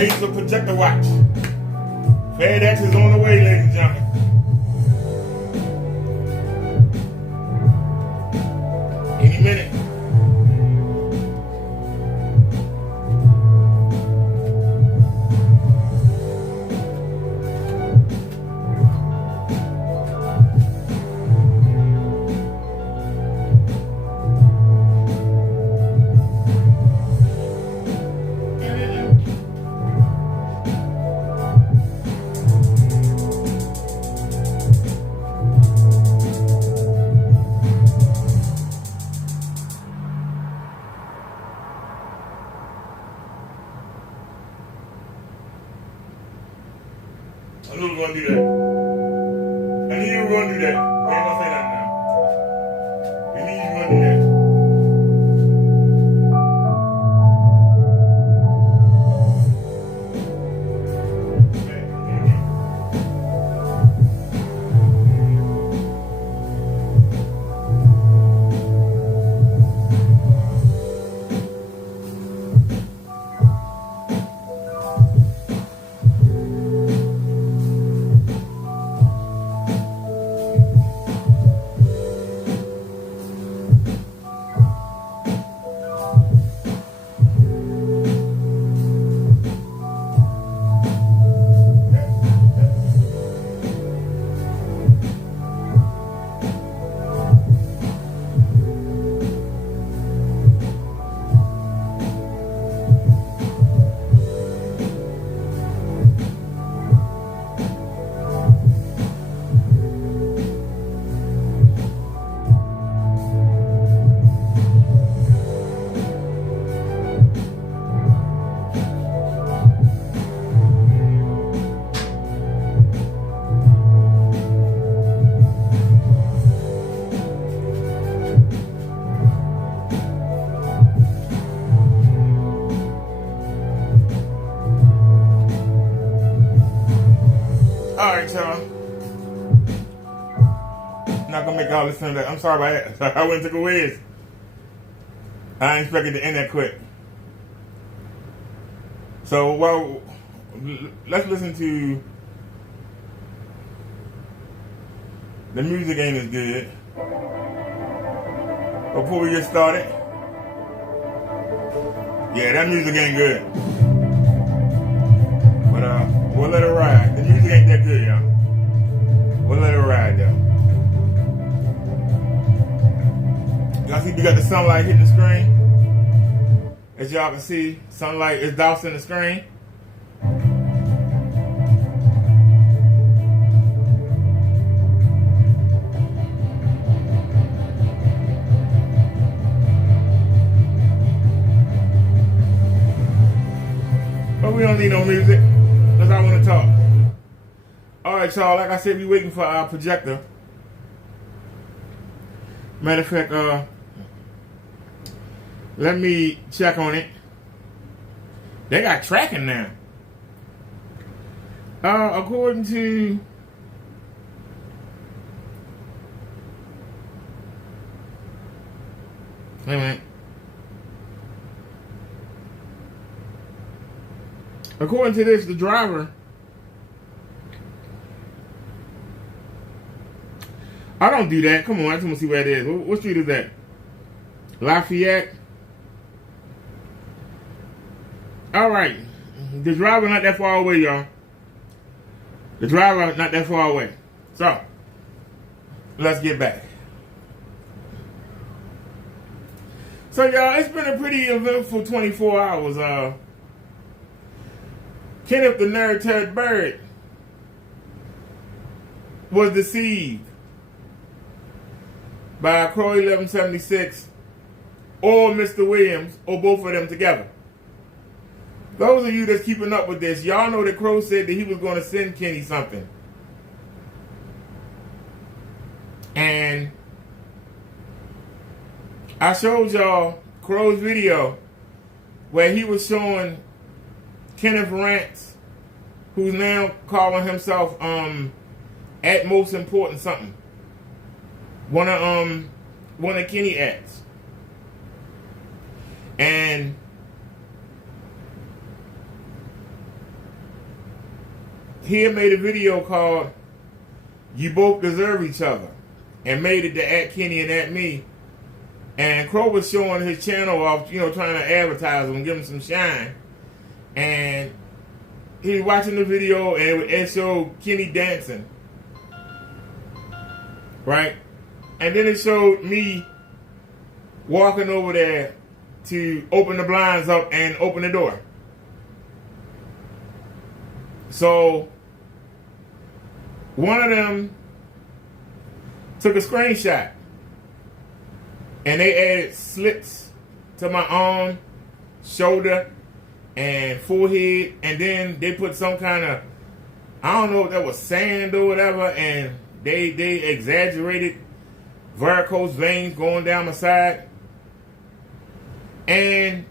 laser projector watch. FedEx is on the way, ladies and gentlemen. Any minute. I knew we were going to do that. I knew you were going to do that. We ain't going to say that now. We knew you were going to do that. Alright, y'all. Not gonna make all this sound. I'm sorry about that. I went and took a whiz. I ain't expected to end that quick. So, well, let's listen to the music ain't as good. Before we get started, yeah, that music ain't good. But we'll let it ride. The music ain't that good, y'all. We'll let it ride, though. Y'all see we got the sunlight hitting the screen? As y'all can see, sunlight is dousing the screen. But we don't need no music, because I want to talk. Alright, y'all, like I said, we waiting for our projector. Matter of fact, let me check on it. They got tracking now. According to wait a minute. According to this, the driver, I don't do that. Come on, I just want to see where it is. What street is that? Lafayette. Alright. The driver not that far away, y'all. The driver not that far away. So, let's get back. So, y'all, it's been a pretty eventful 24 hours. Kenneth the Nerd-Turd Bird was deceived by Crow 1176 or Mr. Williams or both of them together. Those of you that's keeping up with this, y'all know that Crow said that he was going to send Kenny something. And I showed y'all Crow's video where he was showing Kenneth Rants, who's now calling himself at most important something. One of Kenny acts. And he had made a video called "You Both Deserve Each Other" and made it to at Kenny and at me. And Crow was showing his channel off, trying to advertise him and give him some shine. And he was watching the video and it showed Kenny dancing. Right? And then it showed me walking over there to open the blinds up and open the door. So one of them took a screenshot and they added slits to my arm, shoulder, and forehead, and then they put some kind of, I don't know if that was sand or whatever, and they exaggerated varicose veins going down my side. And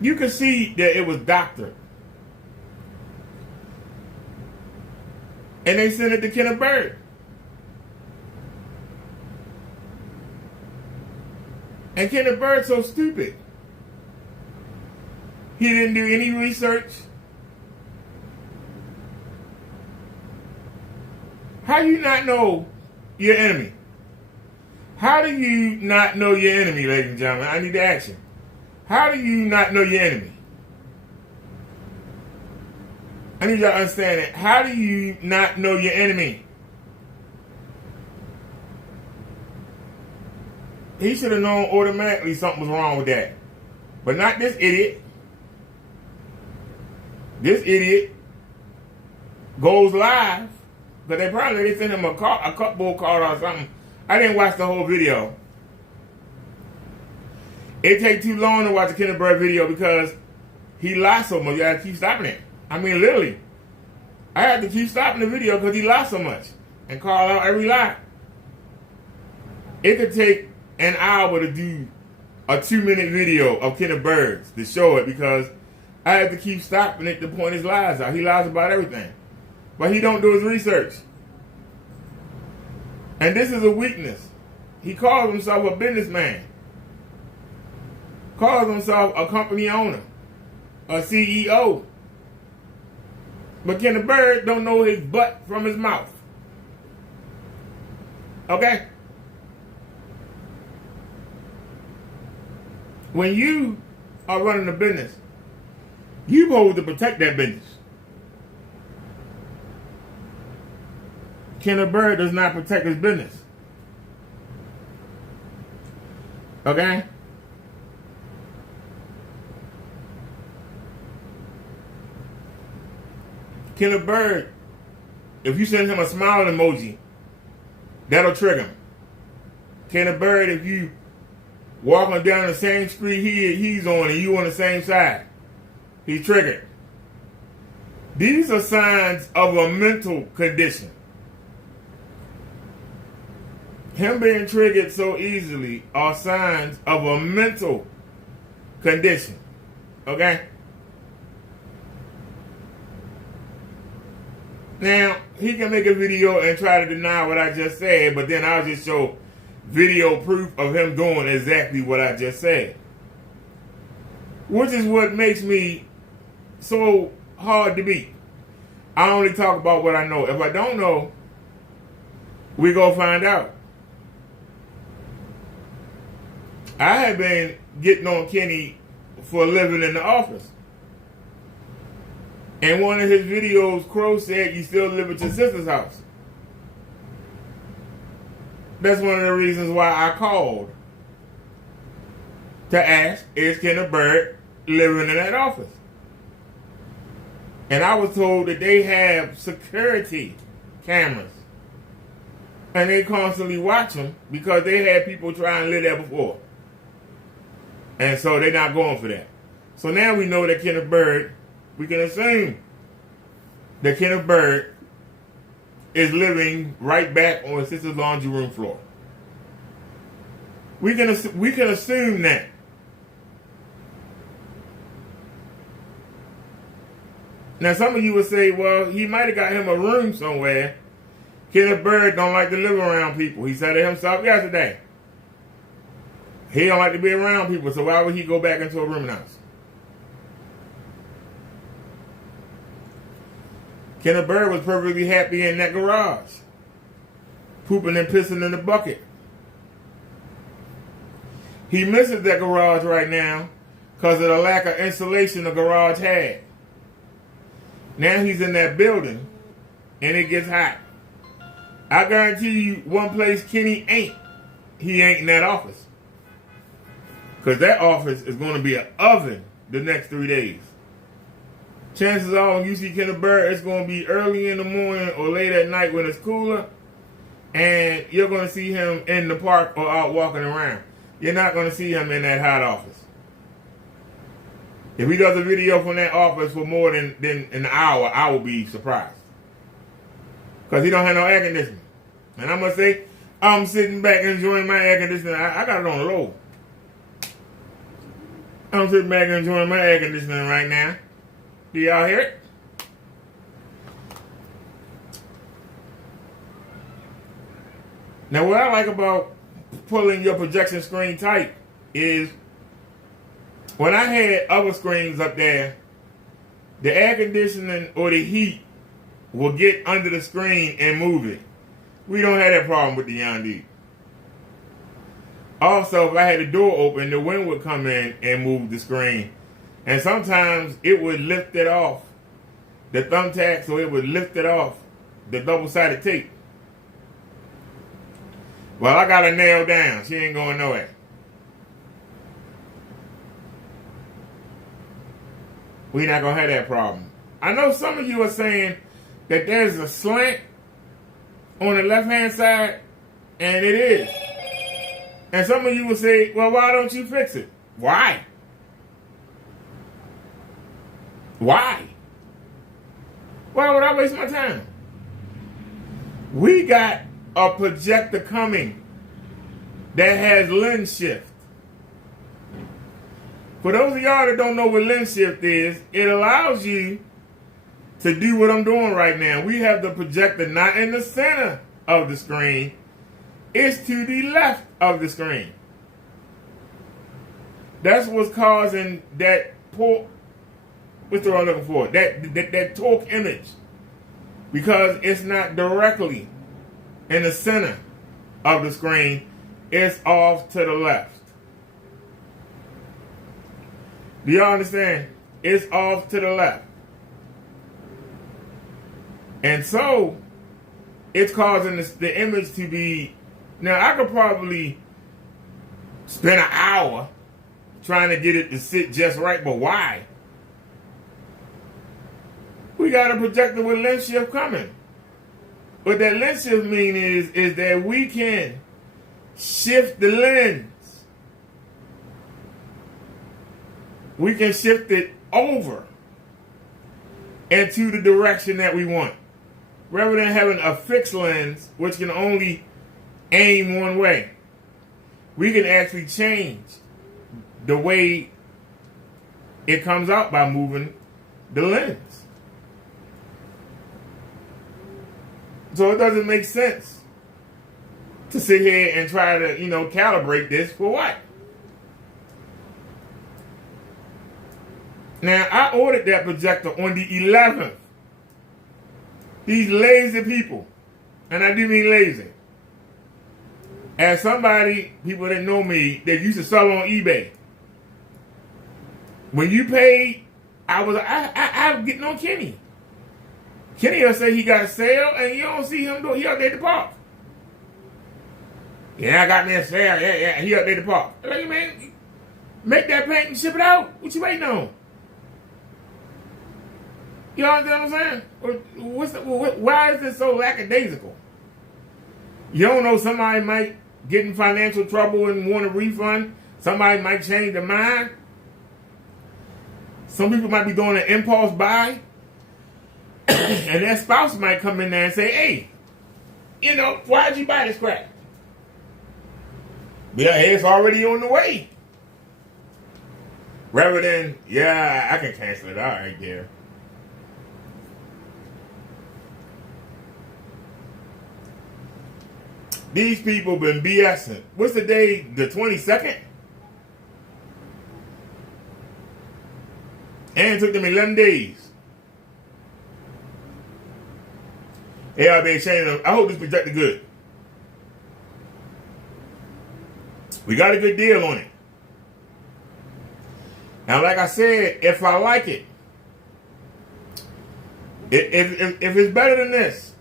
you could see that it was doctored. And they sent it to Kenneth Bird. And Kenneth Bird's so stupid. He didn't do any research. How do you not know your enemy? How do you not know your enemy, ladies and gentlemen? I need to ask you. How do you not know your enemy? I need y'all to understand that. How do you not know your enemy? He should have known automatically something was wrong with that. But not this idiot. This idiot goes live, but they sent him a cupboard card or something. I didn't watch the whole video. It takes too long to watch the Kenneth Bird video because he lies so much. You gotta keep stopping it. I mean, literally. I had to keep stopping the video because he lies so much and call out every lie. It could take an hour to do a 2-minute video of Kenneth Bird to show it because I had to keep stopping it to point his lies out. He lies about everything. but he don't do his research. And this is a weakness. He calls himself a businessman. Calls himself a company owner, a CEO. But Kenneth Bird don't know his butt from his mouth. Okay? When you are running a business, you're supposed to protect that business. Kenneth Bird does not protect his business. Okay? Kenneth Bird, if you send him a smiling emoji, that'll trigger him. Kenneth Bird, if you walking down the same street he's on and you on the same side, he's triggered. These are signs of a mental condition. Him being triggered so easily are signs of a mental condition. Okay? Now, he can make a video and try to deny what I just said, but then I'll just show video proof of him doing exactly what I just said. Which is what makes me so hard to beat. I only talk about what I know. If I don't know, we go find out. I have been getting on Kenny for a living in the office. In one of his videos, Crow said, "You still live at your sister's house." That's one of the reasons why I called to ask, is Kenneth Bird living in that office? And I was told that they have security cameras. And they constantly watch them because they had people try and live there before. And so they're not going for that. So now we know that Kenneth Bird, we can assume that Kenneth Bird is living right back on his sister's laundry room floor. We can assume that. Now some of you would say, well, he might have got him a room somewhere. Kenneth Bird don't like to live around people. He said it himself yesterday. He don't like to be around people, so why would he go back into a rooming house? Kenneth Bird was perfectly happy in that garage, pooping and pissing in the bucket. He misses that garage right now because of the lack of insulation the garage had. Now he's in that building, and it gets hot. I guarantee you one place Kenny ain't. He ain't in that office. Because that office is going to be an oven the next 3 days. Chances are when you see Kenneth Bird, it's going to be early in the morning or late at night when it's cooler. And you're going to see him in the park or out walking around. You're not going to see him in that hot office. If he does a video from that office for more than an hour, I will be surprised. Because he don't have no air conditioning. And I'm going to say, I'm sitting back enjoying my air conditioning. I got it on low. I'm sitting back enjoying my air conditioning right now. Do y'all hear it? Now, what I like about pulling your projection screen tight is when I had other screens up there, the air conditioning or the heat will get under the screen and move it. We don't have that problem with the Yandi. Also, if I had the door open, the wind would come in and move the screen. And sometimes it would lift it off the thumbtack, so it would lift it off the double-sided tape. Well, I got her nailed down. She ain't going nowhere. We're not going to have that problem. I know some of you are saying that there's a slant on the left-hand side, and it is. And some of you will say, well, why don't you fix it? Why? Why? Why would I waste my time? We got a projector coming that has lens shift. For those of y'all that don't know what lens shift is, it allows you to do what I'm doing right now. We have the projector not in the center of the screen. It's to the left of the screen. That's what's causing that poor, what's the word I'm looking for? That torque image. Because it's not directly in the center of the screen. It's off to the left. Do y'all understand? It's off to the left. And so, it's causing the image to be... Now, I could probably spend an hour trying to get it to sit just right, but why? We got a projector with lens shift coming. What that lens shift means is that we can shift the lens. We can shift it over into the direction that we want. Rather than having a fixed lens, which can only aim one way. We can actually change the way it comes out by moving the lens. So it doesn't make sense to sit here and try to, calibrate this for what? Now, I ordered that projector on the 11th. These lazy people, and I do mean lazy. As somebody, people that know me, that used to sell on eBay. When you paid, I was getting on Kenny. Kenny will say he got a sale, and you don't see him do it. He out there at the park. Yeah, I got me a sale. Yeah. He out there at the park. Like, man, make that paint and ship it out. What you waiting on? You understand what I'm saying? Why is this so lackadaisical? You don't know, somebody might get in financial trouble and want a refund. Somebody might change their mind. Some people might be doing an impulse buy. And their spouse might come in there and say, hey, why'd you buy this crap? Be like, hey, it's already on the way. Rather than, yeah, I can cancel it. All right, yeah. These people been BSing. What's the day? The 22nd? And it took them 11 days. Hey, I'll be ashamed of. I hope this projector good. We got a good deal on it. Now, like I said, if I like it, if it's better than this,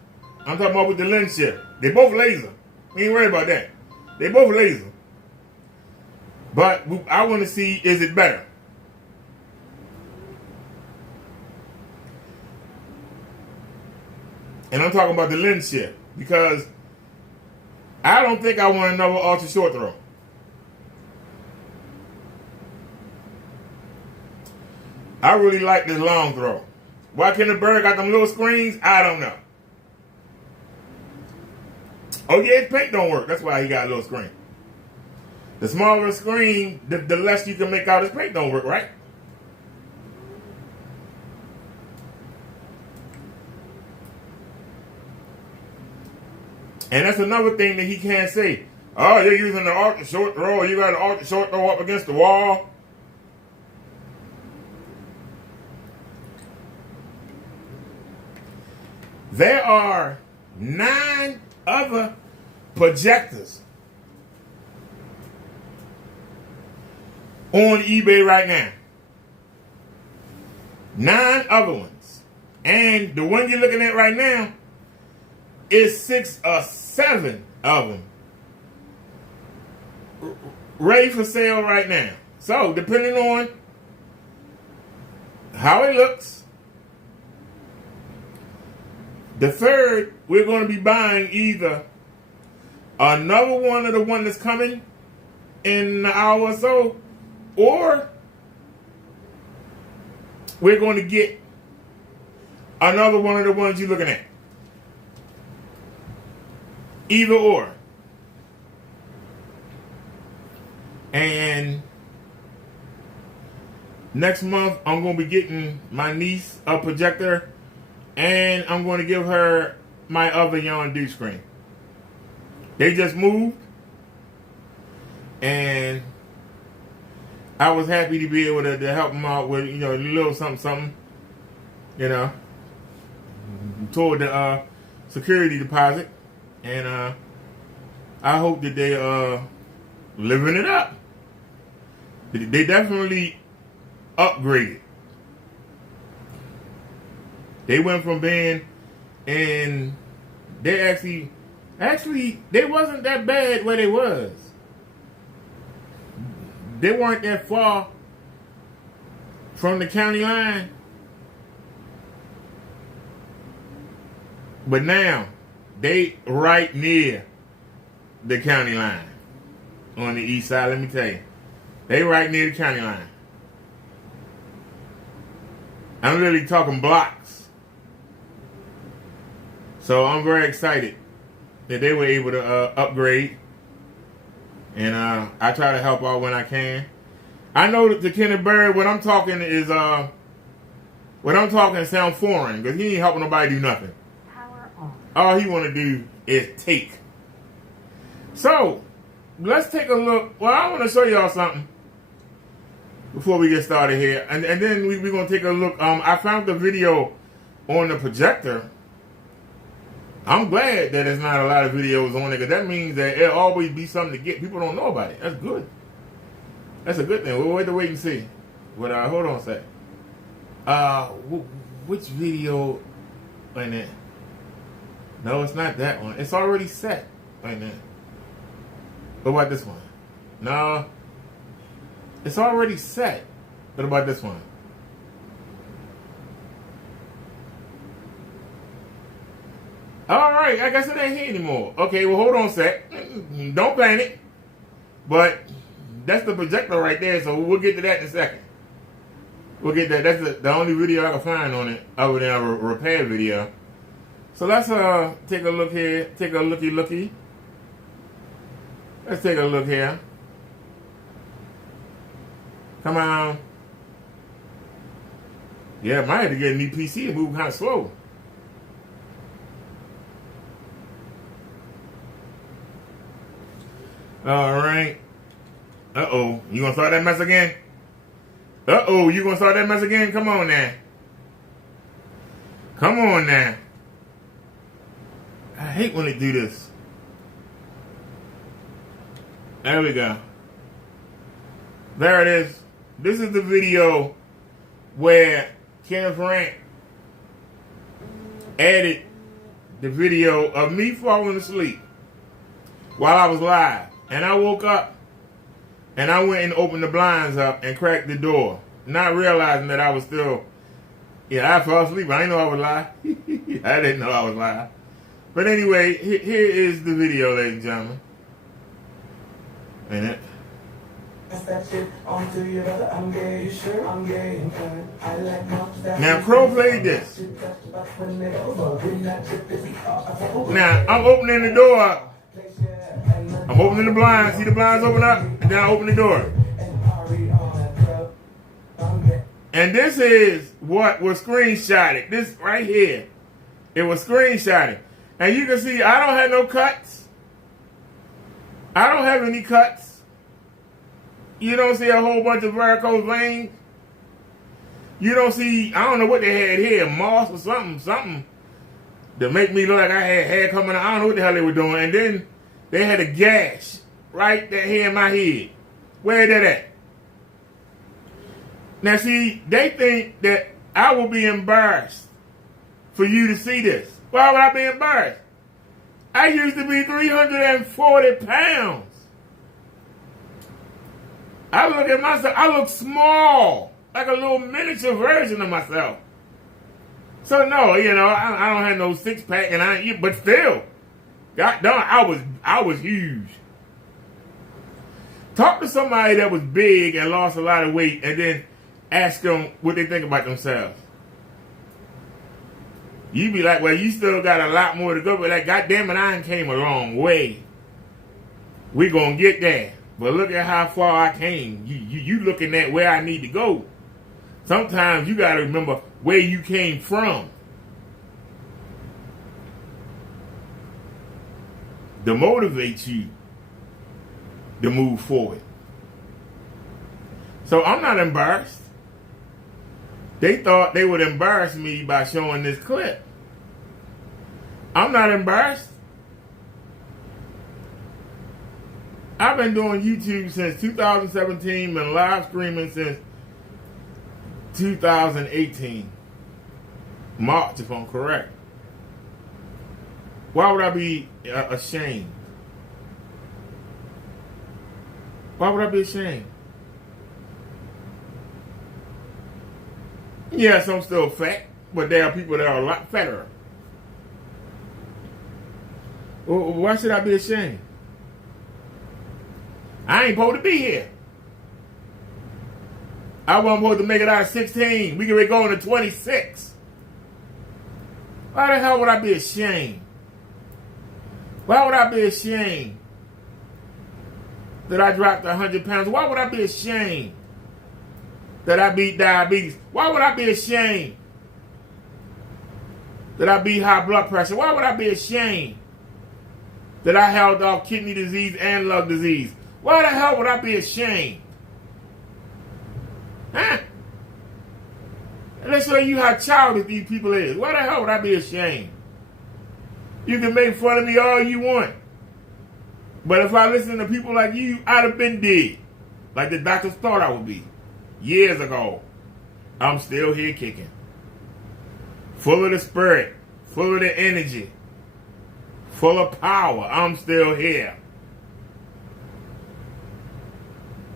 I'm talking about with the lens shift. They both laser. We ain't worried about that. They both laser. But I want to see, is it better? And I'm talking about the lens shift. Because I don't think I want another ultra short throw. I really like this long throw. Why can't the bird got them little screens? I don't know. Oh yeah, his paint don't work. That's why he got a little screen. The smaller the screen, the less you can make out his paint don't work, right? And that's another thing that he can't say. Oh, you're using the ultra short throw. You got an ultra short throw up against the wall. There are 9 other projectors on eBay right now. 9 other ones. And the one you're looking at right now is 6 or 7 of them ready for sale right now. So, depending on how it looks, the third, we're going to be buying either another one of the one that's coming in an hour or so, or we're going to get another one of the ones you're looking at. Either or. And next month, I'm going to be getting my niece a projector and I'm going to give her my other Yondu screen. They just moved, and I was happy to be able to help them out with, you know, a little something, you know, toward the security deposit, and I hope that they living it up. They definitely upgraded. They went from being in, they actually they wasn't that bad where they was. They weren't that far from the county line. But now, they right near the county line on the east side, let me tell you. They right near the county line. I'm literally talking blocks. So I'm very excited that they were able to upgrade. And I try to help out when I can. I know that to Kenneth Bird, what I'm talking sound foreign, because he ain't helping nobody do nothing. Power on. All he want to do is take. So, let's take a look. Well, I want to show y'all something before we get started here. And then we're going to take a look. I found the video on the projector. I'm glad that there's not a lot of videos on it, because that means that it'll always be something to get. People don't know about it. That's good. That's a good thing. We'll wait to wait and see. But hold on a sec. Which video? Wait a minute. No, it's not that one. It's already set. Wait a minute. What about this one? No. It's already set. What about this one? Alright, I guess it ain't here anymore. Okay, well, hold on a sec. Don't panic. But that's the projector right there, so we'll get to that in a second. We'll get that. That's the only video I can find on it, other than a repair video. So let's take a look here. Take a looky. Let's take a look here. Come on. Yeah, I might have to get a new PC and move kind of slow. Alright. Uh-oh. You gonna start that mess again? Uh-oh. You gonna start that mess again? Come on now. Come on now. I hate when they do this. There we go. There it is. This is the video where Kenneth Rank added the video of me falling asleep while I was live. And I woke up and I went and opened the blinds up and cracked the door, not realizing that I was still, I fell asleep. I didn't know I was live. I didn't know I was live. But anyway, here is the video, ladies and gentlemen. Ain't it? Now, Crow played this. Now, I'm opening the door up. I'm opening the blinds. See the blinds open up? And then I open the door. And this is what was screenshotted. This right here. It was screenshotted. And you can see I don't have no cuts. I don't have any cuts. You don't see a whole bunch of varicose veins. You don't see, I don't know what they had here, moss or something to make me look like I had hair coming out. I don't know what the hell they were doing. And then they had a gash right there here in my head. Where is that at? Now see, they think that I will be embarrassed for you to see this. Why would I be embarrassed? I used to be 340 pounds. I look at myself, I look small, like a little miniature version of myself. So no, I don't have no six pack, but still, God darn, I was huge. Talk to somebody that was big and lost a lot of weight, and then ask them what they think about themselves. You be like, well, you still got a lot more to go, but like, goddamn it, I came a long way. We gonna get there. But look at how far I came. You looking at where I need to go. Sometimes you gotta remember where you came from. to motivate you to move forward. So I'm not embarrassed. They thought they would embarrass me by showing this clip. I'm not embarrassed. I've been doing YouTube since 2017, been live streaming since 2018. March, if I'm correct. Why would I be ashamed? Why would I be ashamed? Yes, I'm still fat, but there are people that are a lot fatter. Why should I be ashamed? I ain't supposed to be here. I wasn't supposed to make it out of 16. We can be going to 26. Why the hell would I be ashamed? Why would I be ashamed that I dropped 100 pounds? Why would I be ashamed that I beat diabetes? Why would I be ashamed that I beat high blood pressure? Why would I be ashamed that I held off kidney disease and lung disease? Why the hell would I be ashamed? Huh? Let's show you how childish these people is. Why the hell would I be ashamed? You can make fun of me all you want. But if I listen to people like you, I'd have been dead. Like the doctors thought I would be. Years ago. I'm still here kicking. Full of the spirit. Full of the energy. Full of power. I'm still here.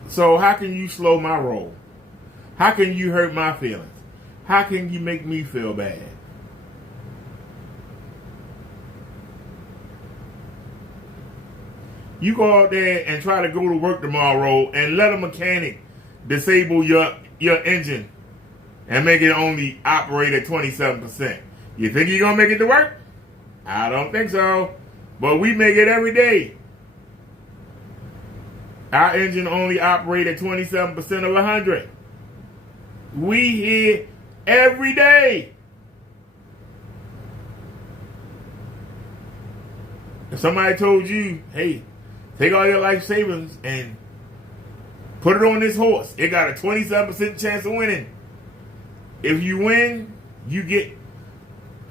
So how can you slow my roll? How can you hurt my feelings? How can you make me feel bad? You go out there and try to go to work tomorrow and let a mechanic disable your engine and make it only operate at 27%. You think you're going to make it to work? I don't think so. But we make it every day. Our engine only operates at 27% of 100. We here every day. If somebody told you, hey, take all your life savings and put it on this horse, it got a 27% chance of winning. If you win, you get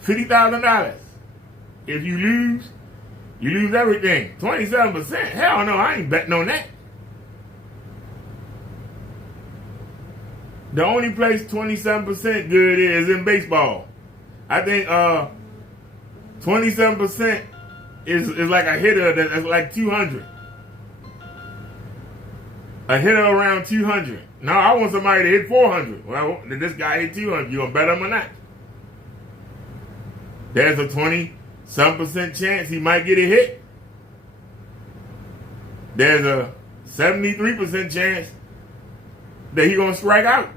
$50,000. If you lose everything. 27%? Hell no, I ain't betting on that. The only place 27% good is in baseball. I think 27% is like a hitter that's like 200. A hitter around 200. Now I want somebody to hit 400. Well, this guy hit 200. You gonna bet him or not? There's a 20-some% chance he might get a hit. There's a 73% chance that he gonna strike out.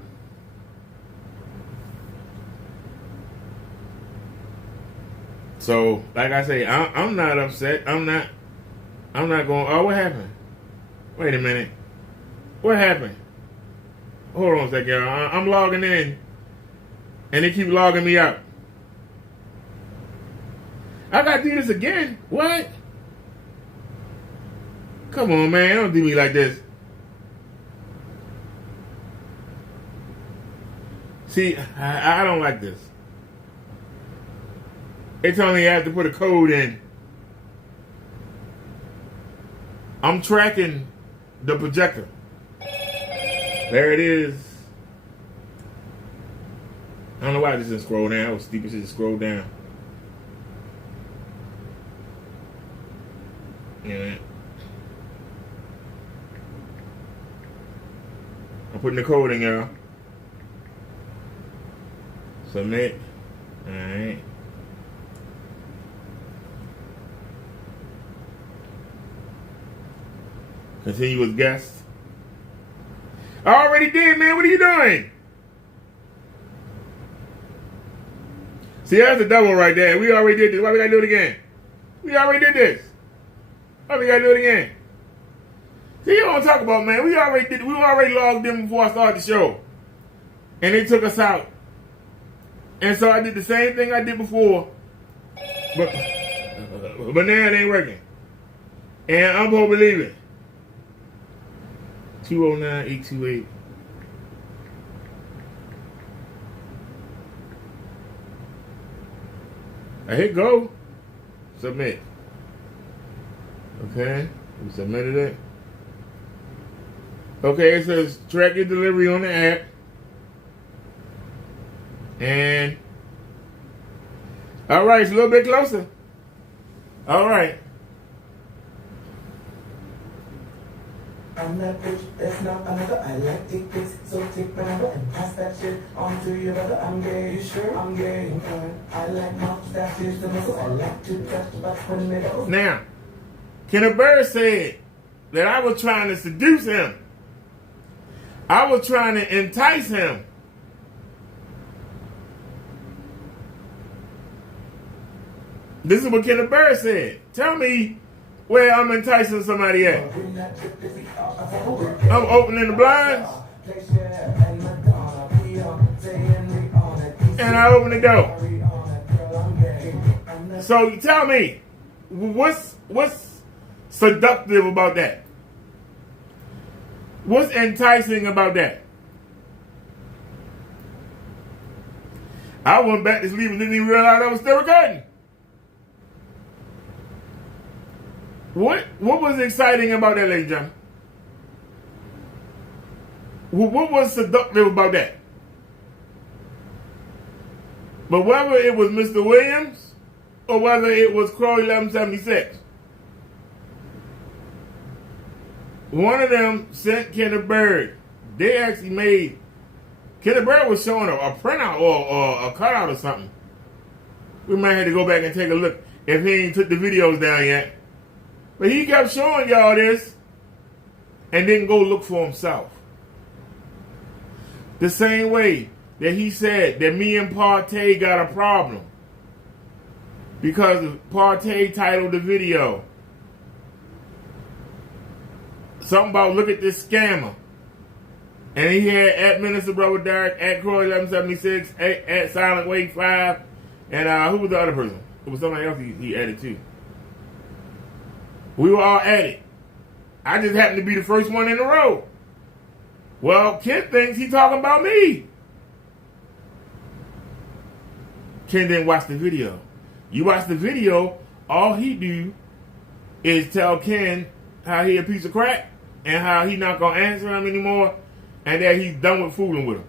So, like I say, I'm not upset. I'm not going, oh, what happened? Wait a minute. What happened? Hold on a second. I'm logging in, and they keep logging me out. I got to do this again? What? Come on, man. Don't do me like this. See, I don't like this. They tell me I have to put a code in. I'm tracking the projector. There it is. I don't know why I just didn't scroll down. I was stupid to just scroll down. Yeah. I'm putting the code in, y'all. Submit. Alright. Continue with guest. I already did, man. What are you doing? See, that's a double right there. We already did this. Why we gotta do it again? We already did this. Why we gotta do it again? See, you don't talk about, man. We already logged in before I started the show. And they took us out. And so I did the same thing I did before. But now it ain't working. And I'm going to believe it. 209-828. I hit go. Submit. Okay. We submitted it. Okay, it says track your delivery on the app. And all right, it's a little bit closer. All right. I'm that bitch, that's not another. I like dick pics, so take my number and pass that shit on to your brother. I'm gay, you sure? I'm gay. I like mustaches, the muscle. I like to touch the butt when they go. Now, Kenneth Bird said that I was trying to seduce him. I was trying to entice him. This is what Kenneth Bird said. Tell me where I'm enticing somebody at. I'm opening the blinds. And I open the door. So tell me, what's seductive about that? What's enticing about that? I went back to sleep and didn't even realize I was still recording. What was exciting about that, ladies and gentlemen? What was seductive about that? But whether it was Mr. Williams or whether it was Crow 1176, one of them sent Kenneth Bird. They actually made, Kenneth Bird was showing a printout or a cutout or something. We might have to go back and take a look if he ain't took the videos down yet. But he kept showing y'all this and didn't go look for himself. The same way that he said that me and Partey got a problem because Partey titled the video something about look at this scammer. And he had at Minister Brother Derrick, at Croy 1176, at Silent Wave 5, and who was the other person? It was somebody else he added too. We were all at it. I just happened to be the first one in the row. Well, Ken thinks he's talking about me. Ken didn't watch the video. You watch the video, all he do is tell Ken how he a piece of crap and how he not going to answer him anymore and that he's done with fooling with him.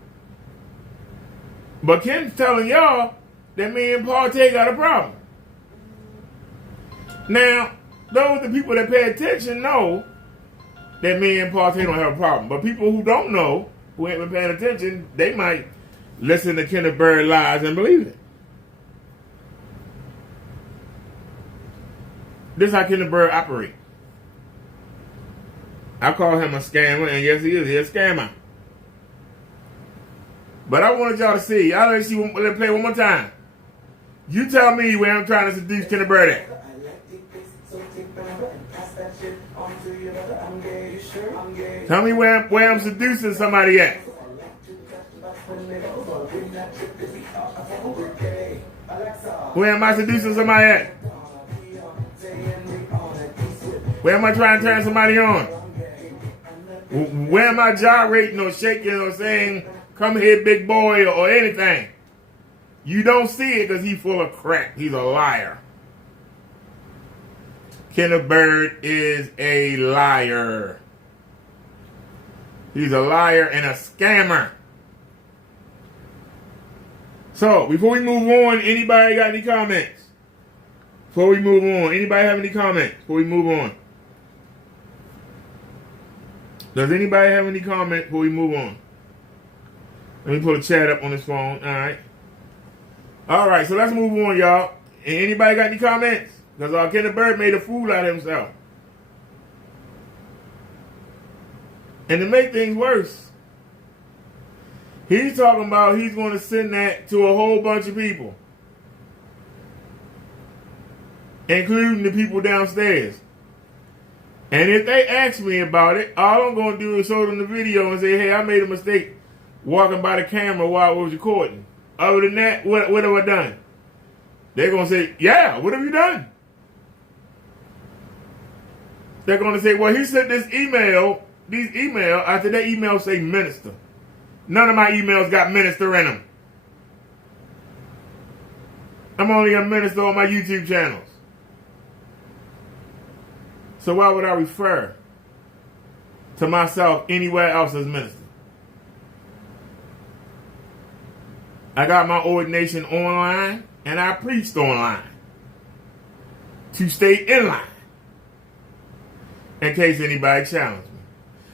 But Ken's telling y'all that me and Partey got a problem. Now, those the people that pay attention know that me and Partey don't have a problem. But people who don't know, who ain't been paying attention, they might listen to Kenneth Bird lies and believe it. This is how Kenneth Bird operates. I call him a scammer, and yes, he is. He's a scammer. But I wanted y'all to see. I'll let you play one more time. You tell me where I'm trying to seduce Kenneth Bird at. Tell me where I'm seducing somebody at. Where am I seducing somebody at? Where am I trying to turn somebody on? Where am I gyrating or shaking or saying, come here, big boy, or anything? You don't see it because he's full of crap. He's a liar. Kenneth Bird is a liar. He's a liar and a scammer. So, before we move on, anybody got any comments? Before we move on, anybody have any comments before we move on? Does anybody have any comment before we move on? Let me put a chat up on this phone. All right, so let's move on, y'all. And anybody got any comments? Because Kenneth Bird made a fool out of himself. And to make things worse, he's talking about he's going to send that to a whole bunch of people, including the people downstairs. And if they ask me about it, all I'm going to do is show them the video and say, hey, I made a mistake walking by the camera while I was recording. Other than that, what have I done? They're going to say, yeah, what have you done? they're going to say, well, he sent these email, after that email say minister. None of my emails got minister in them. I'm only a minister on my YouTube channels. So why would I refer to myself anywhere else as minister? I got my ordination online and I preached online to stay in line in case anybody challenged me.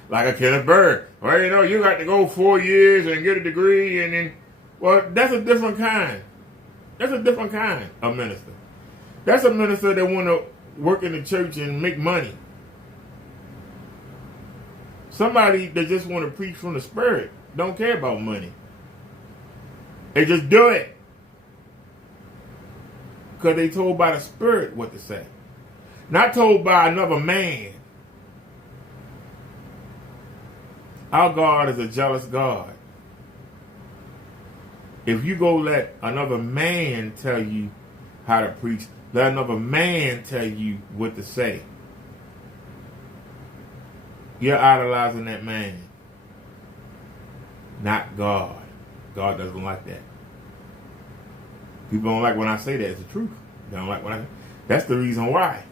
Like a Kenneth Bird. Well, you know, you got to go 4 years and get a degree and then, well, that's a different kind. That's a different kind of minister. That's a minister that want to work in the church and make money. Somebody that just want to preach from the Spirit don't care about money. They just do it because they told by the Spirit what to say. Not told by another man. Our God is a jealous God. If you go let another man tell you how to preach, let another man tell you what to say, you're idolizing that man, not God. God doesn't like that. People don't like when I say that. It's the truth. They don't like when I. That's the reason why.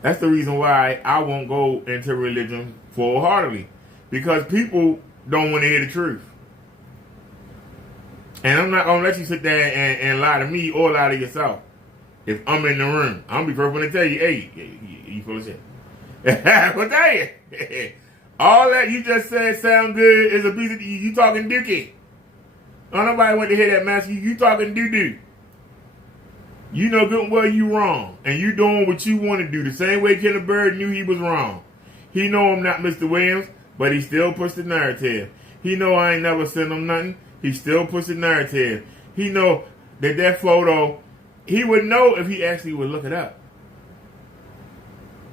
That's the reason why I won't go into religion full-heartedly, because people don't want to hear the truth. And I'm not gonna let you sit there and lie to me or lie to yourself. If I'm in the room, I'm gonna be first one to tell you, hey, you full of shit. I'll tell you. All that you just said sound good is a piece of you talking dookie. Oh, nobody want to hear that, master. You talking doo-doo. You know good and well you wrong. And you doing what you want to do. The same way Kenneth Bird knew he was wrong. He know I'm not Mr. Williams, but he still pushed the narrative. He know I ain't never sent him nothing. He still pushed the narrative. He know that photo, he would know if he actually would look it up.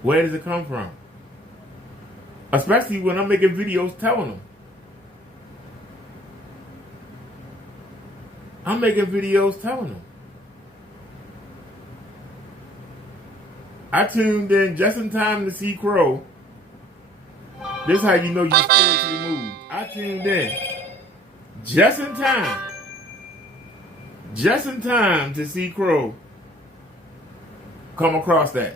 Where does it come from? Especially when I'm making videos telling them. I'm making videos telling them. I tuned in just in time to see Crow. This is how you know you spiritually moved. I tuned in just in time. Just in time to see Crow come across that.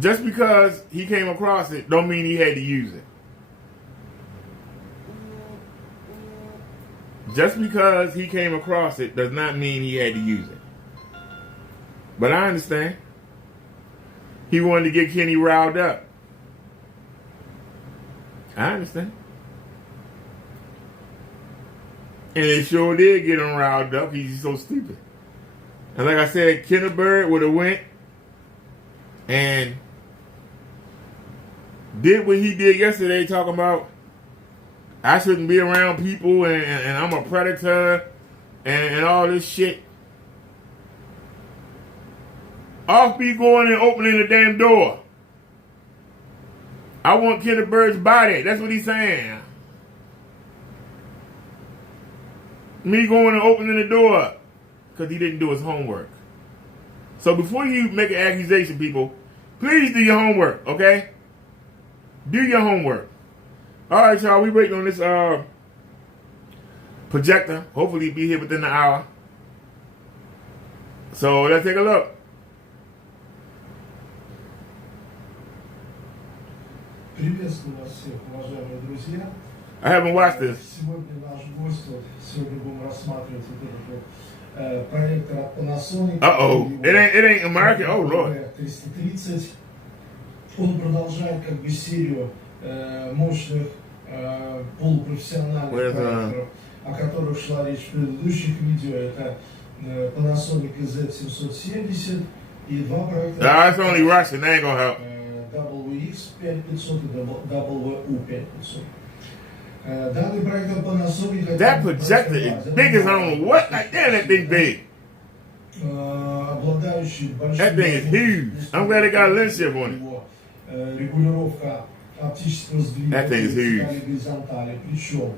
Just because he came across it don't mean he had to use it. Just because he came across it does not mean he had to use it. But I understand. He wanted to get Kenny riled up. I understand. And it sure did get him riled up. He's so stupid. And like I said, Kenneth Bird would have went and did what he did yesterday, talking about I shouldn't be around people and I'm a predator and all this shit. Off be going and opening the damn door. I want Kenneth Bird's body. That's what he's saying. Me going and opening the door because he didn't do his homework. So before you make an accusation, people, please do your homework, okay? Do your homework. All right, y'all, we waiting on this projector. Hopefully be here within the hour. So let's take a look. Приветствую вас всех, уважаемые друзья. I haven't watched this. Сегодня наш гость, сегодня будем рассматривать вот этот проектор от Panasonic. It ain't American. Oh Lord. 330. Он продолжает как бы серию мощных полупрофессиональных проекторов, о которых шла речь в предыдущих видео. Это Panasonic Z770 и два проектора. That's only Russian. That ain't gonna help. WX5500 и WU5500. Данный проектор Panasonic. That projector is big as I don't know what. Like damn, that thing big. Обладающий большим. That thing is huge. I'm glad they got a lens shift on it. Регулировка оптического сдвига горизонтали, причем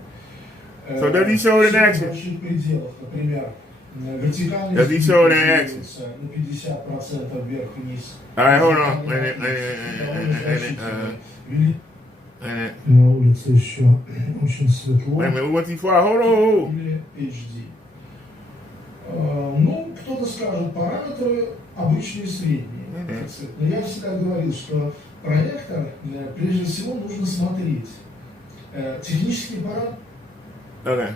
so does he show it in action? в больших пределах, например, Вертикальный Does he show that action? на 50% вверх-вниз. Alright, hold on. На улице еще очень светло. Wait a minute, we went too far. Hold on. Или HD. Ну, кто-то скажет, параметры обычные средние. Но я всегда говорил, что проектор, прежде всего, нужно смотреть. Технический параметр. Okay.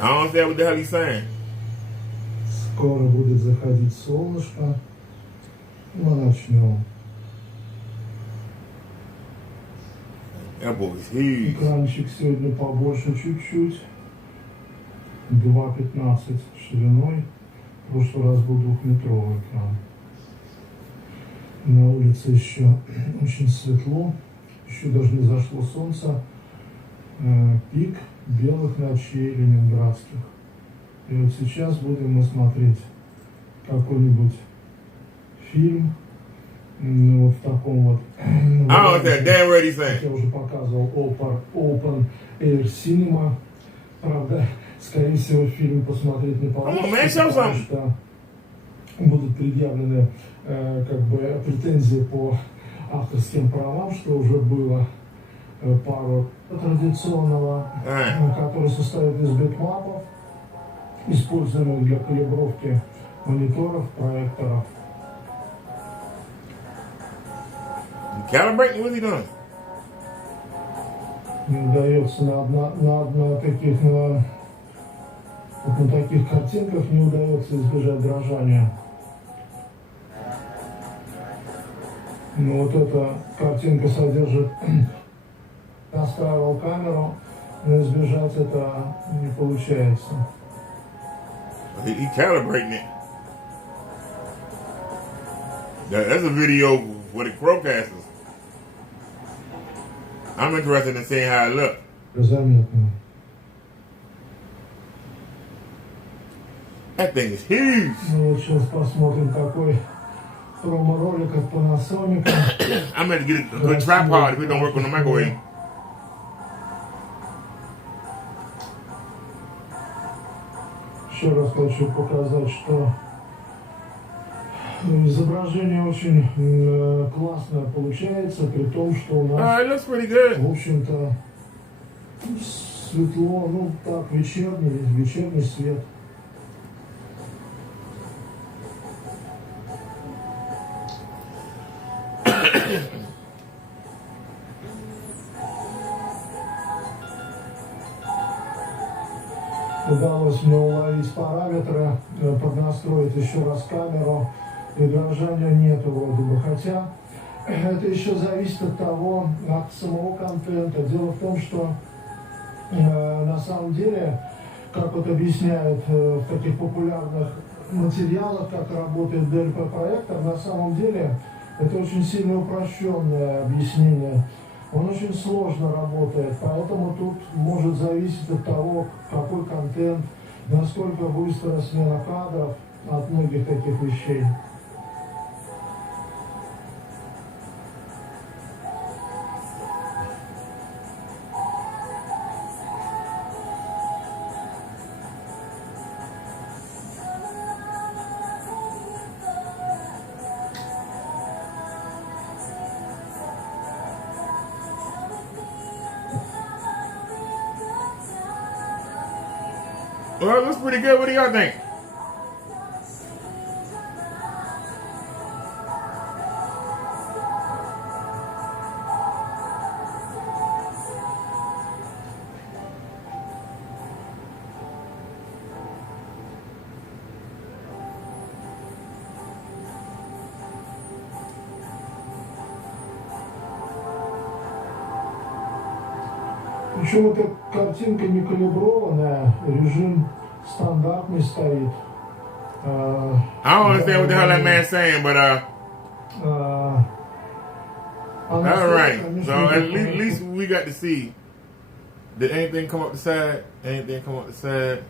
I don't understand what the hell he's saying. Скоро будет заходить солнышко. Мы начнем. That boy's huge. Экранчик сегодня побольше чуть-чуть. 2,15 шириной. В прошлый раз был 2-метровый экран. На улице еще очень светло. Еще даже не зашло солнце. Пик белых ночей ленинградских. И вот сейчас будем мы смотреть какой-нибудь фильм. Ну, вот в таком вот. I don't understand damn what he's saying. Я уже показывал Open Air Cinema. Правда, скорее всего, фильм посмотреть не получится, потому что будут предъявлены как бы претензии по авторским правам, что уже было пару традиционного, который состоит из битмапов, используемых для калибровки мониторов, проекторов. Calibrating, what he doing? Не удается на таких картинках не удается избежать дрожания. Но вот эта картинка содержит, настраивал камеру, но избежать это не получается. He calibrating it. That's a video for the Crowcasters. I'm interested in seeing how it looks. Заметно. That thing is huge. Ну вот сейчас посмотрим, какой промо-ролик от Panasonic. I'm going to get a good tripod if it don't work on the microwave. Еще раз хочу показать, что изображение очень классное получается, при том, что у нас, в общем-то, светло, ну так, вечерний свет. Удалось мне уловить параметры, поднастроить еще раз камеру, и дрожания нету вроде бы. Хотя это еще зависит от того, от самого контента. Дело в том, что на самом деле, как вот объясняют в таких популярных материалах, как работает DLP-проектор, на самом деле это очень сильно упрощенное объяснение. Он очень сложно работает, поэтому тут может зависеть от того, какой контент, насколько быстрая смена кадров, от многих таких вещей. Well, it looks pretty good. What do y'all think? Причем эта картинка не калиброванная, режим стандартный стоит. I don't understand what the hell that man's saying, but all right. So at least we got to see. Did anything come up the side? Anything come up the side?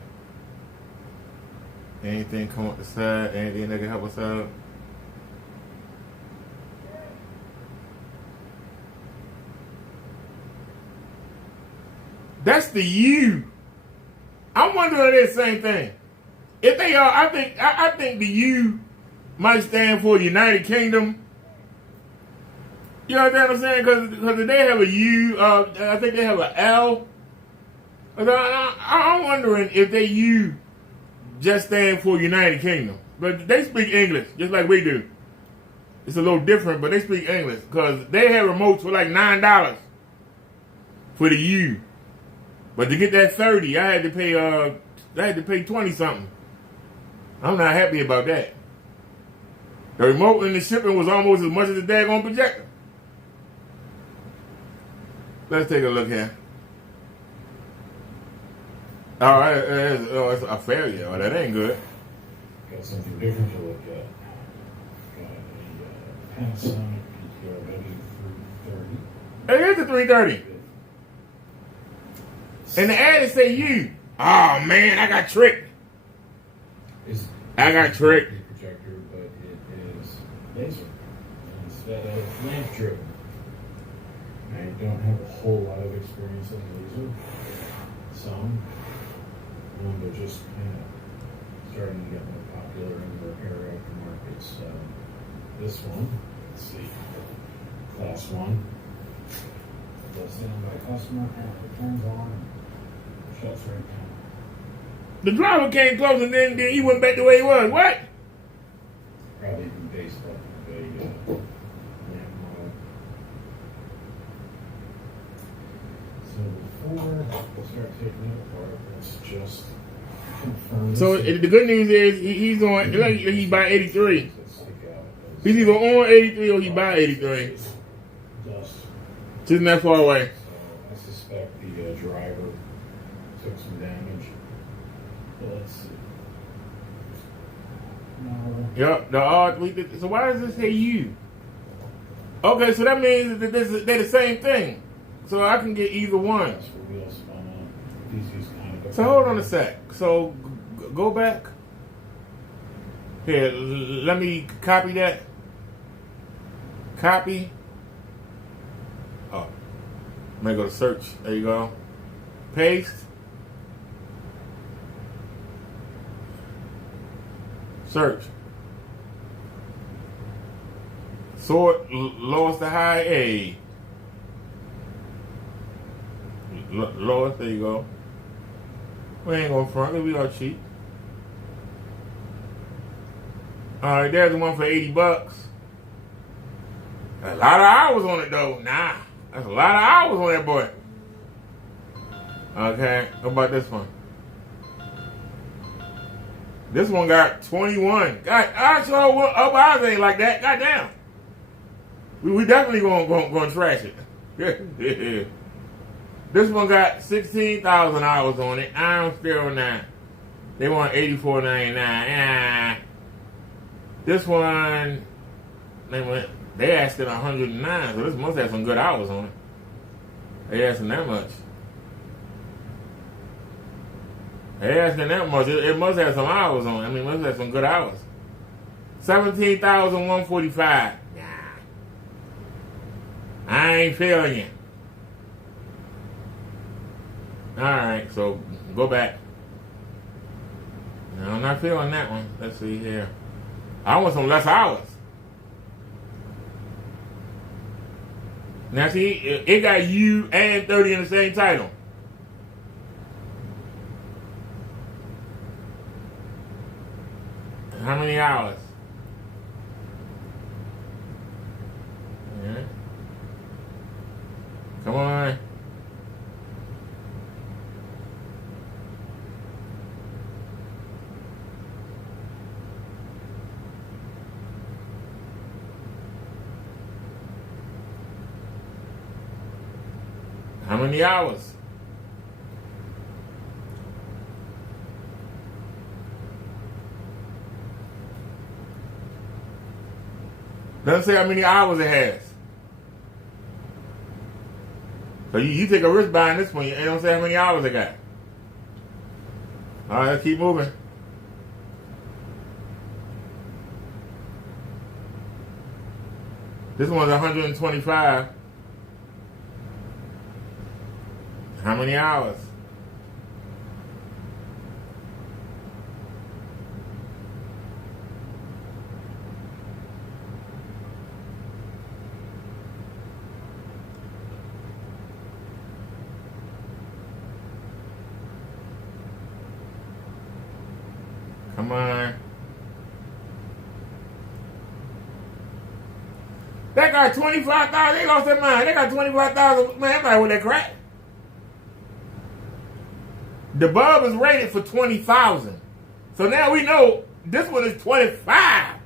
Anything come up the side? Anything that can help us out? That's the U I'm wondering if it's the same thing. If they are, I think the U might stand for United Kingdom. You know what I'm saying? Because if they have a U, I think they have an L. I'm wondering if they U just stand for United Kingdom. But they speak English, just like we do. It's a little different, but they speak English. Because they have remotes for like $9 for the U. But to get that 30, I had to pay 20 something. I'm not happy about that. The remote and the shipping was almost as much as the daggone projector. Let's take a look here. Oh, it's a failure. Oh, that ain't good. Got something different to look at. Got a Panasonic PTR-330. It is a 330. And the ad is say you. Oh man, I got tricked. I got tricked. Projector, but it is laser instead of lamp driven. I don't have a whole lot of experience in laser. Some, but just kind of starting to get more popular in the repair aftermarket. So this one, let's see, class 1. Does stand by customer and it turns on and shuts right down. The driver came close and then he went back the way he was. What? Probably even based off of a lamp model. So before we start taking it apart, let's just confirm. So the good news is he's on. He by 83. Let's take out those He's either on 83 or he by 83. dust. Just that far away. So I suspect the driver took some damage. But let's see. No. Yep. So why does this say you? Okay, so that means that they're the same thing. So I can get either one. That's for wheel spun on. These use kind of. So hold on a sec. So go back. Here, let me copy that. Copy. Oh, I'm gonna go to search. There you go. Paste. Search. Sort lowest to high A. Lowest, there you go. We ain't going front, we are cheap. Alright, there's the one for $80. A lot of hours on it though. Nah, that's a lot of hours on that boy. Okay, how about this one? This one got 21. God, I sure up ours ain't like that. Goddamn. We definitely gonna trash it. This one got 16,000 hours on it. I'm still not. They want $84.99. This one, they asking 109, so this must have some good hours on it. They asking that much. They asking that much. It must have some hours on it. I mean, it must have some good hours. 17,145. Nah. I ain't feeling you. Alright, so go back. No, I'm not feeling that one. Let's see here. I want some less hours. Now see, it got U and 30 in the same title. How many hours? Yeah. Come on. How many hours? Doesn't say how many hours it has. So you take a risk buying this one, it don't say how many hours it got. All right, let's keep moving. This one's 125. How many hours? mind. That got 25,000. They lost their mind. They got 25,000. Man, everybody with that crack. The bulb is rated for 20,000. So now we know this one is 25,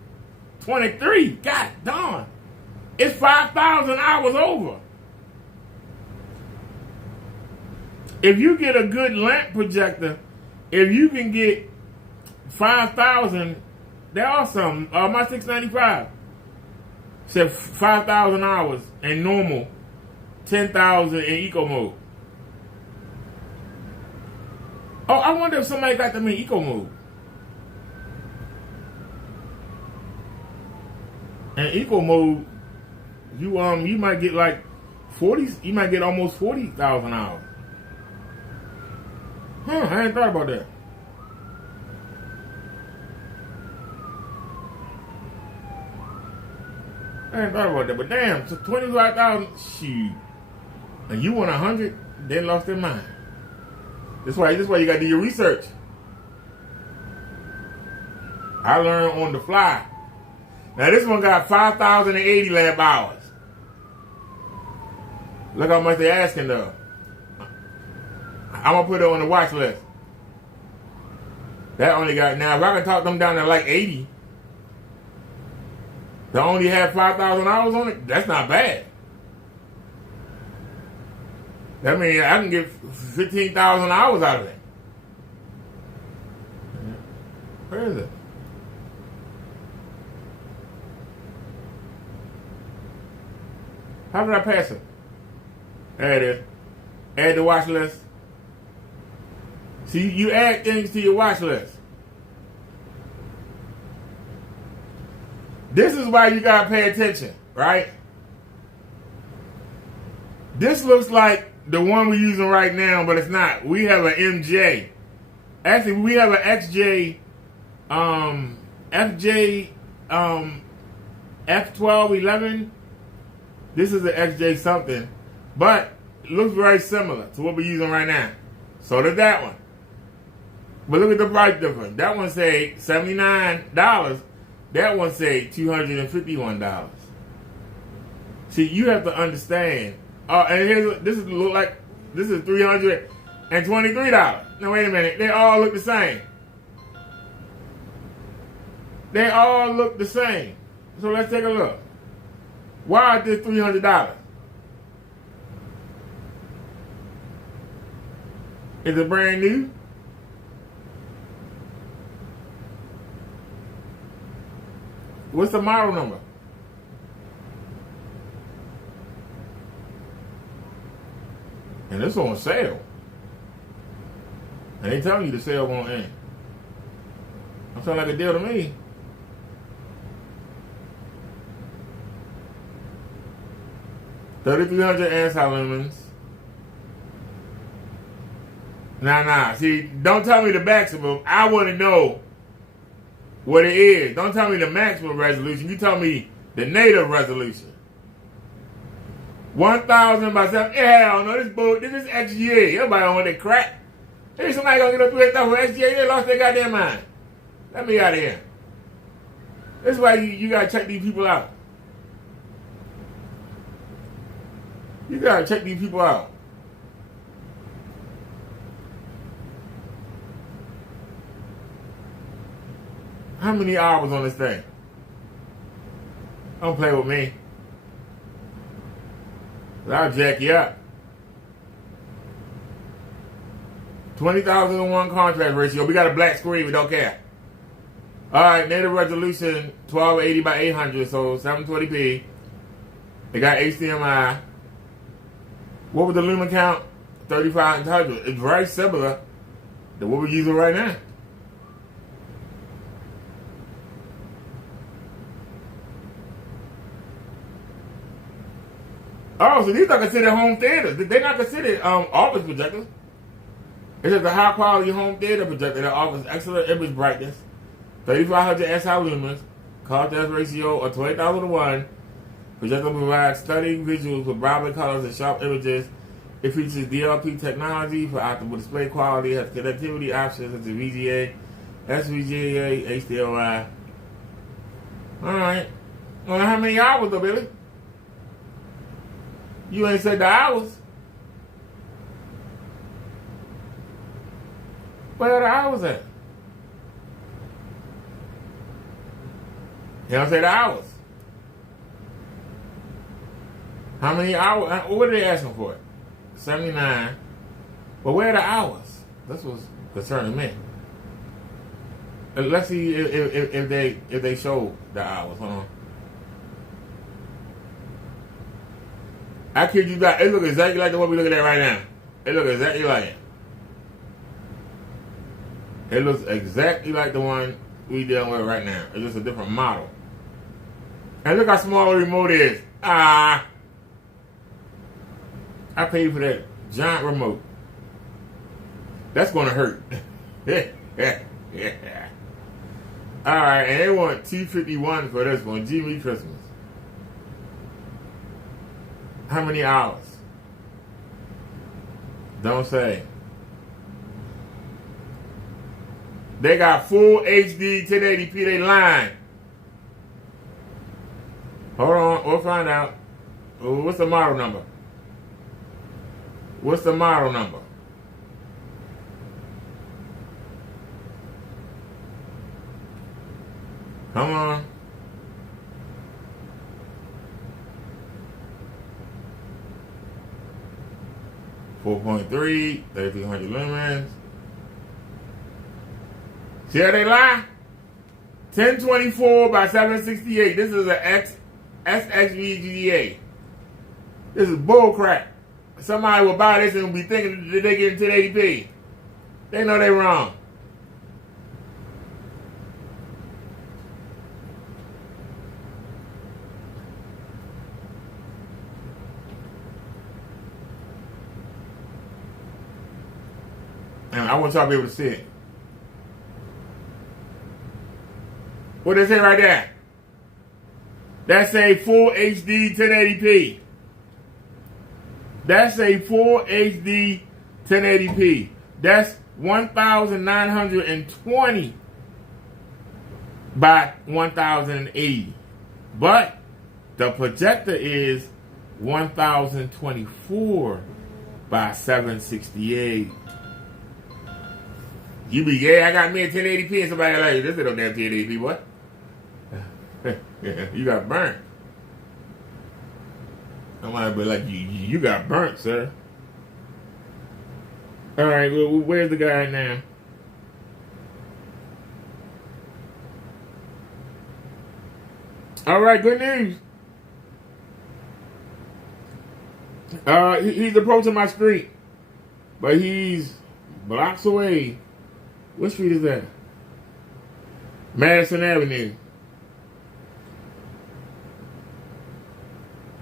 23. God darn. It's 5,000 hours over. If you get a good lamp projector, if you can get 5,000, they're awesome. My 695 said 5,000 hours in normal, 10,000 in eco mode. Oh, I wonder if somebody got them in eco mode. In eco mode, you might get like 40. You might get almost 40,000 hours. I hadn't thought about that. But damn, so 25,000, shoot. And you want 100, they lost their mind. This why you gotta do your research. I learned on the fly. Now this one got 5,080 lab hours. Look how much they're asking though. I'm gonna put it on the watch list. That only got, now if I can talk them down to like 80, they only have 5,000 hours on it, that's not bad. That means I can get 15,000 hours out of it. Where is it? How did I pass it? There it is. Add to watch list. See, you add things to your watch list. This is why you gotta pay attention, right? This looks like the one we're using right now, but it's not. We have an MJ. Actually, we have an XJ, FJ, F1211. This is an XJ something, but it looks very similar to what we're using right now. So did that one. But look at the price difference. That one say $79. That one say $251. See, you have to understand. And this is $323. Now wait a minute. They all look the same. They all look the same. So let's take a look. Why is this $300? Is it brand new? What's the model number? And it's on sale. And they telling you the sale gonna end. That sounds like a deal to me. $3,300 anti-lumens. Nah. See, don't tell me the maximum. I want to know what it is. Don't tell me the maximum resolution. You tell me the native resolution. 1,000 by 7. Hell no, this is XGA. Everybody on that crack. Hey, somebody gonna get up to that stuff for XGA. They lost their goddamn mind. Let me out of here. This is why you gotta check these people out. You gotta check these people out. How many hours on this thing? Don't play with me. I'll jack you up. 20,001 contrast ratio. We got a black screen. We don't care. All right, native resolution 1280 by 800, so 720p. They got HDMI. What was the lumen count? 3,500. It's very similar to what we're using right now. Oh, so these are considered home theaters. They're not considered office projectors. It's just a high quality home theater projector that offers excellent image brightness, 3,500 SI lumens, contrast ratio of 20,001. Projector provides stunning visuals with vibrant colors and sharp images. It features DLP technology for optimal display quality, has connectivity options such as VGA, SVGA, HDLI. Alright. Well, how many hours though, Billy? You ain't said the hours. Where are the hours at? You don't say the hours. How many hours? What are they asking for? 79. But where are the hours? That's what's concerning me. Let's see if they show the hours. Hold on. I kid you not. It looks exactly like the one we're looking at right now. It looks exactly like it. It looks exactly like the one we dealing with right now. It's just a different model. And look how small the remote is. I paid for that giant remote. That's gonna hurt. Yeah. Alright, and they want $251 for this one. Jimmy Christmas. How many hours? Don't say. They got full HD 1080p. They lying. Hold on, we'll find out. What's the model number? What's the model number? Come on. .3, 3300 lumens. See how they lie? 1024 by 768. This is a SXVGA. This is bullcrap. Somebody will buy this and will be thinking that they get 1080p. They know they're wrong. And I want y'all to be able to see it. What does it say right there? That's a full HD 1080p. That's a full HD 1080p. That's 1920 by 1080. But the projector is 1024 by 768. You be, yeah, I got me a 1080p and somebody like, this ain't no damn 1080p, what? You got burnt. Somebody be like, you got burnt, sir. All right, well, where's the guy now? All right, good news. He's approaching my street, but he's blocks away. What street is that? Madison Avenue.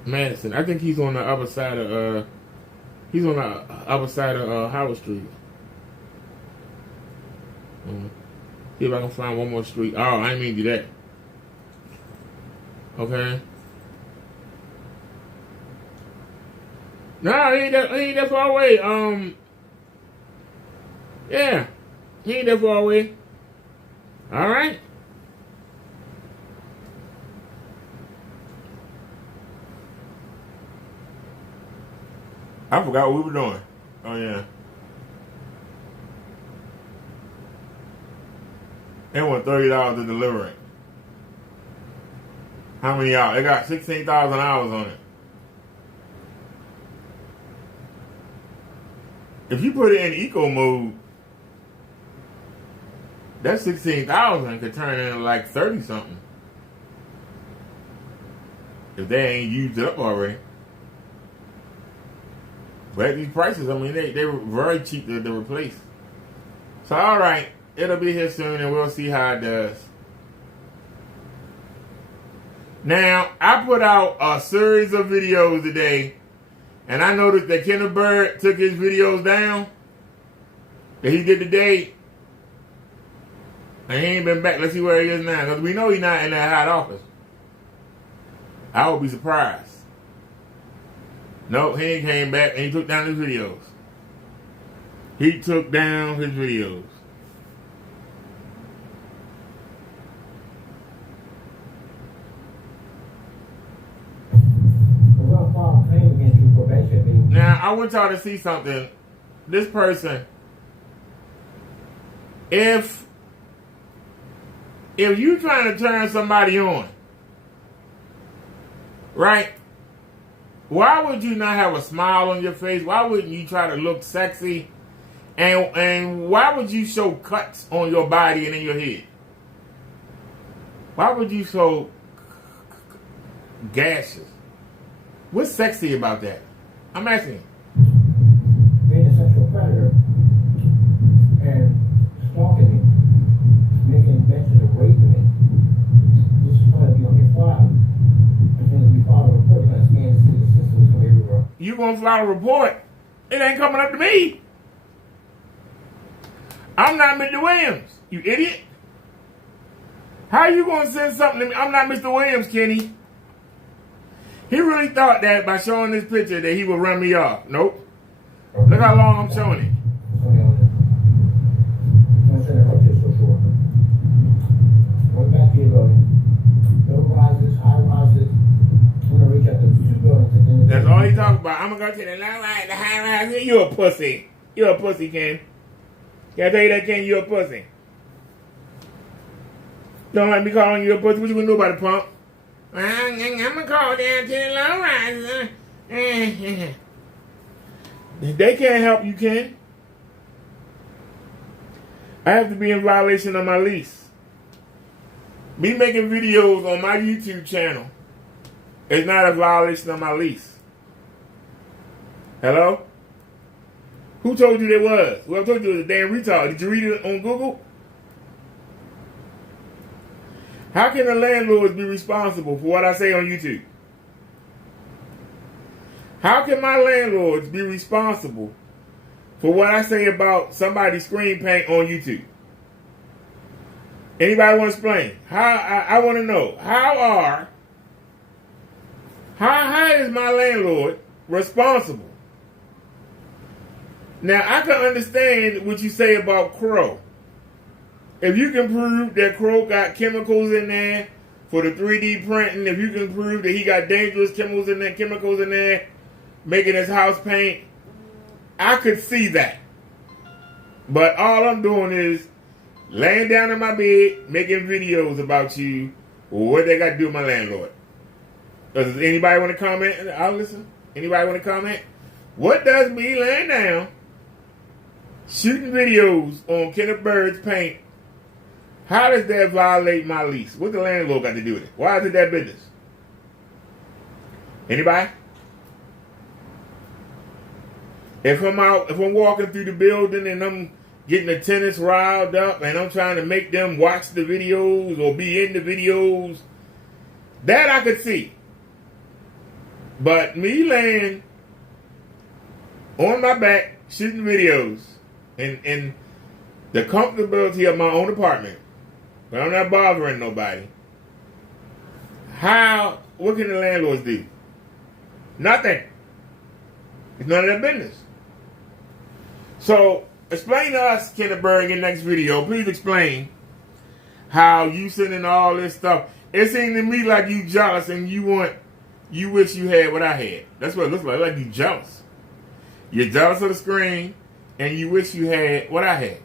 Madison. I think he's on the other side of Howard Street. See if I can find one more street. Oh, I didn't mean to do that. Okay. No, he ain't that far away. Yeah. He ain't that far away. All right. I forgot what we were doing. Oh, yeah. They want $30 to deliver it. How many hours? It got 16,000 hours on it. If you put it in eco mode, that 16,000 could turn into like 30 something. If they ain't used it up already. But at these prices, I mean, they were very cheap to replace. So, all right, it'll be here soon, and we'll see how it does. Now, I put out a series of videos today, and I noticed that Kenneth Bird took his videos down that he did today, and he ain't been back. Let's see where he is now, because we know he's not in that hot office. I would be surprised. No, he ain't came back, and he took down his videos. He took down his videos. I want y'all to see something. This person, if you trying to turn somebody on, right? Why would you not have a smile on your face? Why wouldn't you try to look sexy? And why would you show cuts on your body and in your head? Why would you show gashes? What's sexy about that? I'm asking. Being a sexual predator and stalking me, making mention of raping me, this is going to be on your file. I think it'll be filed a report. You're going to scan and see the systems from everywhere. You going to file a report? It ain't coming up to me. I'm not Mr. Williams, you idiot. How you going to send something to me? I'm not Mr. Williams, Kenny. He really thought that by showing this picture that he would run me off. Nope. Look how long I'm showing it. I'm send it right to your social worker. Going back to your building. No rises, high rises. We're going to reach out to the 2 buildings. That's all he talking about. I'm going to go to the low rise, the high rise. You're a pussy. You're a pussy, Ken. Can I tell you that, Ken? You're a pussy. Don't like me calling you a pussy. What you going to do about it, punk? I'm going to call down to the low rise. They can't help you, Ken. I have to be in violation of my lease. Me making videos on my YouTube channel is not a violation of my lease. Hello? Who told you there was? Whoever told you it was a damn retard. Did you read it on Google? How can the landlords be responsible for what I say on YouTube? How can my landlords be responsible for what I say about somebody's screen paint on YouTube? Anybody want to explain? I want to know. How is my landlord responsible? Now, I can understand what you say about Crow. If you can prove that Crow got chemicals in there for the 3D printing, if you can prove that he got dangerous chemicals in there, making his house paint, I could see that. But all I'm doing is laying down in my bed, making videos about you, or what they got to do with my landlord. Does anybody want to comment? I'll listen. Anybody want to comment? What does me laying down, shooting videos on Kenneth Bird's paint, how does that violate my lease? What the landlord got to do with it? Why is it that business? Anybody? If I'm walking through the building and I'm getting the tenants riled up and I'm trying to make them watch the videos or be in the videos, that I could see. But me laying on my back shooting videos in the comfortability of my own apartment, but I'm not bothering nobody. What can the landlords do? Nothing. It's none of their business. So, explain to us, Kenneth Bird, in your next video. Please explain how you sending all this stuff. It seems to me like you jealous and you wish you had what I had. That's what it looks like you jealous. You're jealous of the screen and you wish you had what I had.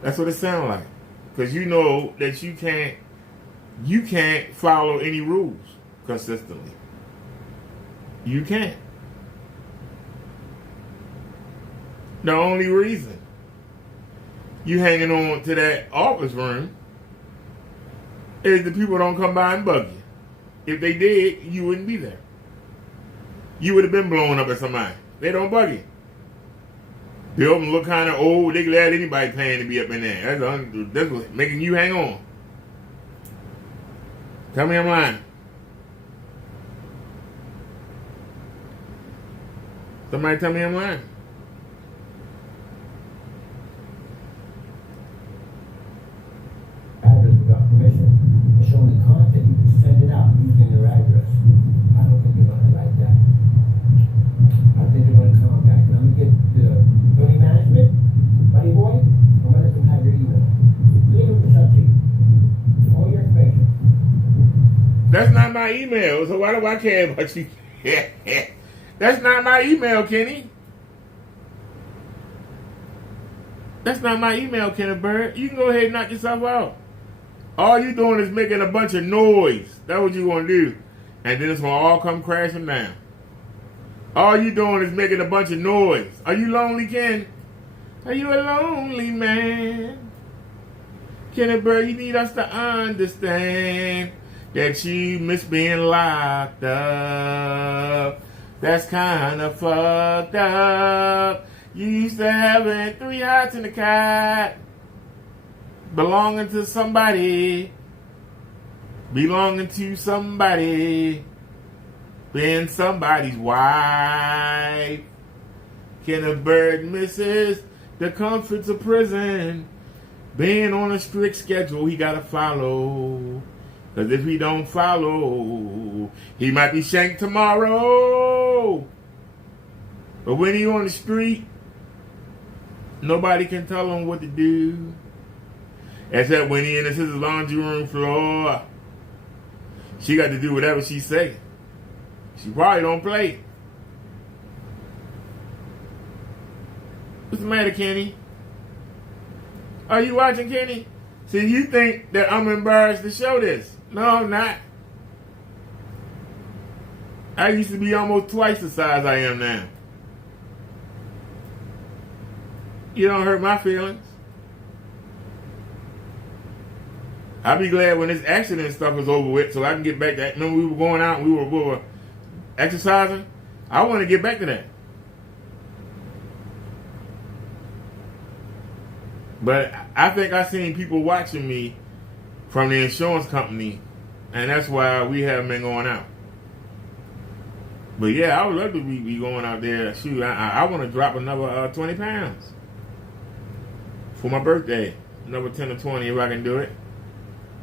That's what it sounds like. Because you know that you can't follow any rules consistently. You can't. The only reason you hanging on to that office room is the people don't come by and bug you. If they did, you wouldn't be there. You would have been blown up at somebody. They don't bug you. They often look kind of old. They glad anybody paying to be up in there. That's what's making you hang on. Tell me I'm lying. Somebody tell me I'm lying. Address without permission. And show me content. You can send it out using your address. I don't think they're going to like that. I think they're going to come back. And I'm going to get the building management, buddy boy. I'm going to let them have your email. Leave it up to you. All your information. That's not my email, so why do I care about you? That's not my email, Kenny. That's not my email, Kenneth Bird. You can go ahead and knock yourself out. All you doing is making a bunch of noise. That's what you gonna do. And then it's gonna all come crashing down. All you doing is making a bunch of noise. Are you lonely, Ken? Are you a lonely man? Kenneth Bird, you need us to understand that you miss being locked up. That's kind of fucked up. You used to having 3 hearts in the cat, belonging to somebody, being somebody's wife. Kenneth Bird misses the comforts of prison, being on a strict schedule he gotta follow. Cause if he don't follow, he might be shanked tomorrow. But when he on the street, nobody can tell him what to do. Except when he in his laundry room floor. She got to do whatever she say. She probably don't play. What's the matter, Kenny? Are you watching, Kenny? See, you think that I'm embarrassed to show this. No, I'm not. I used to be almost twice the size I am now. You don't hurt my feelings. I'll be glad when this accident stuff is over with so I can get back to that. Remember we were going out and we were exercising? I want to get back to that. But I think I seen people watching me from the insurance company, and that's why we haven't been going out. But yeah, I would love to be going out there. Shoot, I want to drop another 20 pounds for my birthday. Another 10 or 20 if I can do it.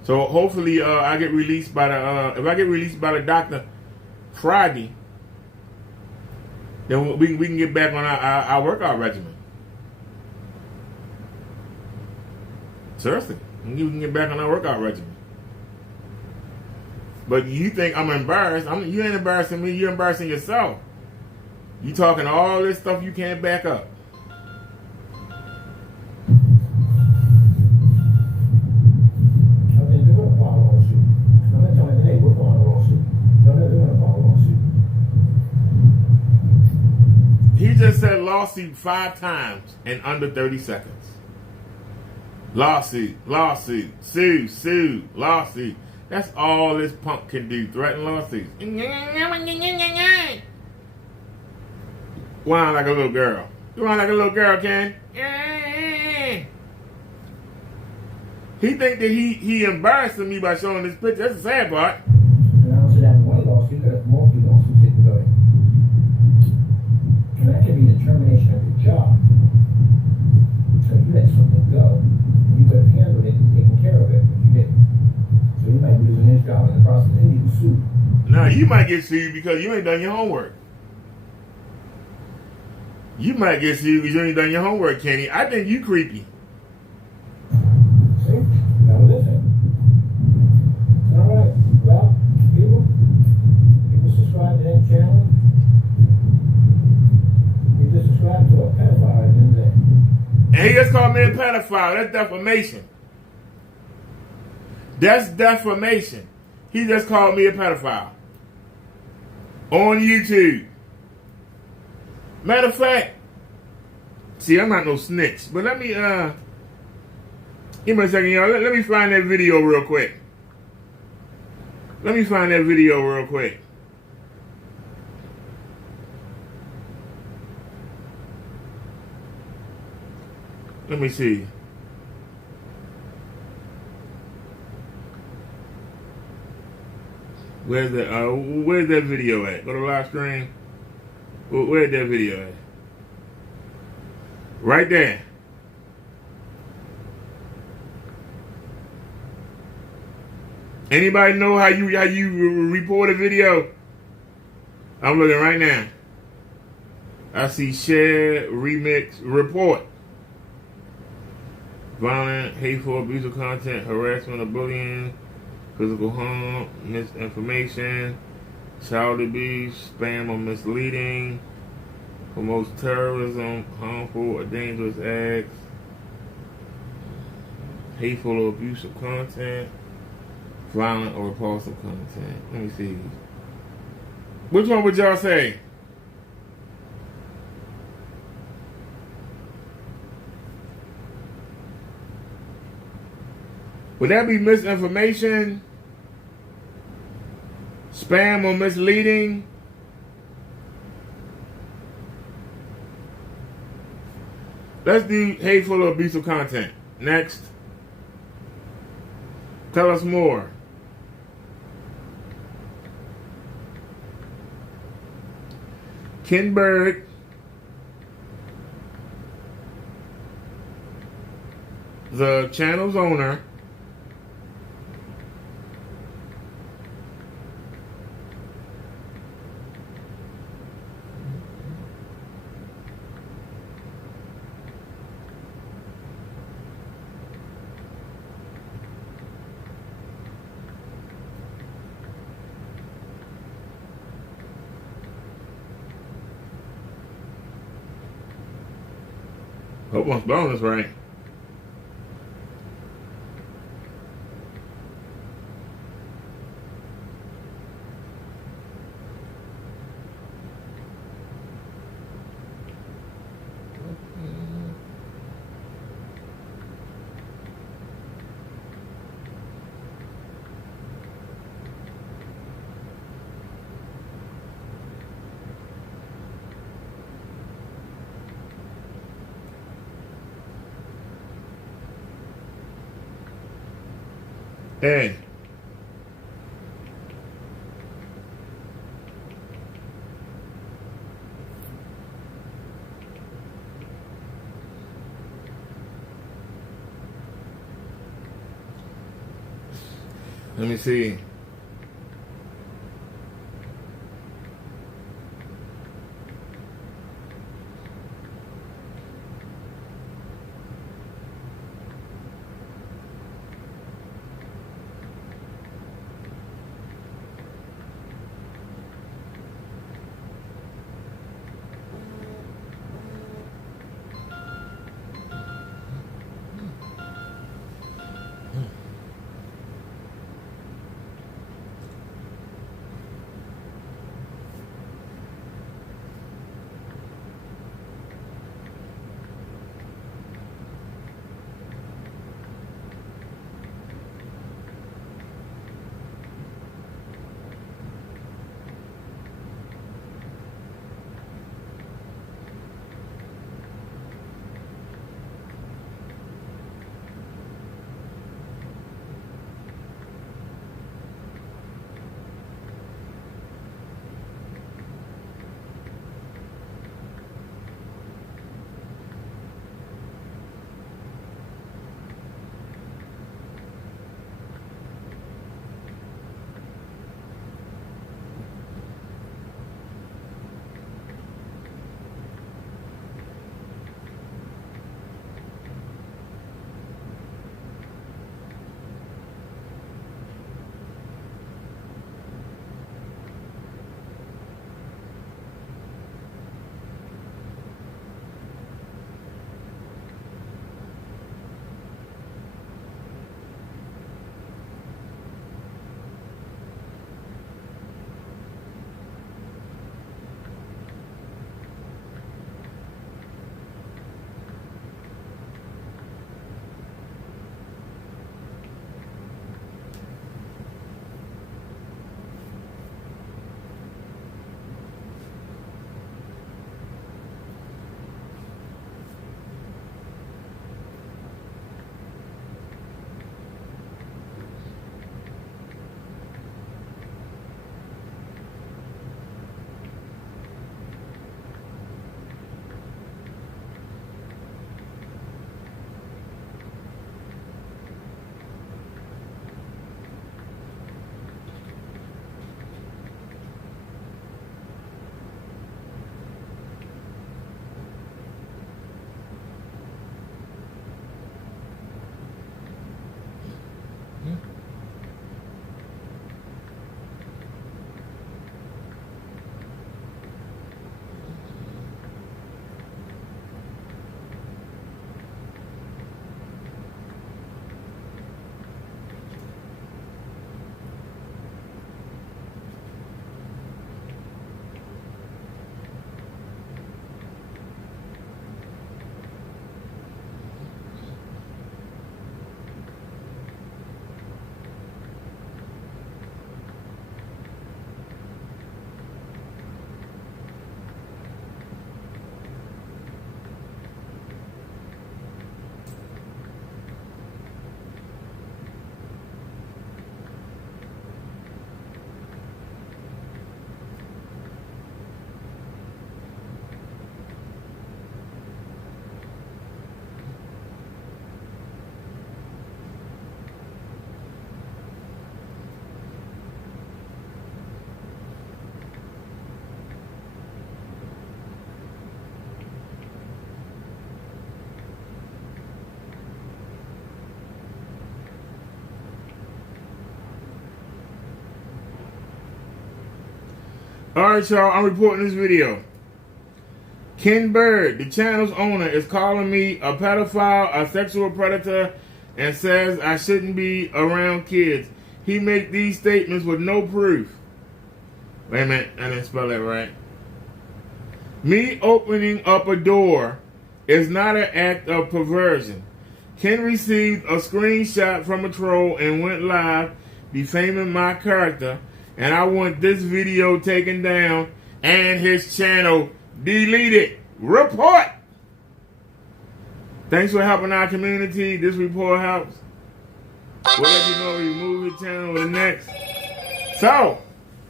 So hopefully I get released by the if I get released by the doctor Friday, then we can get back on our workout regimen. Seriously, we can get back on our workout regimen. But you think I'm embarrassed? You ain't embarrassing me. You're embarrassing yourself. You talking all this stuff you can't back up. He just said lawsuit 5 times in under 30 seconds. Lawsuit, lawsuit, sue, sue, lawsuit. That's all this punk can do, threaten lawsuits. Whine like a little girl. You whine like a little girl, Ken? He think that he embarrassing me by showing this picture. That's the sad part. And I also have one lawsuit, there's multiple lawsuits in the going. And that can be the termination of your job. So you let something go. You could have handled it and taken care of it, but you didn't. So you might be losing his job in the process, and you can sue. No, you might get sued because you ain't done your homework. You might get sued because you ain't done your homework, Kenny. I think you creepy. See? You gotta listen. All right. Well, people subscribe to that channel. You just subscribe to a pedophile at the end of the day. And he just called me a pedophile. That's defamation. That's defamation. He just called me a pedophile. On YouTube. Matter of fact, see, I'm not no snitch, but let me, give me a second, y'all. Let me find that video real quick. Let me find that video real quick. Let me see. Where's that video at? Go to live stream. Where's that video at? Right there. Anybody know how you report a video? I'm looking right now. I see share, remix, report. Violent, hateful, abusive content, harassment, or bullying, physical harm, misinformation, child abuse, spam or misleading, promotes terrorism, harmful or dangerous acts, hateful or abusive content, violent or repulsive content. Let me see. Which one would y'all say? Would that be misinformation, spam or misleading? Let's do hateful or abusive content. Next. Tell us more. Ken Berg, the channel's owner, hope I'm spelling this right. Hey. Let me see. Alright, y'all, I'm reporting this video. Ken Bird, the channel's owner, is calling me a pedophile, a sexual predator, and says I shouldn't be around kids. He made these statements with no proof. Wait a minute, I didn't spell that right. Me opening up a door is not an act of perversion. Ken received a screenshot from a troll and went live defaming my character, and I want this video taken down and his channel deleted. Report! Thanks for helping our community. This report helps. We'll let you know if we move his channel to the next. So,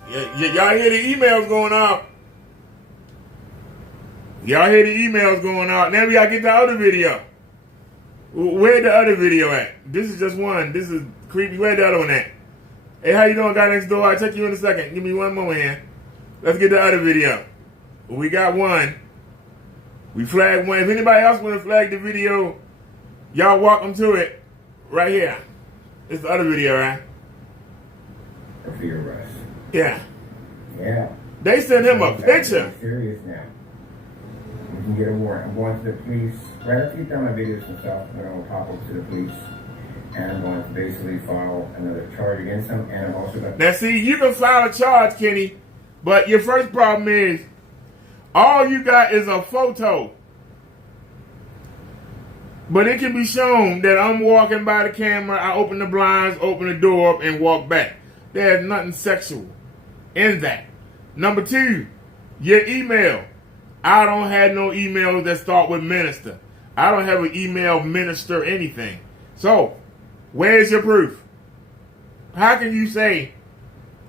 y'all hear the emails going out. Y'all hear the emails going out. Now we gotta get the other video. Where's the other video at? This is just one. This is creepy. Where's the other one at? Hey, how you doing, guy next door? I'll check you in a second. Give me one more here. Let's get the other video. We got one. We flagged one. If anybody else want to flag the video, y'all welcome to it. Right here. It's the other video, right? For your arrest. Yeah. Yeah. They sent him a picture. I'm serious now. You can get a warrant. I'm going to the police. Right after you've done my videos and stuff, I'm going to pop up to the police. And I'm going to basically file another charge against him. And I'm also going to... Now, see, you can file a charge, Kenny. But your first problem is, all you got is a photo. But it can be shown that I'm walking by the camera, I open the blinds, open the door up, and walk back. There's nothing sexual in that. Number two, your email. I don't have no emails that start with minister. I don't have an email minister anything. So, where's your proof? How can you say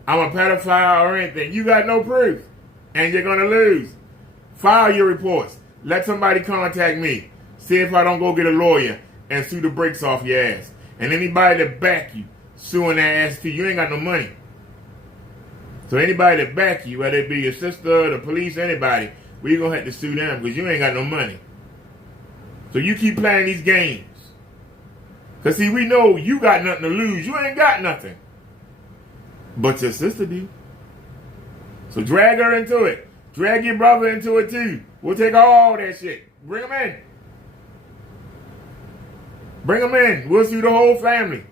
I'm a pedophile or anything? You got no proof. And you're going to lose. File your reports. Let somebody contact me. See if I don't go get a lawyer and sue the brakes off your ass. And anybody that back you, suing their ass too. You ain't got no money. So anybody that back you, whether it be your sister, the police, anybody, we're going to have to sue them because you ain't got no money. So you keep playing these games. Because see, we know you got nothing to lose. You ain't got nothing. But your sister do. So drag her into it. Drag your brother into it too. We'll take all that shit. Bring them in. Bring them in. We'll sue the whole family.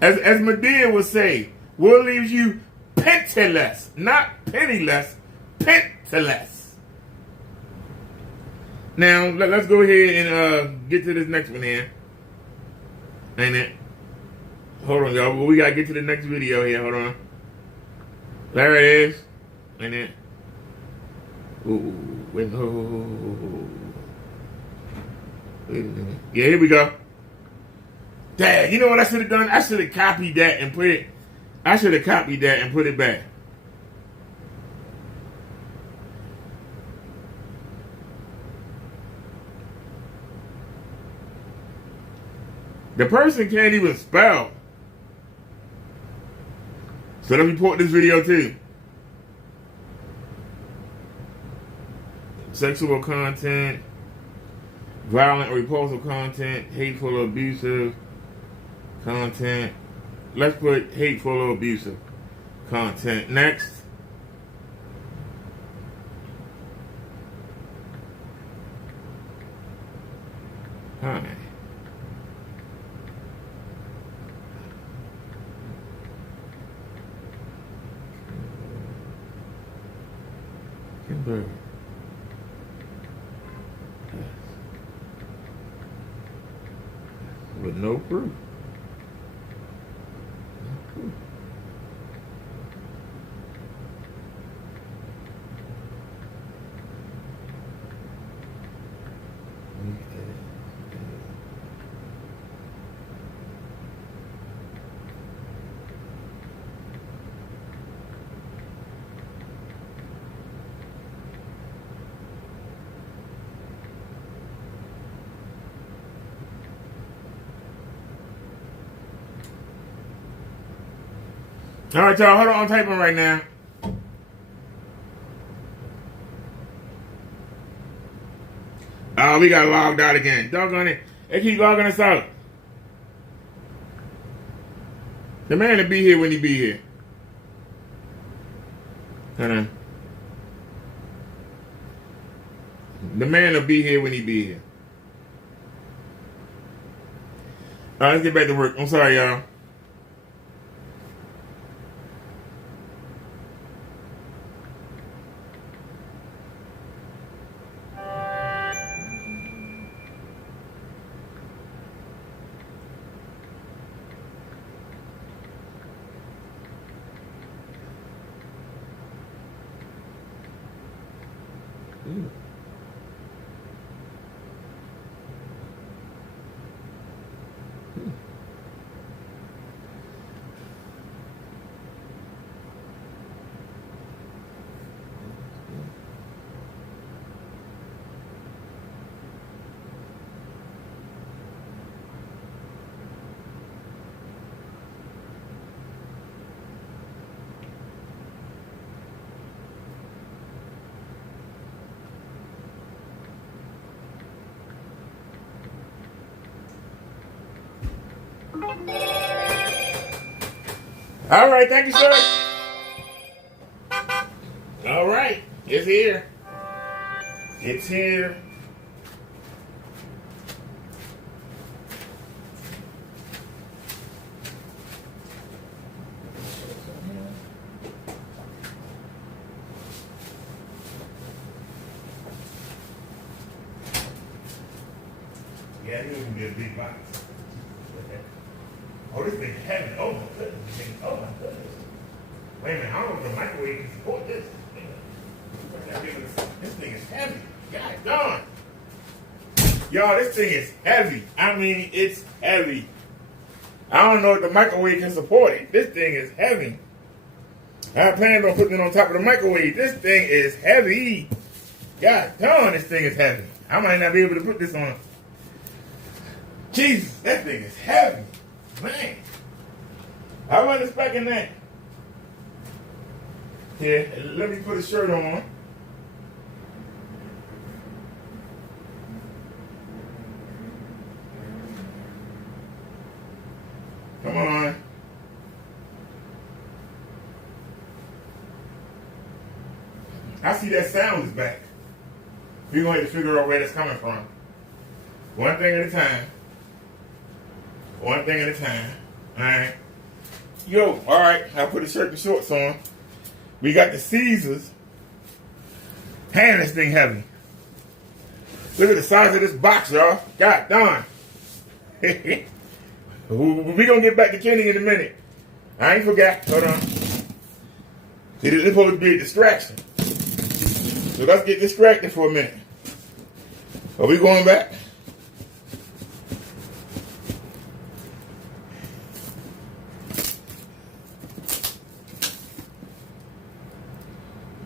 As Medea would say, we'll leave you penniless. Not penniless. Penniless. Now, let's go ahead and get to this next one here. Ain't it? Hold on, y'all. We got to get to the next video here. Hold on. There it is. Ain't it? Ooh, wait, yeah, here we go. Dad, you know what I should have done? I should have copied that and put it. I should have copied that and put it back. The person can't even spell. So let's report this video too. Sexual content, violent or repulsive content, hateful or abusive content. Let's put hateful or abusive content. Next. Hi. Kimberly. With no proof. All right, y'all. Hold on. I'm typing right now. We got logged out again. Doggone it. They keep logging us out. The man will be here when he be here. The man will be here when he be here. All right, let's get back to work. I'm sorry, y'all. All right, thank you, sir. All right, it's here. It's here. Yeah, this can be a big box. Oh, this thing is heavy. Oh, my goodness. Oh, my goodness. Wait a minute. I don't know if the microwave can support this. This thing is heavy. God darn. Y'all, this thing is heavy. I mean, it's heavy. I don't know if the microwave can support it. This thing is heavy. I planned on putting it on top of the microwave. This thing is heavy. God darn, this thing is heavy. I might not be able to put this on. Jesus, that thing is heavy. Man, I wasn't expecting that. Here, let me put a shirt on. Come on. I see that sound is back. We're going to have to figure out where that's coming from. One thing at a time. One thing at a time. Alright. Yo, alright. I put a shirt and shorts on. We got the Caesars. Man, this thing heavy. Look at the size of this box, y'all. God darn. We're going to get back to Kenny in a minute. I ain't forgot. Hold on. See, this is supposed to be a distraction. So let's get distracted for a minute. Are we going back?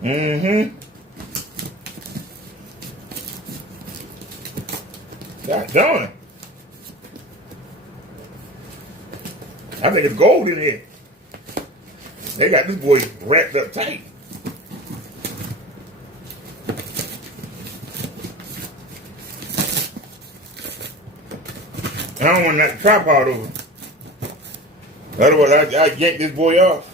Mm-hmm. God darn. I think it's gold in here. They got this boy wrapped up tight. I don't want to knock the tripod over. Otherwise, I yank this boy off.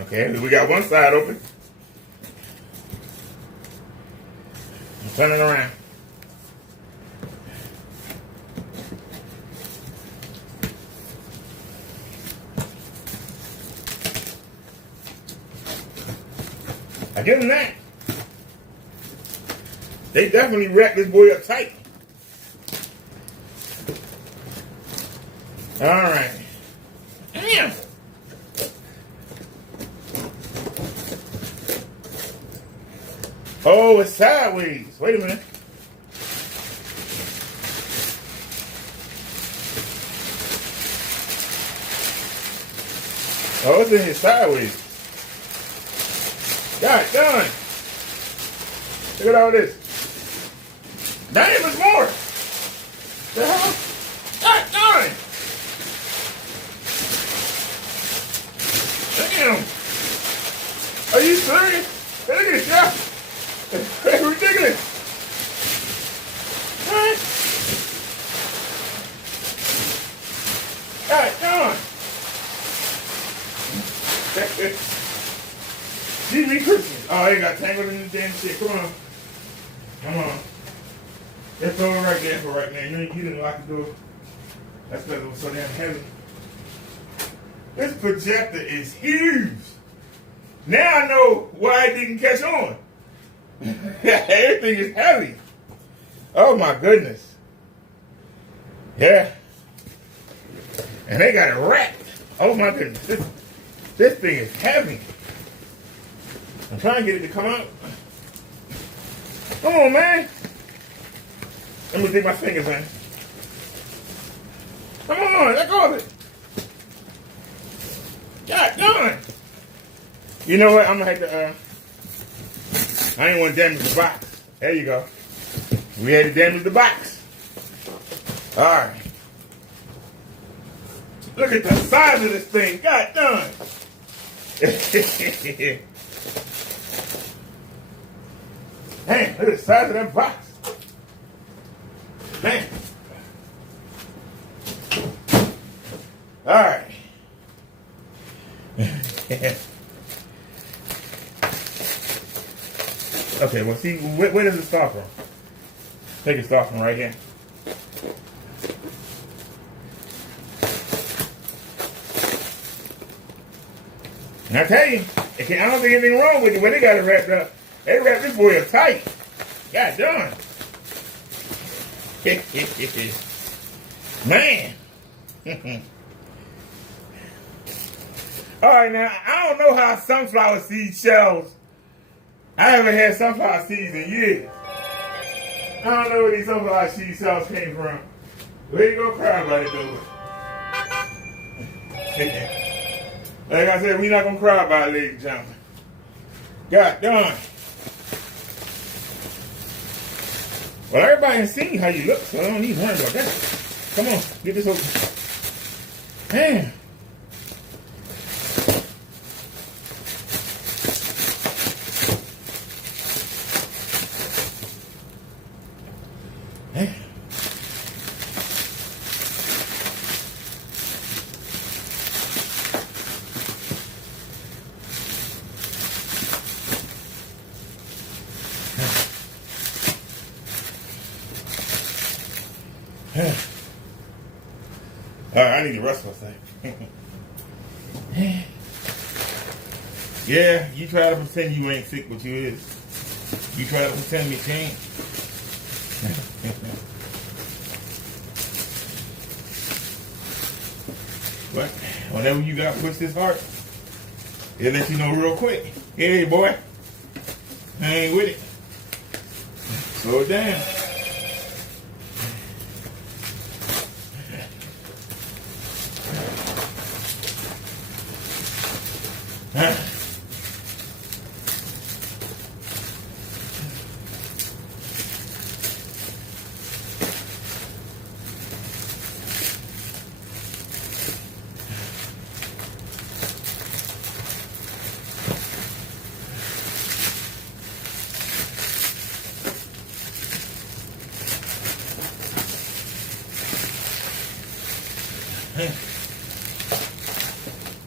Okay, we got one side open. Turn it around. I give them that. They definitely wrapped this boy up tight. All right. Damn. Oh, it's sideways. Wait a minute. Oh, it's in here sideways. God darn. Look at all this. Damn, there's more. The hell? God darn. Damn. Are you serious? Look at this, y'all. It's ridiculous. What? God, come on. These be Christmas. Oh, they got tangled in the damn shit. Come on. Come on. Let's throw it right there for right now. You didn't lock the door. That's because it was so damn heavy. This projector is huge. Now I know why it didn't catch on. Everything is heavy. Oh my goodness. Yeah. And they got it wrapped. Oh my goodness. This thing is heavy. I'm trying to get it to come out. Come on, man. Let me dig my fingers in. Come on, let go of it. God darn. You know what? I'm gonna have to I ain't want to damage the box. There you go. We had to damage the box. Alright. Look at the size of this thing. God darn. Man, look at the size of that box. Man. Alright. Okay, well, see, where does it start from? Take it start from right here. And I tell you, I don't think anything wrong with it when they got it wrapped up. They wrapped this boy up tight. God darn. Man. All right, now, I don't know how sunflower seed shells. I haven't had sunflower seeds in years. I don't know where these sunflower seed shells came from. Where you gonna cry about it, though? Like I said, we're not gonna cry about it, ladies and gentlemen. God darn. Well, everybody has seen how you look, so I don't need to worry about that. Come on, get this open. Man. Alright, I need to rest my thing. Yeah, you try to pretend you ain't sick, but you is. You try to pretend you can't. But whenever you got to push this hard, it'll let you know real quick. Hey, boy, I ain't with it. Slow it down.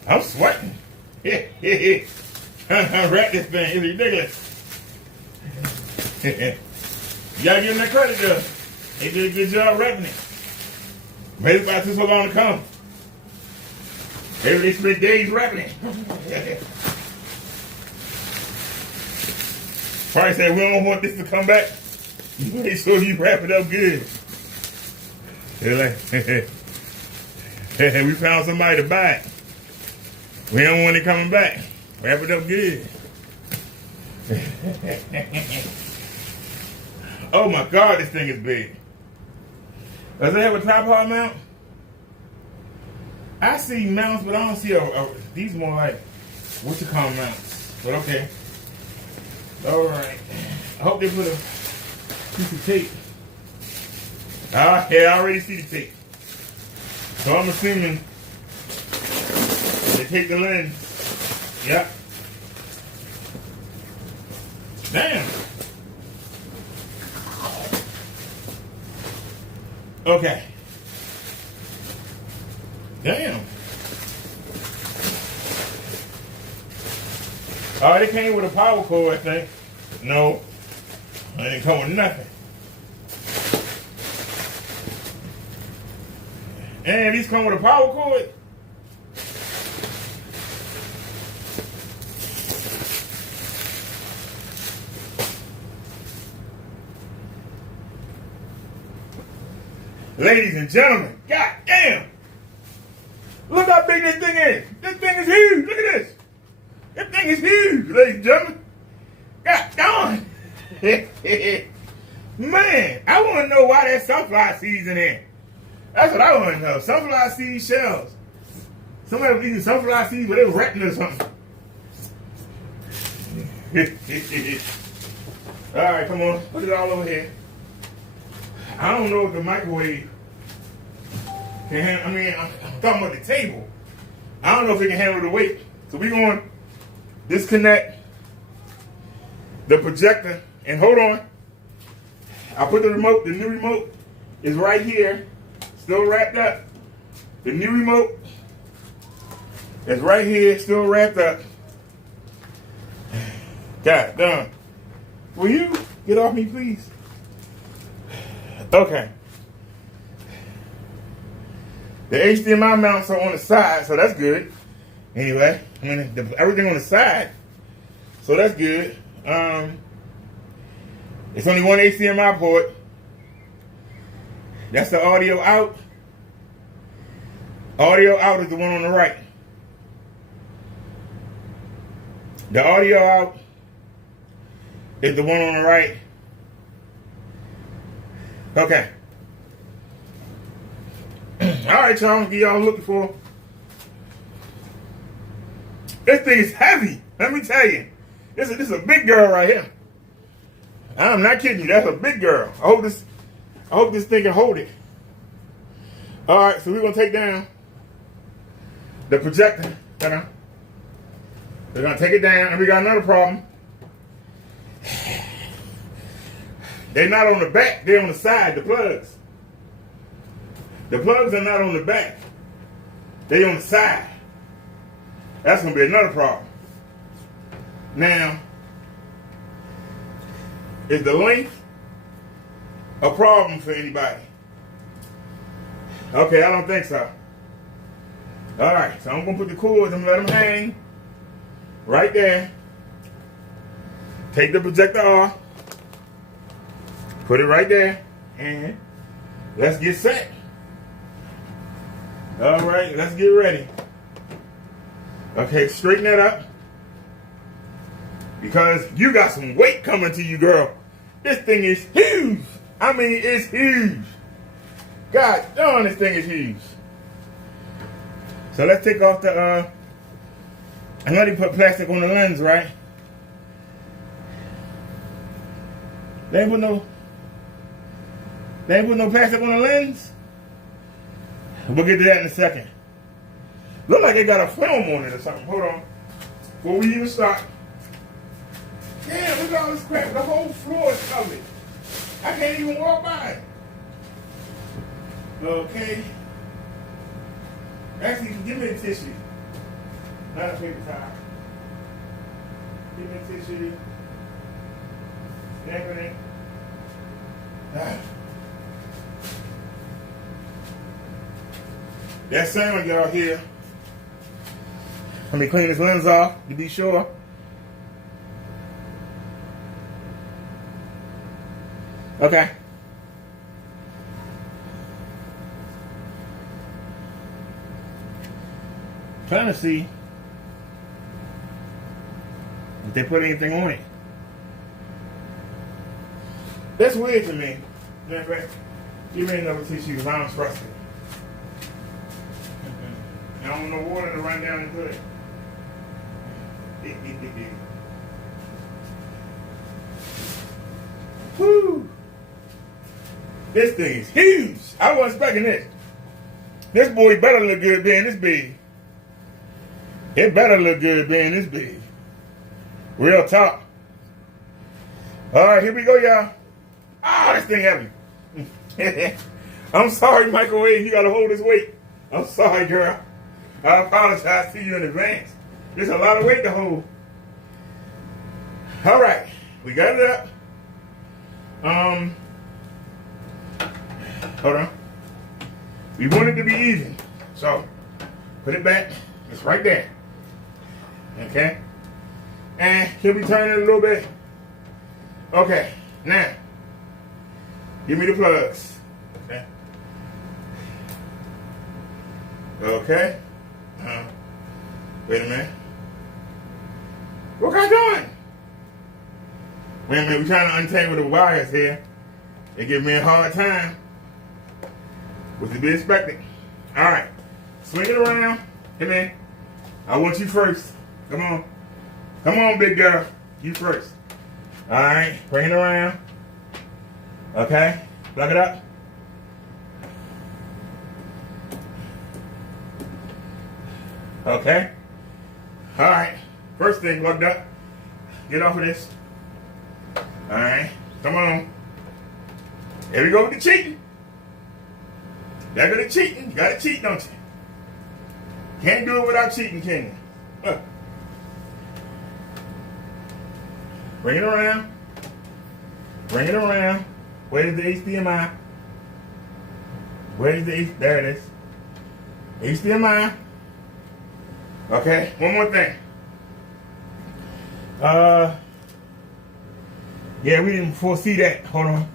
I'm sweating. I wrap this thing. It's ridiculous. You gotta give them that credit, though. They did a good job wrapping it. Maybe about too so long to come. Maybe they spent days wrapping it. Probably said, we don't want this to come back. Make sure you wrap it up good. They're like, we found somebody to buy it. We don't want it coming back. Wrap it up good. Oh my God, this thing is big. Does it have a tripod mount? I see mounts, but I don't see these more like, what you call mounts. But okay. All right. I hope they put a piece of tape. Ah, yeah, I already see the tape. So I'm assuming they take the lens. Yep. Damn. Okay. Damn. Oh, it came with a power cord, I think. No. It didn't come with nothing. And these come with a power cord. Ladies and gentlemen, god damn. Look how big this thing is. This thing is huge. Look at this. This thing is huge, ladies and gentlemen. God darn. Man, I want to know why that sunflower seeds in there. That's what I want to know. Sunflower seed shells. Somebody was eating sunflower seeds, but they were ratting or something. All right, come on. Put it all over here. I don't know if the microwave can handle, I mean, I'm talking about the table. I don't know if it can handle the weight. So we're going to disconnect the projector. And hold on. I put the remote, the new remote is right here. Still wrapped up. The new remote is right here, still wrapped up. God done. Will you get off me, please? Okay. The HDMI mounts are on the side, so that's good. Anyway, I mean, everything on the side, so that's good. It's only one HDMI port. That's the audio out. Audio out is the one on the right. The audio out is the one on the right. Okay. All right, y'all. I'm gonna give y'all looking for. This thing is heavy. Let me tell you. This is a big girl right here. I'm not kidding you. That's a big girl. I hope this thing can hold it. All right, so we're gonna take down the projector. We're gonna take it down, and we got another problem. They're not on the back, they're on the side, the plugs. The plugs are not on the back. They're on the side. That's going to be another problem. Now, is the length a problem for anybody? Okay, I don't think so. All right, so I'm going to put the cords and let them hang right there. Take the projector off. Put it right there, and let's get set. All right, let's get ready. Okay, straighten that up. Because you got some weight coming to you, girl. This thing is huge. I mean, it's huge. God darn, this thing is huge. So let's take off the, I know they put plastic on the lens, right? They ain't put no plastic on the lens? We'll get to that in a second. Look like it got a film on it or something. Hold on. Before we even start. Damn, look at all this crap. The whole floor is covered. I can't even walk by it. Okay. Actually, give me a tissue. Not a paper towel. Give me a tissue. Dampen it. That sound y'all hear. Let me clean this lens off to be sure. Okay. Trying to see if they put anything on it. That's weird to me. Matter of fact, give me another tissue because I don't trust it. I don't want no water to run down into it. Woo! This thing is huge. I wasn't expecting this. This boy better look good being this big. It better look good being this big. Real talk. All right, here we go, y'all. Ah, this thing heavy. I'm sorry, microwave. You got to hold this weight. I'm sorry, girl. I apologize to you in advance. There's a lot of weight to hold. All right, we got it up. Hold on. We want it to be even, so put it back. It's right there. Okay. And can we turn it a little bit? Okay. Now, give me the plugs. Okay. Okay. Wait a minute. What guy doing? Wait a minute. We're trying to untangle the wires here. They give me a hard time. What's to be expected? All right. Swing it around. Come in. I want you first. Come on. Come on, big girl. You first. All right. Bring it around. Okay. Plug it up. Okay. All right. First thing plugged up. Get off of this. All right. Come on. Here we go with the cheating. Y'all got to cheating. You got to cheat, don't you? Can't do it without cheating, can you? Look. Bring it around. Bring it around. Where's the HDMI? Where's the there it is. HDMI. Okay, one more thing. Yeah, we didn't foresee that. Hold on.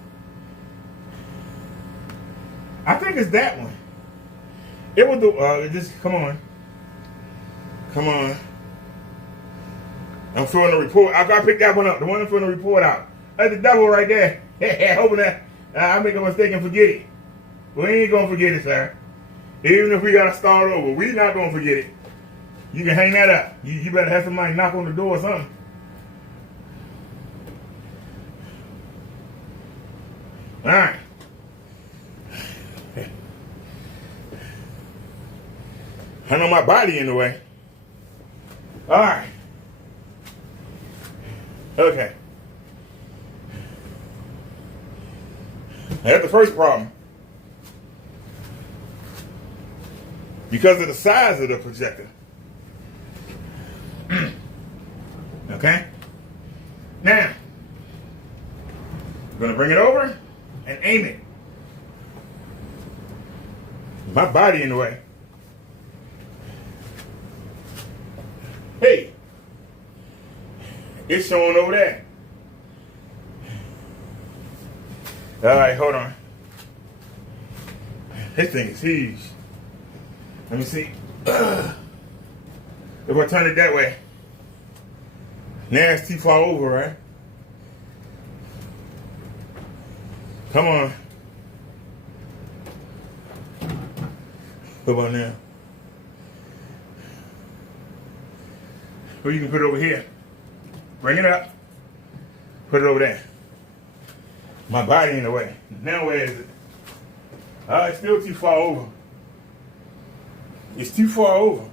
I think it's that one. It was the just come on. Come on. I'm filling the report. I gotta pick that one up. The one I'm filling the report out. That's the devil right there. Hoping that I make a mistake and forget it. We ain't gonna forget it, sir. Even if we gotta start over, we not gonna forget it. You can hang that up. You better have somebody knock on the door or something. All right. I know my body in the way. All right. Okay. That's the first problem. Because of the size of the projector. Okay? Now, I'm going to bring it over and aim it. My body in the way. Hey, it's showing over there. All right, hold on. This thing is huge. Let me see. If I turn it that way, now it's too far over, right? Come on. What about now? Or you can put it over here. Bring it up. Put it over there. My body in the way. Now where is it? It's still too far over. It's too far over.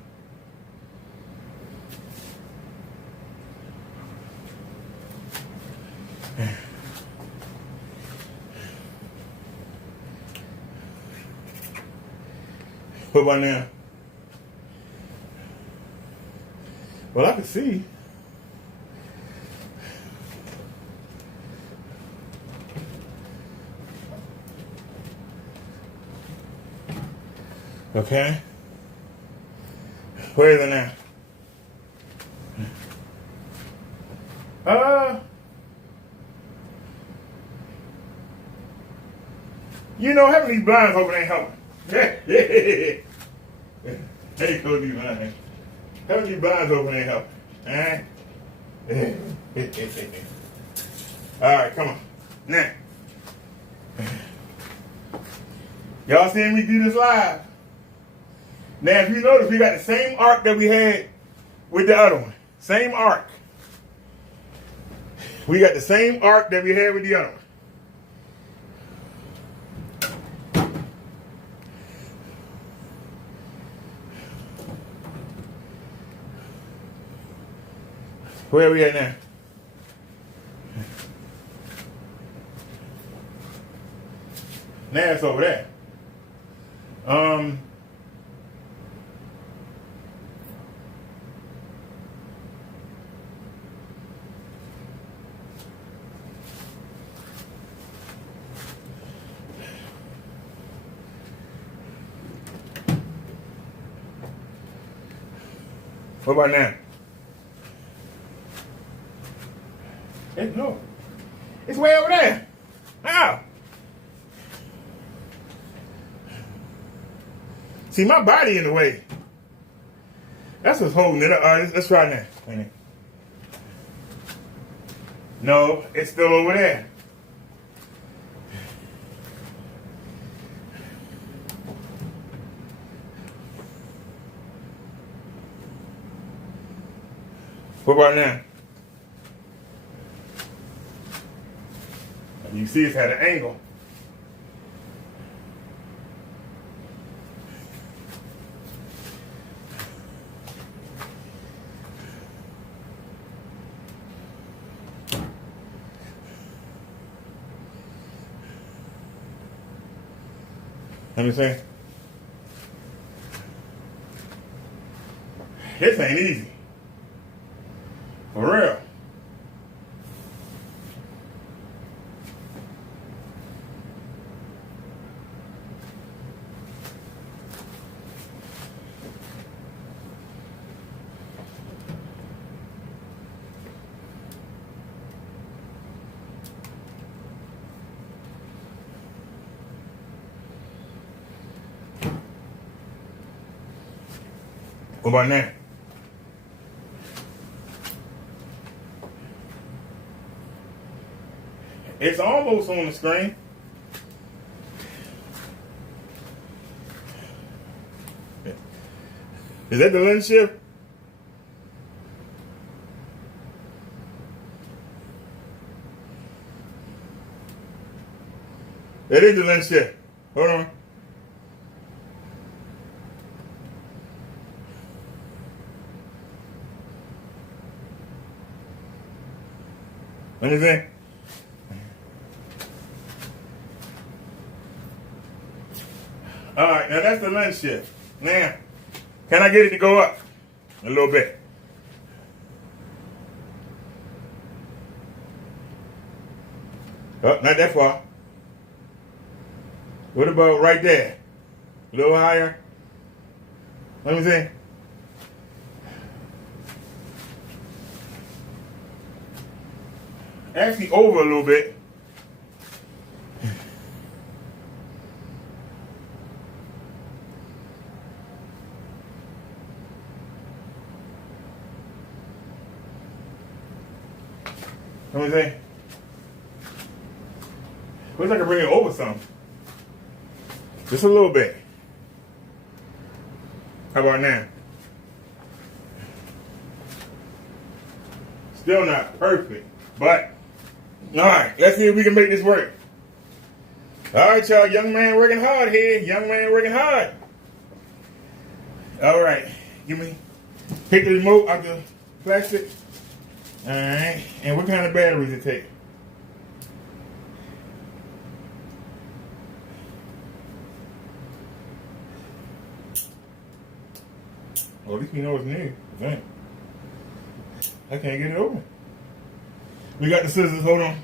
What about now? Well, I can see. Okay. Where is it now? You know, having these blinds open ain't helping. Hey, go these blinds. Having these blinds open ain't helping. All right, come on. Now. Y'all seeing me do this live? Now, if you notice, we got the same arc that we had with the other one. Same arc. We got the same arc that we had with the other one. Where are we at now? Now it's over there. What about now? No. It's way over there. How? See, my body in the way. That's what's holding it up. All right, let's try now. Wait a minute. No, it's still over there. What about now? You see it's at an angle. Let me see. This ain't easy. For real. What about now? It's almost on the screen. Is that the lens shift? That is the lens shift. Hold on. Let me see. All right, now that's the lens shift. Now, can I get it to go up a little bit? Oh, not that far. What about right there? A little higher? Let me see. Actually over a little bit. Let me see. Wish I could bring it over some. Just a little bit. How about now? Still not perfect, but all right, let's see if we can make this work. All right, y'all, young man working hard here. Young man working hard. All right, pick the remote out the plastic. All right, and what kind of batteries it take? Well, at least we know it's new. I can't get it open. We got the scissors. Hold on.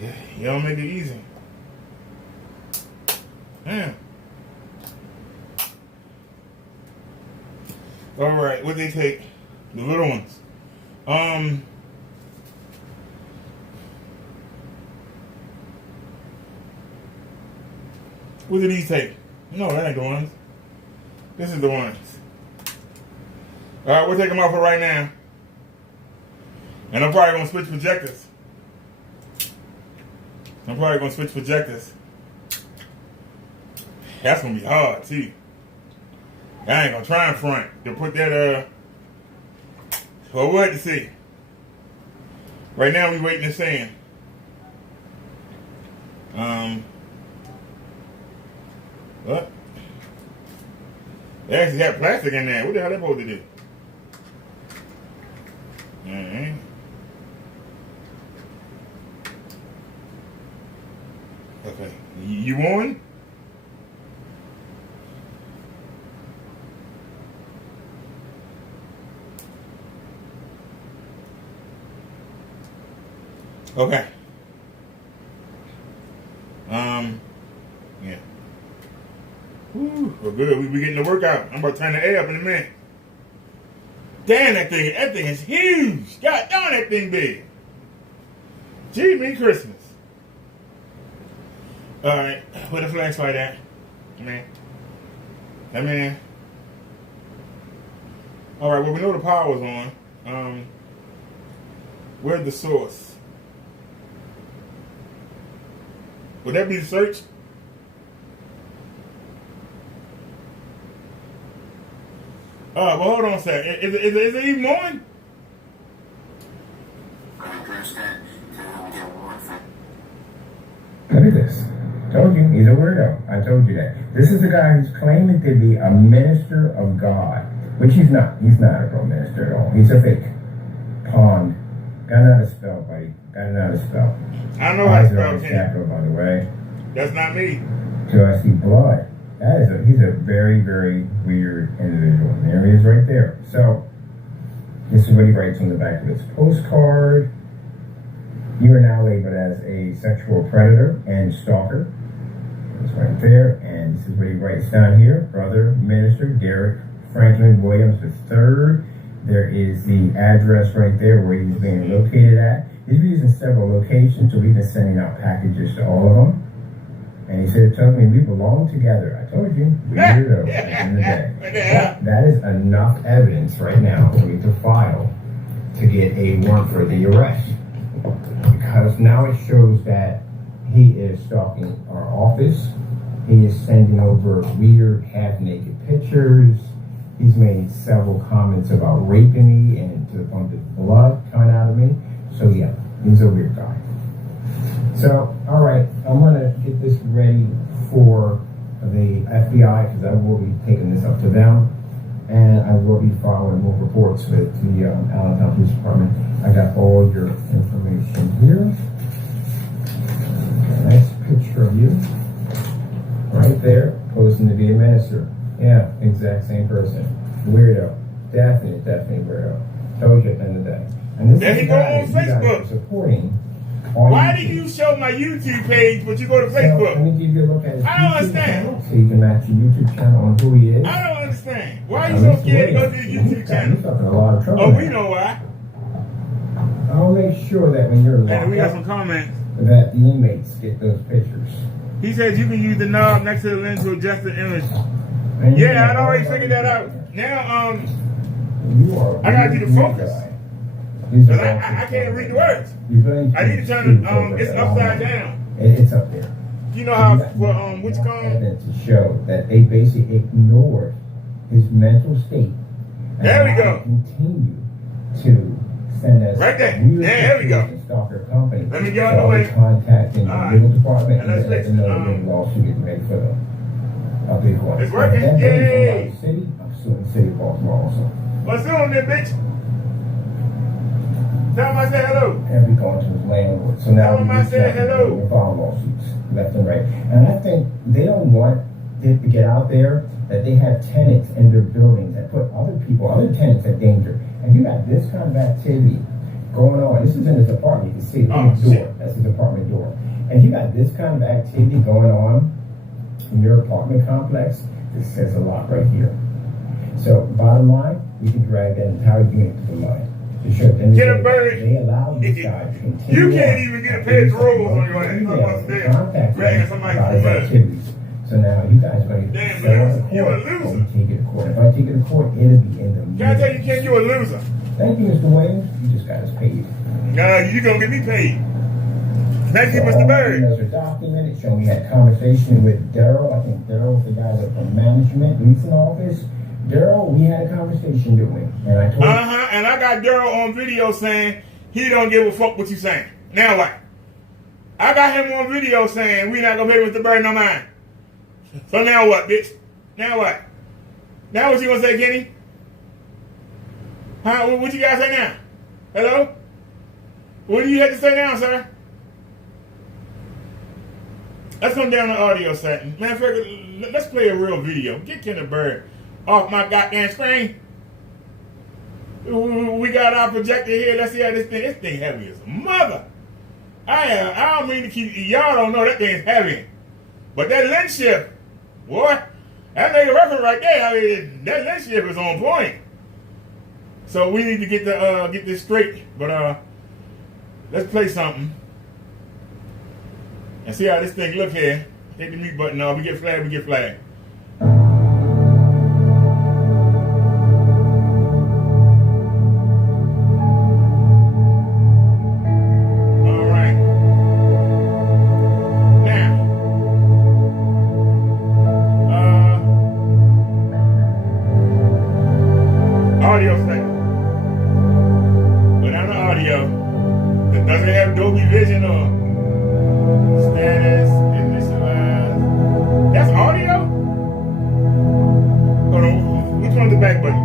Yeah, y'all make it easy. Damn. All right, what they take? The little ones. What do these take? No, that ain't the ones. This is the ones. All right, we'll take them off for right now. And I'm probably going to switch projectors. That's going to be hard, too. I ain't going to try in front to put that, well, we'll have to see. Right now, we waiting to sand. What? They actually got plastic in there. What the hell they supposed to do? Okay. You won? Okay. Yeah. Woo, we're good. We getting the workout. I'm about to turn the air up in a minute. Damn, that thing is huge. God darn, that thing big. Gee, me Christmas. All right, where the flashlight at? Man. That man. All right, well, we know the power's on. Where's the source? Would that be the search? Well, hold on a second. Is it even on? Look at this. Told you, he's a weirdo. I told you that. This is the guy who's claiming to be a minister of God, which he's not. He's not a real minister at all. He's a fake. Pond. Gotta know how to spell, buddy. Gotta know how to spell. I know how to spell, Ken. By the way. That's not me. Do I see blood? He's a very, very weird individual. And there he is right there. So, this is what he writes on the back of his postcard. You are now labeled as a sexual predator and stalker. It's right there. And this is what he writes down here. Brother Minister Derrick Franklin Williams III. There is the address right there where he's being located at. He's using several locations, so we've been sending out packages to all of them. And he said, "Tell me we belong together." I told you, weirdo at the end of the day. That is enough evidence right now for me to file to get a warrant for the arrest. Because now it shows that he is stalking our office. He is sending over weird half-naked pictures. He's made several comments about raping me and to the point of blood coming out of me. So yeah, he's a weird guy. So, all right, I'm going to get this ready for the FBI because I will be taking this up to them. And I will be filing more reports with the Allentown Police Department. I got all your information here. Nice picture of you. Right there, posing to be a minister. Yeah, exact same person. Weirdo. Definitely weirdo. Told you at the end of the day. And this There is he go on Facebook. Supporting. Why do you show my YouTube page but you go to Facebook? So, let me give you a look at his I don't YouTube understand. channel so you can match your YouTube channel on who he is. I don't understand. Why are you so scared to go to the YouTube channel? He's in a lot of trouble. Oh, now. we know why. I'll make sure that when you're locked And we got up, some comments. that the inmates get those pictures. He says you can use the knob next to the lens to adjust the image. And Yeah, I'd already figured that out. Now, You are I gotta do the focus. Because Cause I can't read the words. I need to turn it, it's upside down. It's up there. You know how, for, which column? Evidence to show that they basically ignored his mental state. And There we go. Continue to send us Right there. weird There we go. pictures and stalker company. Let me get out the way. Contacting the All right. legal department And let's and let fix them know it. that the lawsuit is made for them. A big one. It's working. And then Yay. from City, I'm suing the city of Baltimore also. What's doing there, bitch? Tell him I said hello. And we going to his landlord. So now Tell him I said hello. we file lawsuits left and right. And I think they don't want it to get out there that they have tenants in their buildings that put other tenants at danger. And you got this kind of activity going on. This is in his apartment. You can see the door. That's his apartment door. And you got this kind of activity going on in your apartment complex. This says a lot right here. So bottom line, we can drag that entire unit to the mud. Get a bird. They allow these guys to continue. You can't even get a pair of rolls on your ass. I'm about to say, dragging somebody from the mud. So now you guys are going to Damn, settle in you a court. loser. Or we take it to court. If I take it to court, it'll be in the Can I tell you, Ken, you a loser? Thank you, Mr. Williams. You just got us paid. Nah, you gonna get me paid. Thank you, So Mr. all Bird. emails are documented. So we had conversation with Daryl. I think Daryl's the guy that's from management, leasing office. Daryl, we had a conversation, didn't we? And I told And I got Daryl on video saying he don't give a fuck what you saying. Now what? I got him on video saying we not gonna pay Mr. Bird no mind. So now what, bitch? Now what? Now what you gonna say, Kenny? Huh? What you guys say now? Hello? What do you have to say now, sir? Let's come down to audio setting. Man, let's play a real video. Get Kendra Bird off my goddamn screen. We got our projector here. Let's see how this thing heavy as a mother. I don't mean to keep, y'all don't know that thing's heavy. But that lens shift, boy, that make a reference right there. I mean, that lens shift is on point. So we need to get this straight. But let's play something. And see how this thing look here. Take the mute button off. We get flagged. Audio thing. Without the audio, that doesn't have Dolby Vision or status, initialize. That's audio? Hold on, which one's the back button?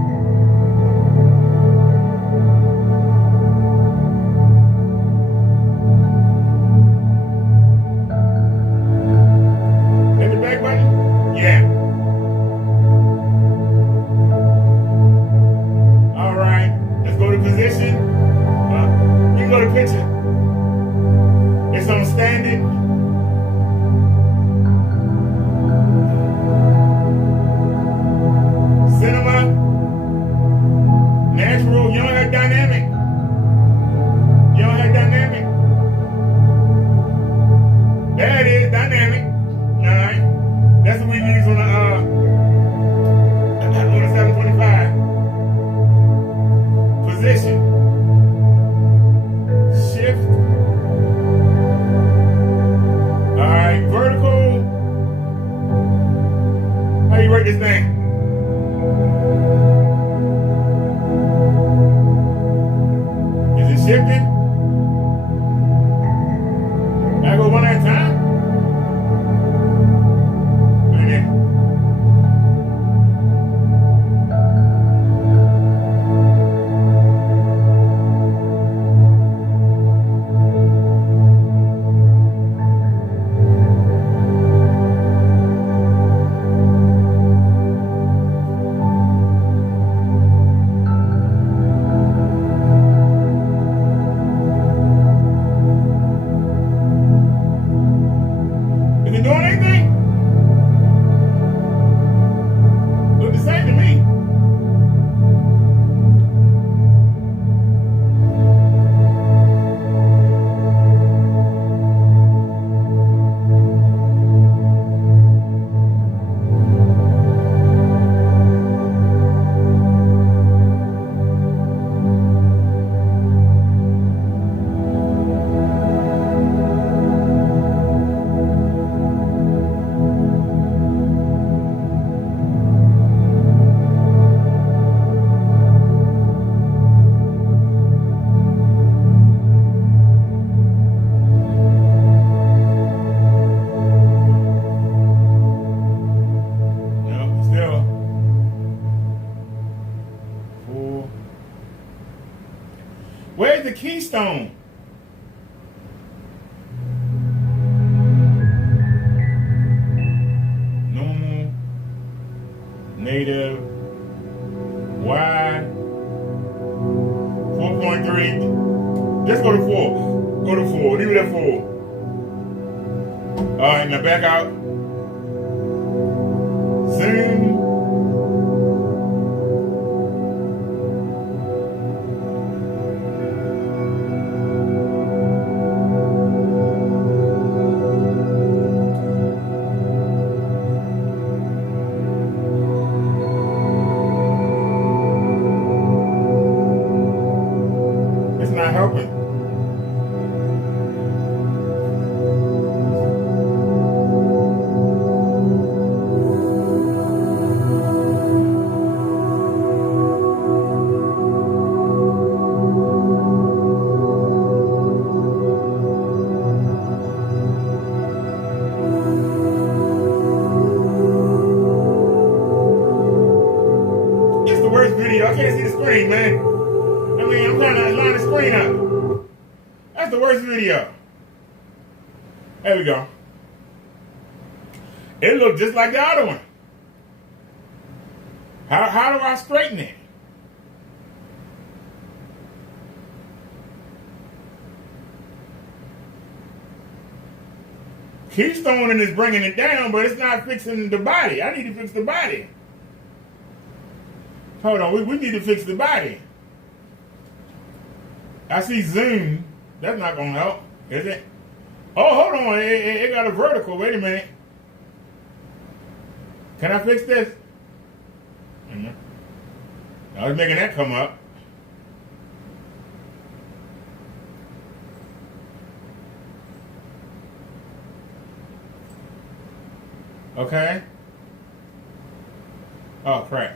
Hit the back button? Yeah. Position, you can go to picture. It's on standard. Cinema, natural. You don't have dynamic. There it is, dynamic. All right, that's what we use on the 725. Position, shift, all right, vertical. How you rate this thing? Is it shifting? I go one at a time? Where's the keystone? Normal, native, wide, 4.3. Just go to 4. Go to 4. Leave it at 4. All right, now back out. Zoom. Not helping. It's the worst video. I can't see the screen, man. I mean, I'm trying to line the screen up. That's the worst video. There we go. It looked just like the other one. How do I straighten it? Keystoning is bringing it down, but it's not fixing the body. I need to fix the body. Hold on, we need to fix the body. I see zoom. That's not going to help, is it? Oh, hold on. It got a vertical. Wait a minute. Can I fix this? I was making that come up. Okay. Oh, crap.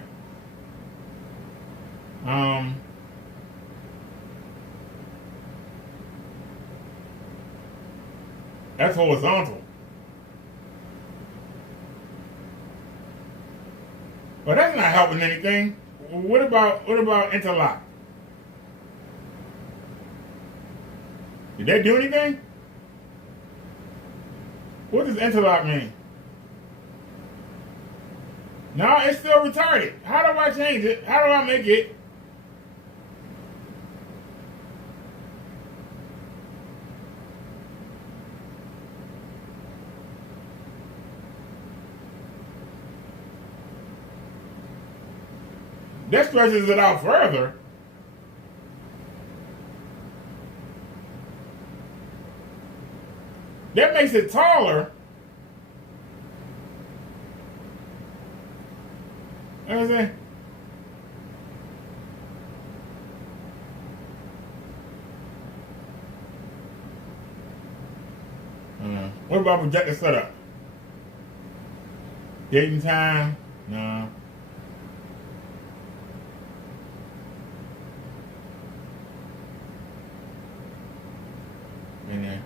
That's horizontal. But that's not helping anything. What about interlock? Did that do anything? What does interlock mean? No, it's still retarded. How do I change it? How do I make it? That stretches it out further. That makes it taller. You know what I'm saying? What about projector setup? Date and time? No. In there.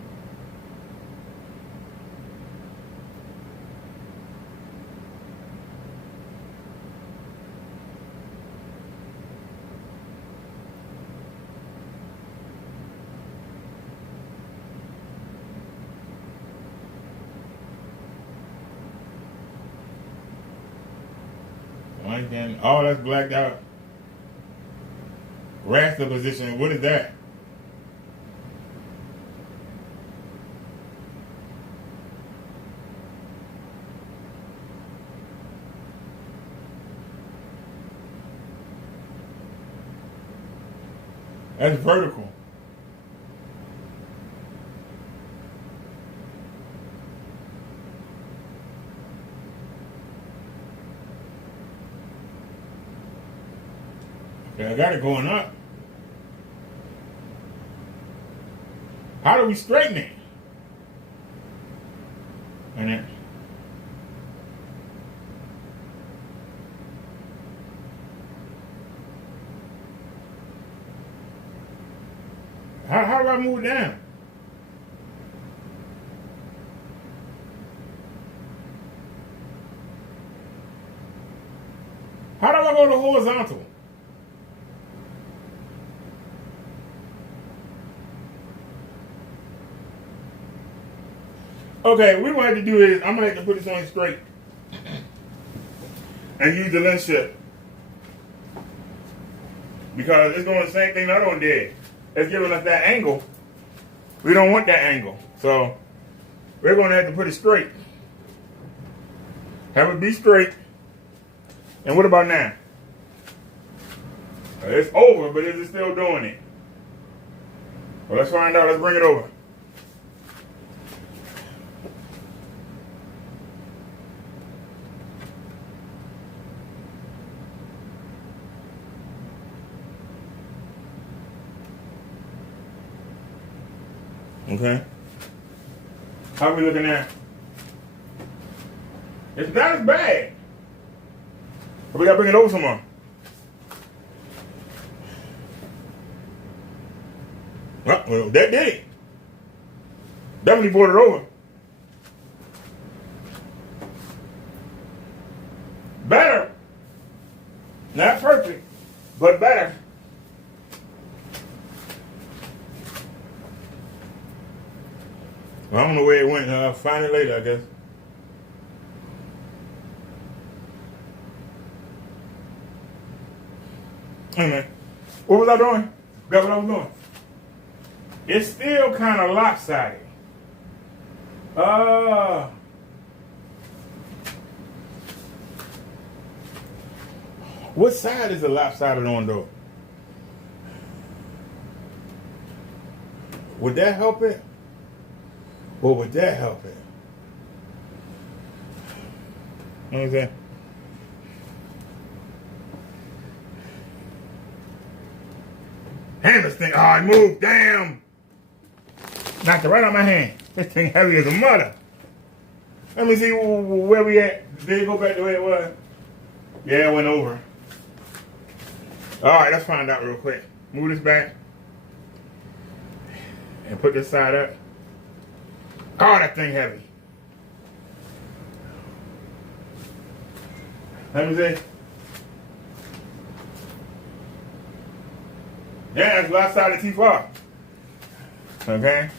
Oh, that's blacked out. Raster position. What is that? That's vertical. Okay, I got it going up. How do we straighten it? And then, how do I move it down? How do I go to horizontal? Okay, what we're going to have to do is, I'm going to have to put this on straight and use the lens shift. Because it's doing the same thing the other one did. It's giving us that angle. We don't want that angle. So, we're going to have to put it straight. Have it be straight. And what about now? It's over, but is it still doing it? Well, let's find out. Let's bring it over. Okay. How are we looking at? It's not as bad. But we gotta bring it over some more. Well, that did it. Definitely brought it over. Better. Not perfect, but better. I don't know where it went. I'll find it later, I guess. Hey man, what was I doing? That's what I was doing. It's still kind of lopsided. What side is it lopsided on though? Would that help it? Or would that help it? You know what I'm saying? Damn, this thing, oh, it moved, damn. Knocked it right out my hand. This thing heavy as a mother. Let me see where we at. Did it go back the way it was? Yeah, it went over. All right, let's find out real quick. Move this back. And put this side up. Oh, that thing heavy. Let me see. Yeah, that's lopsided too far. Okay?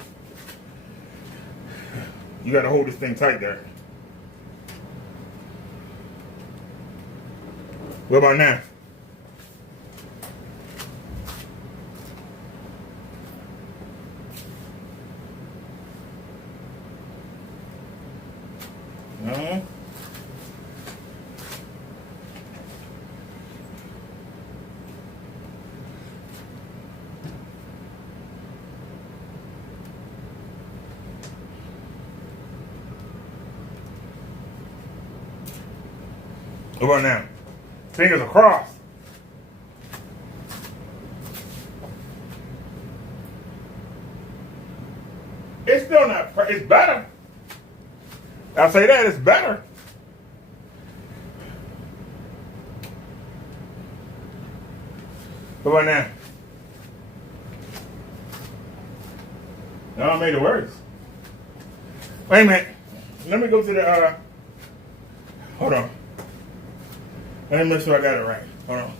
You gotta hold this thing tight there. What about now? No. What about now? Fingers across. It's still not, it's better. I'll say that, it's better. What about now? No, I made it worse. Wait a minute. Let me go to the, hold on. Let me make sure I got it right. Hold on.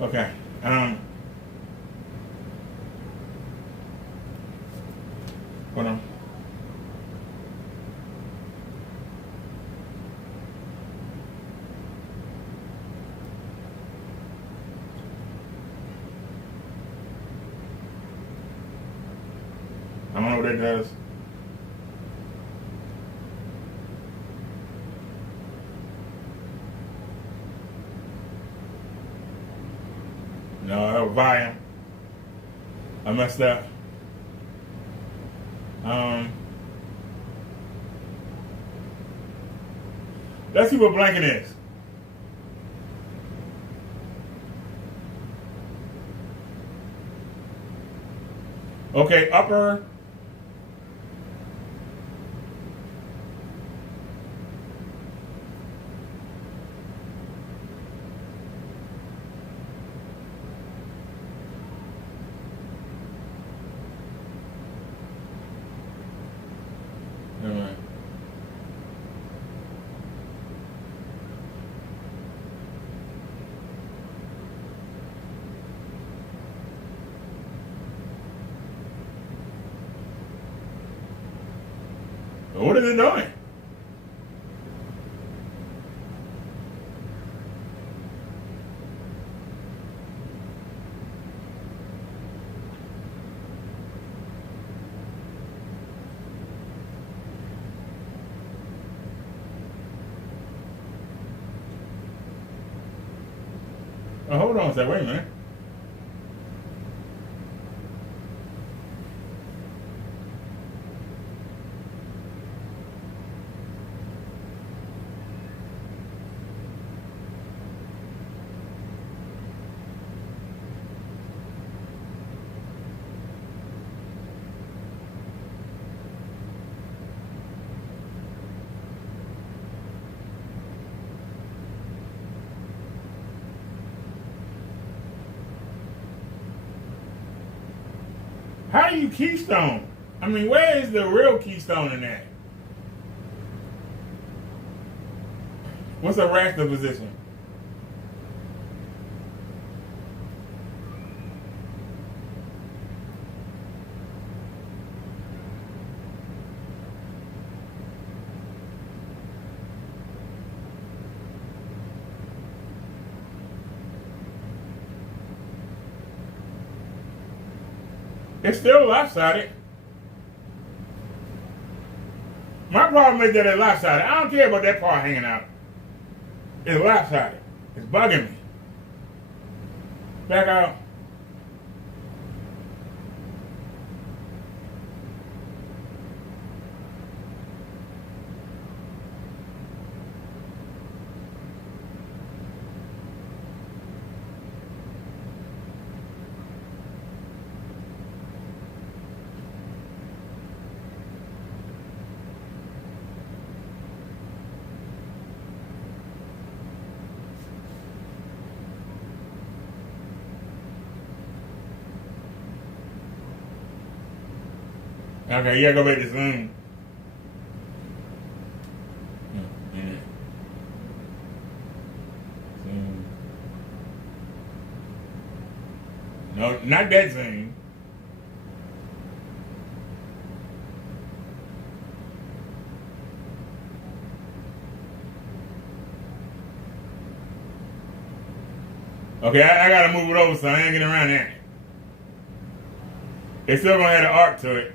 Okay. Hold on. I don't know what that does. No, that was volume. I messed up. Let's see what blanket is. Okay, upper. What is it doing? Oh, hold on a second. Wait a minute. How do you keystone? I mean, where is the real keystone in that? What's a raster position? It's still lopsided. My problem is that it's lopsided. I don't care about that part hanging out. It's lopsided. It's bugging me. Back out. Okay, yeah, go back to Zoom. Zoom. No, not that Zoom. Okay, I gotta move it over, so I ain't getting around that. It's still gonna have an arc to it.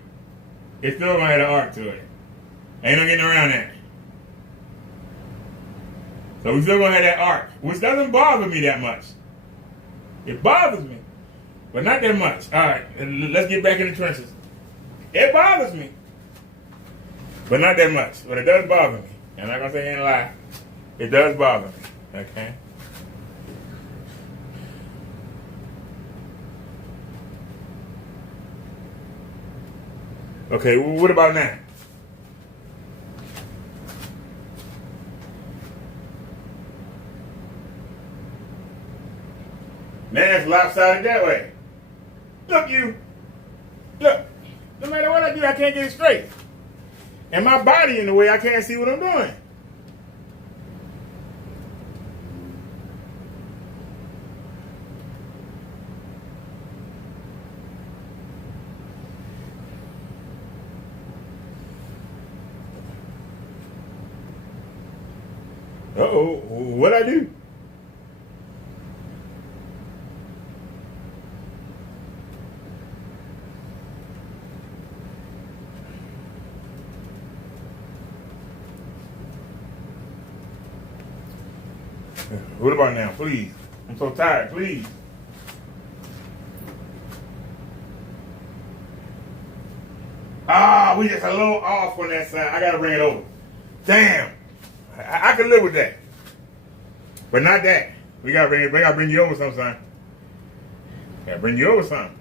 It's still gonna have an arc to it. Ain't no getting around that. So we still gonna have that arc, which doesn't bother me that much. It bothers me, but not that much. All right, let's get back in the trenches. It bothers me, but not that much. But it does bother me. I'm not gonna say any lie. It does bother me. Okay. Okay, what about now? Now it's lopsided that way. Look, you. Look. No matter what I do, I can't get it straight. And my body in the way, I can't see what I'm doing. Uh-oh, what'd I do? What about now, please? I'm so tired, please. Ah, we just a little off on that side. I gotta bring it over. Damn. I can live with that. But not that. We gotta bring you over sometime. Gotta bring you over something.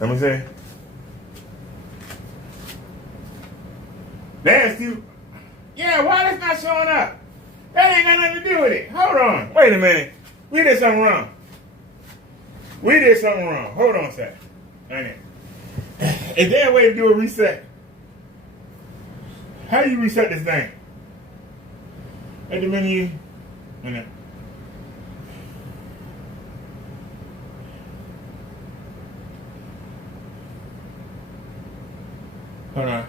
Let me see. That's too. Yeah, why that's not showing up? That ain't got nothing to do with it. Hold on. Wait a minute. We did something wrong. We did something wrong. Hold on a second. Is there a way to do a reset? How do you reset this thing? At the menu. Hold on.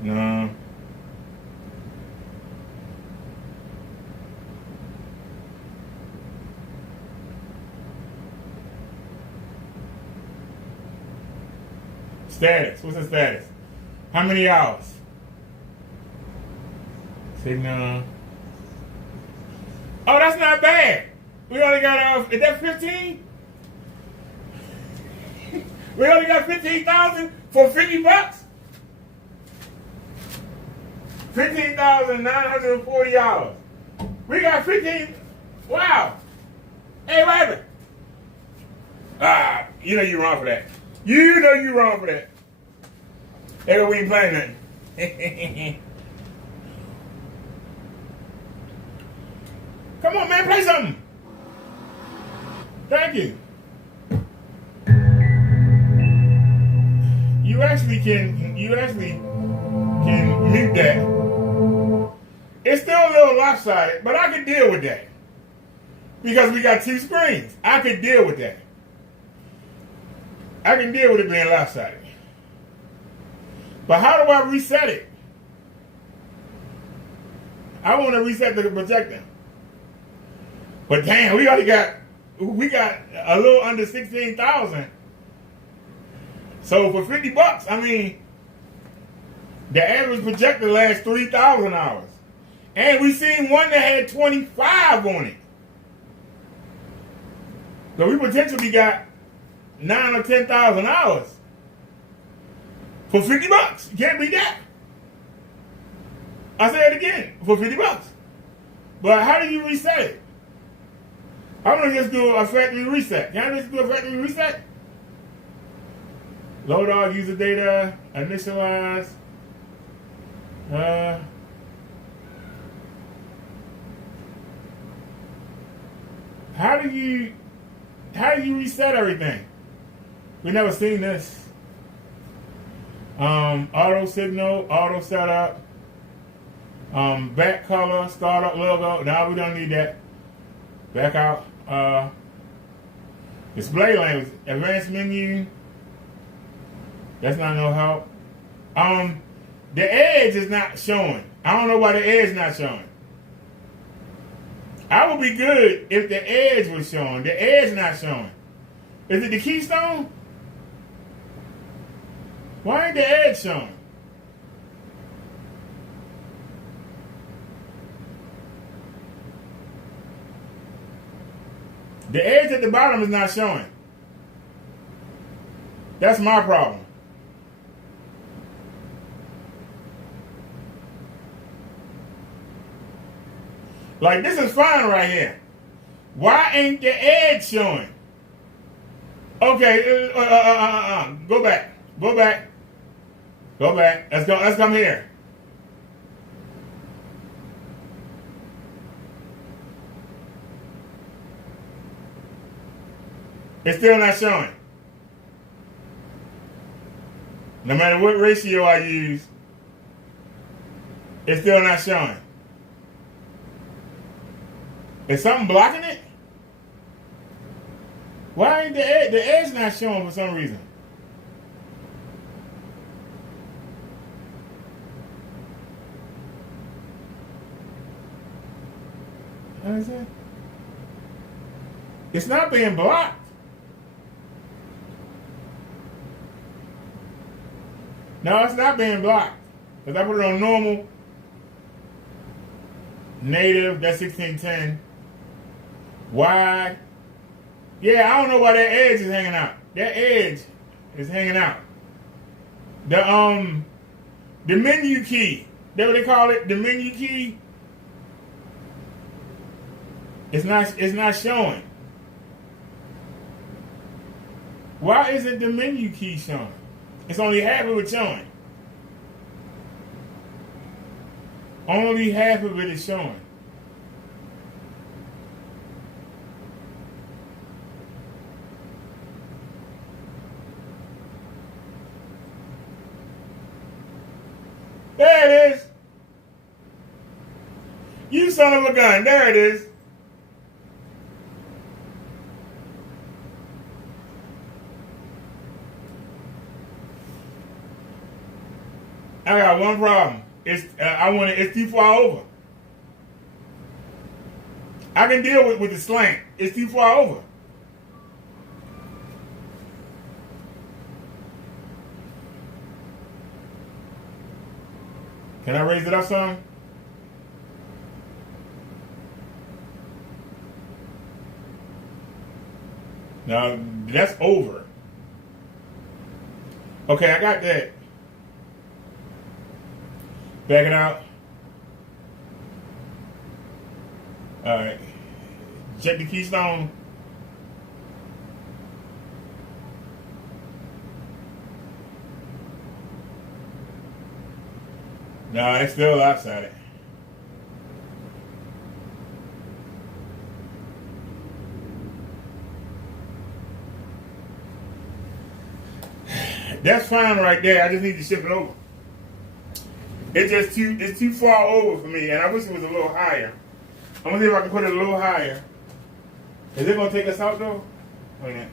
No. Status. What's the status? How many hours? Signal. Oh, that's not bad. We only got is that 15? We only got 15,000 for $50. 15,940 hours. We got 15. Wow. Hey, what happened? You know you're wrong for that. You know you're wrong for that. Hey, we ain't playing nothing. Come on, man, play something. Thank you. You actually can mute that lopsided, but I could deal with that. Because we got 2 screens. I could deal with that. I can deal with it being lopsided. But how do I reset it? I want to reset the projector. But damn, we got a little under 16,000. So for $50, I mean, the average projector lasts 3,000 hours. And we seen one that had 25 on it. So we potentially got 9 or 10,000 hours for $50. You can't beat that. I say it again, for $50. But how do you reset it? I'm gonna just do a factory reset. Can I just do a factory reset? Load all user data, initialize. How do you reset everything? We never seen this. Auto signal, auto setup, back color, startup logo. Now we don't need that. Back out. Display language, advanced menu. That's not no help. The edge is not showing. I don't know why the edge is not showing. I would be good if the edge was showing. The edge not showing. Is it the keystone? Why ain't the edge showing? The edge at the bottom is not showing. That's my problem. Like, this is fine right here. Why ain't the edge showing? Okay, go back. Go back. Go back. Let's come here. It's still not showing. No matter what ratio I use, it's still not showing. Is something blocking it? Why ain't the edge not showing for some reason? How is that? It's not being blocked. No, it's not being blocked. Because I put it on normal, native, that's 1610. Wide. Yeah, I don't know why that edge is hanging out. That edge is hanging out. The menu key. That's what they call it, the menu key. It's not showing. Why isn't the menu key showing? It's only half of it showing. Only half of it is showing. There it is. You son of a gun. There it is. I got one problem. It's too far over. I can deal with the slant. It's too far over. Can I raise it up some? No, that's over. Okay, I got that. Back it out. Alright. Check the keystone. No, it's still outside it. That's fine right there. I just need to shift it over. it's too far over for me, and I wish it was a little higher. I'm gonna see if I can put it a little higher. Is it gonna take us out though? Wait a minute.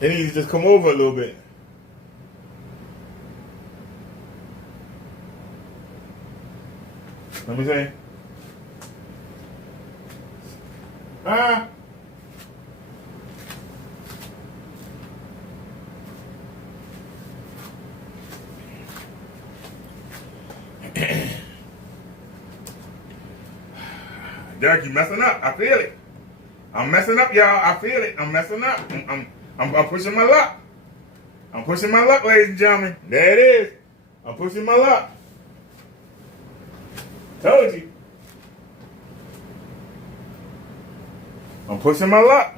It needs to just come over a little bit. Let me see. Derrick, you messing up. I feel it. I'm messing up, y'all. I feel it. I'm messing up. I'm pushing my luck. I'm pushing my luck, ladies and gentlemen. There it is. I'm pushing my luck. Told you. I'm pushing my luck.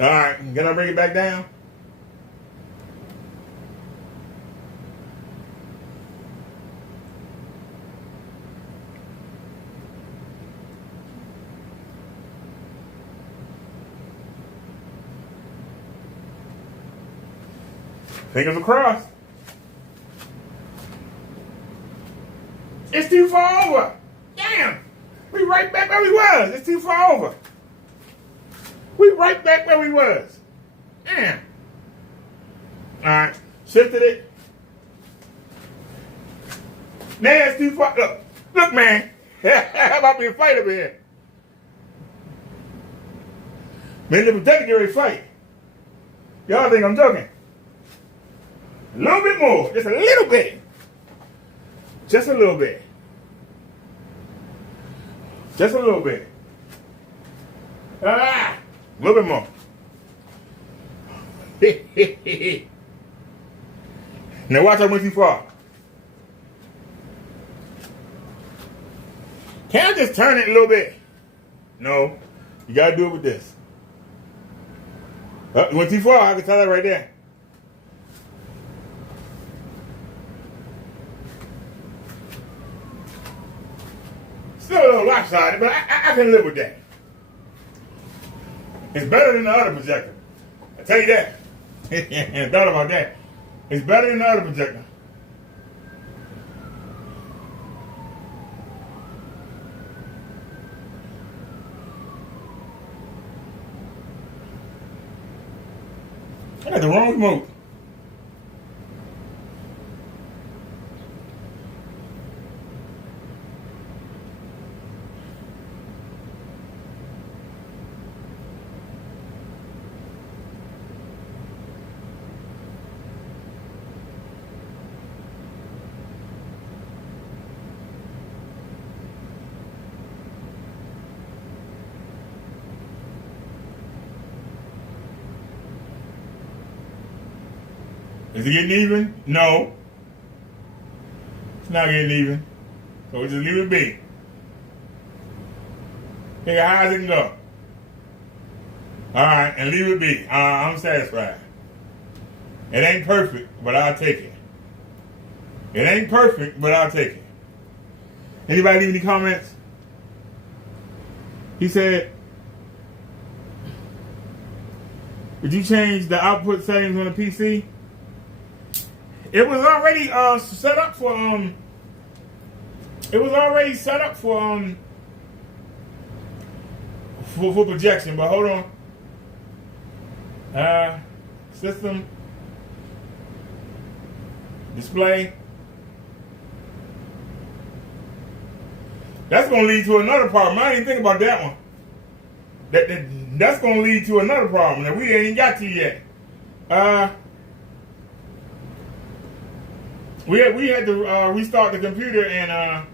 All right. Can I bring it back down? Fingers across. It's too far over. Damn. We right back where we was. It's too far over. We right back where we was. Damn. Alright. Shifted it. Now it's too far. Look, man. How about me a fight over here? Man, the protector get ready to fight. Y'all think I'm joking? A little bit more. Just a little bit. Just a little bit. Just a little bit. A little bit more. Now watch I went too far. Can I just turn it a little bit? No. You gotta do it with this. You went too far, I can tell that right there. Still a little lopsided, but I can live with that. It's better than the other projector. I tell you that. I thought about that. It's better than the other projector. I got the wrong remote. Is it getting even? No. It's not getting even. So we just leave it be. Take it high as it can go. Alright, and leave it be. I'm satisfied. It ain't perfect, but I'll take it. It ain't perfect, but I'll take it. Anybody leave any comments? He said, did you change the output settings on the PC? It was already set up for for projection, but hold on. System display. That's gonna lead to another problem. I didn't think about that one. That's gonna lead to another problem that we ain't got to yet. We had to restart the computer and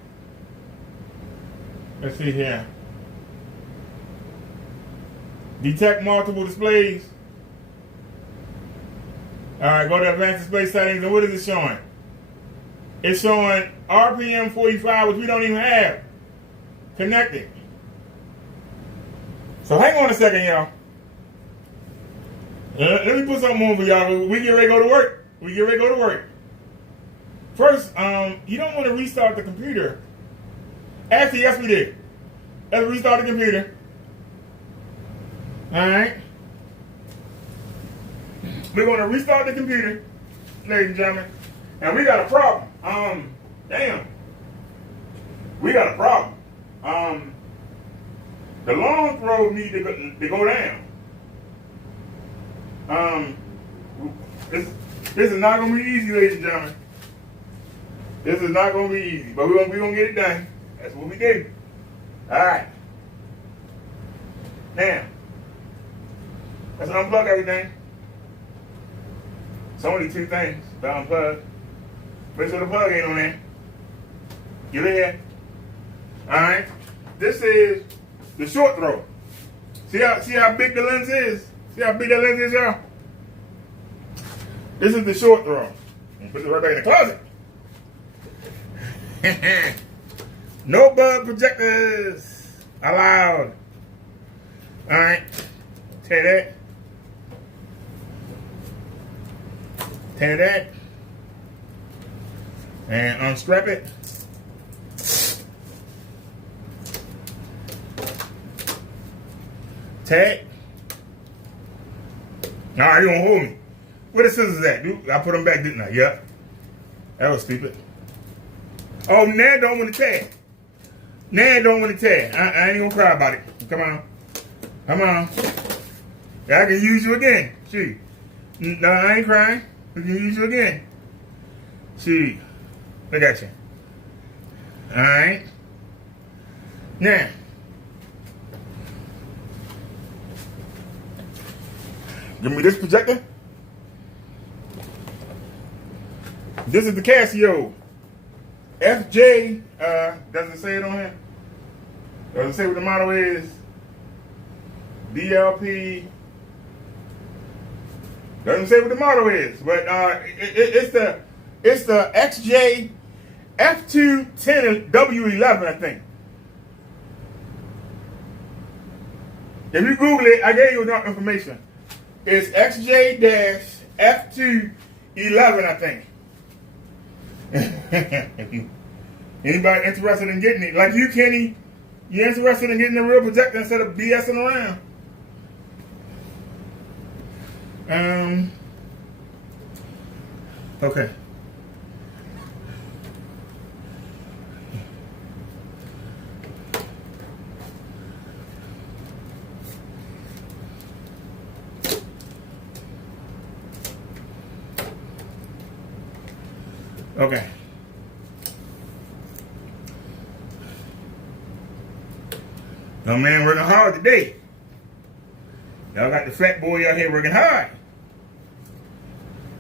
let's see here. Detect multiple displays. Alright, go to advanced display settings, and what is it showing? It's showing RPM 45, which we don't even have connected. So hang on a second, y'all. Let me put something on for y'all. We get ready to go to work. First, you don't want to restart the computer. Actually, yes, we did. Let's restart the computer. All right. We're going to restart the computer. ladies and gentlemen. And we got a problem. Damn. We got a problem. The long throw need to go down. This is not gonna be easy, ladies and gentlemen. This is not gonna be easy, but we're gonna get it done. That's what we do. All right. Now, let's unplug everything. It's only two things to unplug. Make sure the plug ain't on there. You there? All right. This is the short throw. See how big the lens is? See how big that lens is, y'all? This is the short throw. And put it right back in the closet. No bug projectors allowed. All right. Tear that. Tear that. And unstrap it. Tag. All right, you gonna hold me. Where the scissors at, dude? I put them back, didn't I? Yeah. That was stupid. Oh, Nan don't want to tag. Nan don't want to tag. I ain't gonna cry about it. Come on. Come on. Yeah, I can use you again. Shoot. No, I ain't crying. I can use you again. Shoot. Look at you. All right. Now. Give me this projector. This is the Casio FJ. Doesn't say it on here. Doesn't say what the model is. DLP. Doesn't say what the model is, but it's the XJ F210 W11, I think. If you Google it, I gave you enough information. It's XJ-F211, I think. Anybody interested in getting it? Like you, Kenny, you interested in getting a real projector instead of BSing around? Okay. Okay. No man working hard today. Y'all got the fat boy out here working hard.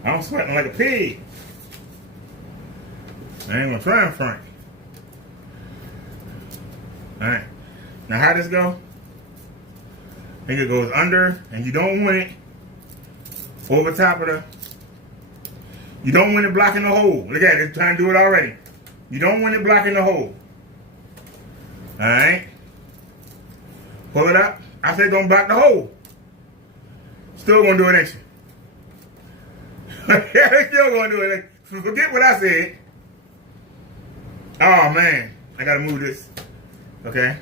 I'm sweating like a pig. I ain't gonna try and front. Alright. Now how this go? I think it goes under, and you don't want it over top of the. You don't want it blocking the hole. Look at it, it's trying to do it already. You don't want it blocking the hole. Alright. Pull it up. I said don't block the hole. Still gonna do it, ain't you? Yeah, still gonna do it. Forget what I said. Oh man, I gotta move this. Okay.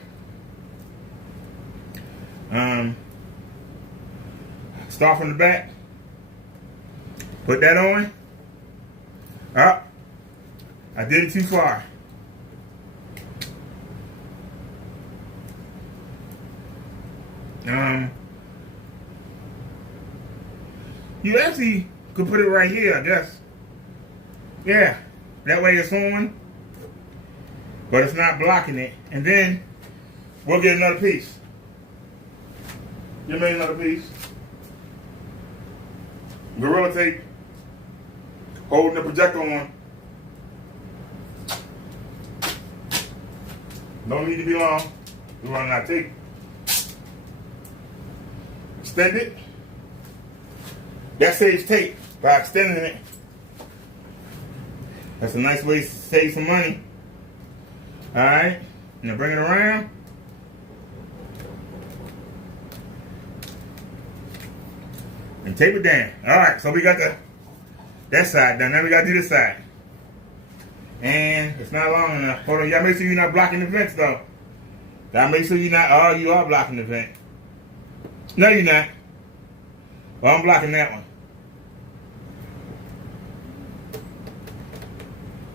Start from the back. Put that on. Up. I did it too far. You actually could put it right here, I guess. Yeah, that way it's on, but it's not blocking it. And then we'll get another piece. You made another piece. Gorilla tape, holding the projector on. Don't need to be long. We're running out of tape. Extend it. That saves tape by extending it. That's a nice way to save some money. Alright. Now bring it around. And tape it down. Alright, so we got that side done. Now we gotta do this side. And it's not long enough. Hold on, y'all make sure you're not blocking the vents though. Y'all make sure you're not, oh, you are blocking the vent. No, you're not. Well, I'm blocking that one.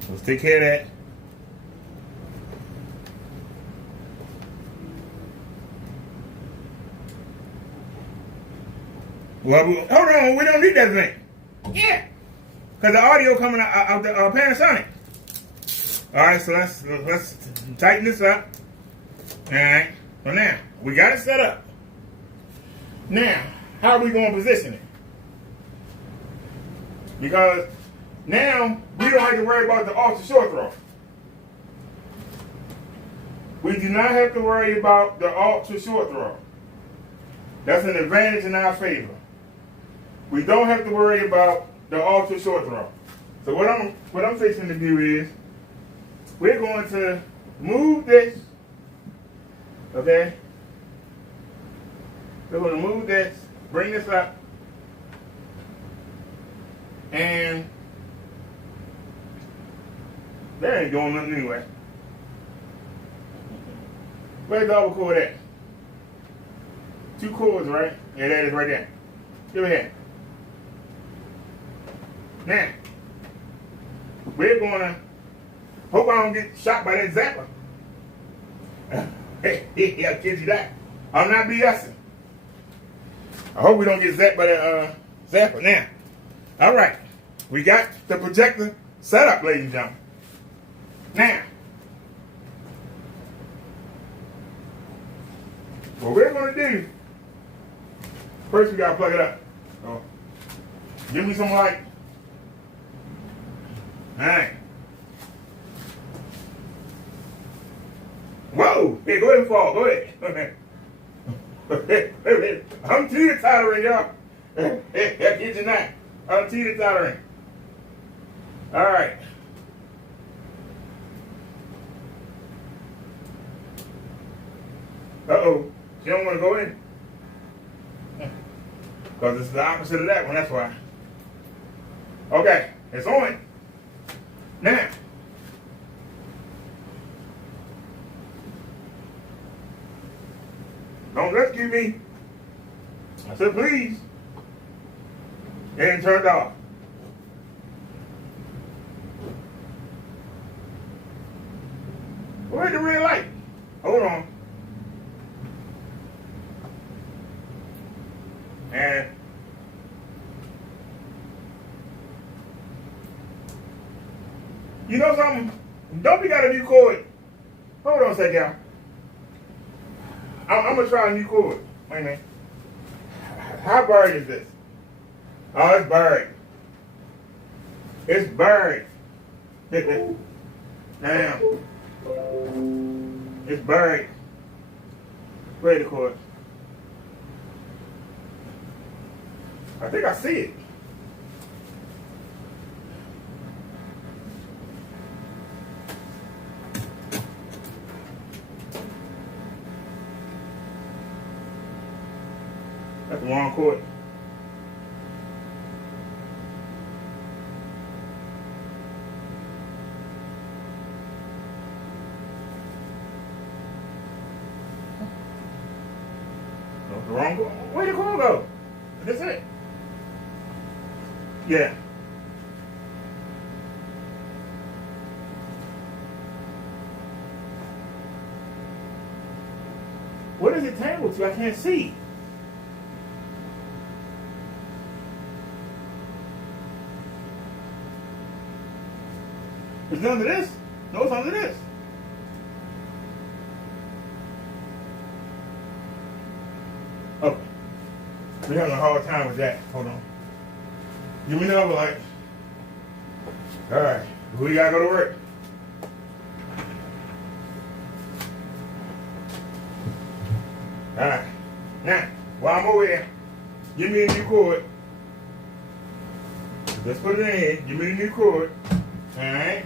Let's take care of that. Well, hold on, we don't need that thing. Yeah, because the audio coming out the Panasonic. All right, so let's tighten this up. All right, so now we got it set up. Now, how are we going to position it? Because now we don't have to worry about the ultra short throw. We do not have to worry about the ultra short throw. That's an advantage in our favor. We don't have to worry about the ultra short throw. So what I'm fixing to do is we're going to move this. Okay? We're going to move this, bring this up, and that ain't doing nothing anyway. Where's the double cord at? 2 cords, right? Yeah, that is right there. Give me that. Now, we're gonna hope I don't get shot by that zapper. Hey, I'll kid you that. I'm not BSing. I hope we don't get zapped by that zapper. Now, all right, we got the projector set up, ladies and gentlemen. Now, what we're gonna do, first we gotta plug it up. So, give me some light. All right. Whoa! Hey, go ahead and fall. Go ahead. I'm teeter-tottering, y'all. I'll get you now. I'm teeter-tottering. All right. Uh-oh. She don't want to go in. Because it's the opposite of that one, that's why. Okay, it's on. Now, don't rescue me. I said, please. And turned off. Where's the red light? Hold on. And you know something? Dopey got a new cord. Hold on a second, y'all. I'm gonna try a new cord. Wait a minute. How buried is this? Oh, it's buried. It's buried. Damn. It's buried. Where's the cord? I think I see it. That's the wrong cord. That's the wrong cord. Where'd the cord go? That's it. Yeah. What is it tangled to? I can't see. It's under this? No, it's under this. Oh. We're having a hard time with that. Hold on. Give me the other light. All right. We gotta go to work. All right. Now, while I'm over here, give me a new cord. Let's put it in here. Give me the new cord. All right.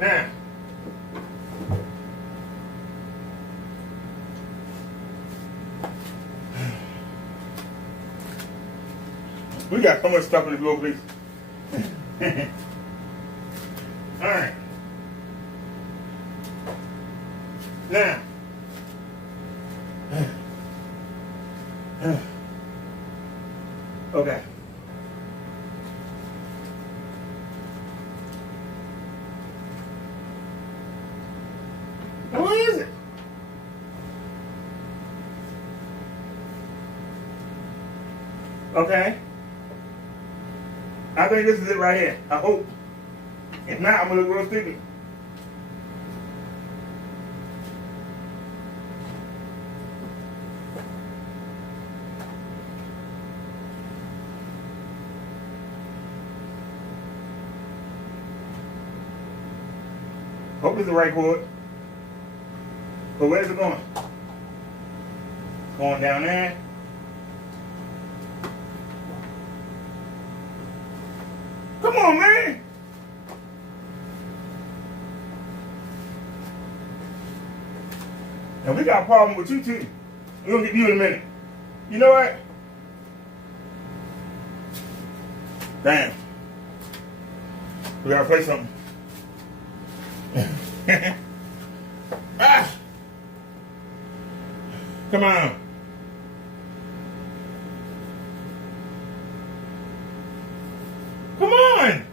Now, we got so much stuff in the glove, please. All right. Now, okay. Who is it? Okay. I think this is it right here. I hope. If not, I'm gonna look real stupid. Hope it's the right cord. But where's it going? It's going down there. Come on, man. And we got a problem with you too. We're gonna get you in a minute. You know what? Damn. We gotta play something. Ah! Come on. Come on.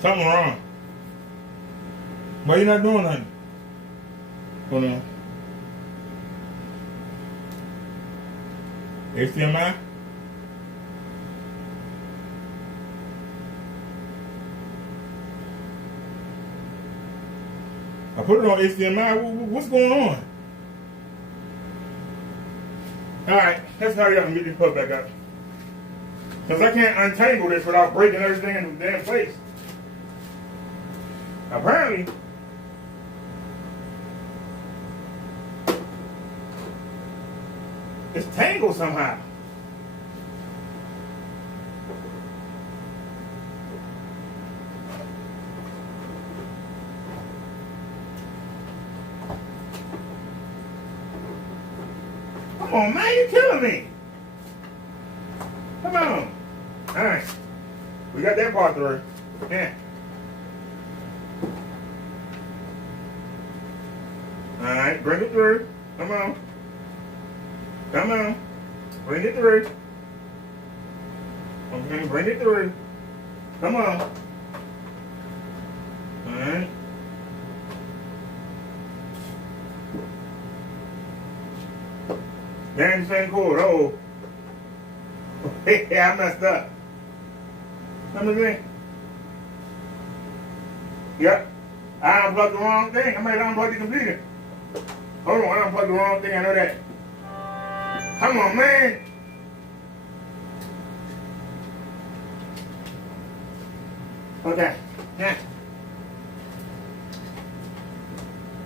Something wrong. Why you not doing nothing? Hold on. HDMI? I put it on HDMI. What's going on? Alright, let's hurry up and get this plug back up. Because I can't untangle this without breaking everything in the damn place. Apparently, it's tangled somehow. Come on, man, you're killing me. Come on. All right. We got that part through. Yeah. All right, bring it through. Come on. Come on. Bring it through. Okay, bring it through. Come on. All right. Damn, the same cord. Oh. Hey, I messed up. Let me see. Yep. I unplugged the wrong thing. I might unplug the computer. Hold on, I unplugged the wrong thing. I know that. Come on, man. Okay. Yeah.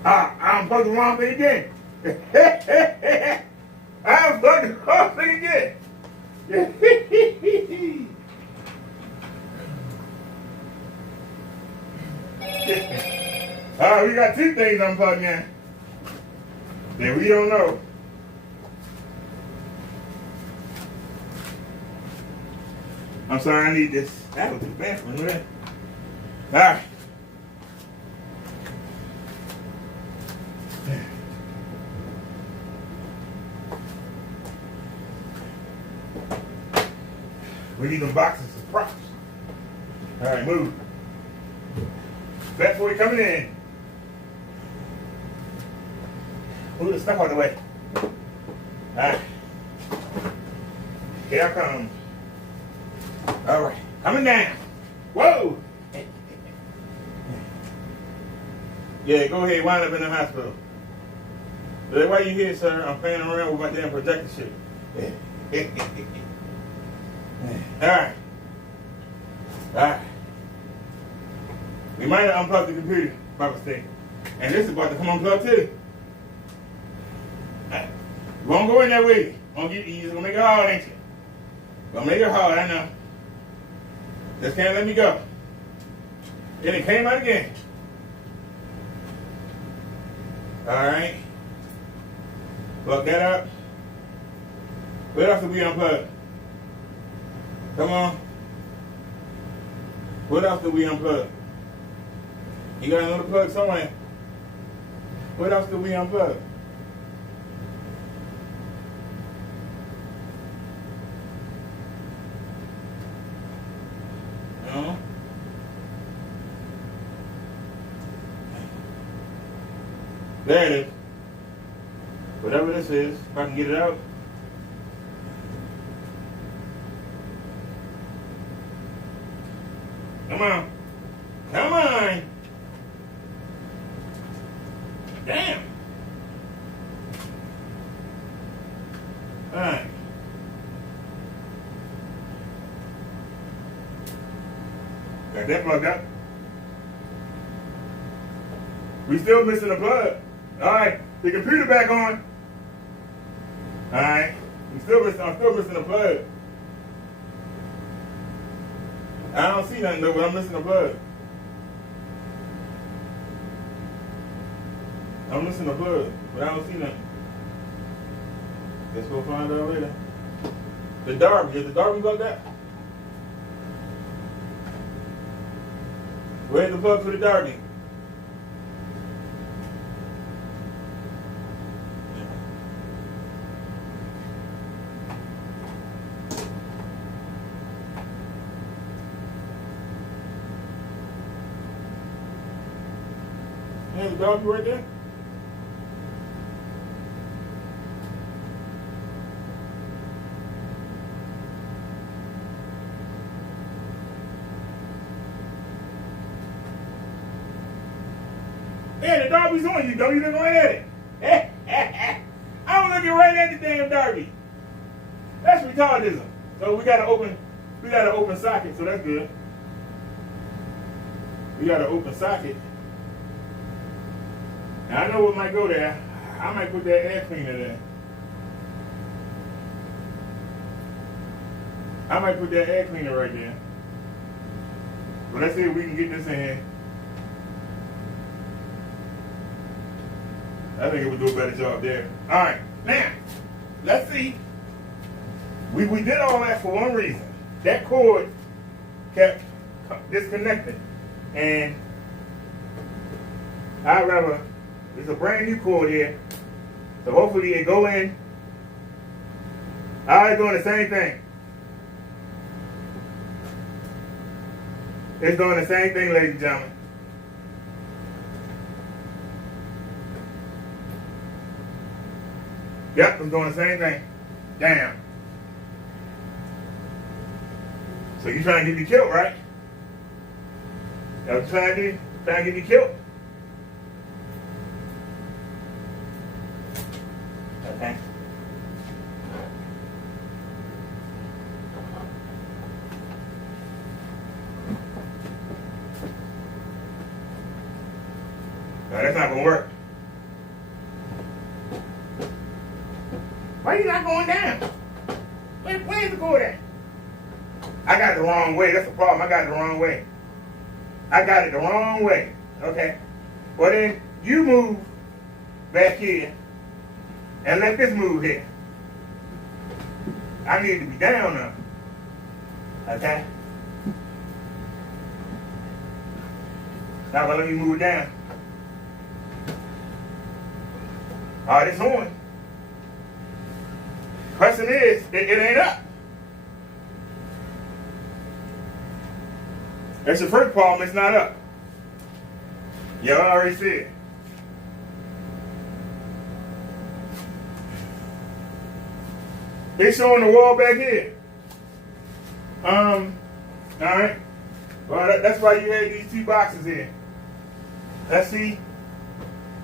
I unplugged the wrong thing again. I unplugged the wrong thing again. We got two things unplugged now. Then we don't know. I'm sorry, I need this. That was the best one, right? All right. We need them boxes of props. All right, move. Fat boy coming in. Move the stuff out of the way. All right. Here I come. All right, coming down. Whoa. Yeah, go ahead, wind up in the hospital. But why you here, sir? I'm playing around with my damn projector shit. All right. All right. We might have unplugged the computer by mistake. And this is about to come unplugged too. Right. You won't go in that way. You're just gonna make it hard, ain't you? Gonna make it hard, I know. Just can't let me go. Then it came out again. Alright. Plug that up. What else did we unplug? Come on. What else did we unplug? You got another plug somewhere. What else did we unplug? There it is. Whatever this is, if I can get it out. Come on. Come on. Damn. All right. Got that plugged up. We still missing the plug. All right. The computer back on. All right. I'm still missing the plug. I don't see nothing though, but I'm missing the plug. I'm missing the plug, but I don't see nothing. Guess we'll find out later. The Derby, is the Derby plugged up? Where's the plug for the Derby? There's the Derby right there. Yeah, the Derby's on you, though. You didn't go at it. I'm looking right at the damn Derby. That's retardism. So we got an open socket, so that's good. We got an open socket. Now I know what might go there. I might put that air cleaner there. I might put that air cleaner right there. But let's see if we can get this in here. I think it would do a better job there. All right, now, let's see. We did all that for one reason. That cord kept disconnecting. And I'd rather, it's a brand new cord here. So hopefully it go in. All right, doing the same thing. It's doing the same thing, ladies and gentlemen. Yep, I'm doing the same thing. Damn. So you trying to get me killed, right? That's what you trying to do? Trying to get me killed? Okay. No, that's not gonna work. Why are you not going down? Where's the cord at? I got it the wrong way. That's the problem. I got it the wrong way. I got it the wrong way. Okay. Well then, you move back here and let this move here. I need to be down now. Okay? Now let me move it down. All right, it's on. Question is, it ain't up. That's your first problem, it's not up. Yeah, I already said. It's showing the wall back here. Alright. Well, that's why you had these two boxes here. Let's see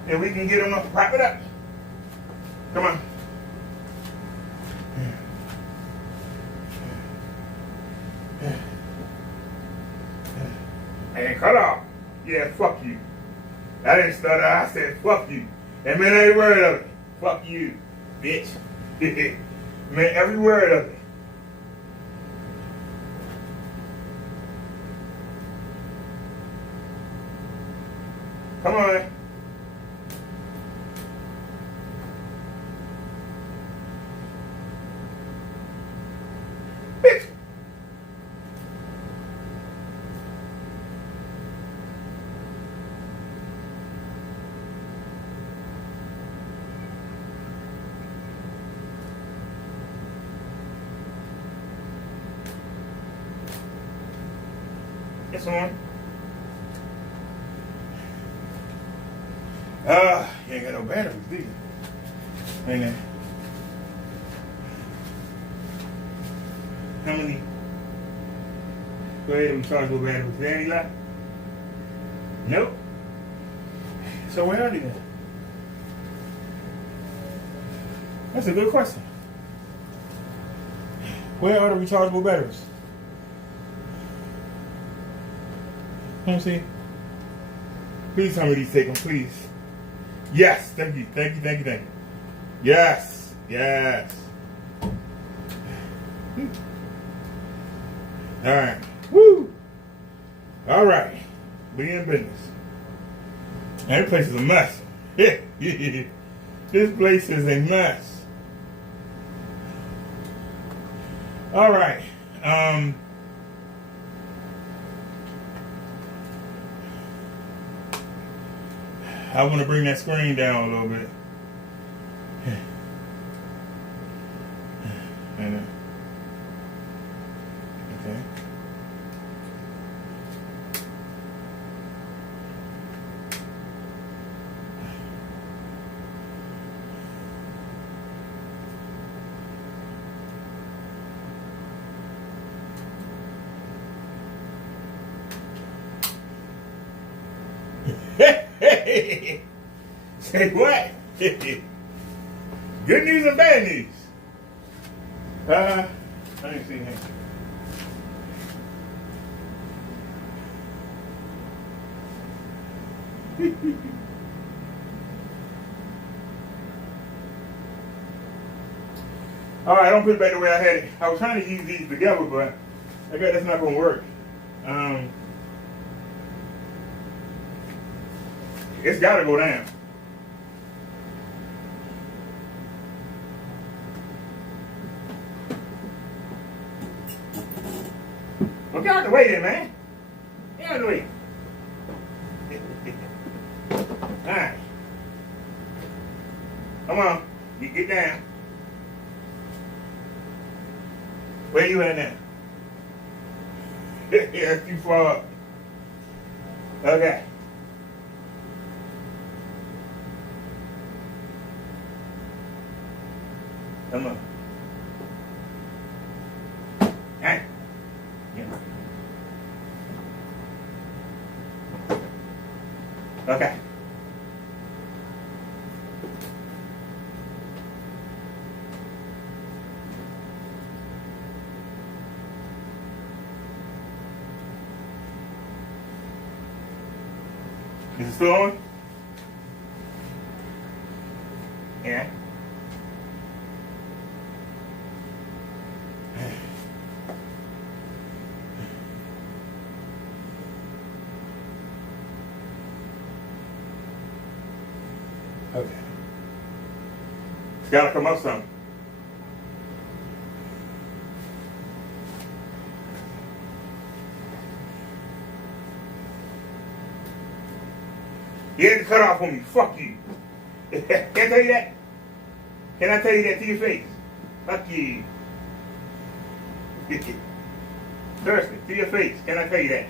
if we can get them up. Wrap it up. Come on. And cut off. Yeah, fuck you. I didn't stutter, I said fuck you. And meant every word of it. Fuck you, bitch. Meant every word of it. Come on. Bitch. It's on. You ain't got no batteries, do you? Ain't there? How many? Go ahead and rechargeable batteries. Is there any left? Nope. So where are they then? That's a good question. Where are the rechargeable batteries? Let me see. Please tell me these take them, please. Yes, thank you. Yes. Alright. Woo! Alright. We in business. And this place is a mess. This place is a mess. Alright. I want to bring that screen down a little bit. Okay. Say what? Good news and bad news. I didn't see him. Alright, don't put it back the way I had it. I was trying to use these together, but I guess that's not going to work. It's got to go down. Well, get out the way then, man. Get out the way. Alright. Come on. You get down. Where you at now? Yeah, too far up. Okay. Come on. Hey. Yeah. Okay. Is it still on? Yeah. Okay. It's got to come up some. You had to cut off on me. Fuck you. Can I tell you that? Can I tell you that to your face? Fuck you. Seriously, to your face. Can I tell you that?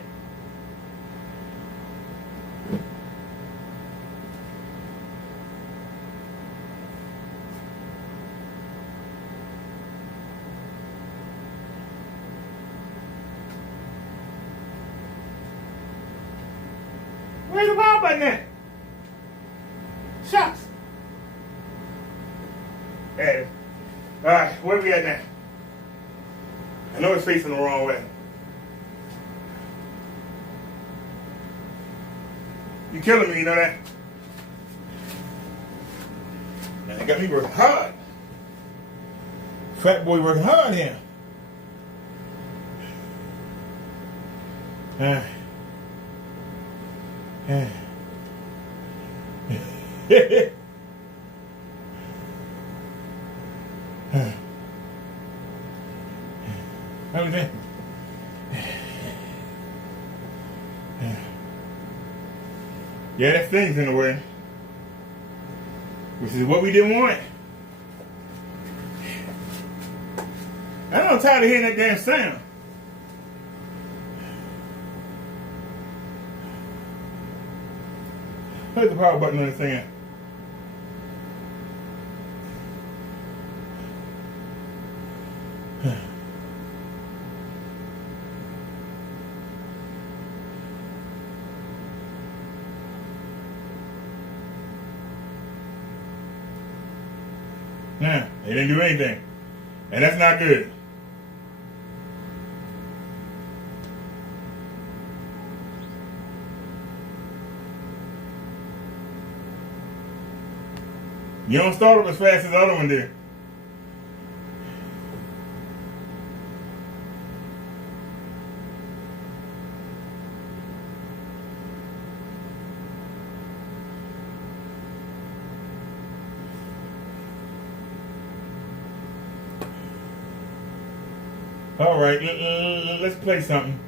Where's the power button at? Shucks. There it is. Alright, where we at now? I know it's facing the wrong way. You killing me, you know that? And they got me working hard. Fat boy working hard here. Everything. Yeah, that thing's in the way. Which is what we didn't want. I'm tired of hearing that damn sound. Where's the power button on this thing at? Nah, they didn't do anything. And that's not good. You don't start up as fast as the other one did. All right, let's play something.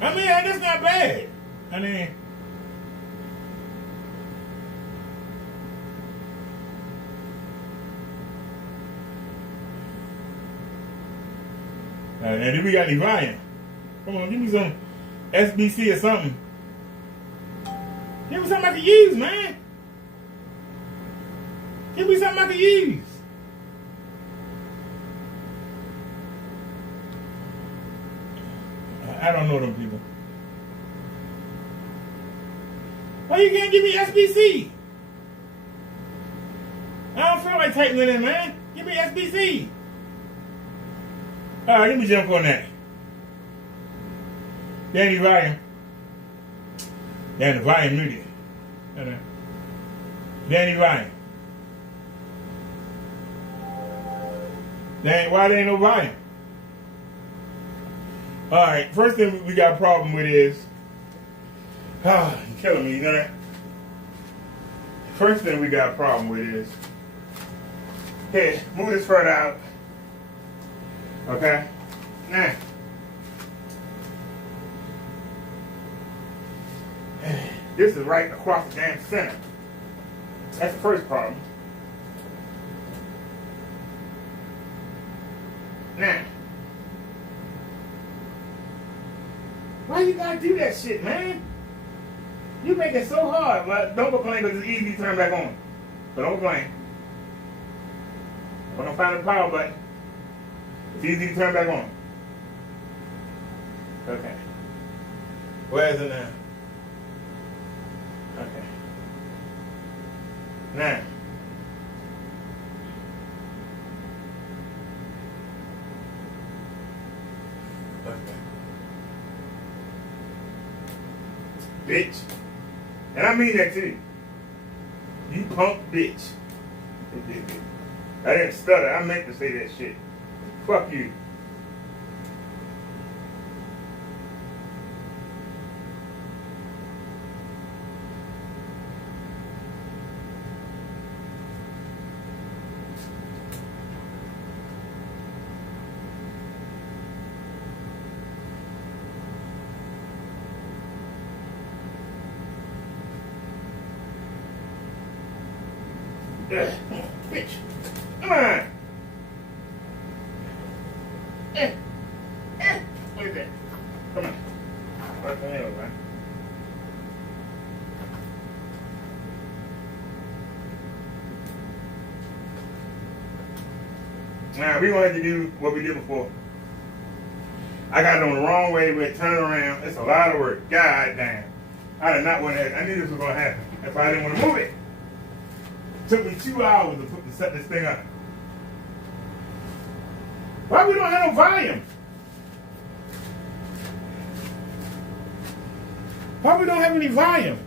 I mean, that's not bad. I mean, and then we got any volume. Come on, give me some SBC or something. Give me something I can use, man. Give me something I can use. I don't know them people. Why you can't give me SBC? I don't feel like typing it in, man. Give me SBC. Alright, let me jump on that. Danny volume. Danny volume muted. Danny volume. Why there ain't no volume? Alright, first thing we got a problem with is, you're killing me, you know that? First thing we got a problem with is, here, move this further out. Okay? Now, this is right across the damn center. That's the first problem. Now, why you gotta do that shit, man? You make it so hard. But don't complain because it's easy to turn back on. But don't complain. We're gonna find the power button. It's easy to turn back on. Okay. Where is it now? Okay. Now. Okay. Bitch. And I mean that too. You punk bitch. I didn't stutter. I meant to say that shit. Fuck you. Bitch. Come on. Where's that? Come on. What the hell, man? Now, we're going to have to do what we did before. I got it on the wrong way. We're turning around. It's a lot of work. God damn. I did not want that. I knew this was going to happen. That's why I didn't want to move it. It took me 2 hours to set this thing up. Why we don't have no volume? Why we don't have any volume?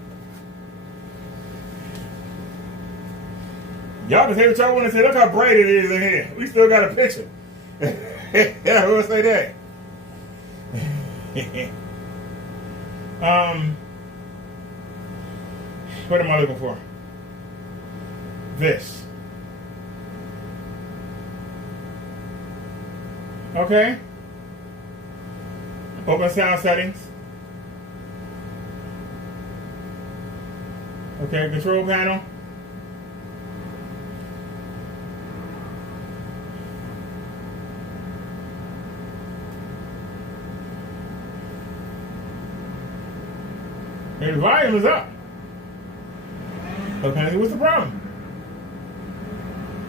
Y'all can say what y'all want to say. Look how bright it is in here. We still got a picture. Yeah, who will say that? What am I looking for? This. Okay. Open sound settings. Okay, control panel. And the volume is up. Okay, what's the problem?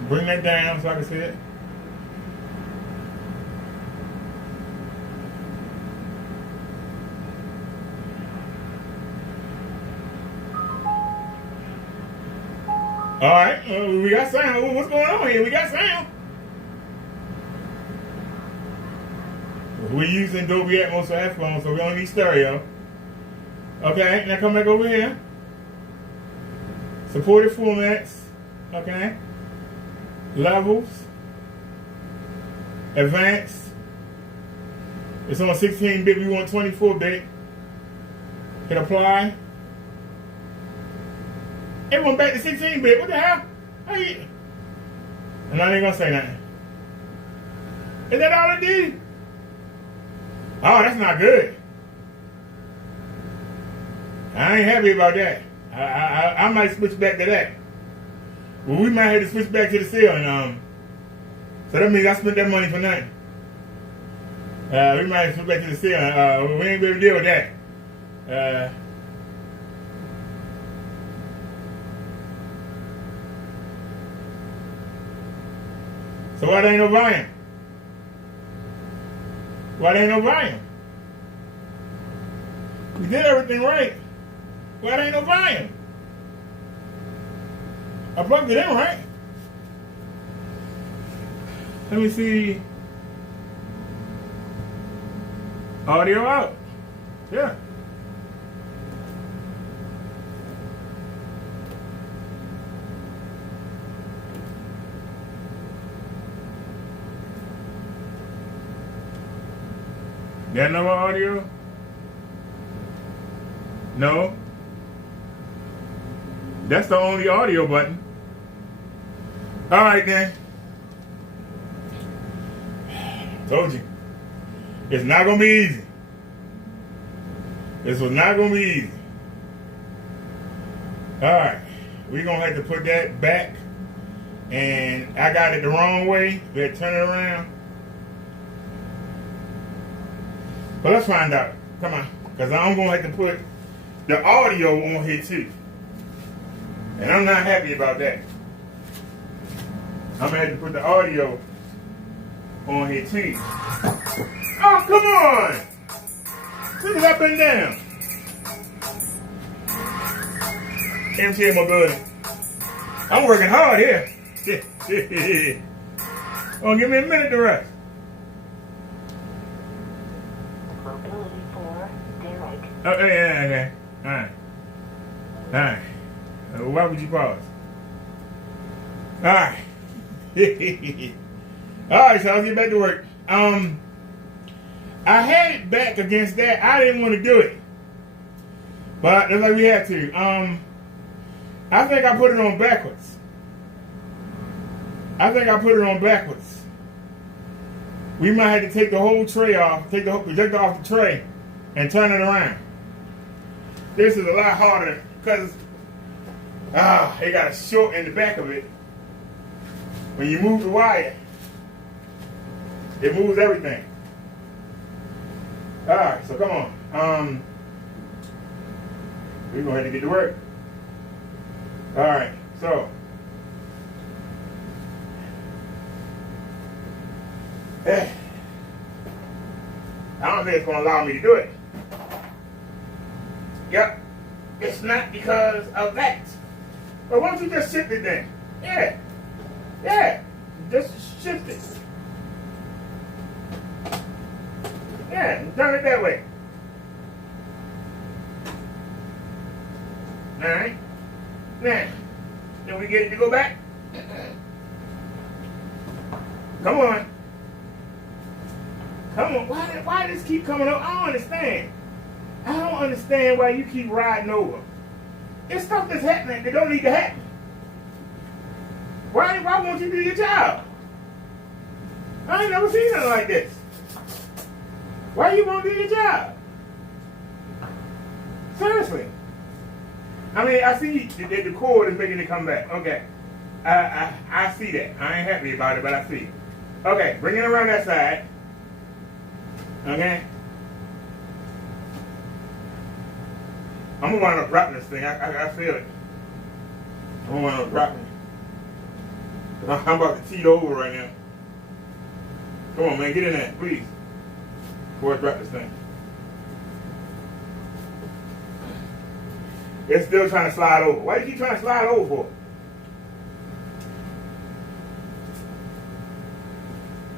Bring that down so I can see it. All right, we got sound. What's going on here? We got sound. We're using Dolby Atmos for headphones, so we don't need stereo. Okay, now come back over here. Supported formats. Okay. Levels. Advanced. It's on 16-bit. We want 24-bit. Hit apply. It went back to 16-bit. What the hell? How you... And I ain't gonna say nothing. Is that all it did? Oh, that's not good. I ain't happy about that. I might switch back to that. Well, we might have to switch back to the ceiling. So that means I spent that money for nothing. We might have to switch back to the ceiling. We ain't be able to deal with that. So why there ain't no volume? Why there ain't no volume? We did everything right. Why there ain't no volume? I plugged it in, right? Let me see. Audio out. Yeah. Got no audio? No. That's the only audio button. All right then. Told you. It's not gonna be easy. This was not gonna be easy. All right. We're gonna have to put that back. And I got it the wrong way. Better turn it around. But let's find out. Come on. Because I'm going to have to put the audio on here too. And I'm not happy about that. I'm going to have to put the audio on here too. Oh, come on! Look it up and down. MTA Mobility. I'm working hard here. Oh, give me a minute to rest. Mobility for Derrick. Oh, yeah, okay. All right. Why would you pause? All right. All right, so I'll get back to work. I had it back against that. I didn't want to do it. But it's like we had to. I think I put it on backwards. We might have to take the whole tray off, take the whole projector off the tray, and turn it around. This is a lot harder because it got a short in the back of it. When you move the wire, it moves everything. All right, so come on. We're gonna have to get to work. All right, so. I don't think it's going to allow me to do it. Yep. It's not because of that. But why don't you just shift it then? Yeah. Just shift it. Yeah, turn it that way. Alright. Now, then we get it to go back. Come on. Why does this keep coming up? I don't understand why you keep riding over. It's stuff that's happening that don't need to happen. Why won't you do your job? I ain't never seen nothing like this. Why you won't do your job? Seriously. I mean, I see the cord is making it come back. Okay. I see that. I ain't happy about it, but I see it. Okay, bring it around that side. Okay. I'm gonna wind up dropping this thing. I feel it. I'm gonna wind up dropping it. I'm about to tee it over right now. Come on, man, get in there, please. Before I drop this thing. It's still trying to slide over. Why do you keep trying to slide over for?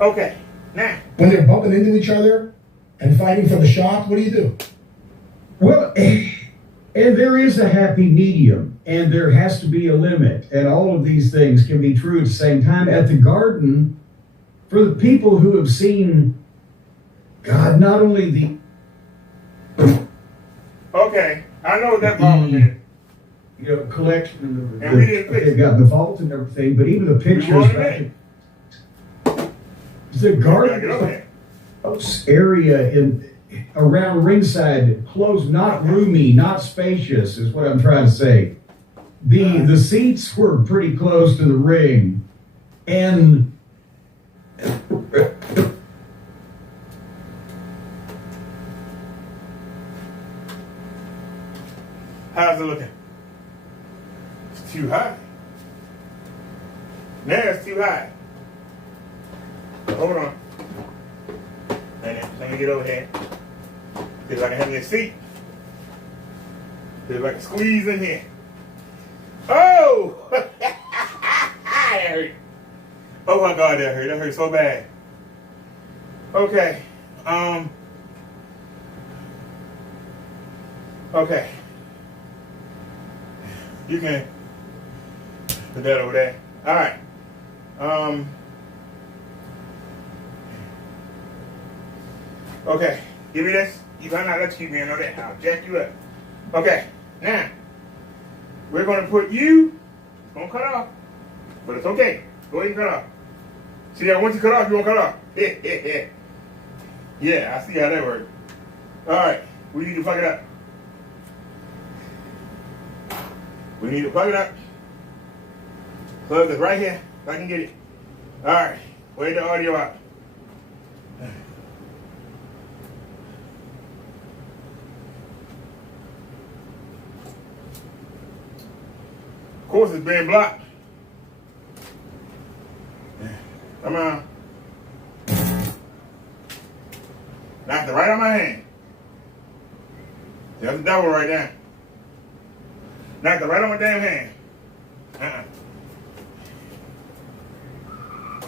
Okay, now. When they're bumping into each other and fighting for the shot, what do you do? Well, and there is a happy medium, and there has to be a limit, and all of these things can be true at the same time. At the Garden, for the people who have seen, God, not only the... Okay, I know what that problem is. You know, collection of And we didn't fix they've got the vault and everything, but even the pictures back the Garden area in around ringside, closed, not roomy, not spacious, is what I'm trying to say. The seats were pretty close to the ring, and how's it looking? It's too high. Now it's too high. Hold on. Let me get over here. See if I can have this seat. See if I can squeeze in here. Oh! That hurt. Oh my God, that hurt. That hurt so bad. Okay. Okay. You can put that over there. All right. Okay. Give me this. You better not let you keep me in on that. I'll jack you up. Okay. Now, we're going to put you. It's going to cut off. But it's okay. Go ahead and cut off. See, once you cut off, you won't cut off. Yeah, I see how that works. All right. We need to plug it up. We need to plug it up. Plug this right here if I can get it. All right. Wait the audio out. Of course, it's being blocked. Come on. Knocked it right on my hand. That's the devil right there. Knocked it right on my damn hand.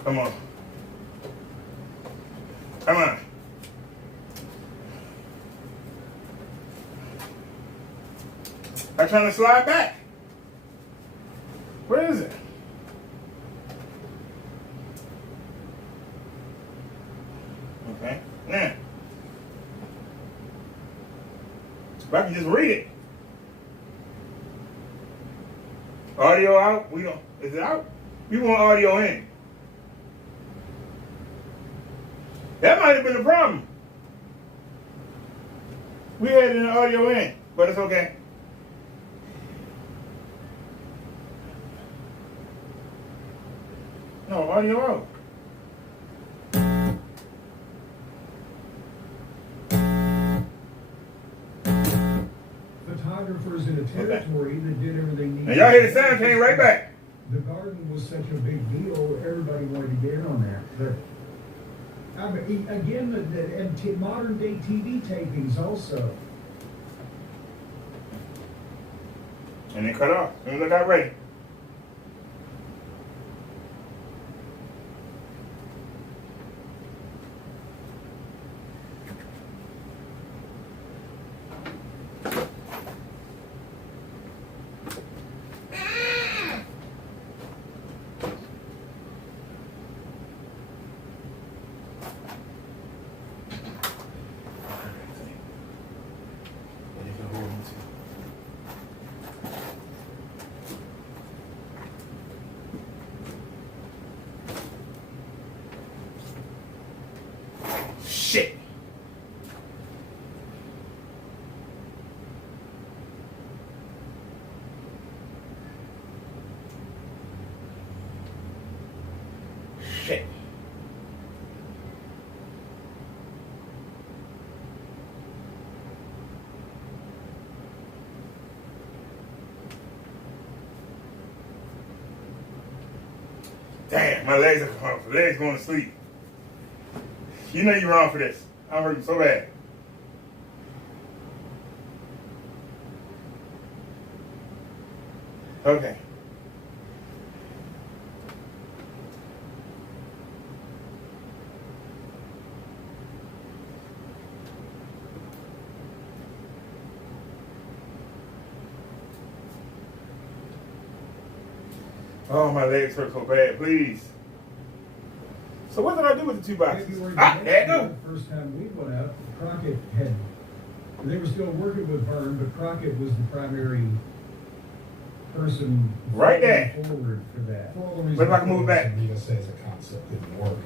Come on. Come on. I'm trying to slide back. Where is it? Okay. Now. If I can just read it. Audio out? We don't. Is it out? We want audio in. That might have been the problem. We had an audio in, but it's okay. No, audio out. Photographers in a territory that did everything needed. And y'all hear the sound came right back. The Garden was such a big deal, everybody wanted to get in on that. But I mean, again, and modern day TV tapings also. And they cut off as soon as I got ready. Shit. Shit. Damn, my legs are legs going to sleep. You know you're wrong for this. I'm hurting so bad. Okay. Oh, my legs hurt so bad, please. So what did I do with the two boxes? There you go. The first time we went out, Crockett they were still working with Vern, but Crockett was the primary person Right there. forward for that. But if I can move it back. Rita says the concept didn't work.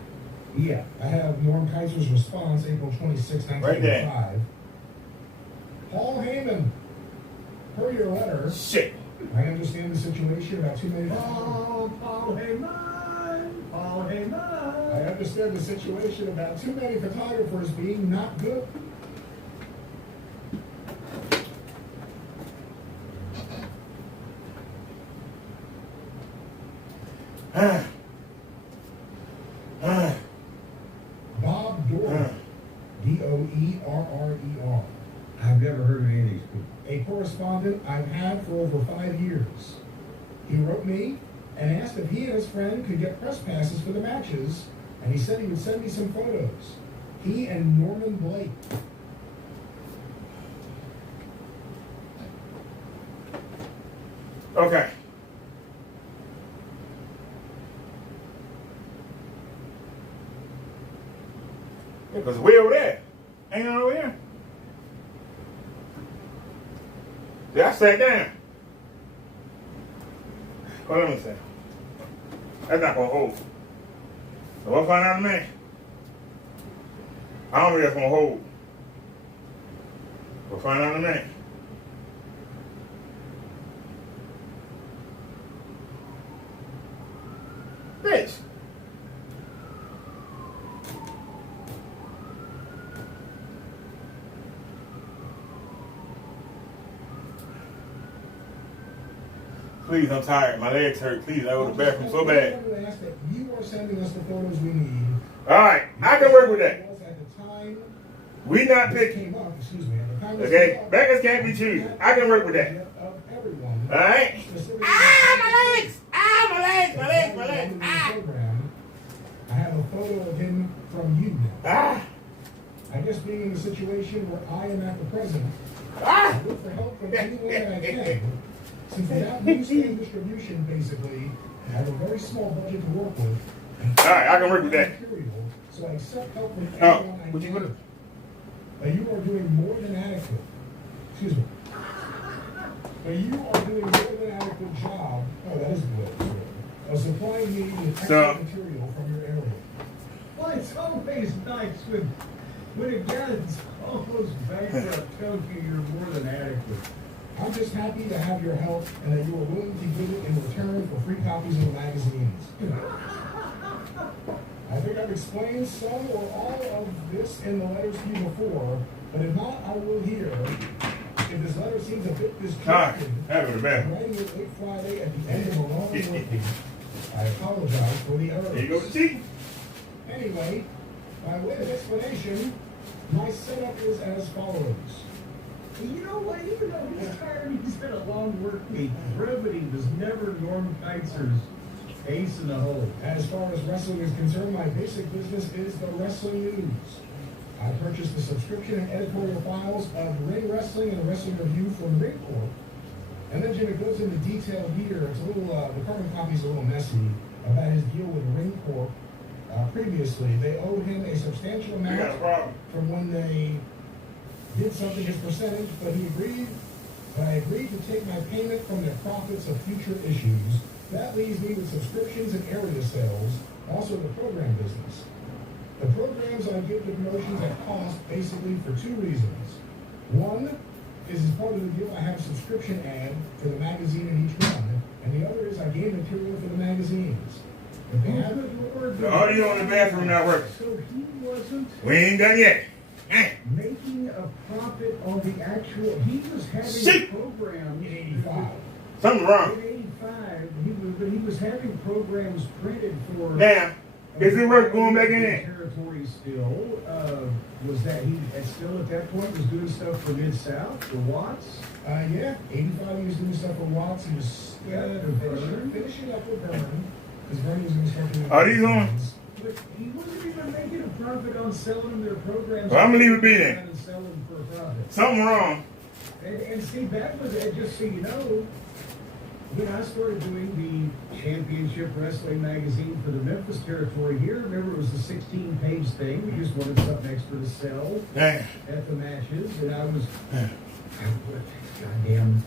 Yeah. I have Norm Kaiser's response, April 26, Right there. 1985. Paul Heyman, per your letter, Shit. I understand the situation about too many. Oh, Paul Heyman! Paul Heyman! I understand the situation about too many photographers being not good. Bob Dorr, Doerrer. I've never heard of any of these people. A correspondent I've had for over 5 years. He wrote me and asked if he and his friend could get press passes for the matches, and he said he would send me some photos. He and Norman Blake. Okay. Yeah, because way over there. Ain't none over here. See, I sat down. Well, let me see. That's not going to hold. So we'll find out in a minute. I don't think that's going to hold. We'll find out in a minute. Bitch. Please, I'm tired. My legs hurt. Please, I go to the bathroom so bad. I ask that you are sending us the photos we need. All right, I can work with that. At the time We not this picking. came up, excuse me, at the time this Okay, came up, beggars can't be choosers. I can work with that. of everyone. All right. Specifically- My legs! My legs! Program, I have a photo of him from you now. I guess being in a situation where I am at the present, I look for help from anyone that I can. Since without newsstand distribution, basically, I have a very small budget to work with. All right, I can work with that. Material, so I accept help from Oh, anyone I would you can. put it? You are doing more than adequate. Excuse me. You are doing more than adequate job. Oh, that is good. Of supplying me with excellent material from your area. Well, it's always nice when a guy that's almost bankrupt tells you you're more than adequate. I'm just happy to have your help and that you are willing to give it in return for free copies of the magazines. I think I've explained some or all of this in the letters to you before, but if not, I will here. If this letter seems a bit disjointed, writing it late Friday at the end of a long work week, I apologize for the error. Here you go to tea. Anyway, by way of explanation, my setup is as follows. You know what? Even though he's tired, he's had a long work week. Brevity was never Norm Kaiser's ace in the hole. As far as wrestling is concerned, my basic business is the wrestling news. I purchased the subscription and editorial files of Ring Wrestling and Wrestling Review from Ring Corp. And then Jim, it goes into detail here. It's a little, the carbon copy's a little messy about his deal with Ring Corp. Previously, they owed him a substantial amount from when they did something as percentage, but I agreed to take my payment from the profits of future issues. That leaves me with subscriptions and area sales, also the program business. The programs I give to promotions at cost basically for two reasons. One is as part of the deal I have a subscription ad for the magazine in each one, and the other is I gain material for the magazines. If they have The audio in the bathroom not working. So he wasn't We ain't done yet. making a profit on the actual. He was having Shit. programs. in 85. Something wrong. In 85, he was having programs printed for. Now, is it worth going back in there? Territory still. Was that he still at that point was doing stuff for Mid-South, for Watts? Yeah, 85 he was doing stuff for Watts. He was finishing up with Vern. Because Vern was instructing. Are these on? But he wasn't even making a profit on selling them their programs. Well, I'm gonna leave it be then. And selling them for a profit. Something wrong. And see, that was it, just so you know, when I started doing the Championship Wrestling magazine for the Memphis territory here, remember it was a 16-page thing. We just wanted something extra to sell at the matches. And I was, goddamn,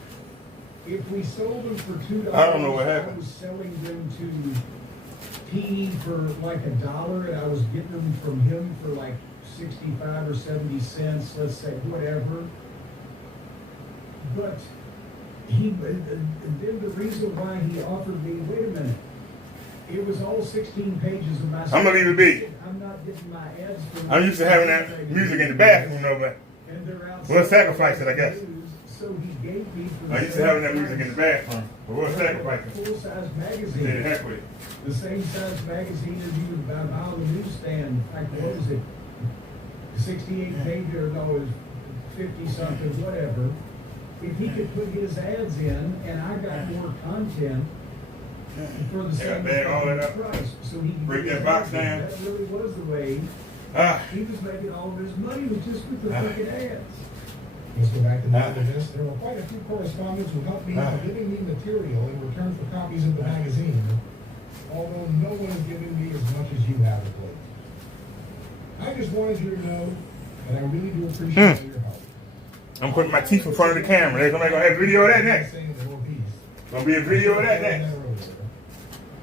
if we sold them for $2, I don't know what happened. I was selling them to P for like $1, and I was getting them from him for like 65 or 70 cents, let's say, whatever. But then the reason why he offered me, wait a minute, it was all 16 pages of my. I'm gonna leave it be. I'm not getting my ads. I'm used to having that music in the bathroom, though, but we'll sacrifice it, I guess. So he gave me. I used to having that music in the bathroom, but we'll sacrifice it. Full-size magazine. Yeah, heck with it. The same size magazine as you would buy on the newsstand. Like, what was it? 68 pages, or no, it was 50 something, whatever. If he could put his ads in, and I got more content for the same price, so he could break that box down. That really was the way he was making all of his money, was just with the fucking ads. Let's go back to the end of this. There were quite a few correspondents who helped me by giving me material in return for copies of the magazine, although no one has given me as much as you have of late. I just wanted you to know that I really do appreciate your help. I'm putting my teeth in front of the camera. There's somebody gonna have a video of that next. Gonna be a video of that next.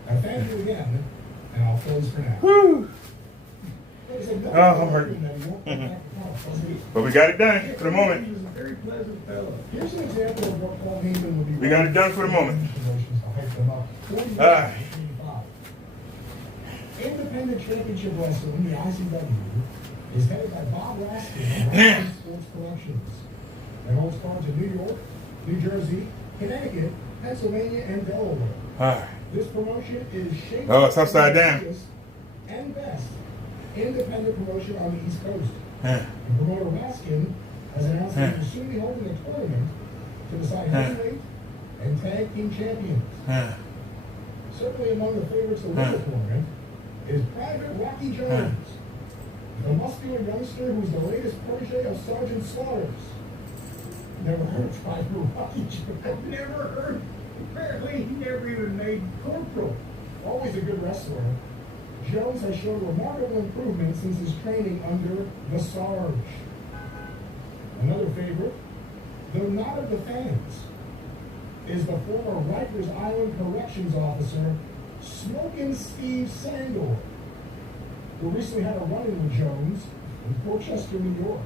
I thank you again, and I'll close for now. Woo! Oh, I'm hurting. But we got it done for the moment. He was a very pleasant fellow. Here's an example of what Paul Heyman will be. We got it done for the moment. Independent Championship Wrestling, the ICW, is headed by Bob Raskin of Sports Collections. It holds cards in New York, New Jersey, Connecticut, Pennsylvania, and Delaware. This promotion is shaped it's upside down. And best independent promotion on the East Coast. And promoter Raskin has announced that he will soon be holding a tournament to decide heavyweight and tag team champions. Certainly among the favorites to win the tournament is Private Rocky Jones, the muscular youngster who's the latest protege of Sergeant Slaughters. Never heard of Private Rocky Jones. I've never heard. Apparently, he never even made corporal. Always a good wrestler, Jones has shown remarkable improvement since his training under the Sarge. Another favorite, though not of the fans, is the former Rikers Island Corrections Officer, Smokin' Steve Sandor, who recently had a run-in with Jones in Portchester, New York.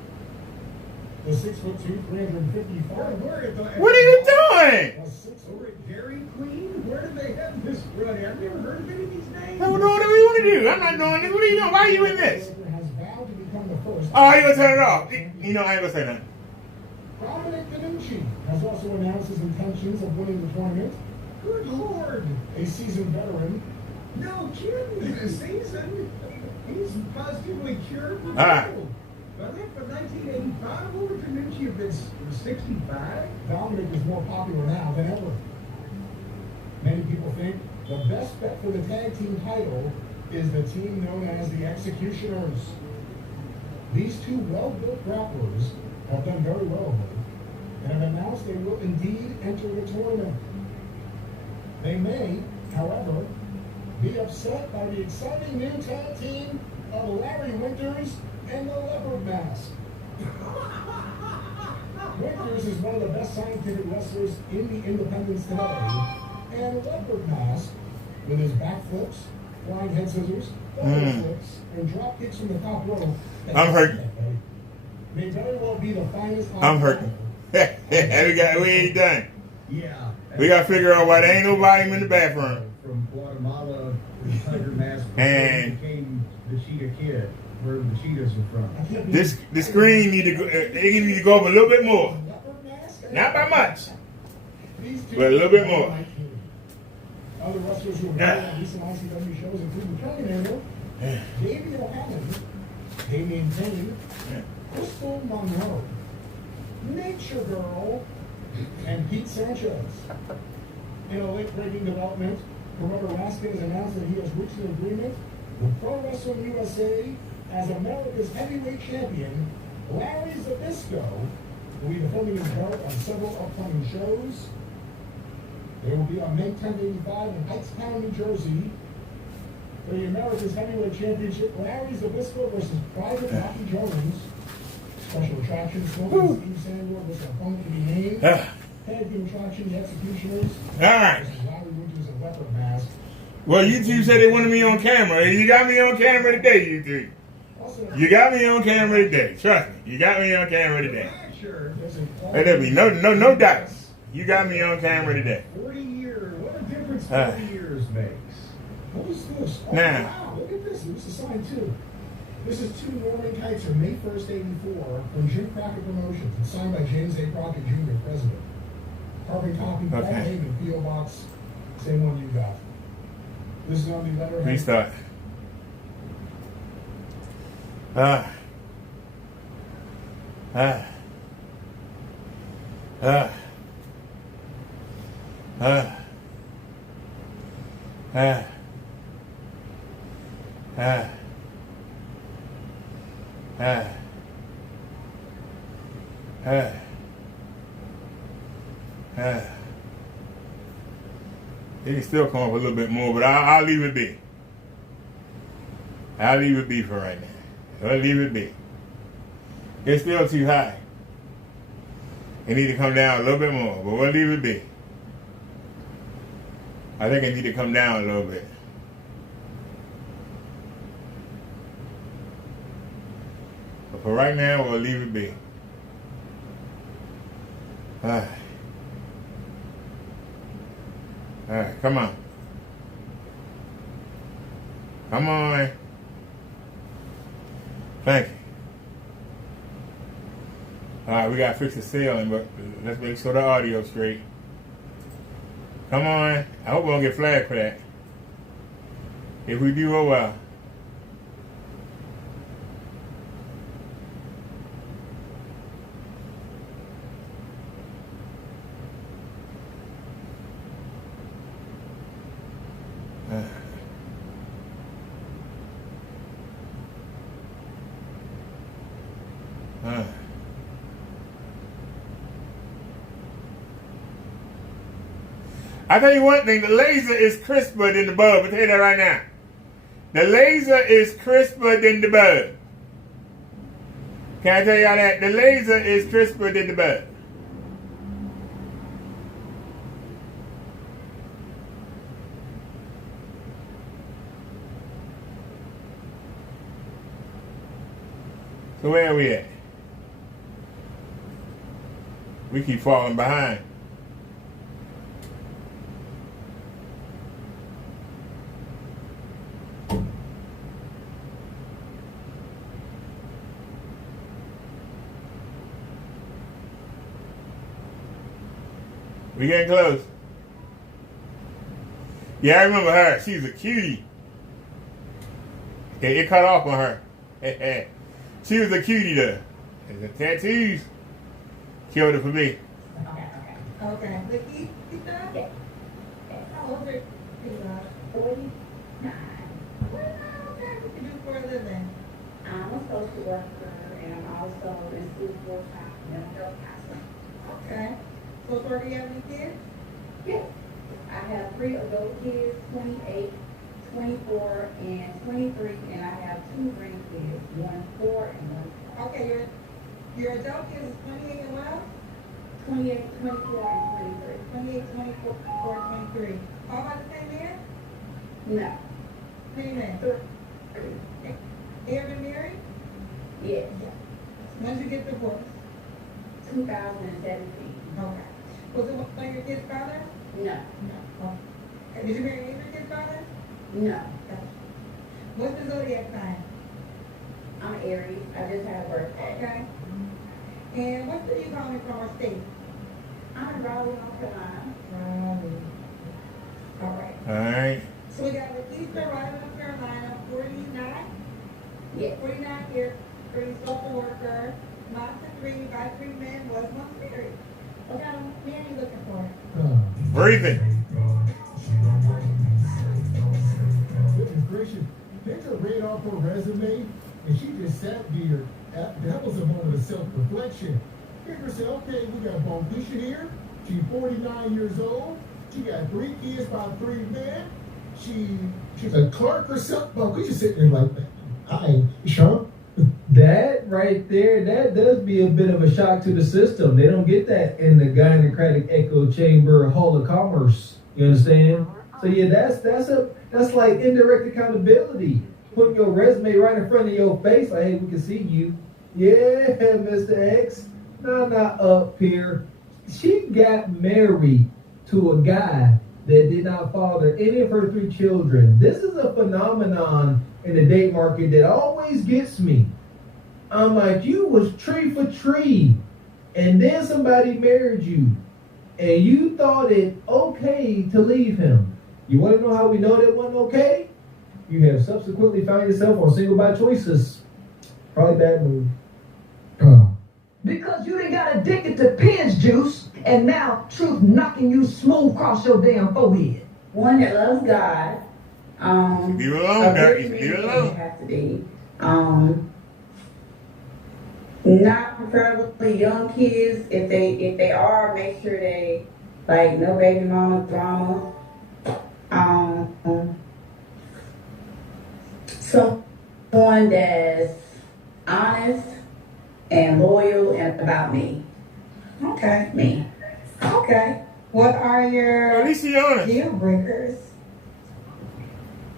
The 6'2", 355. What are you doing? Over at Dairy Queen? Where did they have this run? I've never heard of any of these names. We're doing whatever you want to do. I'm not doing this. What are you doing? Why are you in this? Has vowed to become the first. Oh, you gonna turn it off? You know, I ain't gonna say nothing. Dominic Danucci has also announced his intentions of winning the tournament. Good Lord. A seasoned veteran. No kidding. A season. He's positively cured. But I think for 1985, what would Danucci have been 65? Dominic is more popular now than ever. Many people think the best bet for the tag team title is the team known as the Executioners. These two well-built grapplers have done very well and have announced they will indeed enter the tournament. They may, however, be upset by the exciting new tag team of Larry Winters and the Leopard Mask. Winters is one of the best scientific wrestlers in the independents today, and Leopard Mask, with his backflips, flying head scissors, flips, and drop kicks from the top rope. I'm hurting. May very well be the finest. I'm hurting. we ain't done. Yeah. We gotta figure out why there ain't no volume in the bathroom. From Guatemala, the Tiger Mask and became the Cheetah Kid, where the cheetahs are from. The screen need to go. They need to go up a little bit more. Not by much. These two But a little bit more. Other wrestlers who have been on recent ICW shows include Terminator, Davey O'Hanlon, Damian Payne, Crystal Monroe, Nature Girl, and Pete Sanchez. In a late-breaking development, promoter Raskin has announced that he has reached an agreement with Pro Wrestling USA as America's heavyweight champion. Larry Zbyszko will be defending his belt on several upcoming shows. They will be on May 10th, 85 in Hightstown, New Jersey. For the America's Heavyweight Championship, Larry Zbyszko versus Private Rocky Jones. Special attraction, Smoking Steve Sandor versus opponent to be named. Tag team attraction, the Executioners. All right. Versus Larry Winters and Leopard Mask. Well, you two said they wanted me on camera. You got me on camera today, you two. You got me on camera today. Trust me. You got me on camera today. Let there be no doubts. You got me on camera today. 40 years. What a difference 40 years makes. What is this? Oh, Now. wow, look at this. This is signed too. This is 2 Norman Keizer, May 1st, 84, from Jim Crockett Promotions. It's signed by James A. Crockett Jr., President. Carbon copy, Paul Heyman, P.O. Box, same one you got. This is on the letterhead. Restart. It can still come up a little bit more, but I'll leave it be. I'll leave it be for right now. I'll leave it be. It's still too high. It need to come down a little bit more, but we'll leave it be. I think it need to come down a little bit. But for right now, we'll leave it be. All right, come on. Come on. Thank you. All right, we got to fix the ceiling, but let's make sure the audio's straight. Come on. I hope we don't get flagged for that. If we do, oh well. I tell you one thing, the laser is crisper than the bulb. I'll tell you that right now. The laser is crisper than the bulb. Can I tell y'all that? The laser is crisper than the bulb. So where are we at? We keep falling behind. We getting close. Yeah, I remember her. She was a cutie. It cut off on her. She was a cutie though. And the tattoos killed it for me. Okay. Vicky, you done? Yeah. How old are you? 49. What do you do for a living? I'm a social worker and I'm also in school full-time mental health counselor. Okay. So, sir, do you have any kids? Yes. I have 3 adult kids, 28, 24, and 23, and I have 2 grandkids, 1 4 and 1 Okay, your adult kids is 28 and what? 28, 24, and 28, 24, 23. All about the same man? 23. No. Same man. They ever been married? Yes. When did you get divorced? 2017. Okay. Was it one of your kids' father? No. No. Okay. Did you marry any of your kids' father? No. What's the zodiac sign? I'm Aries. I just had a birthday. Okay. And what city you calling from or state? I'm in Raleigh, North Carolina. All right. All right. So we got Lakeisha, Raleigh, North Carolina, 49. Yeah. 49 years, social worker, mom to 3, by 3 men, was once married. What kind of man are you looking for? Breathing. Goodness gracious. They just read off her resume and she just sat there. That was a moment of self-reflection. Figure said, okay, we got Bonquisha here. She's 49 years old. She got 3 kids by 3 men. She's a clerk or something. Bonquisha sitting there like, hi, Sean. That right there, that does be a bit of a shock to the system. They don't get that in the gynocratic echo chamber hall of commerce. You understand? So yeah, that's like indirect accountability. Putting your resume right in front of your face, like, hey, we can see you. Yeah, Mr. X. Not up here. She got married to a guy that did not father any of her 3 children. This is a phenomenon in the date market that always gets me. I'm like, you was tree for tree, and then somebody married you, and you thought it okay to leave him. You want to know how we know that wasn't okay? You have subsequently found yourself on single by choices. Probably bad move. Because you done got addicted to Penn's juice, and now truth knocking you smooth across your damn forehead. One that loves God. Leave it alone, guys. Leave Leave it it alone. have to be. Not preferably young kids. If they are, make sure they like no baby mama drama. Someone that's honest and loyal and about me. Okay. Me. Okay. What are your At least she honest. deal breakers?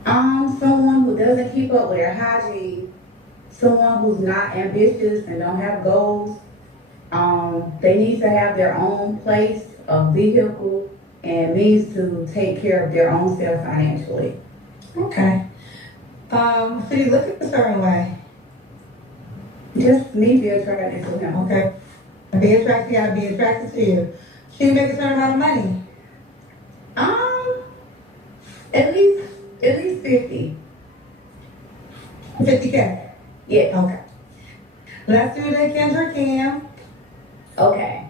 Someone who doesn't keep up with their hygiene. Someone who's not ambitious and don't have goals. They need to have their own place, a vehicle, and means to take care of their own self financially. Okay. So you look a certain way. Just me be attracted to him. Okay. Be attracted, gotta be attracted to you. She make a certain amount of money. At least 50. 50K. Yeah. Okay. Let's do the Kendra Cam. Okay.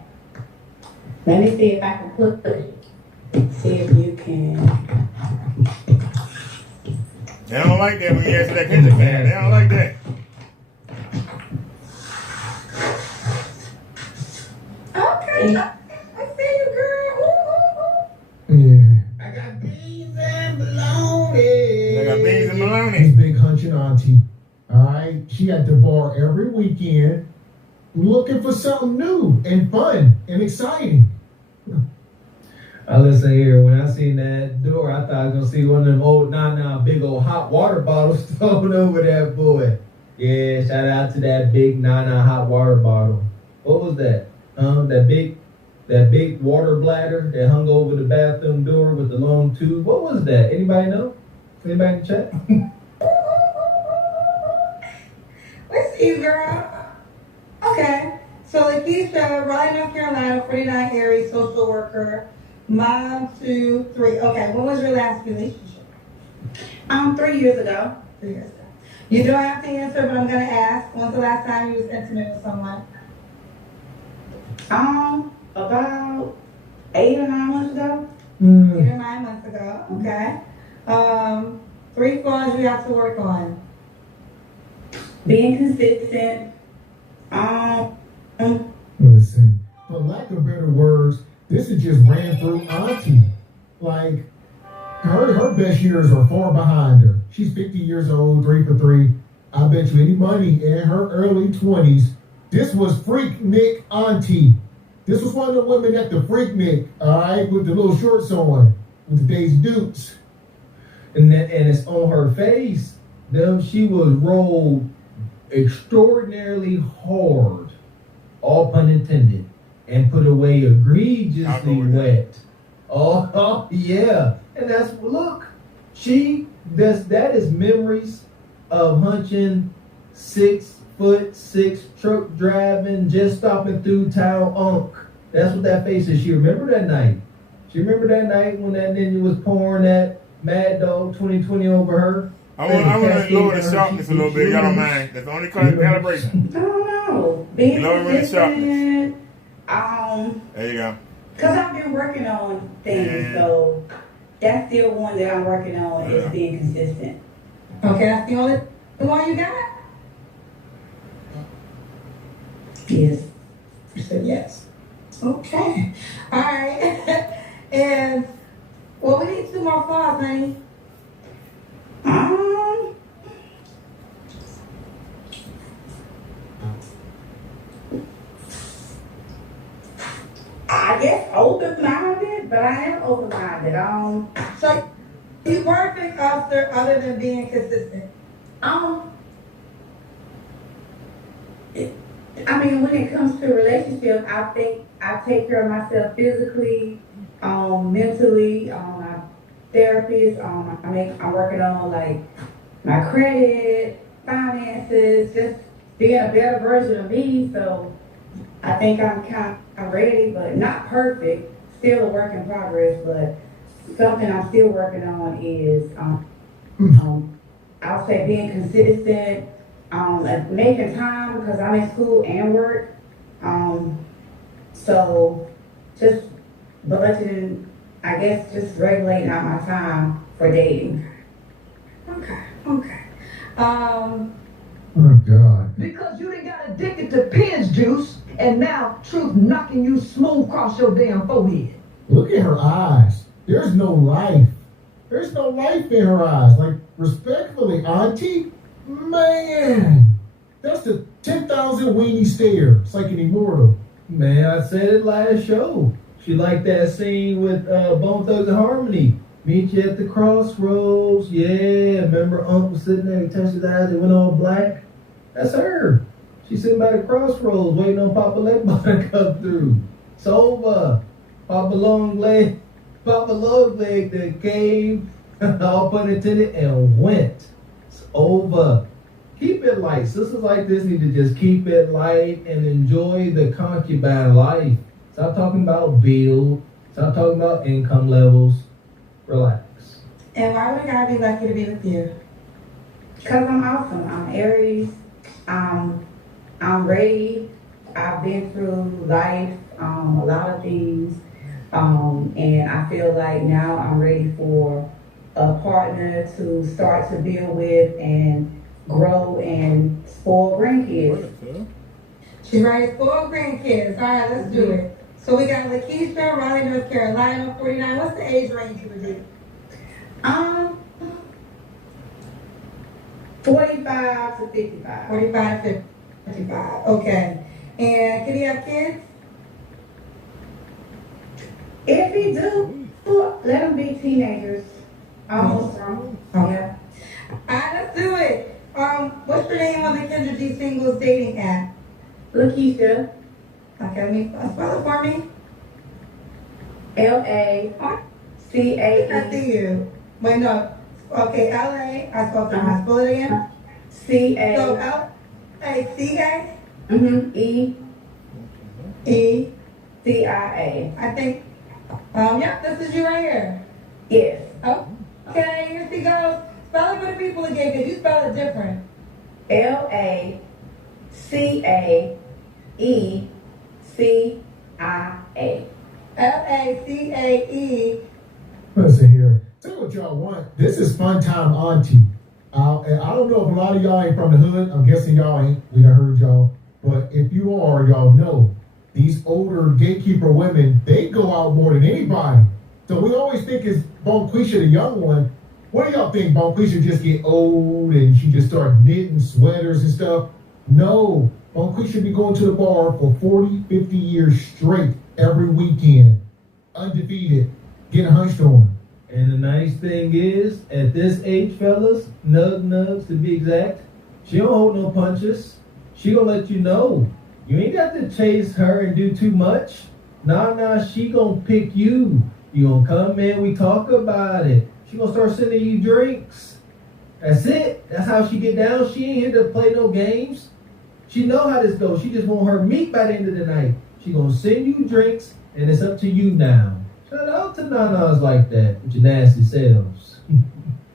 Let me see if I can put it. See if you can. They don't like that when you answer that kitchen fan. They don't like that. Okay. I see you, girl. Ooh, ooh, ooh. Yeah. I got beans and bologna. They got beans and His bologna. big hunching auntie. All right. She at the bar every weekend looking for something new and fun and exciting. Listen here, when I seen that door, I thought I was gonna see one of them old big old hot water bottles thrown over that boy. Yeah, shout out to that big hot water bottle. What was that? That big water bladder that hung over the bathroom door with the long tube. What was that? Anybody know? Anybody in the chat? Let's see you, girl. Okay. So Lakeisha, Raleigh, North Carolina, 49 area social worker, mom to 3. Okay, when was your last relationship? 3 years ago. 3 years ago. You don't have to answer, but I'm gonna ask. When's the last time you was intimate with someone? About 8 or 9 months ago. 8 or 9 months ago. Okay. 3 flaws you have to work on. Being consistent. Listen, for lack of better words, this is just ran through auntie. Like, her best years are far behind her. She's 50 years old, 3 for 3. I bet you any money in her early 20s, this was Freaknik auntie. This was one of the women at the Freaknik, all right, with the little shorts on, with the Daisy Dukes. And it's on her face. She was rolled extraordinarily hard, all pun intended, and put away egregiously wet. Oh yeah, and that is memories of hunching 6'6" truck driving, just stopping through town unk That's what that face is. She remember that night. She remember that night when that ninja was pouring that Mad Dog 2020 over her. I want to lower the sharpness a little bit. Y'all don't mind. That's the only calibration. I don't know. Being Lowering the sharpness. consistent. There you go. Because I've been working on things, so that's still one that I'm working on is being consistent. Okay, that's the only one you got? Yes. You said yes. Okay. All right. And, well, we need 2 more flaws, honey. I guess open-minded, but I am open-minded. So, you perfect other than being consistent? I mean, when it comes to relationships, I think I take care of myself physically, mentally. My therapist. I'm working on like my credit, finances, just being a better version of me. So I think I'm kind of ready, but not perfect. Still a work in progress, but something I'm still working on is I'll say being consistent. Making time because I'm in school and work. So just budgeting, I guess just regulating out my time for dating. Okay. Oh, God. Because you done got addicted to pinch juice, and now truth knocking you smooth across your damn forehead. Look at her eyes. There's no life. There's no life in her eyes. Like, respectfully, Auntie, man, that's the 10,000 weenie stare. It's like an immortal. Man, I said it last show. She liked that scene with Bone Thugs and Harmony. Meet you at the crossroads. Yeah, remember Unc was sitting there, he touched his eyes, it went all black? That's her. She's sitting by the crossroads waiting on Papa Legbot to come through. It's over. Papa Long Leg that came, all pun intended, and went. It's over. Keep it light. Sisters like this need to just keep it light and enjoy the concubine life. Stop talking about bill. Stop talking about income levels. Relax. And why would a guy be lucky to be with you? Because I'm awesome. I'm Aries. I'm ready. I've been through life, a lot of things. And I feel like now I'm ready for a partner to start to build with and grow and spoil grandkids. She's ready to spoil grandkids. All right, let's do it. So we got Lakeisha, Raleigh, North Carolina, 49. What's the age range you would do? 45 to 55. 45 to 55. Okay. And can he have kids? If he do, let them be teenagers. Almost grown. Yeah. All right, let's do it. What's your name on the Kendra G Singles dating app? Lakeisha. Okay, let me spell it for me. Lacae. I see you. Wait, no. Okay, LA. I spelled it. I spell it again. CA. So LACA. ECIA. I think. Yeah, this is you right here. Yes. Okay, here she goes. Spell it for the people again, because you spell it different. LACAECIA. LACAE. Listen here. Tell me what y'all want. This is Fun Time Auntie. I don't know if a lot of y'all ain't from the hood. I'm guessing y'all ain't. We done heard y'all. But if you are, y'all know these older gatekeeper women, they go out more than anybody. So we always think it's Bonquisha, the young one. What do y'all think? Bonquisha just get old and she just start knitting sweaters and stuff? No. Bonquisha be going to the bar for 40, 50 years straight every weekend. Undefeated. Getting hunched on. And the nice thing is, at this age, fellas, nugs to be exact, she don't hold no punches. She gonna let you know. You ain't got to chase her and do too much. Nah, she gonna pick you. You gonna come in, we talk about it. She gonna start sending you drinks. That's it. That's how she get down. She ain't here to play no games. She know how this goes. She just want her meat by the end of the night. She gonna send you drinks, and it's up to you now. Shout out to nanas like that with your nasty selves.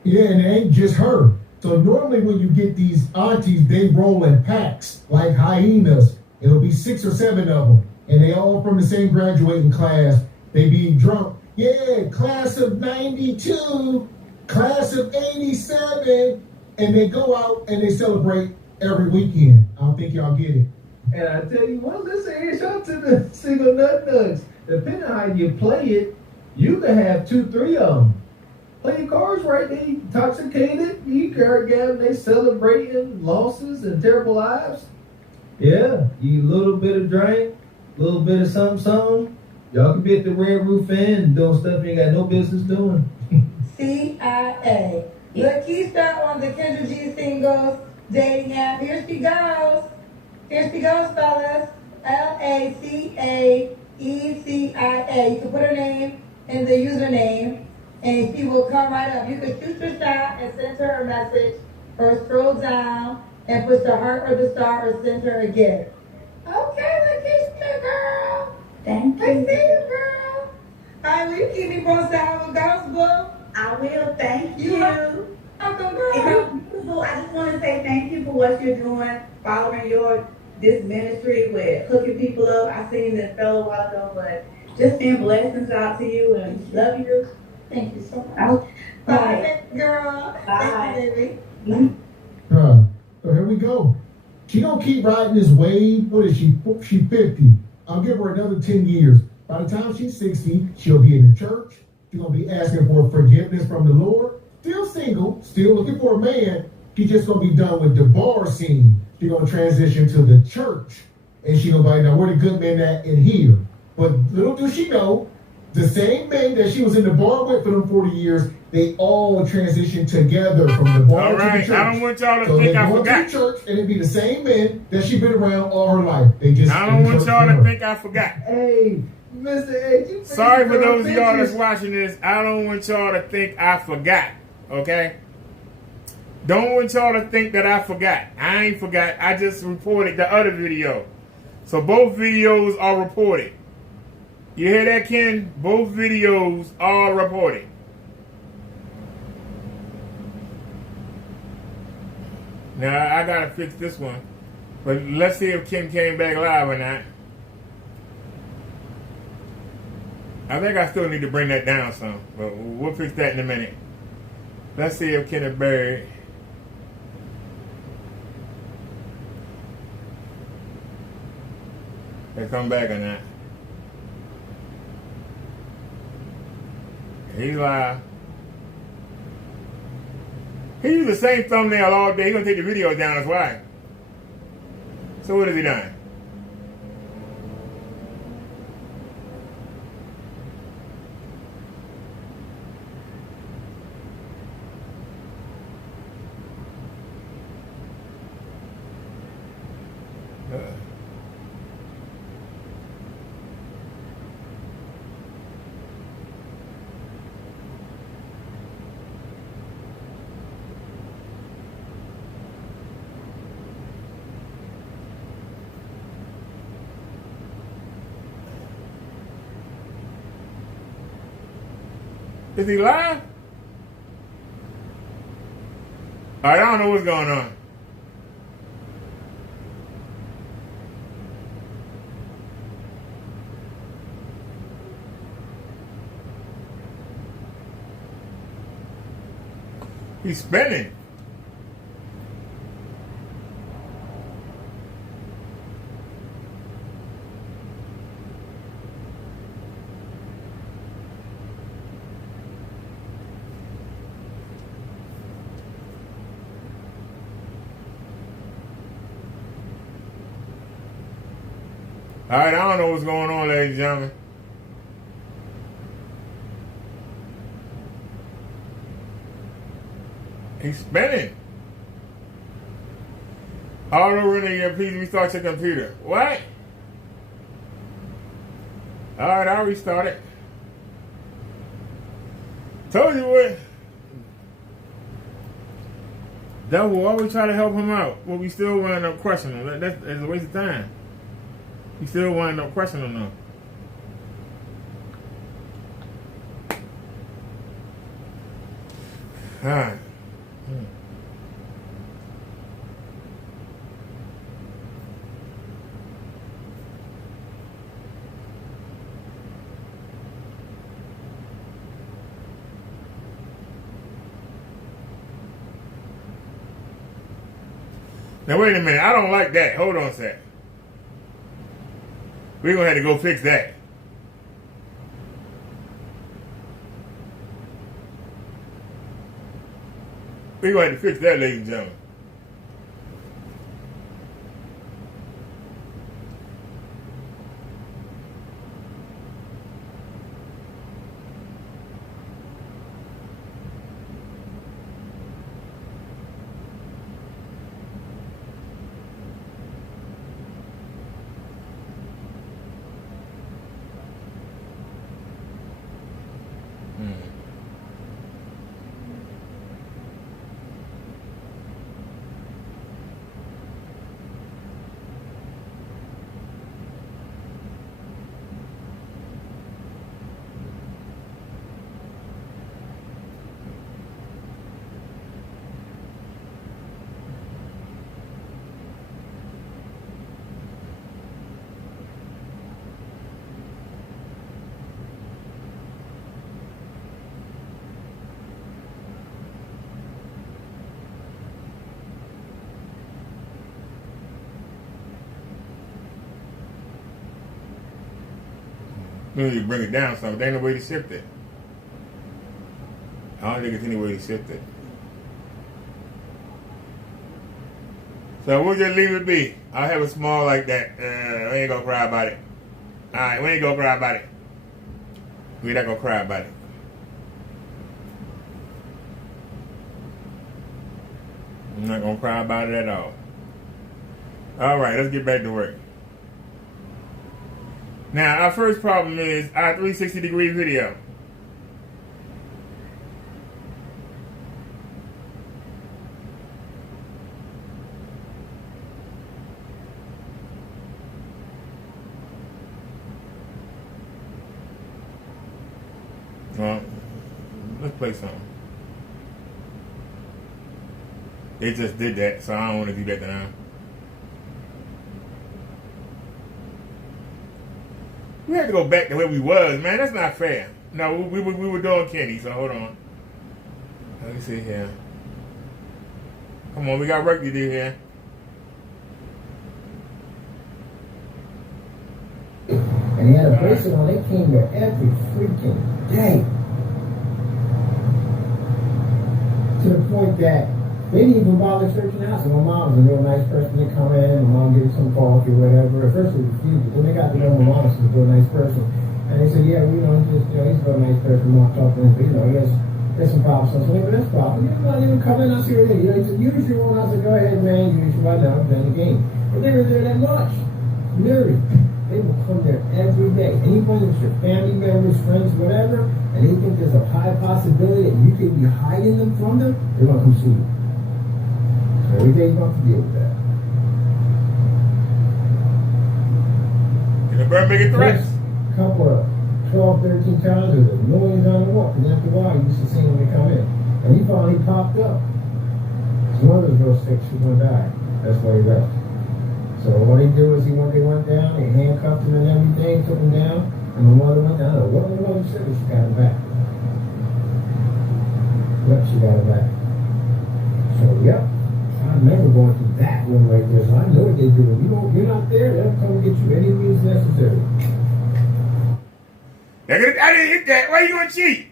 Yeah, and it ain't just her. So normally when you get these aunties, they roll in packs like hyenas. It'll be 6 or 7 of them, and they all from the same graduating class. They be drunk. Yeah, class of 92, class of 87, and they go out and they celebrate every weekend. I don't think y'all get it. And I tell you what, listen here, shout out to the single nut nugs. Depending on how you play it, you can have 2, 3 of them. Play your cards right, they intoxicated, you card game, they celebrating losses and terrible lives. Yeah, eat a little bit of drink, a little bit of something. Y'all can be at the Red Roof Inn doing stuff you ain't got no business doing. CIA. Lakeisha on the Kendra G singles dating app. Here she goes. Here she goes, fellas. LACAECIA. You can put her name in the username, and she will come right up. You can shoot your shot and send her a message, or scroll down and push the heart or the star, or send her a gift. Okay, Lakeisha, girl. Thank you. I see you, girl. All right, will you keep me posted how it goes, boo? I will. Thank you. Welcome, girl. I just want to say thank you for what you're doing, following this ministry with hooking people up. I seen this fellow a while ago, but just send blessings out to you and love you. Thank you so much. Bye, girl. Bye. Thank you, baby. So here we go. She gonna keep riding this wave. What is she? She 50. I'll give her another 10 years. By the time she's 60, she'll be in the church. She's gonna be asking for forgiveness from the Lord. Still single, still looking for a man. She's just gonna be done with the bar scene. She's gonna transition to the church. And she's gonna be like, now where the good men at in here? But little does she know, the same men that she was in the bar with for them 40 years, they all transitioned together from the bar to the church. I don't want y'all to so think I to forgot. the church, and it'd be the same men that she's been around all her life. They just I don't want y'all to think I forgot. Hey, Mr. A, you Sorry for those of y'all that's watching this. I don't want y'all to think I forgot. Okay? Don't want y'all to think that I forgot. I ain't forgot. I just reported the other video. So both videos are reported. You hear that, Ken? Both videos are reported. Now, I gotta fix this one. But let's see if Kim came back live or not. I think I still need to bring that down some. But we'll fix that in a minute. Let's see if Ken is buried. They come back or not. He's live. He used the same thumbnail all day. He's gonna take the video down as well. So what has he done? Is he live? I don't know what's going on. He's spinning. All right, I don't know what's going on, ladies and gentlemen. He's spinning. Auto renting, please restart your computer. What? All right, I'll restart it. Told you what. Devil will always try to help him out, but we still run up crushing him. That's a waste of time. You still want no question or no? Alright. Now wait a minute, I don't like that. Hold on a sec. We're gonna have to go fix that. We're gonna have to fix that, ladies and gentlemen. We need to bring it down some. There ain't no way to shift it. I don't think there's any way to shift it. So we'll just leave it be. I'll have it small like that. We ain't gonna cry about it. Alright, we ain't gonna cry about it. We're not gonna cry about it. I'm not gonna cry about it at all. Alright, let's get back to work. Now, our first problem is our 360-degree video. Well, let's play something. They just did that, so I don't want to do that now. We have to go back to where we was, man. That's not fair. No, we were doing Kenny, so hold on. Let me see here. Come on, we got work to do here. And he had a bracelet on. They came there every freaking day. To the point that they didn't even bother searching the house. And my mom was a real nice person to come in. My mom gave her some coffee or whatever. At first they refused it. Then they got to know my mom was a real nice person. And they said, yeah, he's a real nice person. Mom talked to him, but he has some problems. So I said, but that's problem. You don't even come in. I'll see what they do. He said, use your own. I said, go ahead, man. Use your right now. I'm playing the game. But they were there that much. Literally. They will come there every day. Anyone that's your family members, friends, whatever, and they think there's a high possibility that you could be hiding them from them, they're going to come see you. Every day you have to deal with that. Can the bird make it threats? A couple of 12, 13 times, there's millions on the walk. And after a while, you used to see them when they come in. And he finally popped up. His mother's real sick, she's going to die. That's why he left. So what they do is they went down, they handcuffed him and everything, took him down, and my mother went down. I don't know what my mother said, but she got him back. Yep, she got him back. So, yep. I remember going through that one right there, so I know what they do. You're not there, they'll come and get you any means necessary. I didn't hit that. Why you gonna cheat?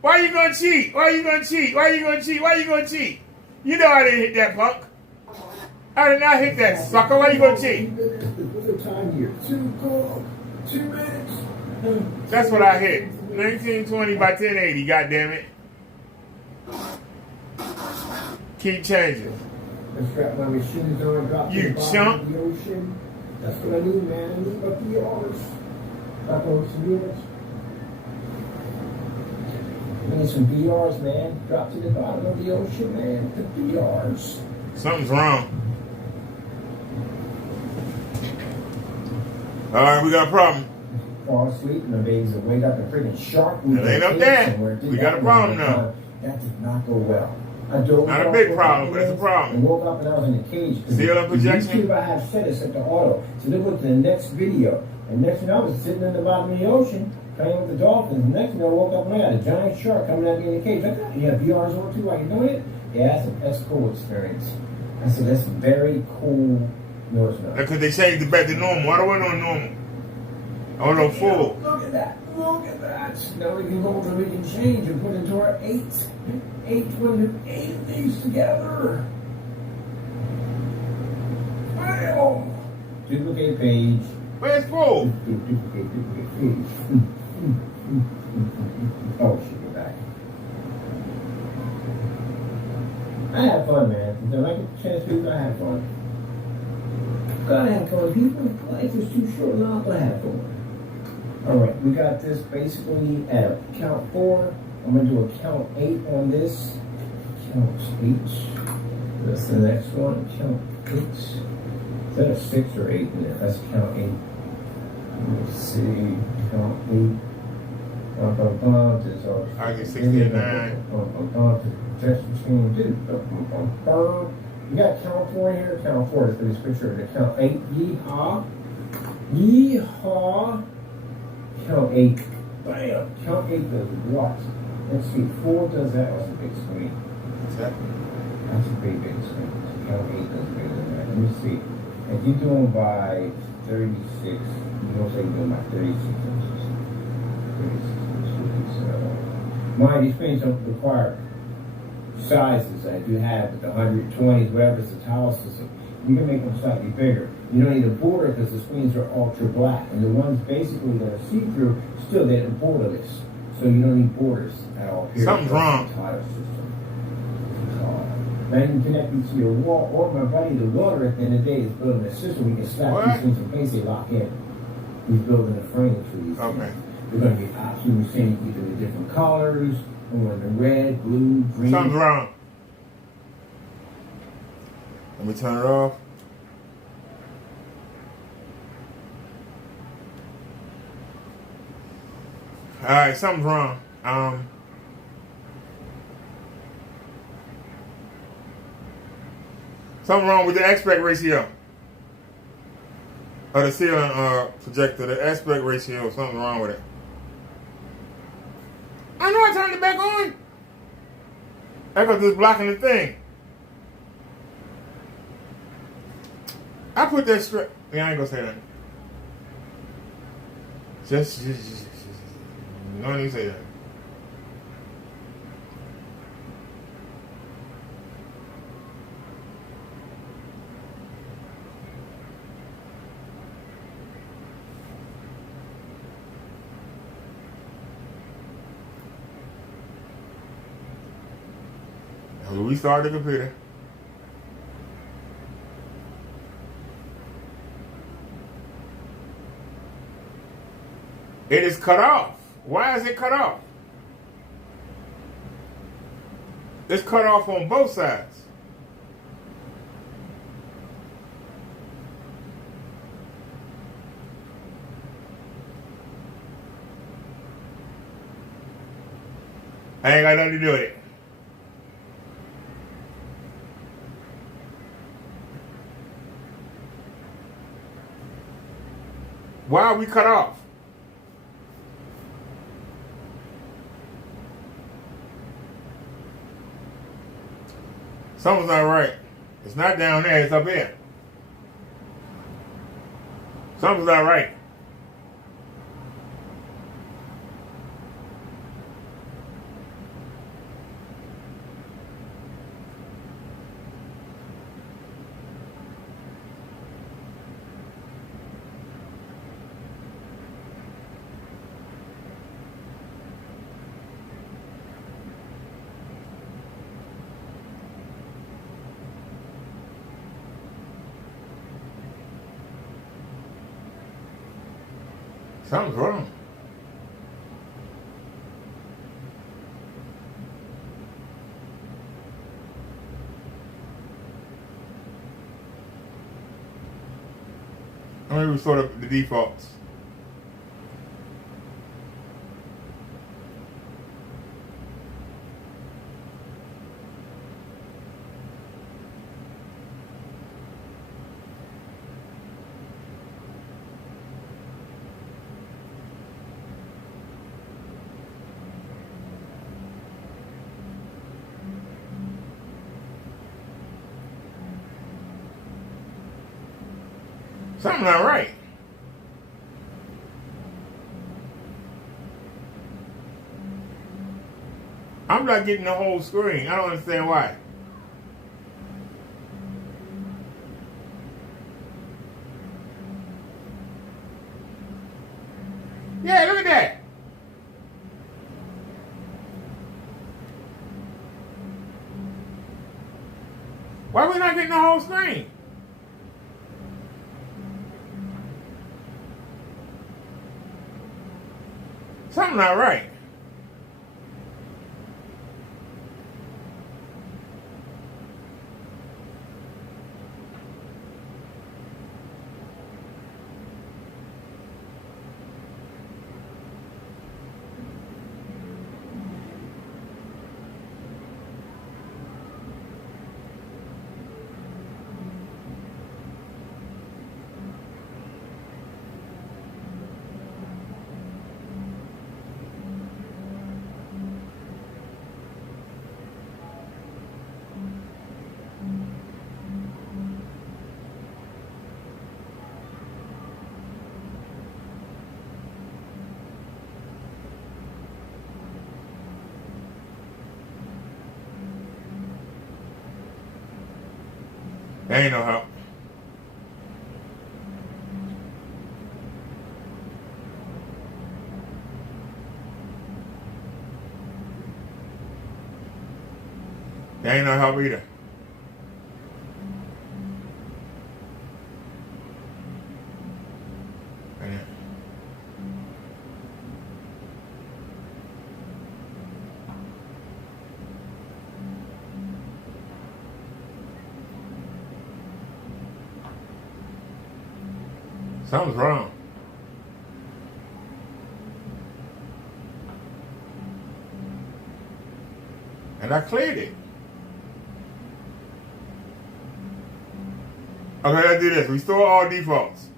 Why you gonna cheat? Why you gonna cheat? Why you gonna cheat? Why you gonna cheat? You know I didn't hit that, punk. I did not hit that, sucker. Why you gonna cheat? What's the time here? 2 minutes. That's what I hit. 1920 by 1080, goddammit. Keep changing. I strapped my machines on, dropped You to the bottom chump. of the ocean. That's what I need, man. I need about PRs. Back over some units. We need some BRs, man. Drop to the bottom of the ocean, man. The BRs. Something's wrong. All right, we got a problem. Fall asleep and the babies will wake up and freaking shark. It ain't up there. We got a problem now. That did not go well. I dozed Not a off big for problem, but it's a minutes problem. And woke up and I was in the cage. Seal and projection? YouTube I have set it set to auto. So they went to the next video. And next thing I was sitting in the bottom of the ocean playing with the dolphins. And next thing I woke up and I got a giant shark coming at me in the cage. I thought, you have VRs on too while you're doing it? Yeah, that's a cool experience. I said, that's very cool. No, it's not. Because they changed it back to normal. Why do I know normal? Oh, no, full. Look at that. Look at that. Now we can go over, we can change and put into our eight of these together. Wow. Duplicate page. Where's full? Duplicate page. Oh, shit, go back. I had fun, man. When I get the chance to, I had fun. Gotta have fun, people. Life is too short not to have fun. Alright, we got this basically at count 4. I'm going to do a count 8 on this. Count 8. That's the next one. Count 8. Is that a 6 or 8 in there? That's count 8. Let's see. Count 8. I get 69. You got count 4 here. Count 4 for this picture. The count 8. Yeehaw. Yeehaw. Count 8. Bam. Count 8 does what? Let's see. 4 does that. That's a big screen. What's that? That's a big screen. Count 8 does bigger than that. Let me see. If you're doing by 36, you don't say you're doing by 36 inches. 36 inches. Mind, these screens don't require sizes that you have with the 120s, whatever it's a tile system. You can make them slightly bigger. You don't need a border because the screens are ultra black. And the ones basically that are see-through, still they didn't borderless. So you don't need borders at all. Period. Something's wrong. Tile system. Now you can connect them to your wall, or my buddy, the welder at the end of the day is building a system. We can slap these things in place, they lock in. He's building a frame for these things. They're going to be options, saying either the different colors, or the red, blue, green. Something's wrong. Let me turn it off. Alright, something's wrong. Something wrong with the aspect ratio of the ceiling projector. The aspect ratio, something wrong with it. I know I turned it back on. That was just blocking the thing. I put that straight. Yeah, I ain't gonna say that. Just don't even say that. We started the computer. It is cut off. Why is it cut off? It's cut off on both sides. I ain't got nothing to do with it. Why are we cut off? Something's not right. It's not down there, it's up here. Something's not right. Something's wrong. I'm going to restore the defaults. Something not right. I'm not getting the whole screen. I don't understand why. Yeah, look at that. Why are we not getting the whole screen? Something not right. There ain't no help. There ain't no help either. Something's wrong. And I cleared it. Okay, let's do this. Restore all defaults.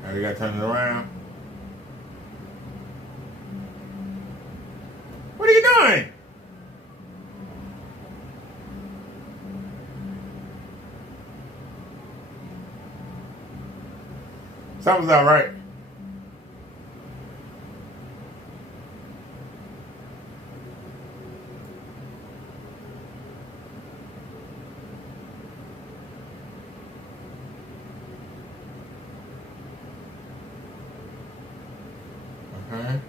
Now we gotta turn it around. What are you doing? Something's not right. Okay.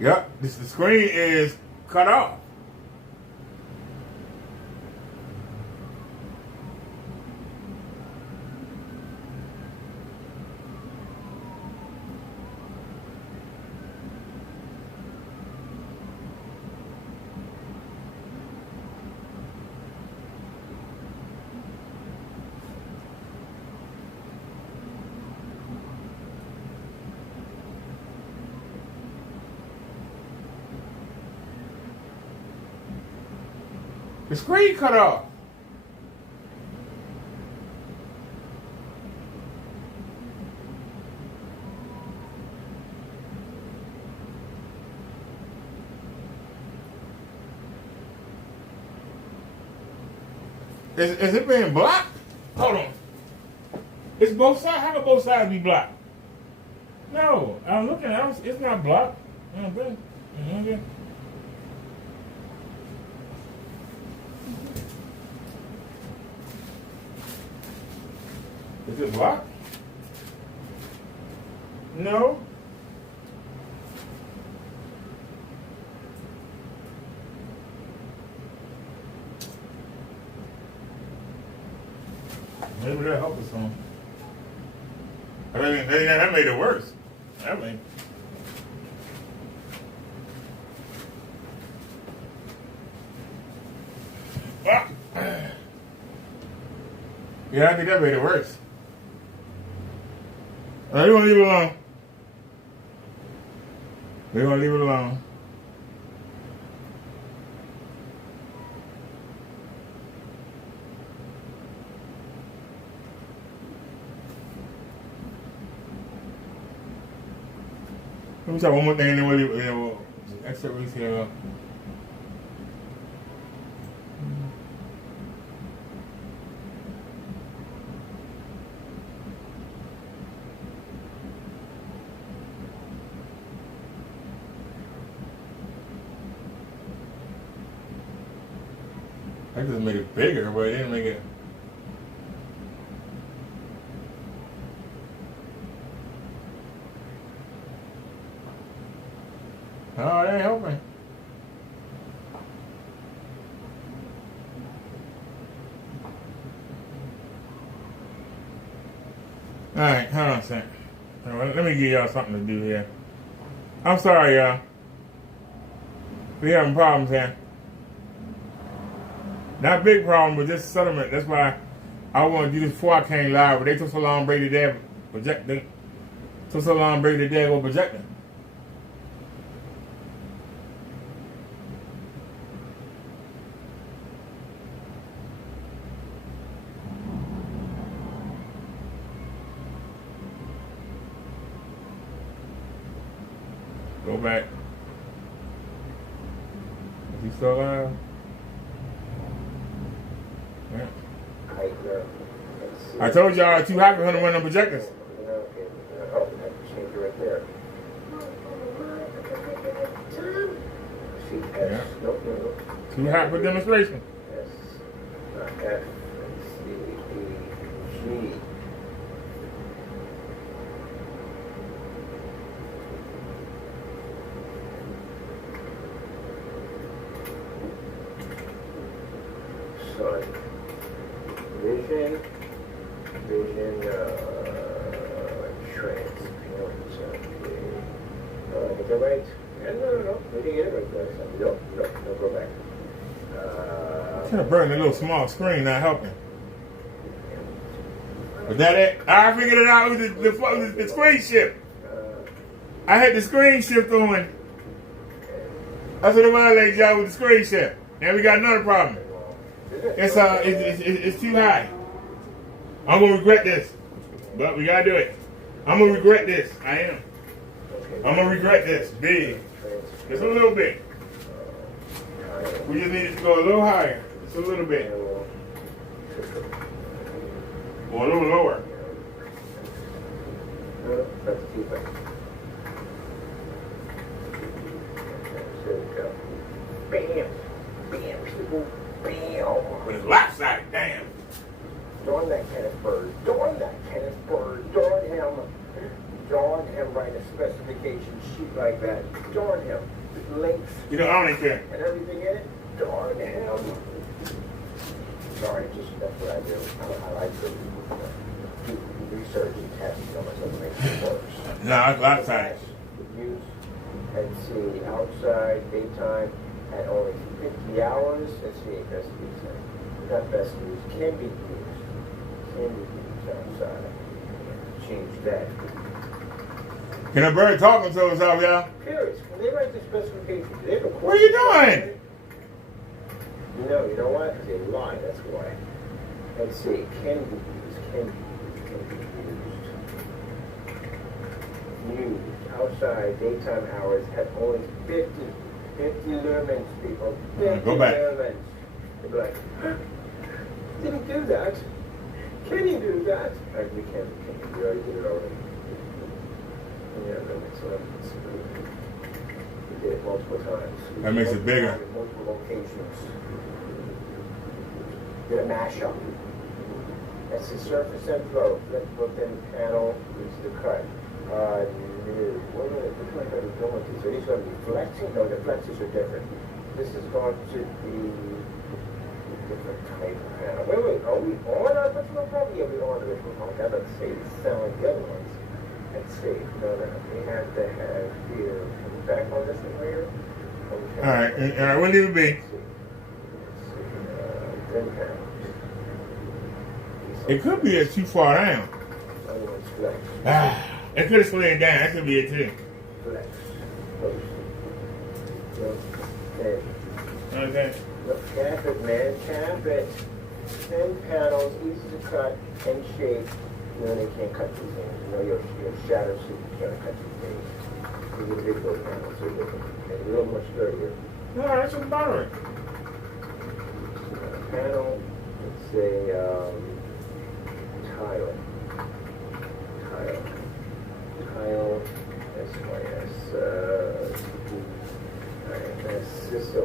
Yep, the screen is cut off. The screen cut off. Is it being blocked? Hold on. It's both sides. How can both sides be blocked? No, I'm looking at it. It's not blocked. Okay. Okay. Is it blocked? No. Maybe that helped us some. I mean, that made it worse. I mean. Yeah, I think that made it worse. We're going to leave it alone. We're going to leave it alone. Let me try one more thing and then we'll leave it. We'll exit release here. I just made it bigger, but it didn't make it. Oh, it ain't helping. Alright, hold on a second. Let me give y'all something to do here. I'm sorry, y'all. We having problems here. Not big problem, but just settlement. That's why I want to do this before I came live. But they took so long to break the damn projector. Took so long to break the damn projector. Go back. Is he still alive? Yeah. I told y'all too happy for him to win them projectors. Yeah. Too hot for demonstration. Vision, transport. Get that right? No. We didn't get it right there. No, go back. Trying to burn the little small screen, not helping. Was that it? I figured it out. It was the screen shift. I had the screen shift on. That's what it was, ladies and gentlemen, with the screen shift. Now we got another problem. It's too high. I'm gonna regret this, but we gotta do it. I'm gonna regret this. I am. I'm gonna regret this big. Just a little bit. We just need it to go a little higher. Just a little bit, or a little lower. Bam, people. But it's lopsided, damn. Darn that Kenneth Bird. Darn him write a specification sheet like that. Darn him. Links. You know, I don't even care. And everything in it. Darn him. Sorry, that's what I do. I like to do research and test on myself to make it works. No, it's lopsided. Use and see outside, daytime, at only 50 hours. Let's see, best use. Not best use, can be used outside. Change that. Can a bird talking to us, y'all? Period. When they write the specifications, they don't. What are you doing? You know what? They lie, that's why. Let's see, can be used. Used outside, daytime hours have only 50 lumens, people. 50 Go back. lumens. They'll be like, didn't do that. Can you do that? We can. We already did it already. Yeah, limits. We did it multiple times. That makes it bigger. Multiple locations. Did a mashup. That's the surface and flow. Flip within panel, use the cut. No. What are they going to? So these are going to be flexing? No, the flexes are different. This is going to be different type of panel. Wait, are we on our original panel? Yeah, we're on the original panel. Let's see, it sound like the other ones. Let's see. No. We have to have here. Back on this one here. Alright, what do it be? Let's see. 10 pounds. It could be too far down. It could have slid down. That could be it too. Flex. Okay. Okay. Look, cap it, man. Cap it. 10 panels, easy to cut and shape. You know, they can't cut these things. You know, your shadow suit, you can't cut these things. You need a big those panels, so they're a little much sturdier. No, that's just about right. Panel, let's say, tile. SYS. Alright, that's just so.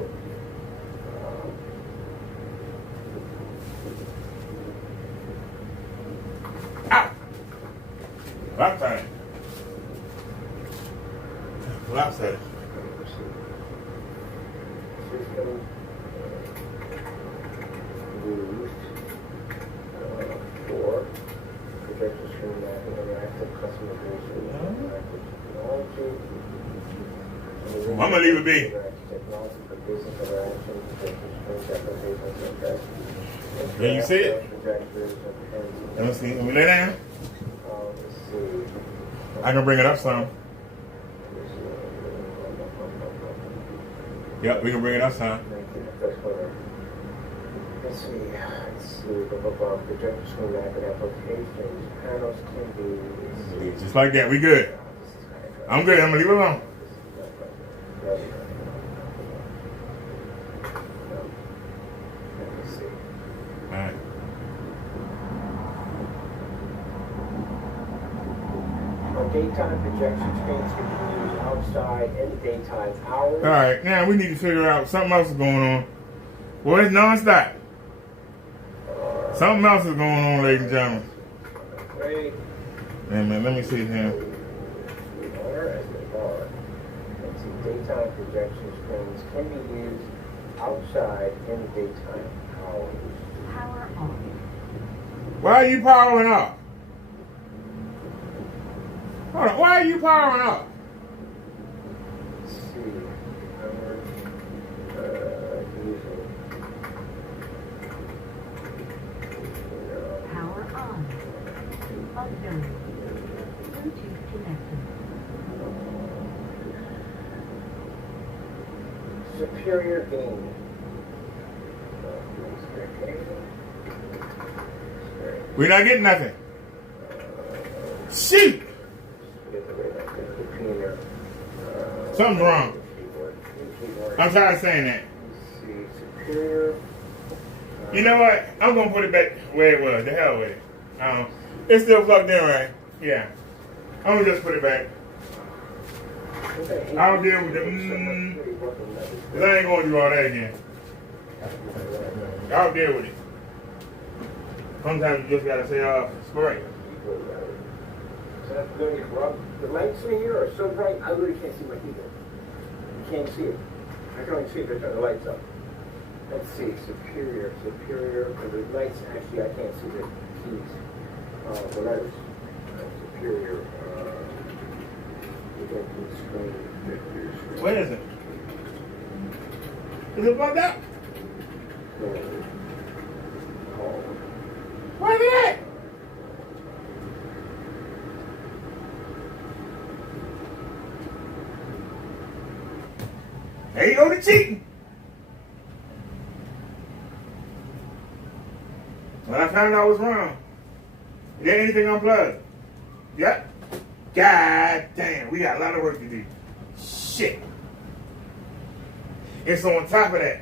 Lopsided. Lopsided. System used for projection screen mapping interactive customer base technology. I'm gonna leave it be. Technology for business interaction, projection screens, applications, and Can you see it? Let me see. Let me lay down. Let's see. I can bring it up some. Yep, we can bring it up some. Let's see. Projector screen mapping applications. Panels can be. Just like that. We good. I'm good. I'm gonna leave it alone. Let's see. All right. Daytime projection screens can be used outside in daytime hours. All right. Now we need to figure out something else is going on. Well, it's nonstop. Something else is going on, ladies and gentlemen. Great. Hey, man, let me see here. Let's see. Daytime projection screens can be used outside in daytime hours. Power on. Why are you powering up? Hold on. Why are you powering up? Let's see. Power on. Auxiliary. Bluetooth connected. Superior gain. We're not getting nothing. Shoot! Something's wrong. I'm tired of saying that. You know what? I'm going to put it back where it was. The hell with it. It's still plugged in, right? Yeah. I'm going to just put it back. I'll deal with it. Because I ain't going to do all that again. I'll deal with it. Sometimes you just got to say, spray. The lights in here are so bright, I really can't see my keyboard. You can't see it. I can only see if I turn the lights up. Let's see, superior, because the lights, actually I can't see the keys, the letters. Superior, screen. Where is it? Is it plugged up? Where's it at? There you go to cheating. When I found out I was wrong. Is there anything unplugged? Yep. God damn, we got a lot of work to do. Shit. It's on top of that.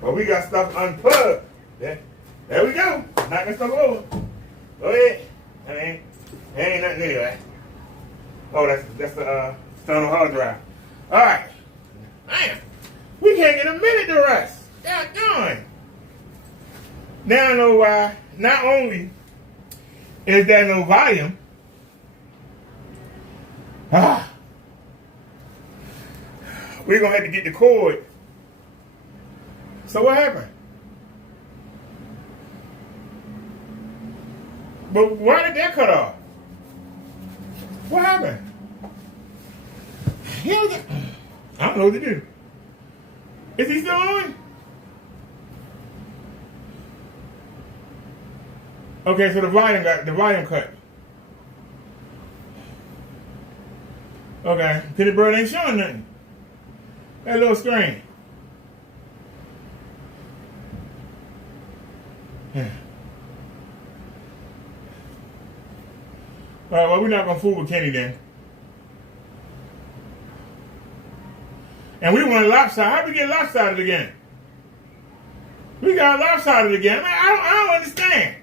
But we got stuff unplugged. There we go. Knocking stuff over. Go ahead. That ain't nothing anyway. Oh, that's the external hard drive. All right. Damn. We can't get a minute to rest. God darn. Now I know why not only is there no volume, We're gonna have to get the cord. So what happened? But why did that cut off? What happened? I don't know what to do. Is he still on? Okay, so the volume cut. Okay, cause the bird ain't showing nothing. That little screen. All right, well, we're not gonna fool with Kenny then. And we went lopsided. How did we get lopsided again? We got lopsided again. I don't understand.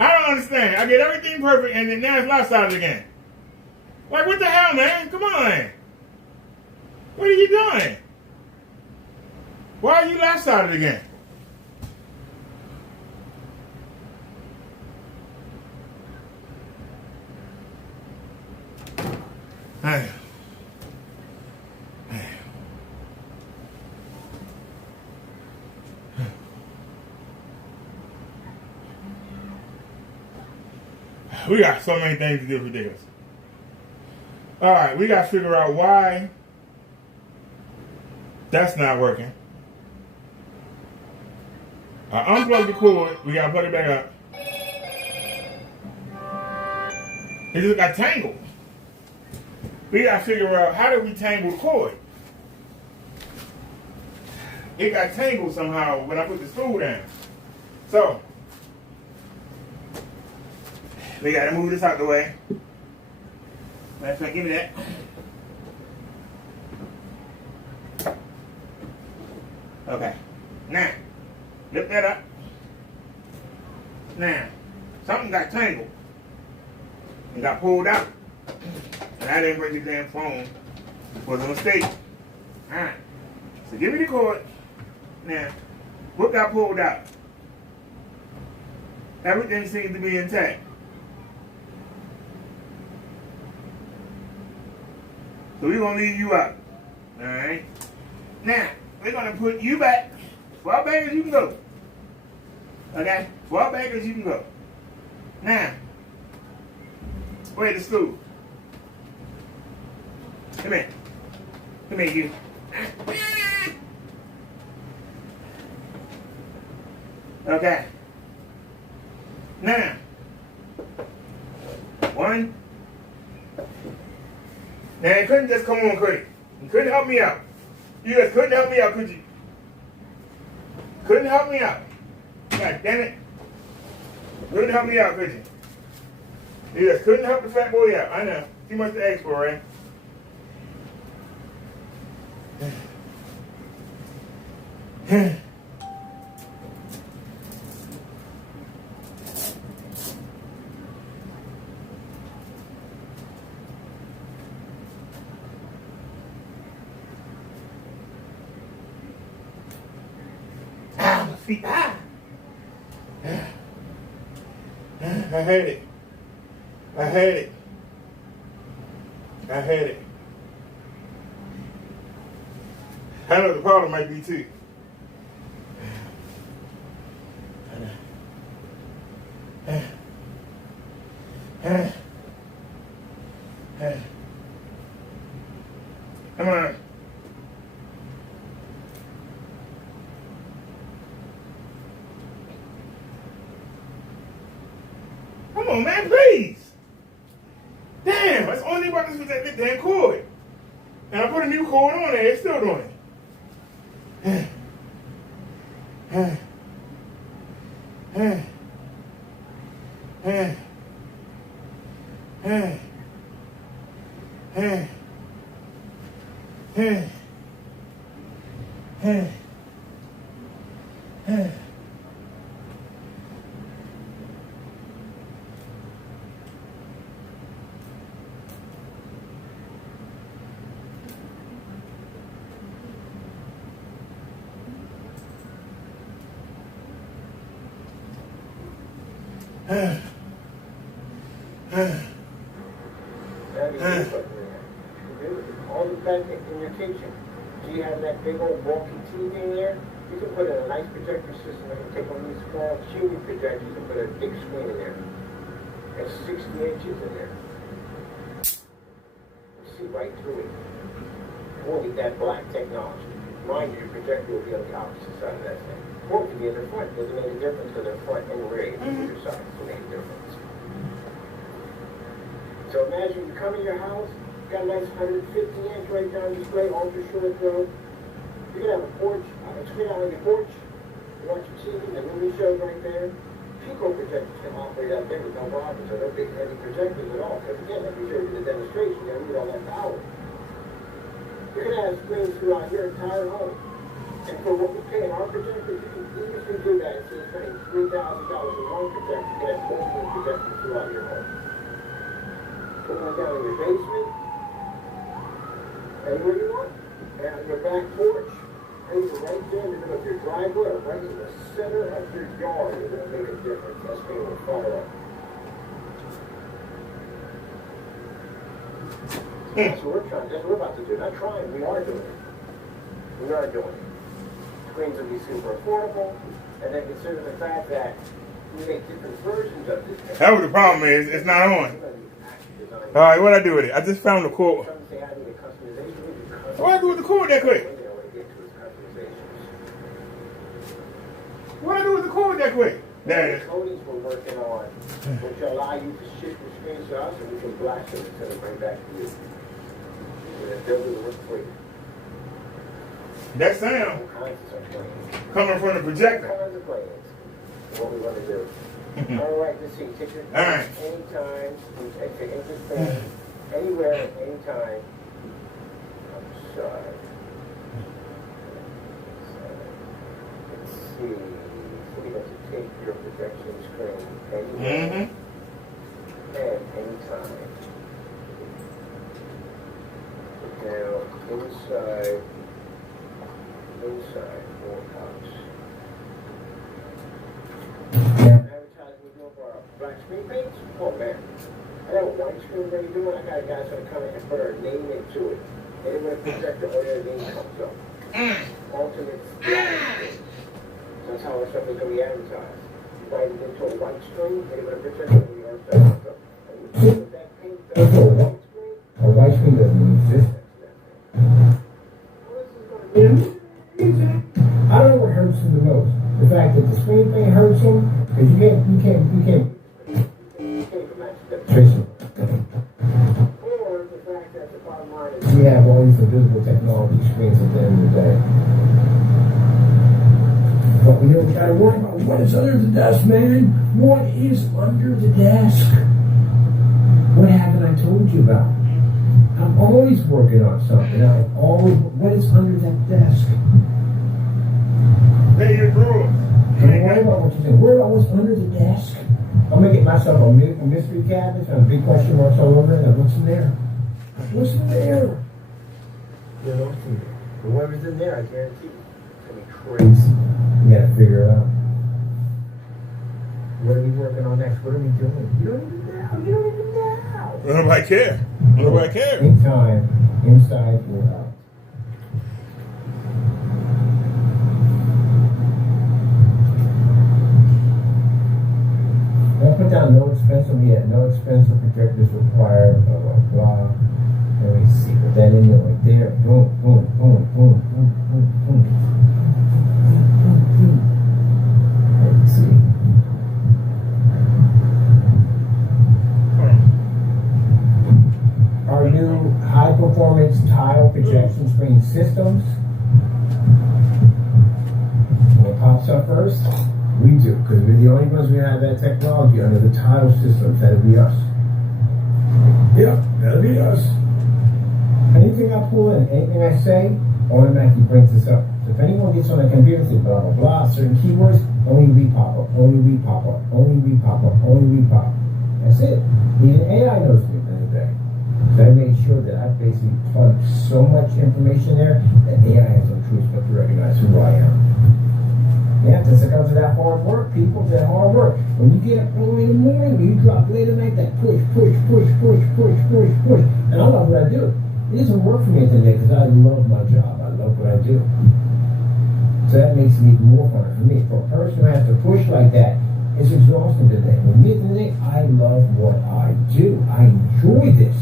I don't understand. I get everything perfect, and then now it's lopsided again. Like, what the hell, man? Come on. What are you doing? Why are you lopsided again? Hey. We got so many things to do for this. Alright, we got to figure out why that's not working. I unplugged the cord. We got to plug it back up. It just got tangled. We got to figure out how did we tangle the cord. It got tangled somehow when I put the spool down. So, we got to move this out the way. Matter of fact, give me that. Okay. Now, lift that up. Now, something got tangled and got pulled out. And I didn't break the damn phone. It was a mistake. Alright. So give me the cord. Now, what got pulled out? Everything seems to be intact. So we're going to leave you out. Alright? Now, we're going to put you back. 12 back as you can go. Okay? 12 back as you can go. Now, where's the stool? Come here. Come here, you. Okay. Now, one. Now, you couldn't just come on quick. You couldn't help me out. You just couldn't help me out, could you? Couldn't help me out. God damn it. Couldn't help me out, could you? You just couldn't help the fat boy out. I know. Too much to ask for, right? My feet. I had it. I had it. I had it. I know the problem might be too. Come on. Come on, man, please. Damn, that's the only thing about this was that damn cord. And I put a new cord on there, it's still doing it. in your kitchen. Do you have that big old bulky TV in there? You can put in a nice projector system that can take one of these small QD projectors and put a big screen in there. It's 60 inches in there. You see right through it. Or with that black technology. Mind you, your projector will be on the opposite side of that thing. Or it could be in the front. It doesn't make a difference to the front and rear. Either side doesn't make a difference. So imagine you come in your house, you got a nice 150-inch right down display, ultra short throw. You can have a porch, a screen out on your porch, you watch your TV, the movie shows right there. Pico projectors can operate out there with no problems, so no big heavy projectors at all. Because again, like we showed you the demonstration, you don't need all that power. You can have screens throughout your entire home. And for what we pay in our projectors, you can easily do that. Instead of spending $3,000 in one projector, you can have multiple projectors throughout your home. Put one down in your basement, anywhere you want, and on your back porch, and even right there in the middle of your driveway, or right in the center of your yard, is going to make a difference. That screen will fire up. That's what we're trying. That's what we're about to do. Not trying. We are doing it. We are doing it. Screens will be super affordable, and then consider the fact that we make different versions of this. That was the problem is, it's not on. All right, what I do with it? I just found the cord. What I do with the cord that quick? What I do with the cord that quick? There it is. Coatings we're working on, which allow you to ship your screens to us, and we can blast them and send them right back to you. They'll do the work for you. That sound coming from the projector. All kinds of plans. What we want to do. All right, let's see. Take your time anytime. Take anything, anywhere, anytime. I'm sorry. Let's see. So we have to take your projection screen anywhere and anytime. Now, inside 4 cups. Advertising we do for our black screen paints? Oh man. I know what white screen they're doing. I got a guy trying to come in and put our name into it. And then when a projector or their name comes up. Ultimate screen. That's how our stuff is going to be advertised. You buy it into a white screen, and when a projector will be our stuff comes up. And you see what that paint does to a white screen? A white screen doesn't exist. I don't know what hurts him the most. The fact that the screen thing hurts him, because you can't trace him. Or the fact that the bottom line is We have all these invisible technology screens at the end of the day. But we don't gotta worry about what is under the desk, man. What is under the desk? What haven't I told you about? I'm always working on something. What is under that desk? There you go. Don't worry about what you think. Worry about what's under the desk. I'm gonna get myself a mystery cabinet and big question marks all over it. What's in there? What's in there? you know, whoever's in there, I guarantee you, it's going to be crazy. You gotta figure it out. What are we working on next? What are we doing? You don't even know. You don't even know. Nobody care. Nobody care. In time, inside or out. I'll put down no expensive yet. No expensive projectors required. Blah blah blah. Let me see. Put that in there right there. Boom, boom, boom, boom, boom, boom, boom. Let me see. Our new high-performance tile projection screen systems. What pops up first? We do, because we're the only ones who have that technology under the tile systems. That'll be us. Yep, that'll be us. Anything I pull in, anything I say, automatically brings this up. So if anyone gets on a computer and says blah blah blah, certain keywords, only we pop up, only we pop up, only we pop up, only we pop. That's it. The AI knows me at the end of the day. So I made sure that I basically plugged so much information there that AI has no choice but to recognize who I am. Yeah, that's because of that hard work, people, that hard work. When you get up early in the morning, when you drop late at night, that push. And I love what I do. It doesn't work for me today because I love my job. I love what I do. So that makes it even more fun for me. For a person who has to push like that, it's exhausting today. But me today, I love what I do. I enjoy this.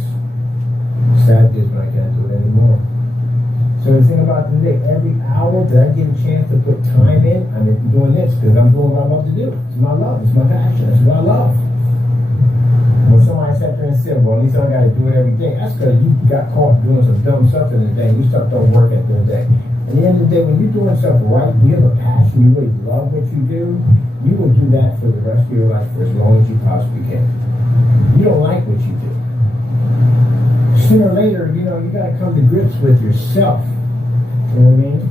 Sad is when I can't do it anymore. So the thing about today, every hour that I get a chance to put time in, I'm doing this because I'm doing what I love to do. It's my love. It's my passion. It's what I love. When somebody sat there and said, well, at least I got to do it every day, that's because you got caught doing some dumb stuff in the day. You stuff don't work at the end of the day. At the end of the day, when you're doing stuff right, you have a passion, you really love what you do, you will do that for the rest of your life for as long as you possibly can. You don't like what you do. Sooner or later, you got to come to grips with yourself. You know what I mean?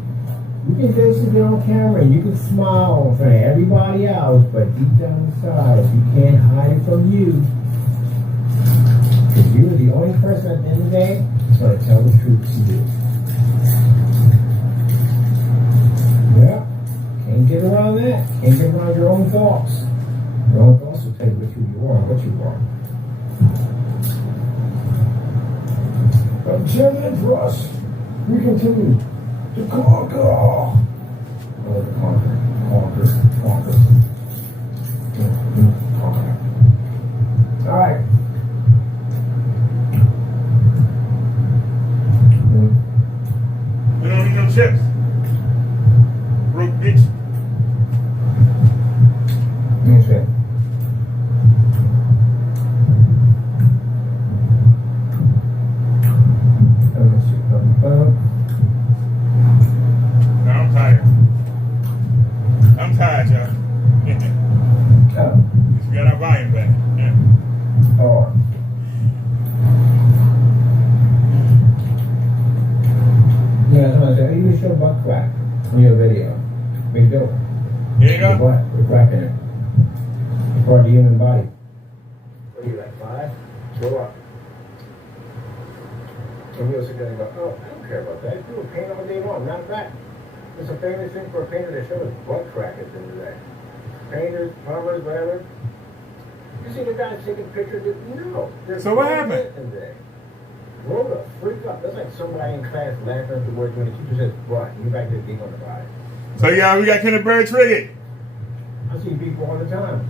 You can face it on camera and you can smile in front of everybody else, but deep down inside, you can't hide it from you. Because you're the only person at the end of the day that's going to tell the truth to you. Yeah, can't get around that. Can't get around your own thoughts. Your own thoughts will tell you who you are and what you are. But Jim and Russ, we continue to conquer. Oh, the conquer. All right. We don't need no chips. Broke bitch. Okay. No, I'm tired. I'm tired, y'all. We got our volume back. Yeah. Oh. Yeah, someone said, you show butt crack on your video. Big deal. Here you go. We're cracking it. It's part of the human body. What are you, like 5? Go up. And you'll sit there and go, oh, I don't care about that. You do a paint all day long. Matter of fact, it's a famous thing for a painter to show his butt crack at the end of the day. Painters, plumbers, whatever. You see the guy taking pictures of, no. So what happened? Roll the freak up. That's like somebody in class laughing at the word when the teacher says butt. And you're back there being on the body. So yeah, we got Kenneth Bird triggered. I see people all the time.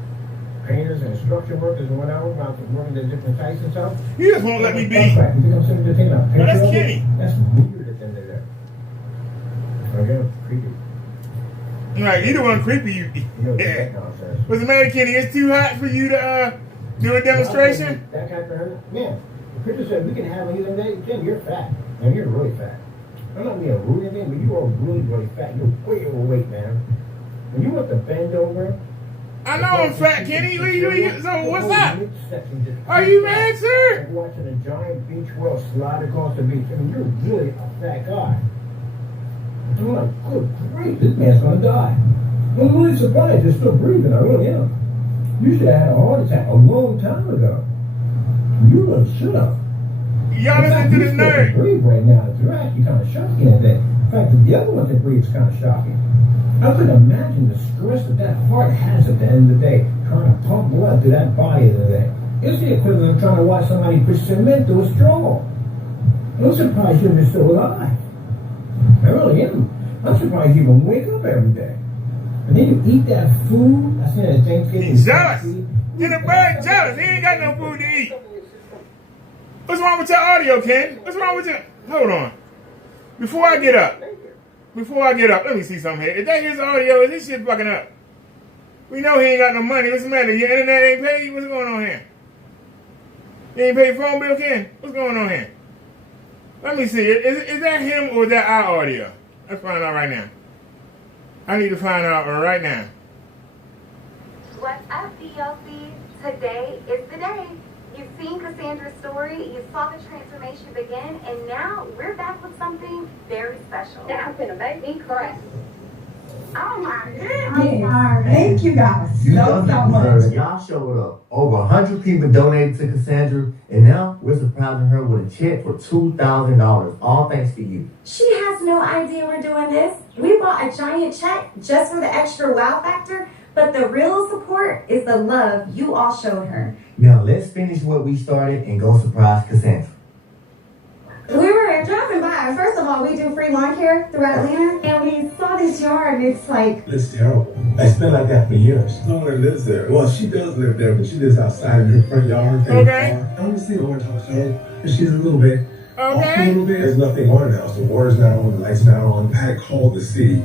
Painters and construction workers and whatever, working at different sites and stuff. You just won't let me be. You think I'm sitting there taking a picture? No, that's Kenny. That's weird at the end of that. Again, creepy. Right, you the one creepy. Yeah. What's the matter, Kenny? It's too hot for you to do a demonstration? That kind of hurt. Man, the picture said we can have on you one day. Jim, you're fat. Man, you're really fat. I'm not being rude or anything, but you are really, really fat. You're way overweight, man. When you want to bend over. I know I'm fat, Kenny. What are you doing? So what's up? Are you mad, sir? Like watching a giant beach whale slide across the beach. I mean, you're really a fat guy. I'm like, good grief, this man's gonna die. I'm really surprised you're still breathing. I really am. You should have had a heart attack a long time ago. You really should have. Y'all listen to this nerd. Breathe right now. It's actually kind of shocking at that. In fact, the other one that breathes is kind of shocking. I could imagine the stress that heart has at the end of the day, trying to pump blood to that body of the day. It's the equivalent of trying to watch somebody push cement through a straw. I'm surprised you're still alive. I really am. I'm surprised you even wake up every day. And then you eat that food. I said at Thanksgiving. He's jealous. Kenneth Bird jealous. He ain't got no food to eat. What's wrong with your audio, Ken? What's wrong with your... Hold on. Before I get up, let me see something here. Is that his audio? Is this shit fucking up? We know he ain't got no money. What's the matter? Your internet ain't paid? What's going on here? You ain't paid phone bill, Ken? What's going on here? Let me see. Is that him or is that our audio? Let's find out right now. I need to find out right now. What's up, DLC? Today is the day. You've seen Cassandra's story, you saw the transformation begin, and now we're back with something very special. That's gonna make me cry. Oh my goodness. Thank you guys You so done much. deserve it. Y'all showed up. Over 100 people donated to Cassandra, and now we're surprising her with a check for $2,000. All thanks to you. She has no idea we're doing this. We bought a giant check just for the extra wow factor, but the real support is the love you all showed her. Now let's finish what we started and go surprise Cassandra. We were guys, first of all, we do free lawn care throughout Atlanta, and we saw this yard, and it's like... It's terrible. It's been like that for years. No one lives there. Well, she does live there, but she lives outside in her front yard. Okay. I don't see the orange house, and she's a little bit off a Okay. little bit. There's nothing on the house. The water's not on, the lights not on. I had called the city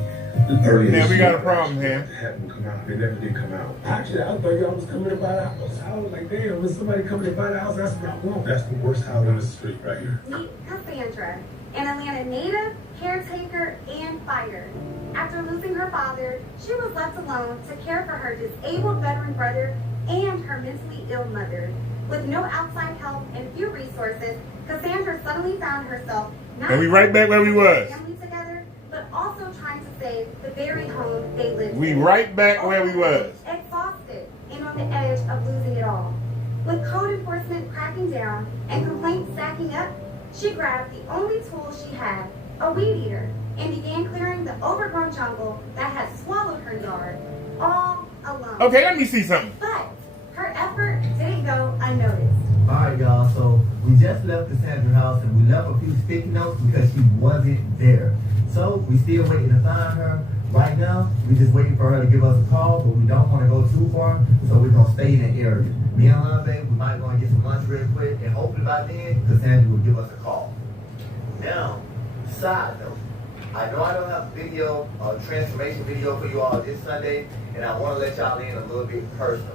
earlier. Now this we got year. a problem here. Had them come out. They never did come out. Actually, I thought y'all was coming to buy the house. I was like, damn, when somebody coming to buy the house, that's what I want. That's the worst house on the street right here. Meet Cassandra, an Atlanta native, caretaker, and fighter. After losing her father, she was left alone to care for her disabled veteran brother and her mentally ill mother. With no outside help and few resources, Cassandra suddenly found herself not And we right back where we was. family together, but also trying to save the very home they lived We in. right back where we was. Exhausted and on the edge of losing it all. With code enforcement cracking down and complaints stacking up, she grabbed the only tool she had, a weed eater, and began clearing the overgrown jungle that had swallowed her yard, all alone. Okay, let me see something. But her effort didn't go unnoticed. Alright, y'all, so we just left Cassandra's house and we left a few sticky notes because she wasn't there. So we still waiting to find her. Right now, we just waiting for her to give us a call, but we don't want to go too far, so we're going to stay in the area. Me and Love, we might go and get some lunch real quick, and hopefully by then, Cassandra will give us a call. Now, side note, I know I don't have a video, transformation video for you all this Sunday, and I want to let y'all in a little bit personally.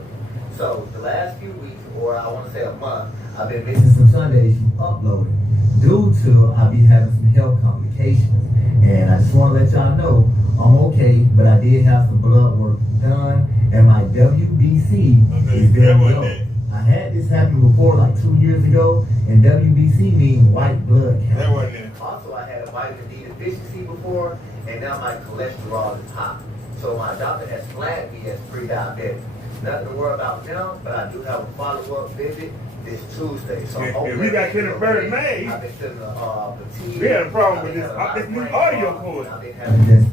So, the last few weeks, or I want to say a month, I've been missing some Sundays from uploading due to I be having some health complications. And I just want to let y'all know I'm okay, but I did have some blood work done, and my WBC is very low. I had this happen before, like 2 years ago, and WBC means white blood count. That wasn't it. Also, I had a vitamin D deficiency before, and now my cholesterol is high. So my doctor has flagged me as pre-diabetic. Nothing to worry about now, but I do have a follow-up visit this Tuesday. So If we got Kenneth Bird made, I've been feeling fatigue. we had a problem with this new audio cord. I've been having this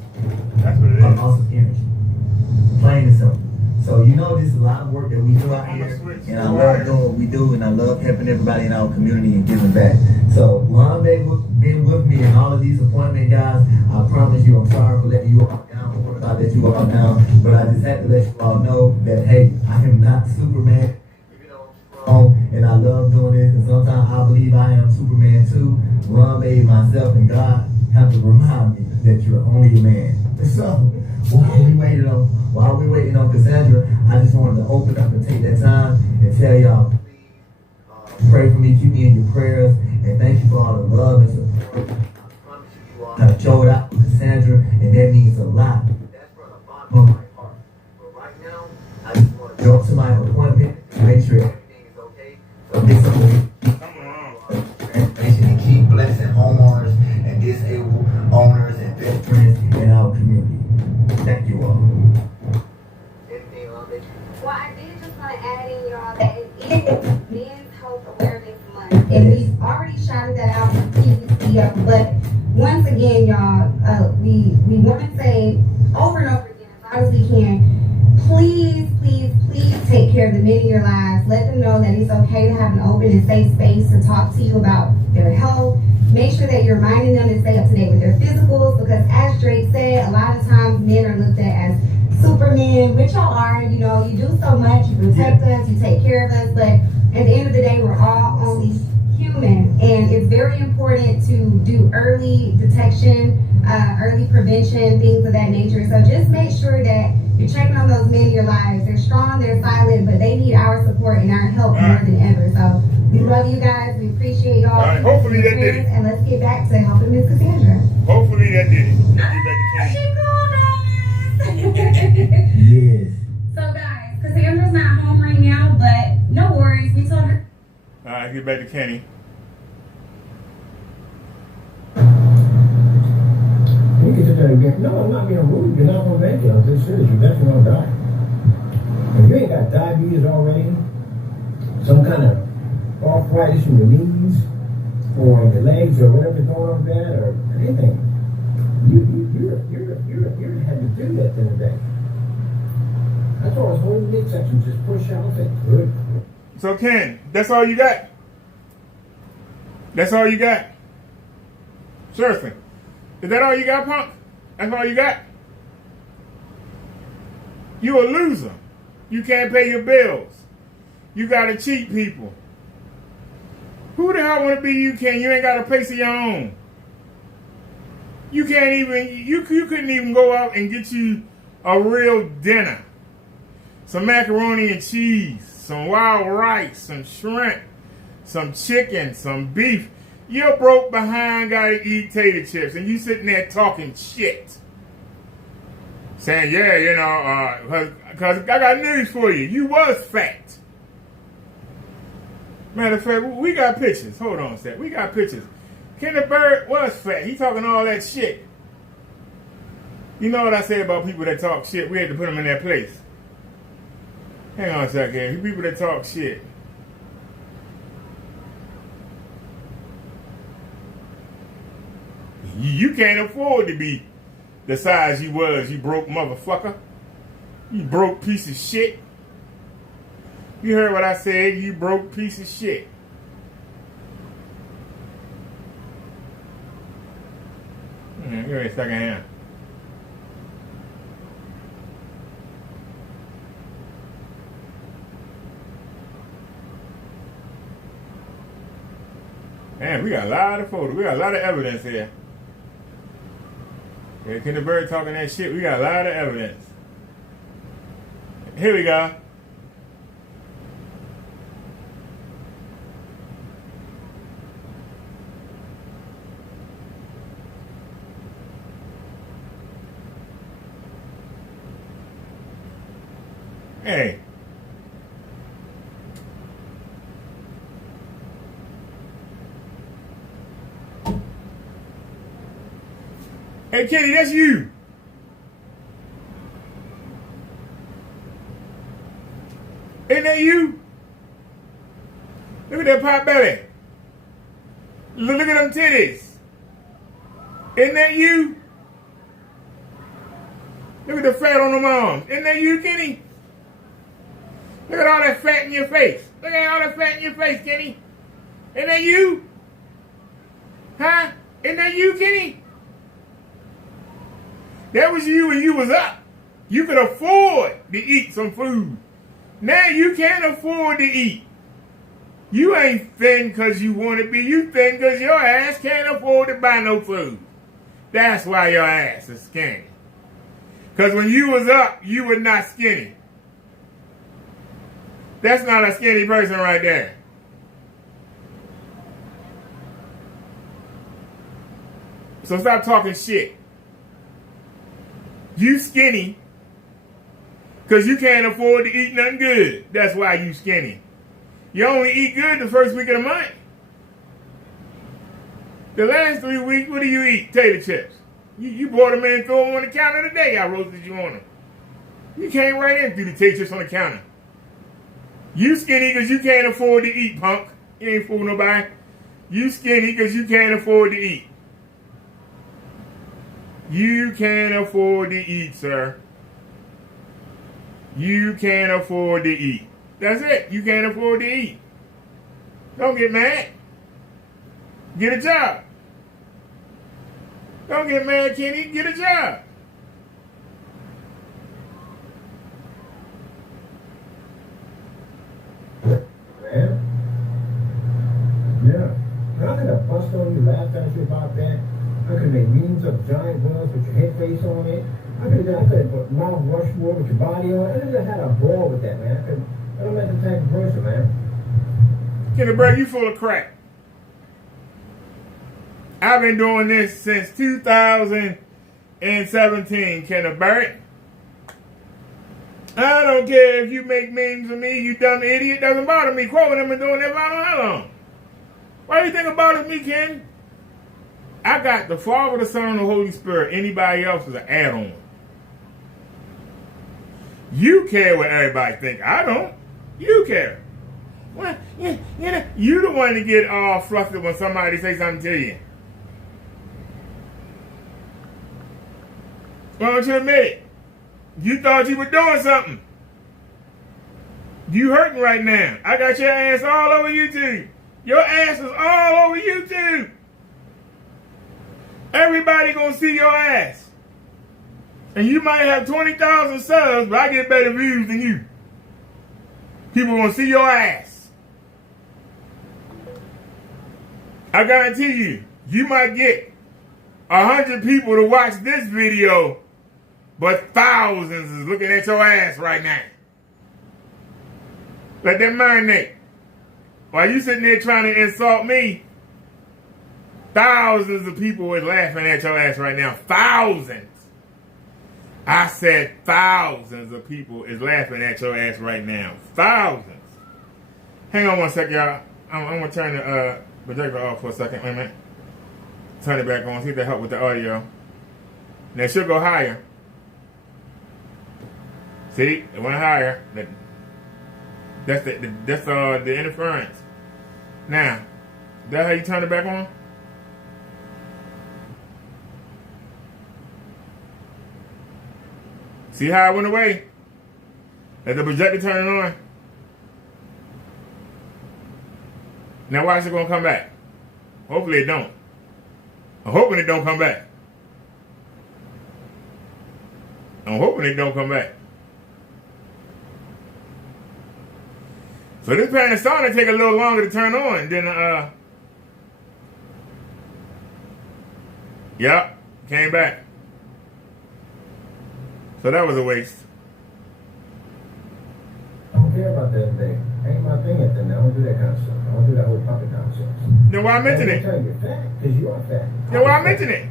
That's what it is. awesome energy. Plain and simple. So you know this is a lot of work that we do out here, and I love doing what we do, and I love helping everybody in our community and giving back. So Ron been with me in all of these appointments, guys. I promise you, I'm sorry for letting you all down, or I let you all down, but I just had to let you all know that hey, I am not Superman. And I love doing this, and sometimes I believe I am Superman too. Ron made myself and God have to remind me that you're only a man. So while we waiting on Cassandra, I just wanted to open up and take that time and tell y'all, please pray for me, keep me in your prayers, and thank you for all the love and support. I promise you all have showed out with Cassandra, and that means a lot. That's from the bottom of my heart. But right now, I just want to go to my appointment to make sure everything is okay. So get some information and keep blessing homeowners and disabled owners and veterans in our community. Thank you all. Well, I did just want to add in, y'all, that it is Men's Health Awareness Month. And we've already shouted that out previously, but once again, y'all, we want to say over and over again, as loud as we can, please take care of the men in your lives. Let them know that it's okay to have an open and safe space to talk to you about their health. Make sure that you're reminding them to stay up to date with their physicals, because as Drake said, a lot of times men are looked at as supermen, which y'all are. You know, you do so much, you protect us, you take care of us, but at the end of the day, we're all only human, and it's very important to do early detection, early prevention, things of that nature. So just make sure that you're checking on those men in your lives. They're strong, they're silent, but they need our support and our help more than ever. So we love you guys. We appreciate y'all. Hopefully that did it. And let's get back to helping Miss Cassandra. Hopefully that did it. Let's get back to She Kenny. called us. Yes. So guys, Cassandra's not home right now, but no worries. We told her. All right, get back to Kenny. You can sit there and get, no, I'm not being rude. You're not going to make it. I'm just serious. You're definitely going to die. If you ain't got diabetes already, some kind of arthritis in your knees or your legs or whatever's going on with that or anything, you're had to do that at the end of the day. That's all it's holding the midsection. Just push out and say, good. So Ken, that's all you got? That's all you got? Seriously. Is that all you got, punk? That's all you got? You a loser. You can't pay your bills. You gotta cheat people. Who the hell wanna be you can? You ain't got a place of your own. You can't even, you couldn't even go out and get you a real dinner. Some macaroni and cheese, some wild rice, some shrimp, some chicken, some beef. You're broke behind, gotta eat tater chips, and you sitting there talking shit. Saying, yeah, you know, because I got news for you. You was fat. Matter of fact, we got pictures. Hold on a sec. We got pictures. Kenneth Bird was fat. He talking all that shit. You know what I say about people that talk shit? We had to put them in their place. Hang on a second. People that talk shit. You can't afford to be the size you was, you broke motherfucker. You broke piece of shit. You heard what I said, you broke piece of shit. Give me a second here. Man, we got a lot of photos. We got a lot of evidence here. Yeah, Kenneth Bird talking that shit. We got a lot of evidence. Here we go. Hey. Hey, Kenny, that's you. Ain't that you? Look at that pot belly. Look at them titties. Isn't that you? Look at the fat on them arms. Isn't that you, Kenny? Look at all that fat in your face. Look at all that fat in your face, Kenny. Isn't that you? Huh? Isn't that you, Kenny? That was you when you was up. You could afford to eat some food. Now you can't afford to eat. You ain't thin because you want to be. You thin because your ass can't afford to buy no food. That's why your ass is skinny. Because when you was up, you were not skinny. That's not a skinny person right there. So stop talking shit. You skinny because you can't afford to eat nothing good. That's why you skinny. You only eat good the first week of the month. The last 3 weeks, what do you eat? Tater chips. You brought them in and threw them on the counter today. I roasted you on them. You came right in through the tater chips on the counter. You skinny because you can't afford to eat, punk. You ain't fooling nobody. You skinny because you can't afford to eat. You can't afford to eat, sir. You can't afford to eat. That's it. You can't afford to eat. Don't get mad. Get a job. Don't get mad, Kenny. Get a job. Man. Yeah. I'm gonna bust on you, laugh at you about that. I could make memes of giant whales with your head face on it. I could have put Mount Rushmore with your body on it. I could have had a ball with that, man. I'm not the type of person, man. Kenny Bird, you full of crap. I've been doing this since 2017, Kenneth Bird. I don't care if you make memes of me, you dumb idiot. Doesn't bother me. Quoting them and doing that for I don't know how long. Why do you think it bothers me, Ken? I got the Father, the Son, and the Holy Spirit. Anybody else is an add-on. You care what everybody think. I don't. You care. Well, you the one to get all flustered when somebody say something to you. Why don't you admit it? You thought you were doing something. You hurting right now. I got your ass all over YouTube. Your ass is all over YouTube. Everybody gonna see your ass. And you might have 20,000 subs, but I get better views than you. People gonna see your ass. I guarantee you, you might get 100 people to watch this video, but thousands is looking at your ass right now. Let that marinate. While you sitting there trying to insult me, thousands of people is laughing at your ass right now. Thousands. I said thousands of people is laughing at your ass right now. Thousands. Hang on one sec, y'all. I'm going to turn the projector off for a second. Wait a minute. Turn it back on. See if that help with the audio. Now it should go higher. See? It went higher. That's the interference. Now, that how you turn it back on? See how it went away? Let the projector turn it on. Now watch it gonna come back. Hopefully it don't. I'm hoping it don't come back. I'm hoping it don't come back. So this Panasonic take a little longer to turn on than yep, came back. So that was a waste. I don't care about that thing. Ain't my thing at the end. I don't do that kind of stuff. I don't do that whole puppet nonsense. Then why mention it? You're fat, because you are fat. Then why mention it?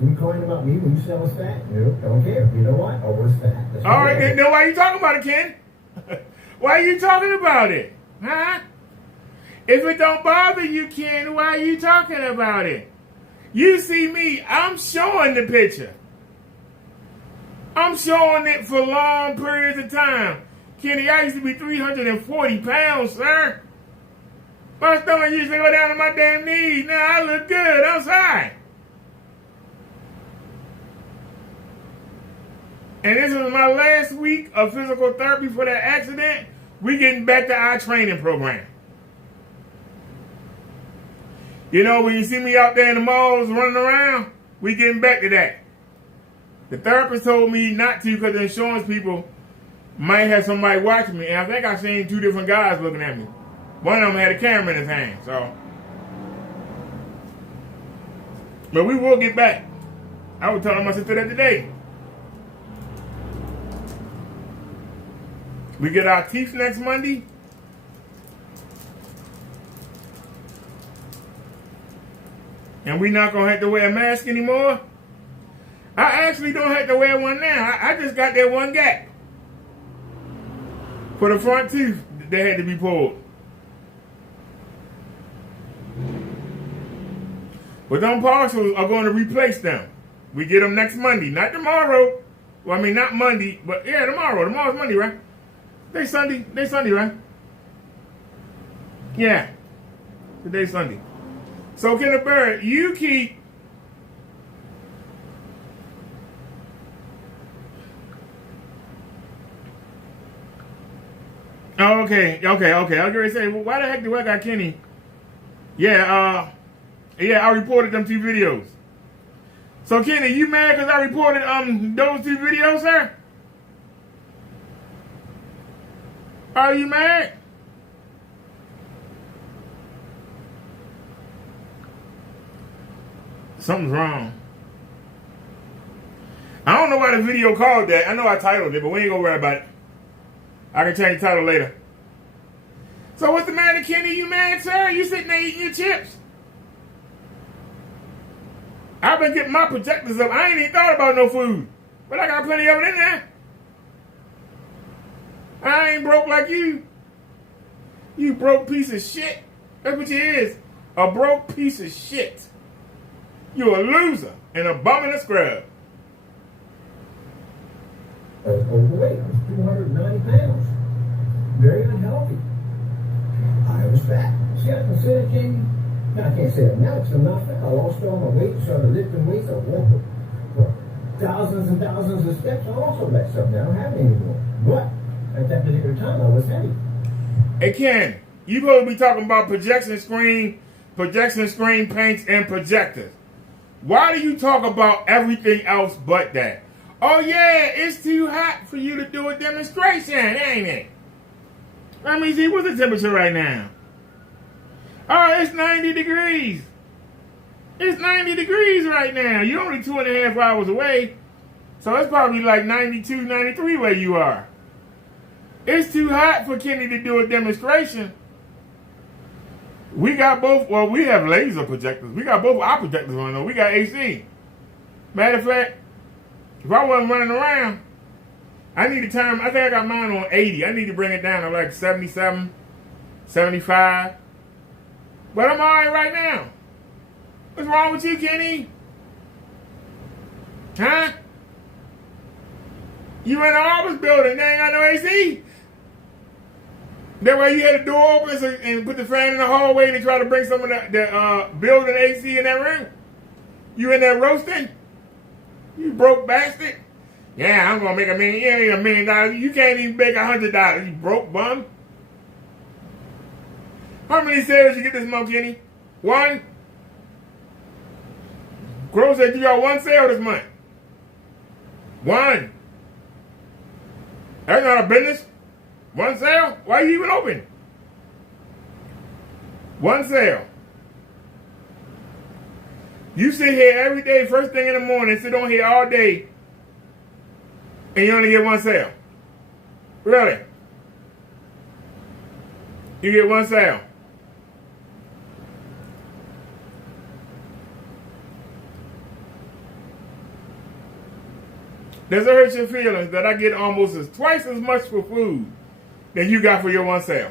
You complain about me when you said I was fat? You don't care. You know what? I was fat. All right, then why are you talking about it, Ken? Why are you talking about it? Huh? If it don't bother you, Ken, why are you talking about it? You see me, I'm showing the picture. I'm showing it for long periods of time. Kenny, I used to be 340 pounds, sir. My stomach used to go down to my damn knees. Now I look good. I'm sorry. And this was my last week of physical therapy for that accident. We getting back to our training program. You know, when you see me out there in the malls running around, we getting back to that. The therapist told me not to because the insurance people might have somebody watching me. And I think I seen two different guys looking at me. One of them had a camera in his hand, so. But we will get back. I was telling my sister that today. We get our teeth next Monday. And we not going to have to wear a mask anymore. I actually don't have to wear one now. I just got that one gap for the front tooth that had to be pulled. But them partials are going to replace them. We get them next Monday, not tomorrow. Well, I mean, not Monday, but yeah, tomorrow. Tomorrow's Monday, right? Today's Sunday. Today's Sunday, right? Yeah. Today's Sunday. So, Kenneth Barrett, you keep Oh, okay. I was going to say, well, why the heck do I got Kenny? Yeah, I reported them 2 videos. So, Kenny, you mad because I reported those 2 videos, sir? Are you mad? Something's wrong. I don't know why the video called that. I know I titled it, but we ain't gonna worry about it. I can change the title later. So what's the matter, Kenny? You mad, sir? You sitting there eating your chips? I've been getting my projectors up. I ain't even thought about no food. But I got plenty of it in there. I ain't broke like you. You broke piece of shit. That's what you is. A broke piece of shit. You a loser and a bum and a scrub. I was overweight. I was 290 pounds. Very unhealthy. I was fat. See, I consider Jamie. Now, I can't say that now because I'm not fat. I lost all my weight, started lifting weights. I walked for thousands and thousands of steps. I also left something. I don't have it anymore. But at that particular time, I was heavy. Hey, Ken, you supposed to be talking about projection screen paints, and projectors. Why do you talk about everything else but that? Oh yeah, it's too hot for you to do a demonstration, ain't it? Let me see, what's the temperature right now? Oh, it's 90 degrees. It's 90 degrees right now. You're only 2.5 hours away. So it's probably like 92, 93 where you are. It's too hot for Kenny to do a demonstration. We got both, well, we have laser projectors. We got both our projectors on though. We got AC. Matter of fact, if I wasn't running around, I need to turn, I think I got mine on 80. I need to bring it down to like 77, 75. But I'm all right now. What's wrong with you, Kenny? Huh? You in an office building, they ain't got no AC. That way you had the door open and put the fan in the hallway to try to bring some of the building AC in that room. You in there roasting? You broke bastard. Yeah, I'm going to make $1 million. You ain't $1 million. You can't even make $100. You broke bum. How many sales you get this month, Kenny? 1? Crow said you got 1 sale this month. 1. That's not a business. 1 sale? Why are you even open? 1 sale. You sit here every day, first thing in the morning, sit on here all day, and you only get 1 sale. Really? You get 1 sale. Does it hurt your feelings that I get almost twice as much for food than you got for your 1 sale?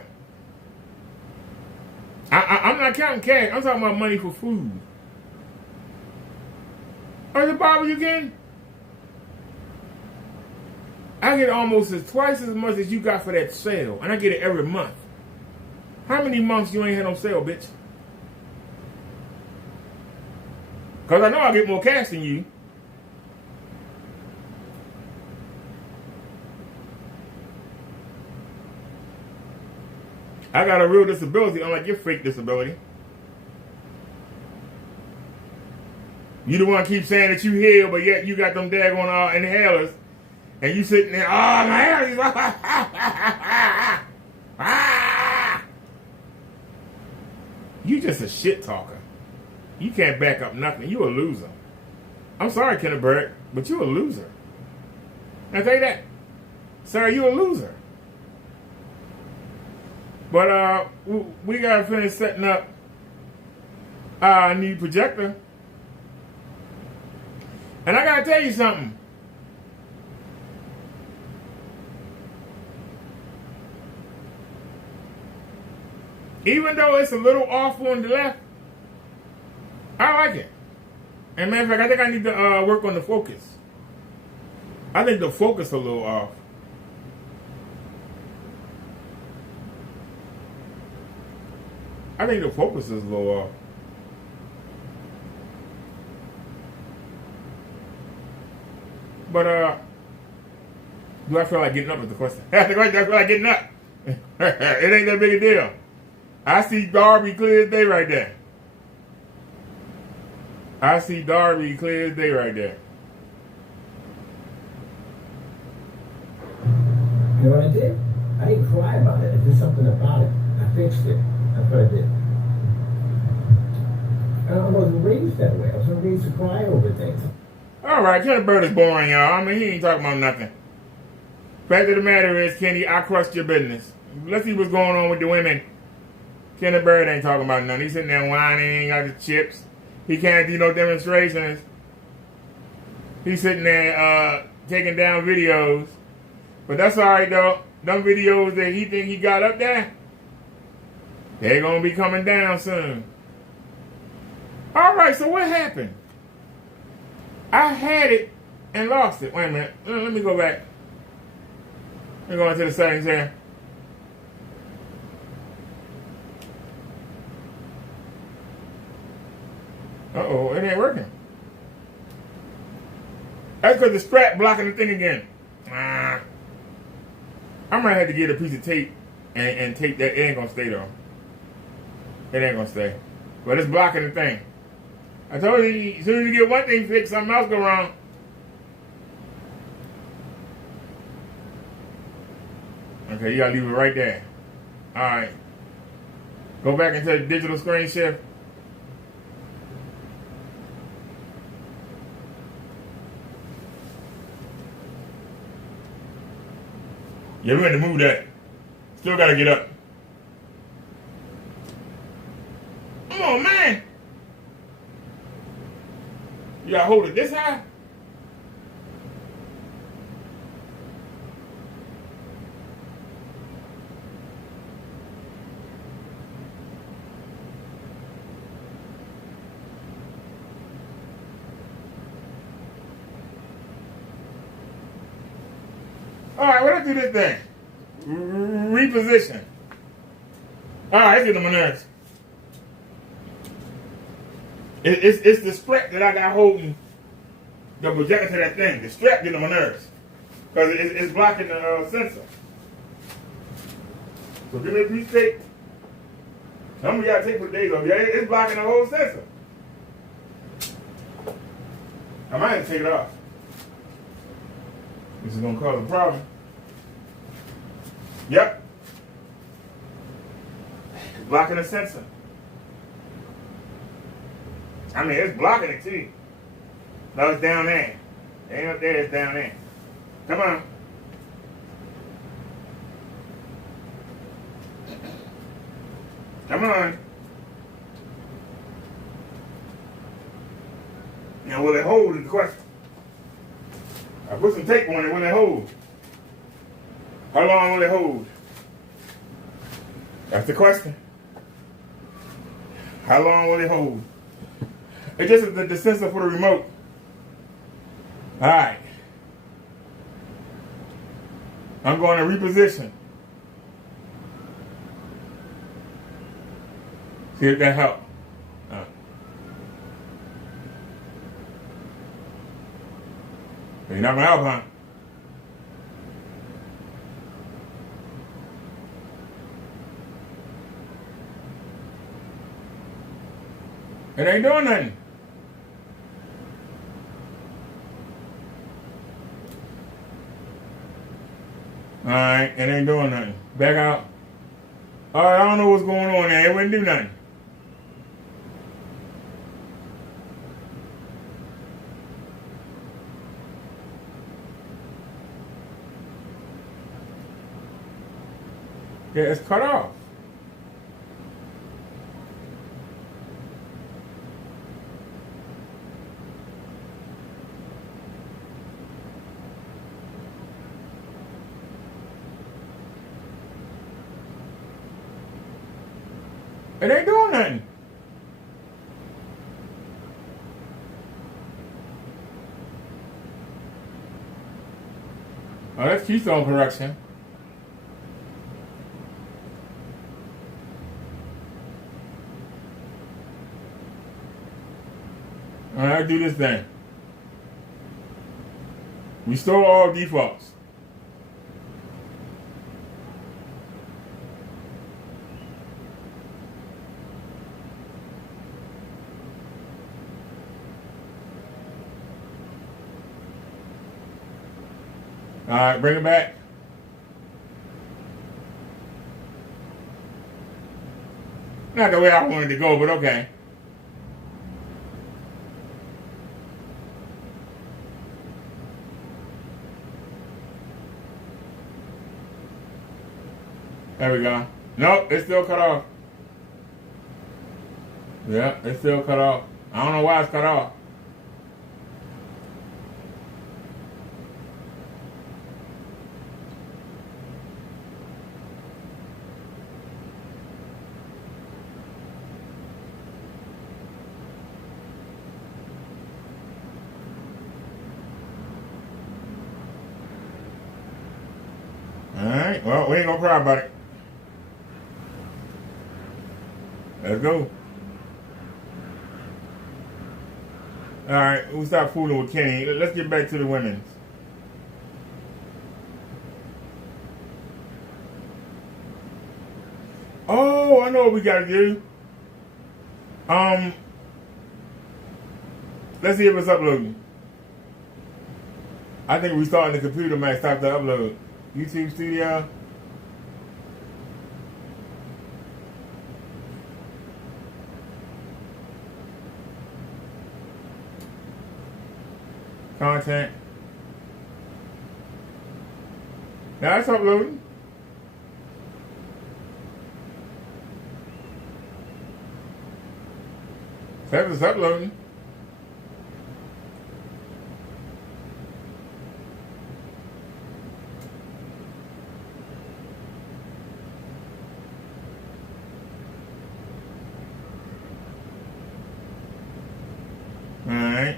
I'm not counting cash. I'm talking about money for food. Does it bother you again? I get almost twice as much as you got for that sale, and I get it every month. How many months you ain't had no sale, bitch? Because I know I get more cash than you. I got a real disability, unlike your fake disability. You the one keep saying that you heal, but yet you got them daggone inhalers, and you sitting there, oh, my allergies. You just a shit talker. You can't back up nothing. You a loser. I'm sorry, Kenneth Bird, but you a loser. I tell you that. Sir, you a loser. But we gotta finish setting up our new projector. And I gotta tell you something. Even though it's a little off on the left, I like it. And matter of fact, I think I need to work on the focus. I think the focus a little off. I think the focus is a little off. But do I feel like getting up is the question. Do I feel like getting up? It ain't that big a deal. I see Darby clear as day right there. I see Darby clear as day right there. You know what I did? I didn't cry about it. I did something about it. I fixed it. That's what I did. I wasn't raised that way. I wasn't raised to cry over things. All right, Kenneth Bird is boring, y'all. I mean, he ain't talking about nothing. Fact of the matter is, Kenny, I crushed your business. Let's see what's going on with the women. Kenneth Bird ain't talking about nothing. He's sitting there whining, he ain't got the chips. He can't do no demonstrations. He's sitting there taking down videos. But that's all right, though. Them videos that he think he got up there, they're going to be coming down soon. All right, so what happened? I had it and lost it. Wait a minute. Let me go back. Let me go into the settings here. Uh-oh, it ain't working. That's because the strap blocking the thing again. I might have to get a piece of tape and tape that. It ain't going to stay, though. It ain't going to stay. But it's blocking the thing. I told you, as soon as you get one thing fixed, something else go wrong. Okay, you gotta leave it right there. Alright. Go back into the digital screen shift. Yeah, we had to move that. Still gotta get up. Come on, man. You gotta hold it this high? Alright, well, let's do this thing. Reposition. Alright, let's get on my nerves. It's the strap that I got holding the projector to that thing. The strap getting on my nerves. Because it's blocking the sensor. So give me a piece of tape. Some of y'all tape for days off. Yeah, it's blocking the whole sensor. I might have to take it off. This is going to cause a problem. Yep. It's blocking the sensor. I mean, it's blocking it too. No, it's down there. It ain't up there, it's down there. Come on. Come on. Now, will it hold is the question. I put some tape on it, will it hold? How long will it hold? That's the question. How long will it hold? It's just the sensor for the remote. Alright. I'm going to reposition. See if that helps. You're not going to help, huh? It ain't doing nothing. Alright, it ain't doing nothing. Back out. Alright, I don't know what's going on there. It wouldn't do nothing. Yeah, it's cut off. It ain't doing nothing. Oh, that's keystone correction. Alright, do this thing. Restore all defaults. Alright, bring it back. Not the way I wanted to go, but okay. There we go. Nope, it's still cut off. Yeah, it's still cut off. I don't know why it's cut off. Alright, well, we ain't gonna cry about it. Let's go. Alright, we'll stop fooling with Kenny. Let's get back to the women's. Oh, I know what we gotta do. Let's see if it's uploading. I think we starting the computer might stop the upload. YouTube Studio. Content. Now it's uploading. Says it's uploading. Alright.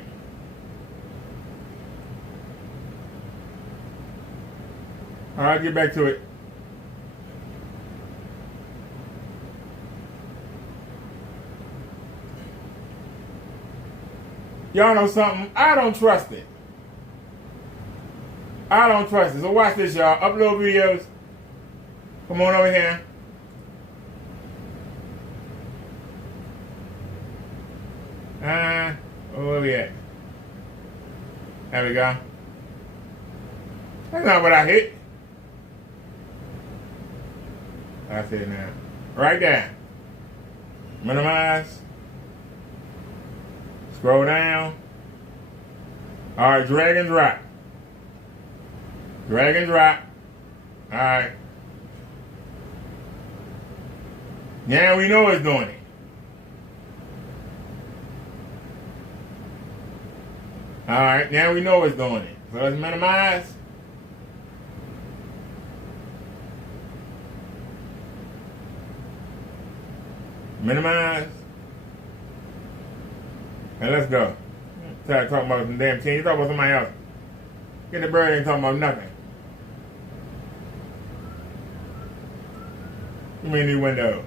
Alright, get back to it. Y'all know something? I don't trust it. I don't trust it. So watch this, y'all. Upload videos. Come on over here. Where we at? There we go. That's not what I hit. That's it now. Right there. Minimize. Scroll down. Alright, drag and drop. Drag and drop. Alright. Now we know it's doing it. Alright, now we know it's doing it. So let's minimize. Minimize. And let's go. Tired of talking about some damn team. You talk about somebody else. Get the bird ain't talking about nothing. Give me a new window.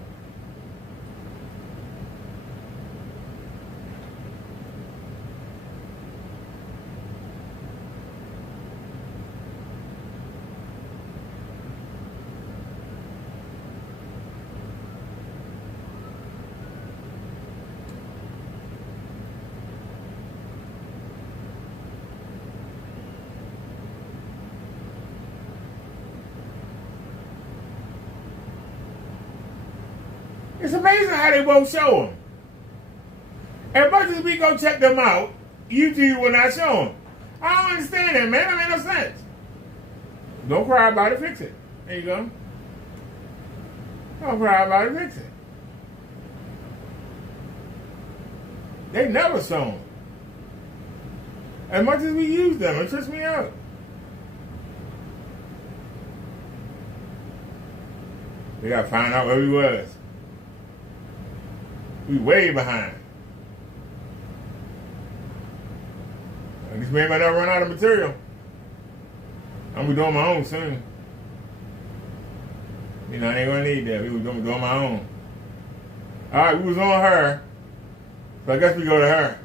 It's amazing how they won't show them. As much as we go check them out, YouTube will not show them. I don't understand that, man. That makes no sense. Don't cry about it, fix it. There you go. Don't cry about it, fix it. They never show them. As much as we use them, it trips me out. We gotta find out where we was. We way behind. At least we ain't gonna never run out of material. I'm gonna be doing my own soon. You know, I ain't gonna need that. We was gonna be doing my own. Alright, we was on her. So I guess we go to her.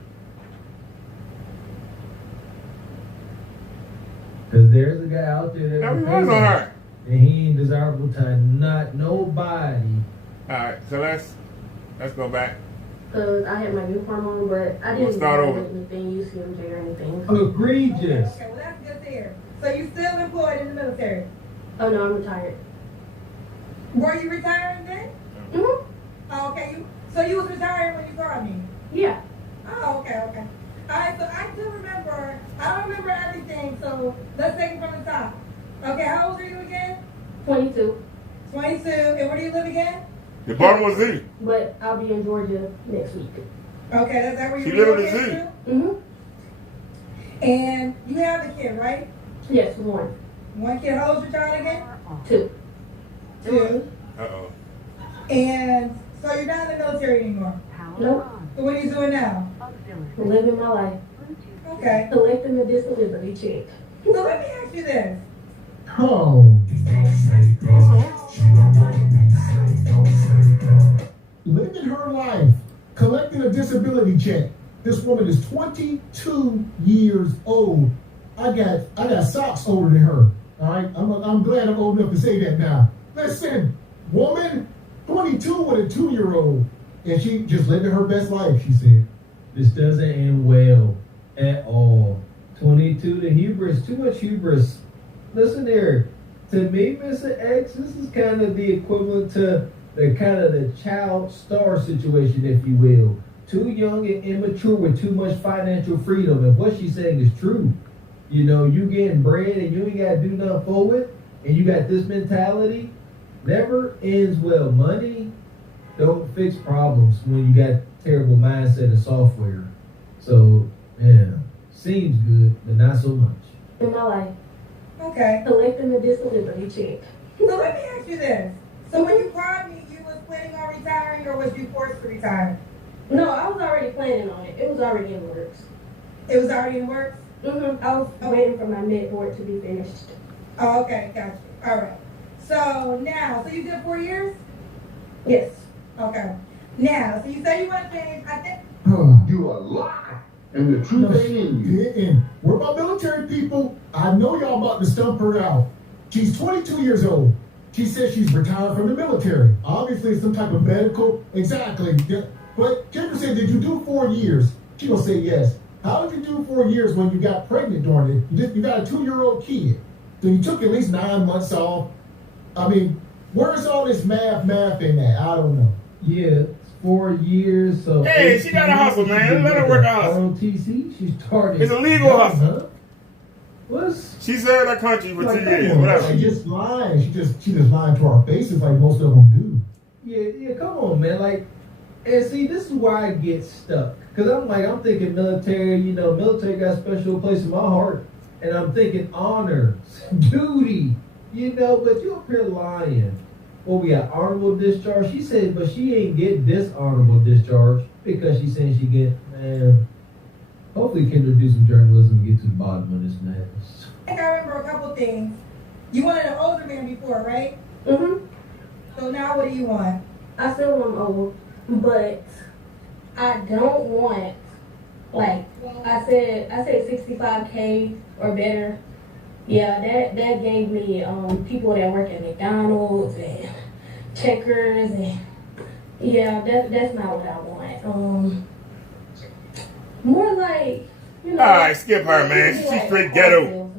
Because there's a guy out there that now we was on her. And he ain't desirable to not nobody. Alright, so let's go back. Because I had my uniform on, but I didn't start over. anything, UCMJ or anything. Egregious. Okay, well that's good to hear. So you still employed in the military? Oh no, I'm retired. Were you retiring then? Mm-hmm. Oh, okay. So you was retired when you saw me? Yeah. Oh, okay. Alright, so I do remember, I don't remember everything, so let's take it from the top. Okay, how old are you again? 22. 22, and where do you live again? The Baltimore City. But I'll be in Georgia next week. Okay, that's that where you She live in the city. Mm-hmm. And you have a kid, right? Yes, one. One kid. How old's your child again? 2. 2. Uh-oh. And so you're not in the military anymore? Nope. So what are you doing now? Living my life. Okay. Collecting a disability check. So let me ask you this. Oh. Living her life, collecting a disability check. This woman is 22 years old. I got socks older than her. All right, I'm glad I'm old enough to say that now. Listen, woman, 22 with a 2-year-old, and she just living her best life. She said, This doesn't end well at all. 22, the hubris, too much hubris. Listen here, to me, Mr. X, this is kind of the equivalent to the child star situation, if you will. Too young and immature with too much financial freedom. And what she's saying is true. You know, you getting bread and you ain't got to do nothing for it, and you got this mentality, never ends well. Money don't fix problems when you got terrible mindset and software. So, yeah, seems good, but not so much. In my life. Okay. Collecting the disability check. So let me ask you this. So when you called me, you was planning on retiring, or was you forced to retire? No, I was already planning on it. It was already in the works. It was already in the works? Mm-hmm. I was waiting for my med board to be finished. Oh, okay, gotcha. All right. So now, so you did 4 years? Yes. Okay. Now, so you say you want to finish, I think. You a lie. And the truth ain't in you. And we're my military people. I know y'all about to stump her out. She's 22 years old. She says she's retired from the military. Obviously, some type of medical. Exactly. But Kendra said, did you do 4 years? She gonna say yes. How did you do 4 years when you got pregnant during it? You got a 2-year-old kid. So you took at least 9 months off. I mean, where's all this math in that? I don't know. Yeah, 4 years. So hey, she got a hustle, man. Let her work a hustle. ROTC, she started. It's a legal hustle. What's? She served her country for 2 years. Whatever. She just lying. She just lying to our faces like most of them do. Yeah, come on, man. Like, and see, this is why I get stuck. Because I'm thinking military, military got a special place in my heart. And I'm thinking honor, duty, but you up here lying. Well, we got honorable discharge. She said, but she ain't get dishonorable discharge because she's saying she get, man. Hopefully Kendra do some journalism and get to the bottom of this madness. I think I remember a couple things. You wanted an older man before, right? Mm-hmm. So now what do you want? I still want old, but I don't want, like, I said 65K or better. Yeah, that gave me people that work at McDonald's and Checkers, and yeah, that's not what I want. More like, All right, skip her, man. She's straight ghetto.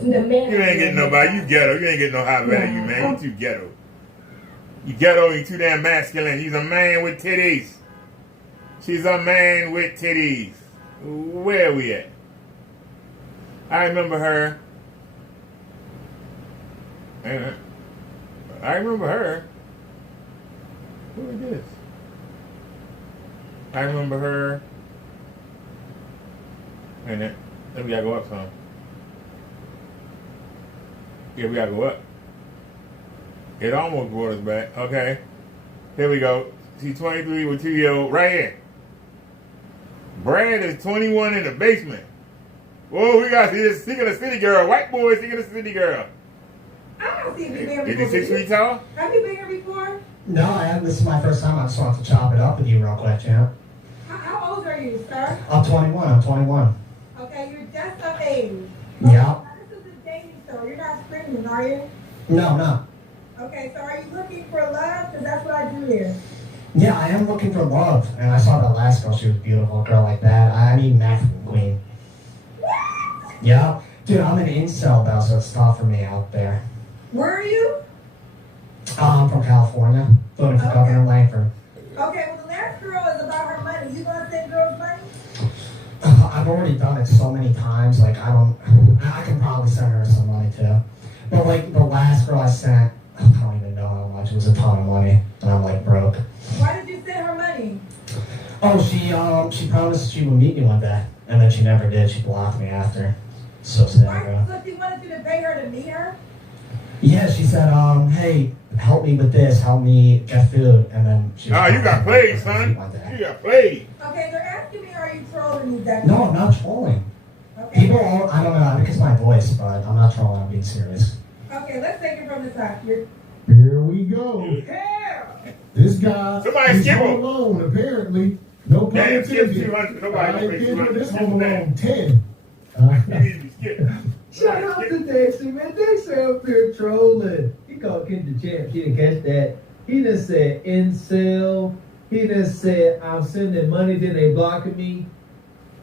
The man. You ain't getting nobody. You ghetto. You ain't getting no high value, man. You too ghetto. You ghetto. You too damn masculine. He's a man with titties. She's a man with titties. Where are we at? I remember her. I remember her. Who is this? I remember her. And then we gotta go up some. Yeah, we gotta go up. It almost brought us back. Okay. Here we go. She's 23 with 2-year-old. Right here. Brad is 21 in the basement. Whoa, we got this seeking a city girl. White boy seeking a city girl. I don't see you been here Is before. he 6 feet tall? Have you been here before? No, I haven't. This is my first time. I just wanted to chop it up with you real quick, champ. How old are you, sir? I'm 21. Okay, you're just of age. Yeah. This is a dating show. You're not screaming, are you? No, no. Okay, so are you looking for love? Because that's what I do here. Yeah, I am looking for love. And I saw that last girl. She was beautiful. A girl like that. I need an African queen. What? Yeah. Dude, I'm an incel, though, so it's tough for me out there. Where are you? I'm from California. Voting for Governor Langford. Okay, well, the last girl is about her money. You gonna send girls money? I've already done it so many times. Like, I can probably send her some money, too. But, like, the last girl I sent, I don't even know how much. It was a ton of money. And I'm, like, broke. Why did you send her money? Oh, she promised she would meet me one day. And then she never did. She blocked me after. So sad, bro. So she wanted you to pay her to meet her? Yeah, she said, hey, help me with this, help me get food, and then she was you got played, son. You got played. Okay, they're asking me, are you trolling me that No, I'm not trolling. Okay. People, I don't know, I think it's my voice, but I'm not trolling, I'm being serious. Okay, let's take it from the top. Here we go. Yeah. This guy is skip home him. alone, apparently. No pun Damn, skip intended. 200. Nobody gonna pay 200. This home alone 10. Shout out to Dexter, man. Dexter up here trolling. He called Kendra champ. She didn't catch that. He just said incel. He just said, I'm sending money, then they blocking me.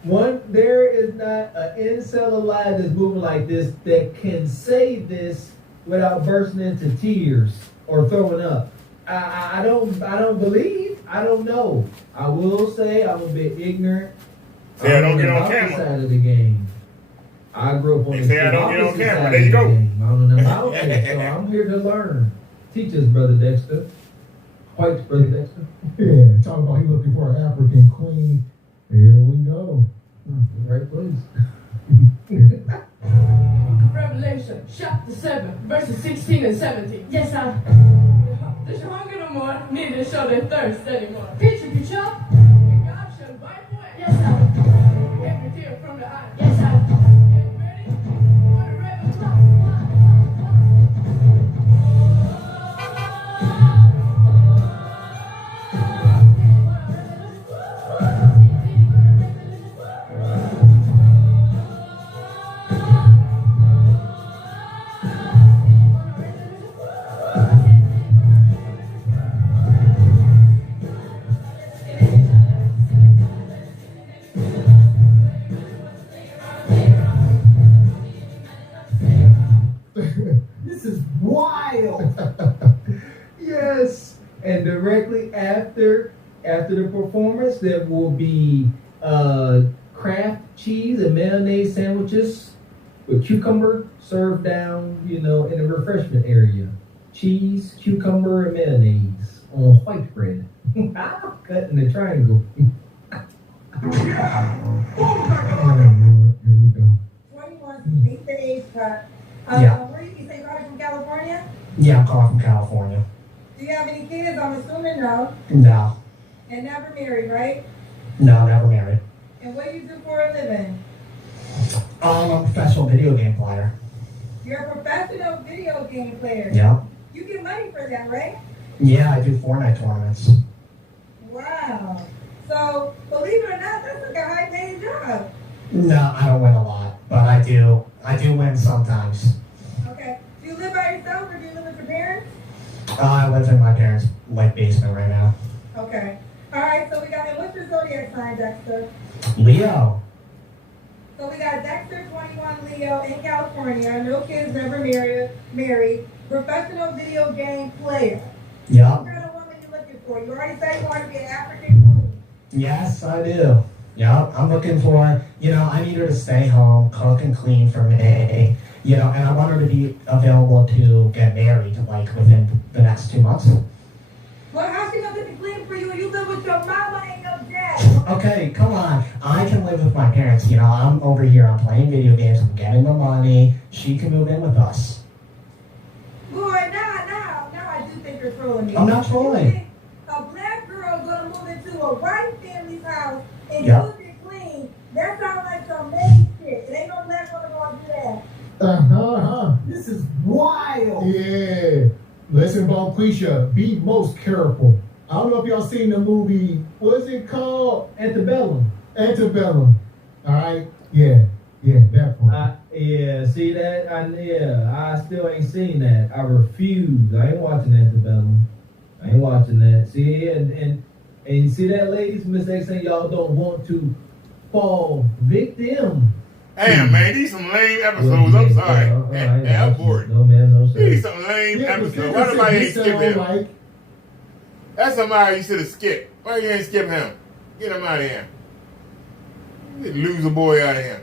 There is not an incel alive that's moving like this that can say this without bursting into tears or throwing up. I don't believe. I don't know. I will say I'm a bit ignorant. Say I don't get on opposite camera. side of the game. I grew up on They the say I don't get on opposite camera. side There you of the go. game. I don't know about it, so I'm here to learn. Teach us, Brother Dexter. White Brother Dexter. Yeah, talking about he looking for an African queen. Here we go. Right place. Revelation chapter 7, verses 16 and 17. Yes, sir. They shall hunger no more, neither shall they thirst anymore. Preach it, preacher. And God shall wipe away. Yes, sir. Every tear from the eye. Yes, sir. Get ready for the rebel clock. This is wild. Yes, and directly after the performance, there will be Kraft cheese and mayonnaise sandwiches with cucumber served down, in the refreshment area. Cheese, cucumber, and mayonnaise on white bread. Cut in the triangle. Here we go. 21, meet the age cut. Yeah. Where you say you're from California? Yeah, I'm calling from California. Do you have any kids? I'm assuming no. No. And never married, right? No, never married. And what do you do for a living? I'm a professional video game player. You're a professional video game player. Yeah. You get money for that, right? Yeah, I do Fortnite tournaments. Wow. So, believe it or not, that's like a high-paying job. No, I don't win a lot, but I do win sometimes. Okay. Do you live by yourself or do you live with your parents? I live in my parents' basement right now. Okay. All right, so we got, and what's your zodiac sign, Dexter? Leo. So we got Dexter, 21, Leo, in California, no kids, never married, professional video game player. Yeah. What kind of woman you looking for? You already said you want to be an African queen. Yes, I do. Yeah, I'm looking for, I need her to stay home, cook and clean for me, and I want her to be available to get married, within the next 2 months. Well, how's she gonna be clean for you? You live with your mama and your dad. Okay, come on. I can live with my parents. I'm over here, I'm playing video games, I'm getting the money. She can move in with us. Boy, now I do think you're trolling me. I'm not trolling. You think a black girl gonna move into a white family's house and Yep. cook it clean? That sounds like some maid shit. It ain't no black woman gonna do that. This is wild. Yeah. Listen, Bonquisha, be most careful. I don't know if y'all seen the movie, what's it called? Antebellum. Antebellum. All right? Yeah, that part. Yeah, see that? I still ain't seen that. I refuse. I ain't watching Antebellum. I ain't watching that. See, and you see that, ladies? Miss X saying y'all don't want to fall victim. Damn, man, these some lame episodes. I'm sorry. I'm bored. No, man, no, sir. These some lame episodes. Why nobody ain't skip him? That's somebody you should have skipped. Why you ain't skip him? Get him out of here. Get loser boy out of here.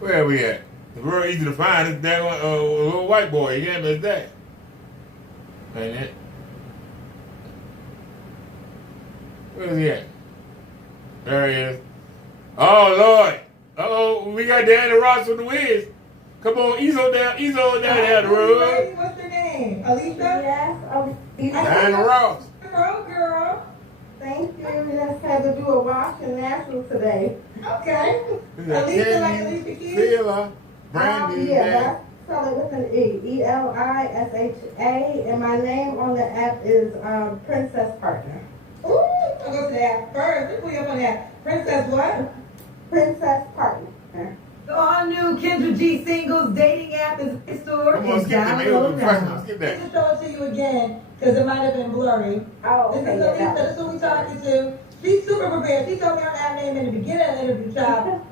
Where are we at? It's real easy to find. It's that little white boy. You can't miss that. Ain't it? Where's he at? There he is. Oh, Lord. Uh-oh, we got Danny Ross with the Wiz. Come on, ease on down the road. What's your name? Alicia? Yes, Alicia. Danny Ross. Girl. Thank you. We just had to do a wash and national today. Okay. Alicia, like Alicia Keys? Fela. Brandy. Yeah, that's spelled it with an E. Elisha. And my name on the app is Princess Partner. Ooh, I'll go to the app first. Let's put you up on that. Princess what? Princess Partner. The all-new Kendra G Singles dating app is in store. Come on, skip that, man. It was professional. Skip Let that. me show it to you again, because it might have been blurry. Oh, This okay, is Lisa, this is who we talking to. She's super prepared. She told me her app name in the beginning of the interview, child.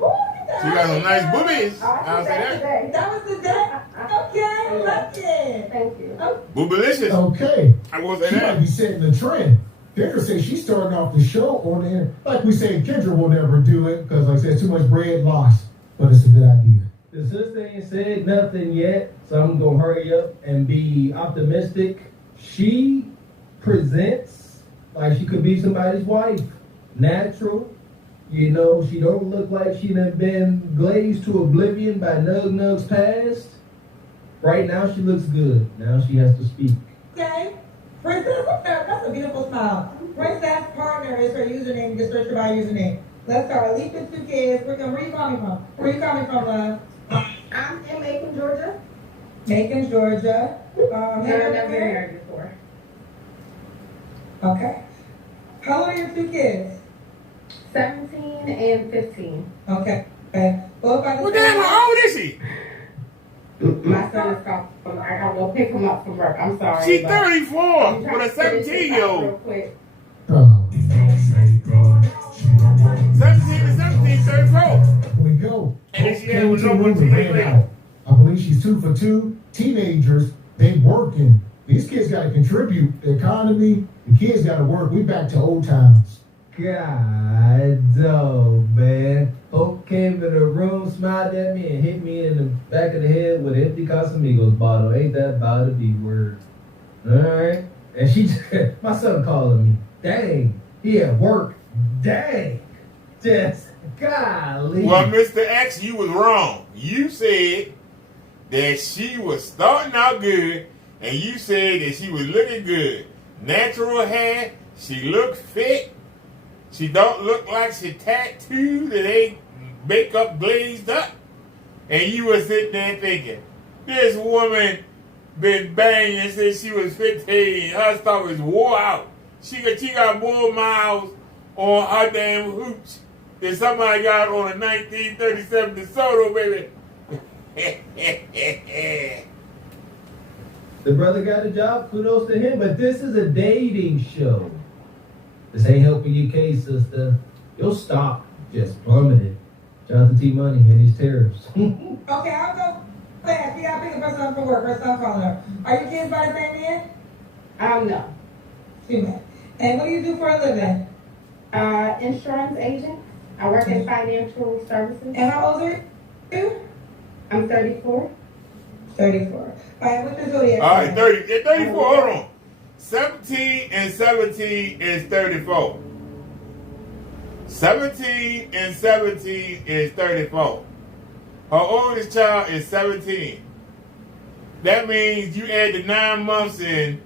She got some nice boobies. Oh, I'll say that. That was the day. Okay, lucky. Thank you. Boobylicious. Okay. I will She say might that. be setting the trend. Kendra says she's starting off the show on there. Like we say, Kendra will never do it because, like I said, too much bread lost. But it's a good idea. The sister ain't said nothing yet, so I'm gonna hurry up and be optimistic. She presents like she could be somebody's wife. Natural. You know, she don't look like she done been glazed to oblivion by Nug's past. Right now she looks good. Now she has to speak. Okay. Princess, that's a beautiful smile. Princess Partner is her username. You can search her by username. Let's start. Leap with 2 kids. Where are you coming from? Where are you coming from, love? I'm in Macon, Georgia. Macon, Georgia. I've never been married before. Okay. How old are your 2 kids? 17 and 15. Okay. Both by the Well, damn, how old is she? My son is called. I gotta go pick him up from work. I'm sorry. She's but 34 I'm trying with a to finish this up 17-year-old. real quick. 17 to 17, 34. Here we go. And then she had Coach no Williams one ran teenager. out. I believe she's 2 for 2. Teenagers, they working. These kids got to contribute. The economy, the kids got to work. We back to old times. God, oh man. Hope came in the room, smiled at me, and hit me in the back of the head with an empty Casamigos bottle. Ain't that about a B word? Alright? And she, my son calling me. Dang, he at work. Dang. Just, golly. Well, Mr. X, you was wrong. You said that she was starting out good, and you said that she was looking good. Natural hair, she looked fit. She don't look like she tattooed and ain't makeup glazed up. And you were sitting there thinking, this woman been banging since she was 15. Her stuff is wore out. She got more miles on her damn hoops than somebody got on a 1937 DeSoto, baby. The brother got a job, kudos to him, but this is a dating show. This ain't helping your case, sister. Your stock just plummeted. Shout out to T-Money and these tariffs. Okay, I'll go fast. We gotta pick a person up for work. First, I'm calling her. Are your kids by the same man? No. 2 men. And what do you do for a living? Insurance agent. I work in financial services. And how old are you? I'm 34. 34. All right, what's your zodiac? All right, 34, hold on. 17 and 17 is 34. 17 and 17 is 34. Her oldest child is 17. That means you add the 9 months in,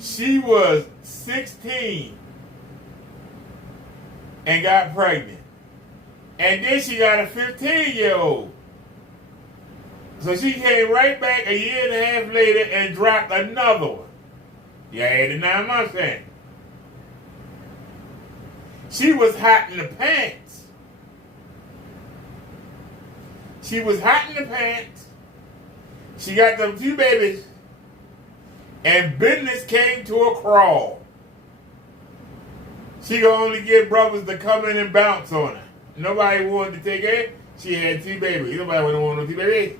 she was 16 and got pregnant. And then she got a 15-year-old. So she came right back a year and a half later and dropped another one. You added 9 months in. She was hot in the pants. She was hot in the pants. She got them 2 babies. And business came to a crawl. She could only get brothers to come in and bounce on her. Nobody wanted to take her. She had 2 babies. Nobody would want no 2 babies.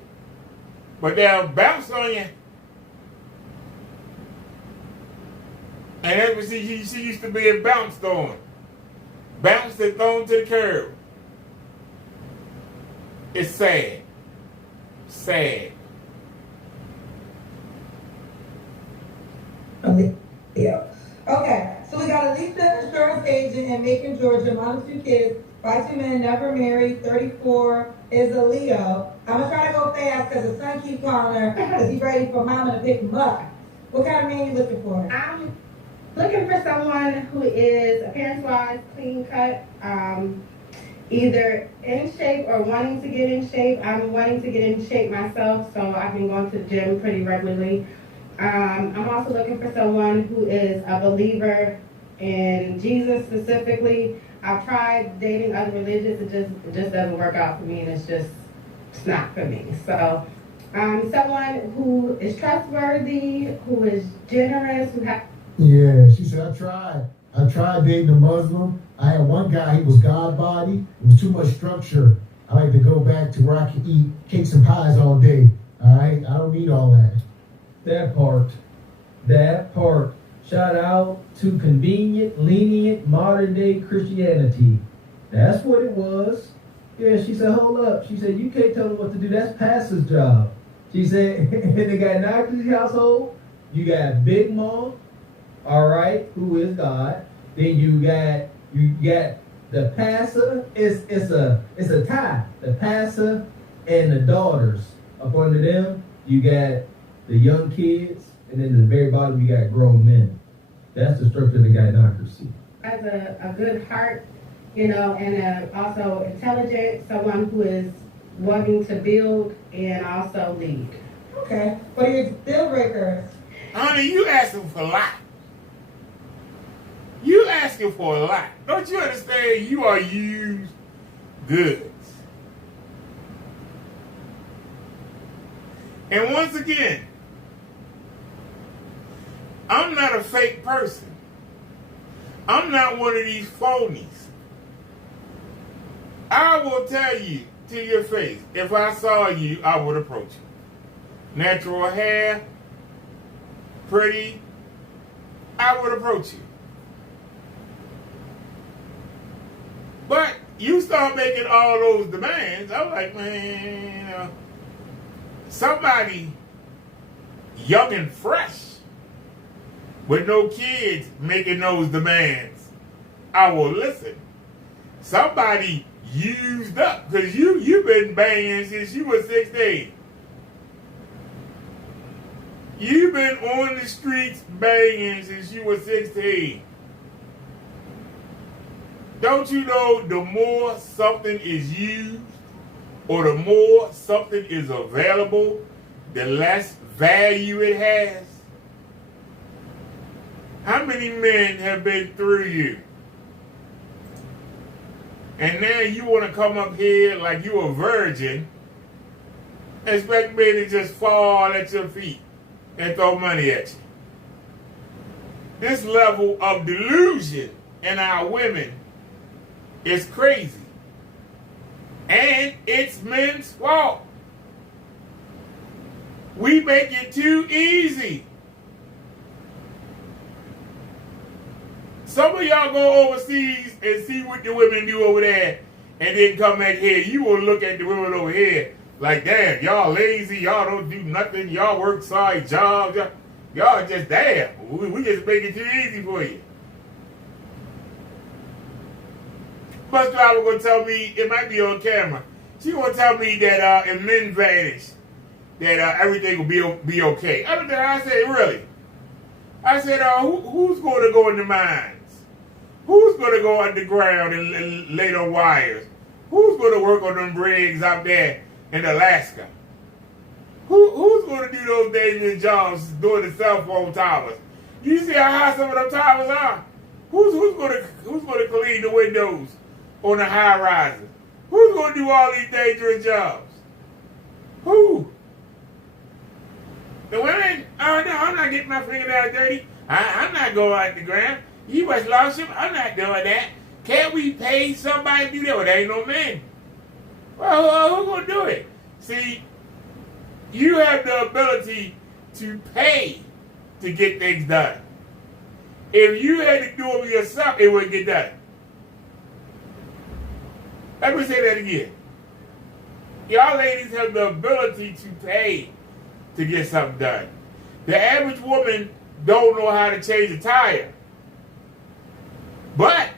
But they'll bounce on you. And that's what she used to be bounced on. Bounced and thrown to the curb. It's sad. Sad. Yeah. Okay, so we got Alicia, insurance agent in Macon, Georgia, mom of 2 kids, by 2 men, never married, 34, is a Leo. I'm going to try to go fast because the son keeps calling her because he's ready for mama to pick him up. What kind of man you looking for? I'm looking for someone who is appearance-wise clean cut, either in shape or wanting to get in shape. I'm wanting to get in shape myself, so I've been going to the gym pretty regularly. I'm also looking for someone who is a believer in Jesus specifically. I've tried dating other religions, it just doesn't work out for me, and it's just it's not for me. So, someone who is trustworthy, who is generous, who has. Yeah, she said, I tried dating a Muslim. I had one guy, he was God body. It was too much structure. I like to go back to where I can eat cakes and pies all day. All right? I don't need all that. That part. Shout out to convenient, lenient, modern day Christianity. That's what it was. Yeah, she said, hold up. She said, you can't tell them what to do. That's pastor's job. She said, in the Gynocracy household, you got Big Mom, all right, who is God. Then you got the pastor. It's a tie. The pastor and the daughters. Up under them, you got the young kids, and then at the very bottom you got grown men. That's the structure of the Gynocracy. Has a good heart, and also intelligent, someone who is wanting to build and also lead. Okay. What are your deal breakers? Honey, you asking for a lot. You asking for a lot. Don't you understand? You are used goods. And once again, I'm not a fake person. I'm not one of these phonies. I will tell you to your face, if I saw you, I would approach you. Natural hair, pretty, I would approach you. But you start making all those demands, I'm like, man, somebody young and fresh with no kids making those demands, I will listen. Somebody used up, because you've been banging since you were 16. You've been on the streets banging since you were 16. Don't you know the more something is used or the more something is available, the less value it has? How many men have been through you? And now you want to come up here like you a virgin, expect me to just fall at your feet and throw money at you. This level of delusion in our women is crazy. And it's men's fault. We make it too easy. Some of y'all go overseas and see what the women do over there and then come back here. You will look at the women over here like, damn, y'all lazy, y'all don't do nothing, y'all work side jobs, y'all just damn. We just make it too easy for you. Bus driver gonna tell me, it might be on camera, she gonna tell me that if men vanish, that everything will be okay. I don't know. I said, really? I said, who's going to go in the mines? Who's going to go underground and lay the wires? Who's going to work on them rigs out there in Alaska? Who's going to do those dangerous jobs doing the cell phone towers? You see how high some of them towers are? Who's going to clean the windows on the high rises? Who's going to do all these dangerous jobs? Who? The women? Oh no, I'm not getting my fingernails dirty. I'm not going out the ground. You must lost him. I'm not doing that. Can't we pay somebody to do that? Well, there ain't no men. Well, who's going to do it? See, you have the ability to pay to get things done. If you had to do it yourself, it wouldn't get done. Let me say that again. Y'all ladies have the ability to pay to get something done. The average woman don't know how to change a tire. But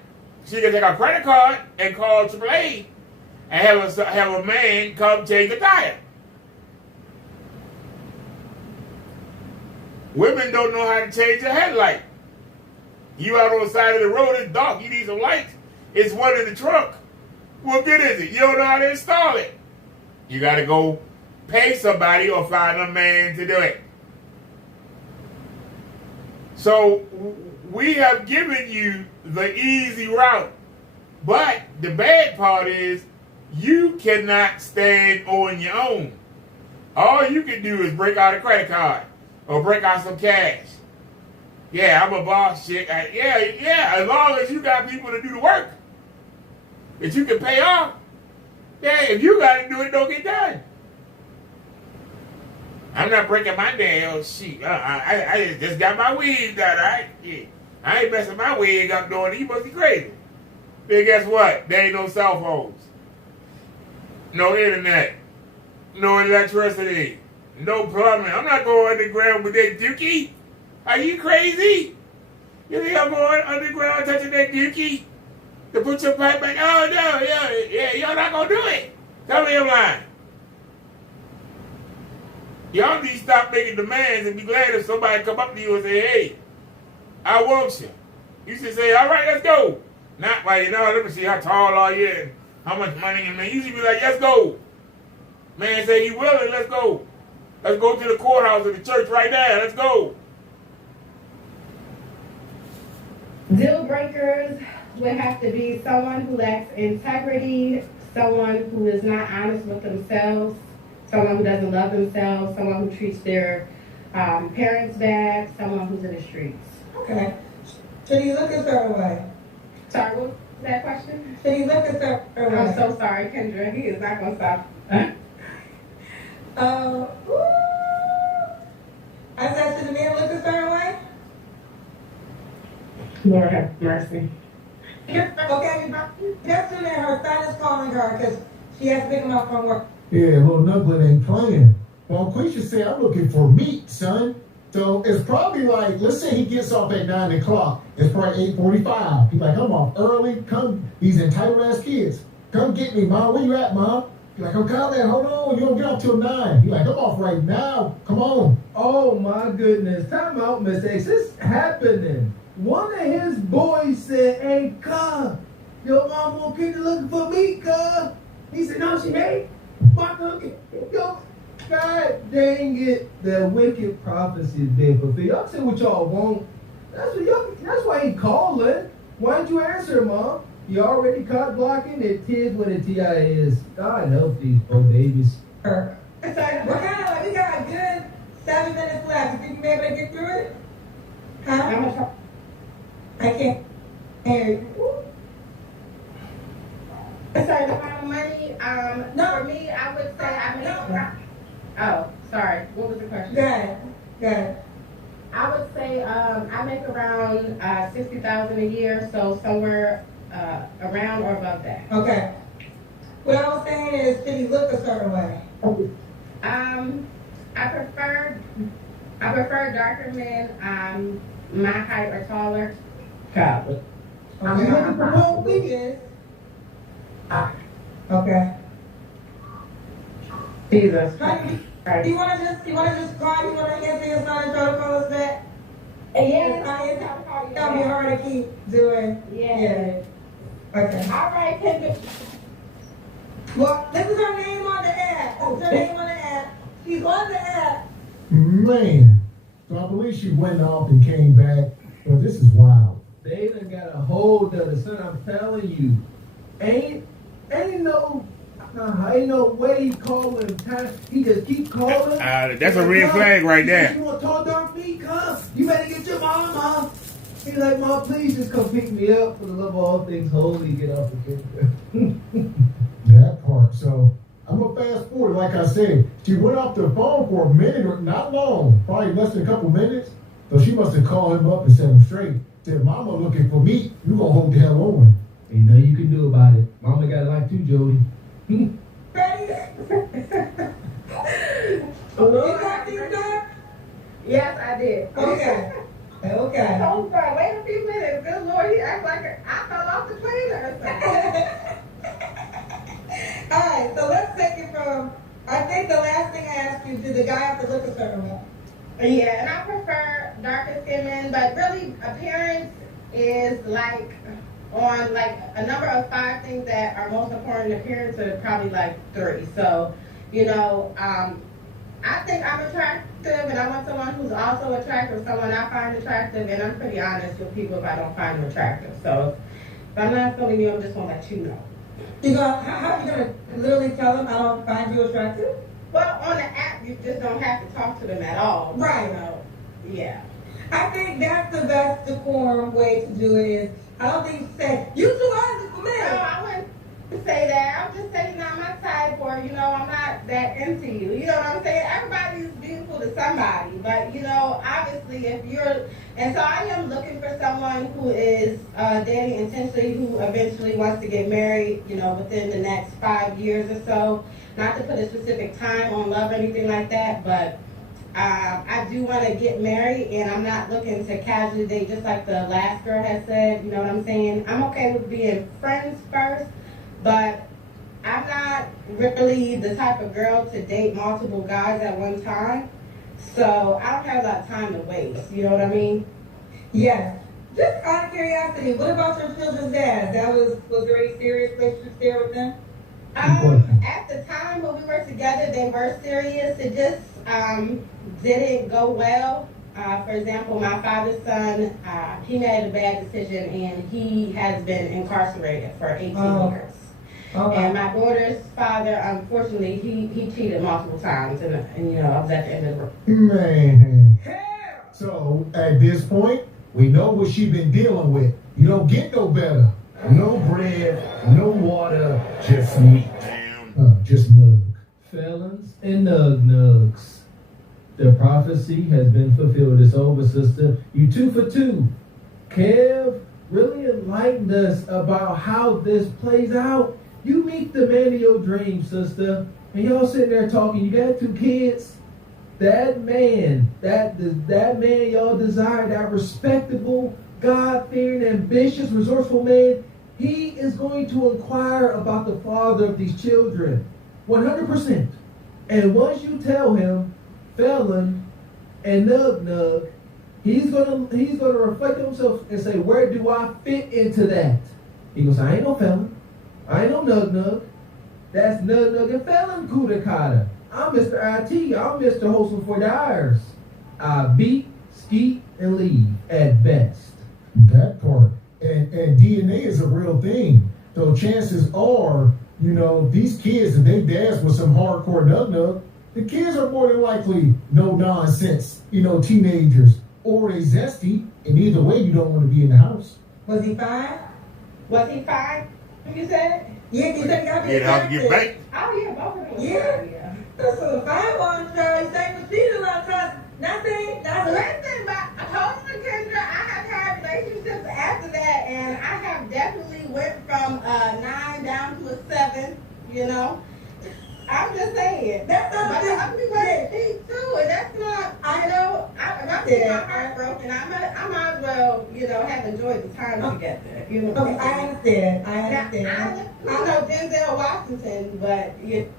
she can take a credit card and call AAA and have a man come change the tire. Women don't know how to change a headlight. You out on the side of the road, it's dark, you need some lights. It's one in the trunk. What good is it? You don't know how to install it. You got to go pay somebody or find a man to do it. So we have given you the easy route. But the bad part is You cannot stand on your own. All you can do is break out a credit card or break out some cash. Yeah, I'm a boss chick. Yeah, as long as you got people to do the work that you can pay off. Yeah, if you got to do it, don't get done. I'm not breaking my damn sheet. I just got my wig done, right? Yeah. I ain't messing my wig up doing it. You must be crazy. Then guess what? There ain't no cell phones. No internet. No electricity. No plumbing. I'm not going underground with that dookie. Are you crazy? You think I'm going underground touching that dookie? To put your pipe back? Oh, no, yeah, y'all not going to do it. Tell me I'm lying. Y'all need to stop making demands and be glad if somebody come up to you and say, hey, I want you. You should say, all right, let's go. Not like, let me see how tall are you and how much money you make. You should be like, let's go. Man say he willing, let's go. Let's go to the courthouse or the church right now. Let's go. Deal breakers would have to be someone who lacks integrity, someone who is not honest with themselves, someone who doesn't love themselves, someone who treats their parents bad, someone who's in the streets. Okay. Should he look a certain way? Sorry, what was that question? Should he look a certain way? I'm so sorry, Kendra. He is not going to stop. I said, should the man look a certain way? Lord have mercy. Okay, yesterday her son is calling her because she has to pick him up from work. Yeah, little Nuglet ain't playing. Well, Quisha said, I'm looking for meat, son. So it's probably like, let's say he gets off at 9 o'clock. It's probably 8:45. He's like, I'm off early. Come, these entitled ass kids. Come get me, Mom. Where you at, Mom? He's like, I'm coming. Hold on. You don't get off till 9. He's like, I'm off right now. Come on. Oh my goodness. Time out, Miss X. It's happening. One of his boys said, hey, cuz, your mom won't keep looking for me, cuz. He said, no, she ain't. My cookie. Yo, God dang it. The wicked prophecy is being fulfilled. Y'all say what y'all want. That's why he calling. Why didn't you answer, Mom? You already caught blocking. It is what it is. God help these poor babies. So, we got a good 7 minutes left. You think you'll be able to get through it? Huh? I can't hear you. Sorry, the amount of money, for me, I would say I make, oh, sorry, what was the question? Good. I would say I make around $60,000 a year, so somewhere around or above that. Okay. What I was saying is, should he look a certain way? I prefer darker men, my height or taller. Copy. Okay. Okay. Jesus. Do you want to just call? You want to answer your son and try to call us back? Yeah. It's gonna be hard to keep doing. Yeah. Okay. All right, Kendra. Well, this is her name on the app. She's on the app. Man. So I believe she went off and came back. Well, this is wild. They done got a hold of the son. I'm telling you. Ain't no way he calling time. He just keep calling. That's a red flag right there. You want to talk dark me, cuz? You better get your mama. He's like, Mom, please just come pick me up for the love of all things holy. Get off the kid. That part. So I'm going to fast forward. Like I said, she went off the phone for a minute or not long, probably less than a couple minutes. So she must have called him up and set him straight. Said, Mama looking for me. You going to hold the hell on. Ain't nothing you can do about it. Mama got life too, Jody. Yes, I did. Okay. So sorry. Wait a few minutes. Good Lord, he acts like I fell off the cleaner or something. All right, so let's take it from, I think the last thing I asked you, did the guy have to look a certain way? Yeah, and I prefer darker skin men, but really appearance is like on like a number of 5 things that are most important. Appearance are probably like 3. So, I think I'm attractive, and I want someone who's also attractive, someone I find attractive, and I'm pretty honest with people if I don't find them attractive. So if I'm not feeling you, I'm just gonna let you know. How you gonna literally tell them I don't find you attractive? Well, on the app, you just don't have to talk to them at all. Right. You know, yeah. I think that's the best decorum way to do it is, I don't think you say, you too ugly for me. No, I wouldn't say that. I would just say you're not my type, or, you know, I'm not that into you. You know what I'm saying? Everybody's beautiful to somebody, but, you know, obviously if you're, and so I am looking for someone who is dating intensely, who eventually wants to get married, you know, within the next 5 years or so. Not to put a specific time on love or anything like that, but I do want to get married, and I'm not looking to casually date, just like the last girl has said. You know what I'm saying? I'm okay with being friends first, but I'm not really the type of girl to date multiple guys at one time. So I don't have a lot of time to waste. You know what I mean? Yes. Just out of curiosity, what about your children's dad? Was there any serious relationships there with them? At the time when we were together, they were serious. It just didn't go well. For example, my father's son, he made a bad decision, and he has been incarcerated for 18 years. Okay. And my daughter's father, unfortunately, he cheated multiple times, and you know, I was at the end of the road. Man. So at this point, we know what she been dealing with. You don't get no better. No bread, no water, just meat. Just nug. Felons and nugs. The prophecy has been fulfilled. It's over, sister. You 2 for 2. Kev really enlightened us about how this plays out. You meet the man of your dreams, sister, and y'all sitting there talking. You got 2 kids. That man y'all desire, that respectable, God-fearing, ambitious, resourceful man, he is going to inquire about the father of these children. 100%. And once you tell him, felon and nug, he's gonna reflect on himself and say, where do I fit into that? He goes, I ain't no felon. I ain't no nug. That's nug and felon kudakata. I'm Mr. IT. I'm Mr. Wholesome for the Irish. I beat, skeet, and leave at best. That part. And DNA is a real thing. So chances are, you know, these kids, if they dads with some hardcore nug, the kids are more than likely no nonsense, you know, teenagers. Or they zesty, and either way you don't want to be in the house. Was he fine? Was he fine? You said? Yeah, you said he got to get back. Oh yeah, both of them. Yeah. That's a fine one, Charlie. Say what she a lot of times. Nothing. Listen, but Holden and Kendra, I have had relationships after that, and I have definitely went from a 9 down to a 7. You know, I'm just saying. That's not a other people have cheat too, and that's not. I know. If I see my heart broken, I might as well, you know, have enjoyed the time together. You know. Okay, I understand. I know Denzel Washington, but you.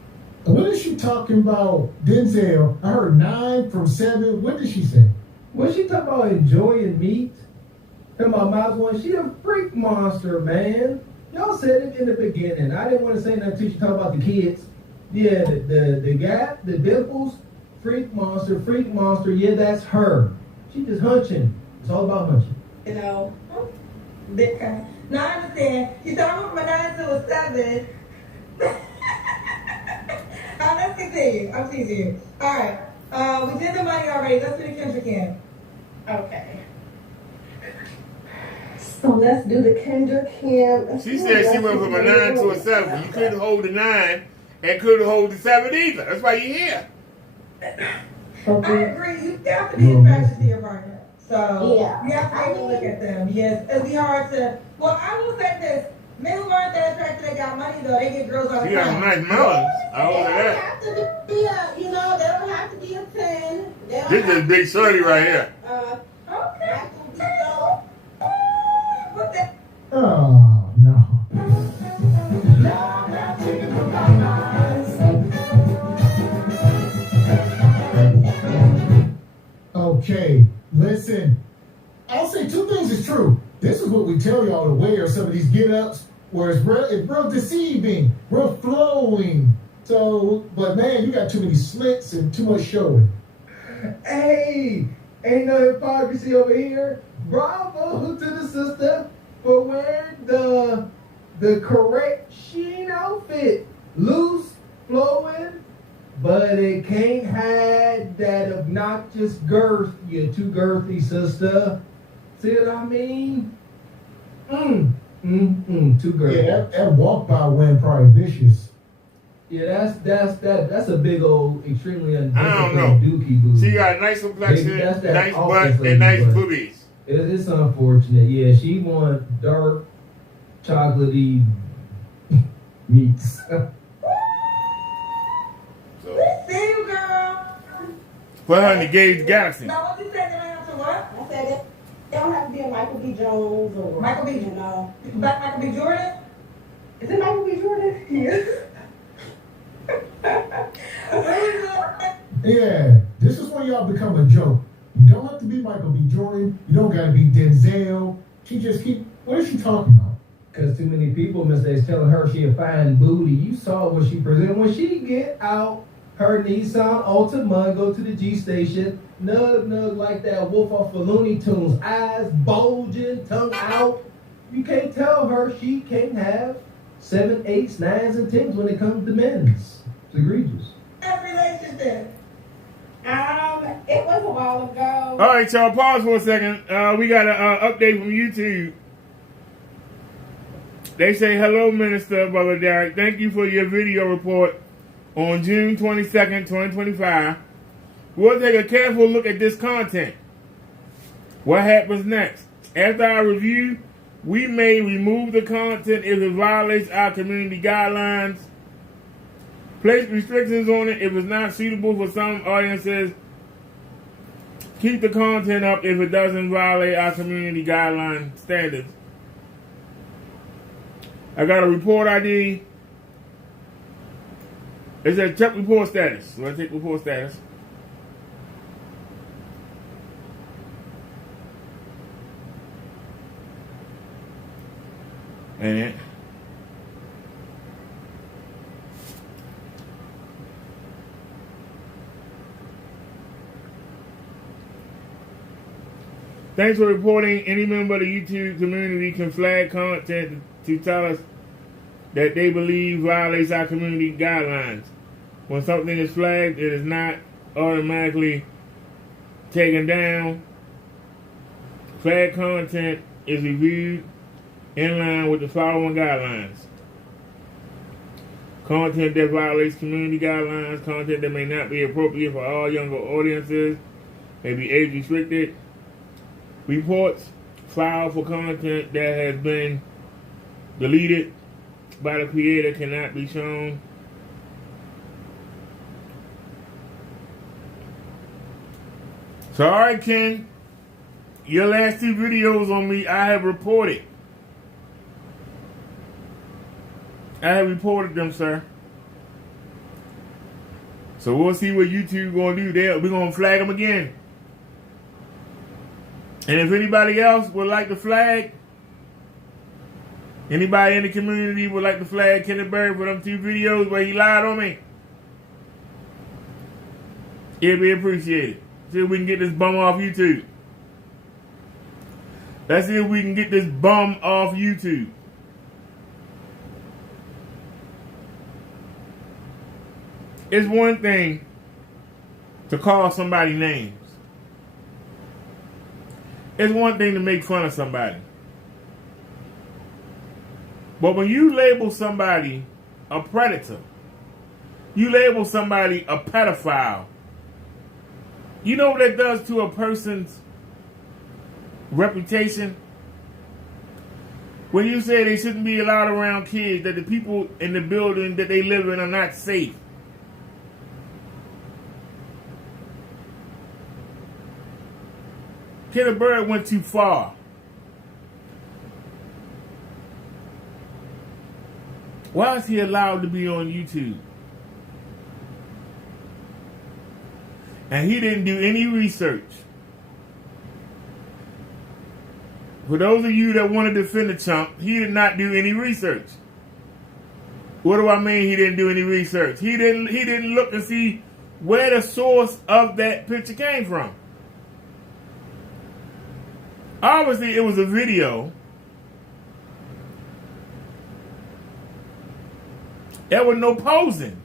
What is she talking about? Denzel, I heard 9 from 7. What did she say? What she talking about enjoying meat? Talking about Miles one, she a freak monster, man. Y'all said it in the beginning. I didn't want to say nothing until she talked about the kids. Yeah, the gap, the dimples, freak monster. Yeah, that's her. She just hunching. It's all about hunching. You know. Okay. Now I understand. You said I went from a 9 to a 7. Let's continue. I'm teasing you. All right. We did the money already. Let's do the Kendra Cam. Okay. So let's do the Kendra Cam. She said she went from a 9 to a 7. You couldn't hold the 9 and couldn't hold the 7 either. That's why you're here. Okay. I agree. You have to be attracted to your partner. So you have to be able to look at them. Yes. It'd be hard to. Well, I will say this. Men who aren't that attracted, they got money though. They get girls all the time. You got some nice melons. I They over don't there. have to be a, you know, they don't have to be a 10. They don't This have is Big Shorty right here. Okay. What the? Oh, no. Okay, listen. I'll say 2 things is true. This is what we tell y'all to wear, some of these get-ups, where it's real deceiving, real flowing. So, but man, you got too many slits and too much showing. Hey, ain't no hypocrisy over here. Bravo to the sister for wearing the the correct sheen outfit. Loose, flowing, but it can't hide that obnoxious girth. You're too girthy, sister. See what I mean? Too girthy. Yeah, that walk by went probably vicious. Yeah, that's a big old, extremely I don't know. undisciplined dookie booty. She got nice complexion, That's that nice office butt, and nice lady butt. boobies. It's unfortunate. Yeah, she want dark, chocolatey meats. See you, girl. Put her in the Gage Galaxy. Now, what you said they don't have to what? I said it don't have to be a Michael B. Jones or Michael B. You know. Michael B. Jordan? Is it Michael B. Jordan? Yeah. Yeah, this is when y'all become a joke. You don't have to be Michael B. Jordan. You don't gotta be Denzel. She just keep. What is she talking about? Because too many people, mistakes telling her she a fine booty. You saw what she presented when she get out her Nissan Altima and go to the G station. Nug like that wolf off of Looney Tunes. Eyes bulging, tongue out. You can't tell her she can't have 7, 8s, 9s, and 10s when it comes to men's. It's egregious. Relationship. It was a while ago. All right, y'all, pause for a second. We got an update from YouTube. They say, hello, Minister Brother Derrick. Thank you for your video report on June 22nd, 2025. We'll take a careful look at this content. What happens next? After our review, we may remove the content if it violates our community guidelines, place restrictions on it if it's not suitable for some audiences, keep the content up if it doesn't violate our community guideline standards. I got a report ID. It says check report status. So let's take report status. And it. Thanks for reporting. Any member of the YouTube community can flag content to tell us that they believe violates our community guidelines. When something is flagged, it is not automatically taken down. Flag content is reviewed in line with the following guidelines. Content that violates community guidelines, content that may not be appropriate for all younger audiences, may be age restricted. Reports filed for content that has been deleted by the creator cannot be shown. So, alright, Ken, your last 2 videos on me, I have reported. I have reported them, sir. So we'll see what YouTube gonna do there. We're gonna flag them again. And if anybody else would like to flag, anybody in the community would like to flag Kenneth Berry for them 2 videos where he lied on me, it'd be appreciated. See if we can get this bum off YouTube. Let's see if we can get this bum off YouTube. It's one thing to call somebody names. It's one thing to make fun of somebody. But when you label somebody a predator, you label somebody a pedophile, you know what that does to a person's reputation? When you say they shouldn't be allowed around kids, that the people in the building that they live in are not safe. Kenneth Berry went too far. Why is he allowed to be on YouTube? And he didn't do any research. For those of you that want to defend the chump, he did not do any research. What do I mean he didn't do any research? He didn't look and see where the source of that picture came from. Obviously, it was a video There was no posing.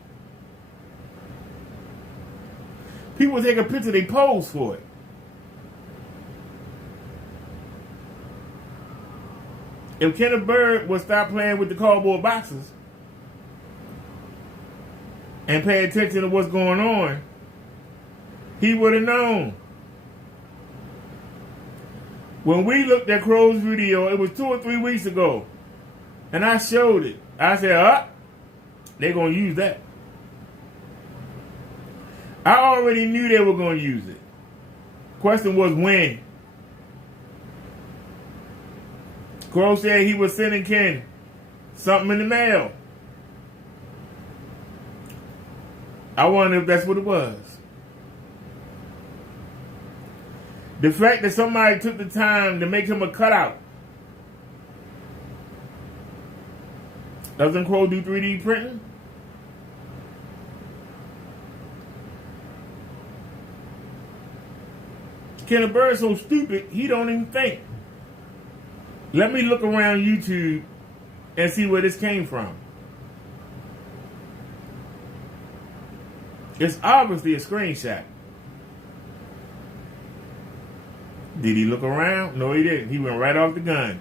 People take a picture, they pose for it. If Kenneth Bird would stop playing with the cardboard boxes and pay attention to what's going on, he would have known. When we looked at Crow's video, it was 2 or 3 weeks ago, and I showed it. I said, they're going to use that. I already knew they were going to use it. Question was when. Crow said he was sending Ken something in the mail. I wonder if that's what it was. The fact that somebody took the time to make him a cutout. Doesn't Crow do 3D printing? Kenneth Bird's so stupid, he don't even think. Let me look around YouTube and see where this came from. It's obviously a screenshot. Did he look around? No, he didn't. He went right off the gun.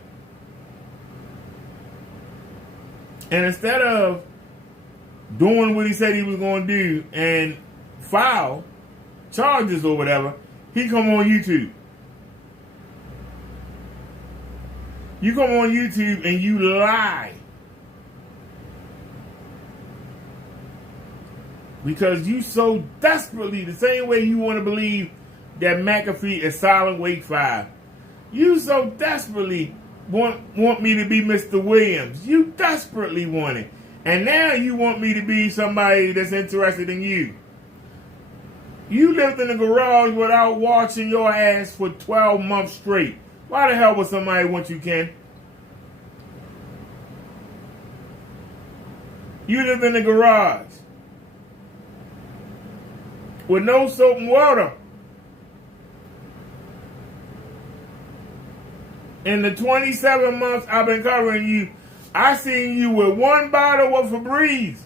And instead of doing what he said he was going to do and file charges or whatever, he come on YouTube. You come on YouTube and you lie. Because you so desperately, the same way you want to believe that McAfee is Silent Wake 5. You so desperately want me to be Mr. Williams. You desperately want it. And now you want me to be somebody that's interested in you. You lived in the garage without washing your ass for 12 months straight. Why the hell would somebody want you, Ken? You lived in the garage with no soap and water. In the 27 months I've been covering you, I seen you with 1 bottle of Febreze.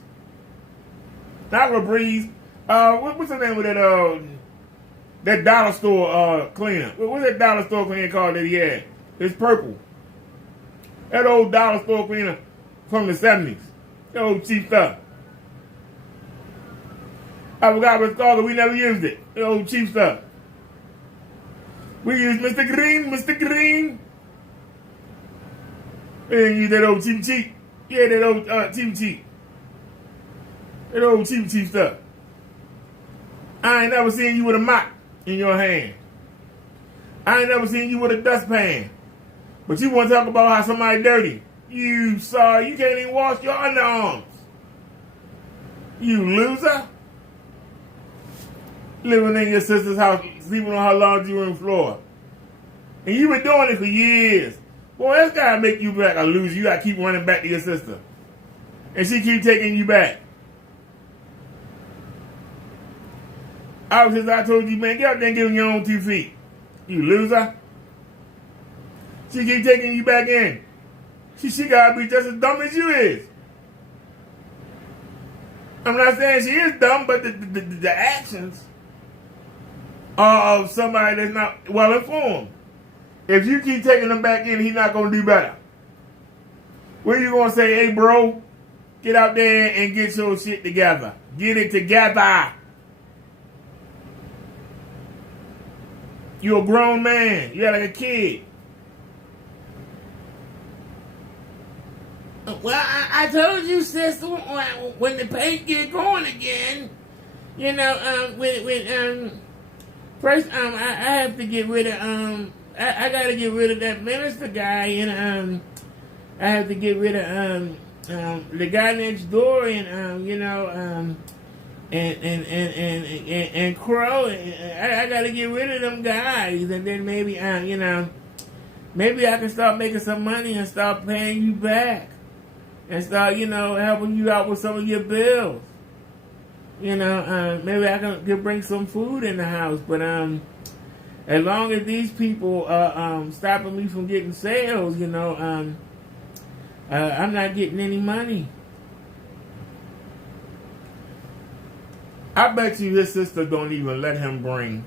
Not Febreze. What's the name of that dollar store cleaner? What's that dollar store cleaner called that he had? It's purple. That old dollar store cleaner from the 70s. That old cheap stuff. I forgot what it's called, but we never used it. That old cheap stuff. We used Mr. Green, Mr. Green. We didn't use that old cheap. Yeah, that old cheap. That old cheap stuff. I ain't never seen you with a mop in your hand. I ain't never seen you with a dustpan. But you want to talk about how somebody dirty. You sorry, you can't even wash your underarms. You loser. Living in your sister's house, sleeping on her laundry room floor. And you been doing it for years. Boy, that's gotta make you back a loser. You gotta keep running back to your sister. And she keep taking you back. Since I told you, man, get out there and get on your own 2 feet. You loser. She keep taking you back in. She gotta be just as dumb as you is. I'm not saying she is dumb, but the actions are of somebody that's not well informed. If you keep taking them back in, he's not gonna do better. What are you gonna say, hey bro, get out there and get your shit together. Get it together. You're a grown man. You're like a kid. Well, I told you, sister, when the paint get going again, you know, first, I have to get rid of, I gotta get rid of that minister guy, and, I have to get rid of, the guy next door, and, you know, and Crow. I gotta get rid of them guys, and then maybe, you know, maybe I can start making some money and start paying you back, and start, you know, helping you out with some of your bills. You know, maybe I can bring some food in the house, but as long as these people are stopping me from getting sales, you know, I'm not getting any money. I bet you his sister don't even let him bring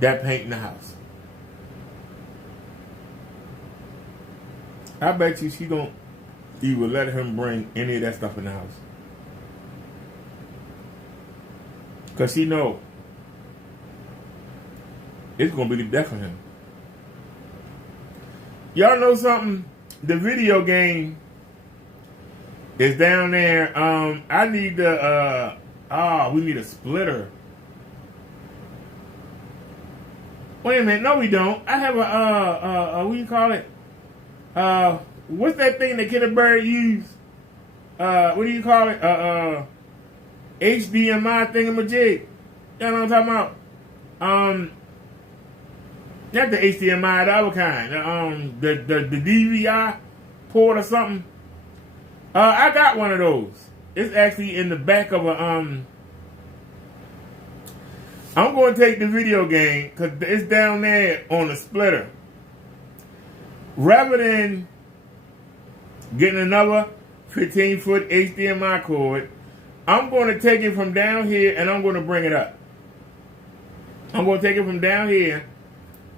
that paint in the house. I bet you she don't even let him bring any of that stuff in the house. Because she know it's going to be the death of him. Y'all know something? The video game is down there. I need the, we need a splitter. Wait a minute. No, we don't. I have what do you call it? What's that thing that Kid Bird use? What do you call it? HDMI thingamajig. You know what I'm talking about? Not the HDMI, the other kind. The DVI port or something. I got one of those. It's actually in the back of a I'm going to take the video game because it's down there on the splitter. Rather than getting another 15-foot HDMI cord, I'm going to take it from down here and I'm going to bring it up. I'm going to take it from down here.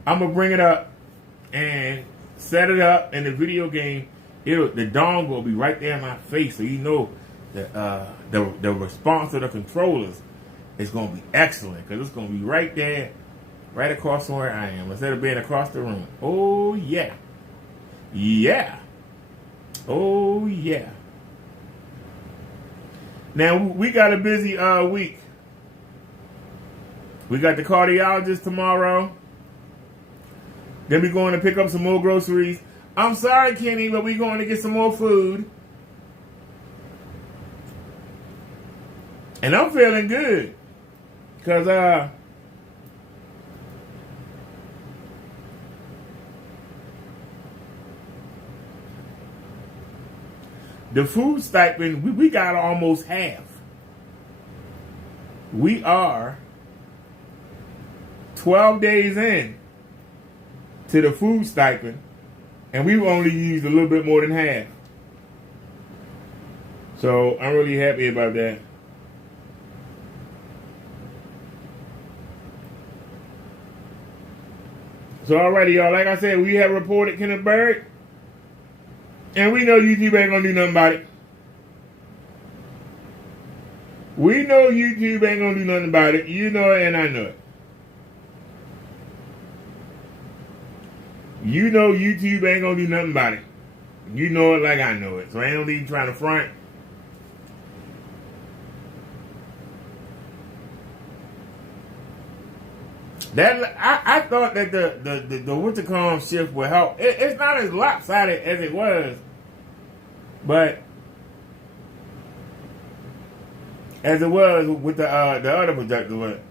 I'm going to bring it up and set it up in the video game. The dongle will be right there in my face, so you know that the response of the controllers is going to be excellent because it's going to be right there, right across from where I am, instead of being across the room. Oh, yeah. Yeah. Oh, yeah. Now, we got a busy week. We got the cardiologist tomorrow. Then we're going to pick up some more groceries. I'm sorry, Kenny, but we're going to get some more food. And I'm feeling good. Because, the food stipend, we got almost half. We are 12 days in to the food stipend, and we've only used a little bit more than half. So I'm really happy about that. So alrighty, y'all. Like I said, we have reported Kenneth Bird. And we know YouTube ain't gonna do nothing about it. We know YouTube ain't gonna do nothing about it. You know it and I know it. You know YouTube ain't gonna do nothing about it. You know it like I know it. So I ain't no need trying to front. That I thought that the Wintercom shift would help. It's not as lopsided as it was, but as it was with the other projector, but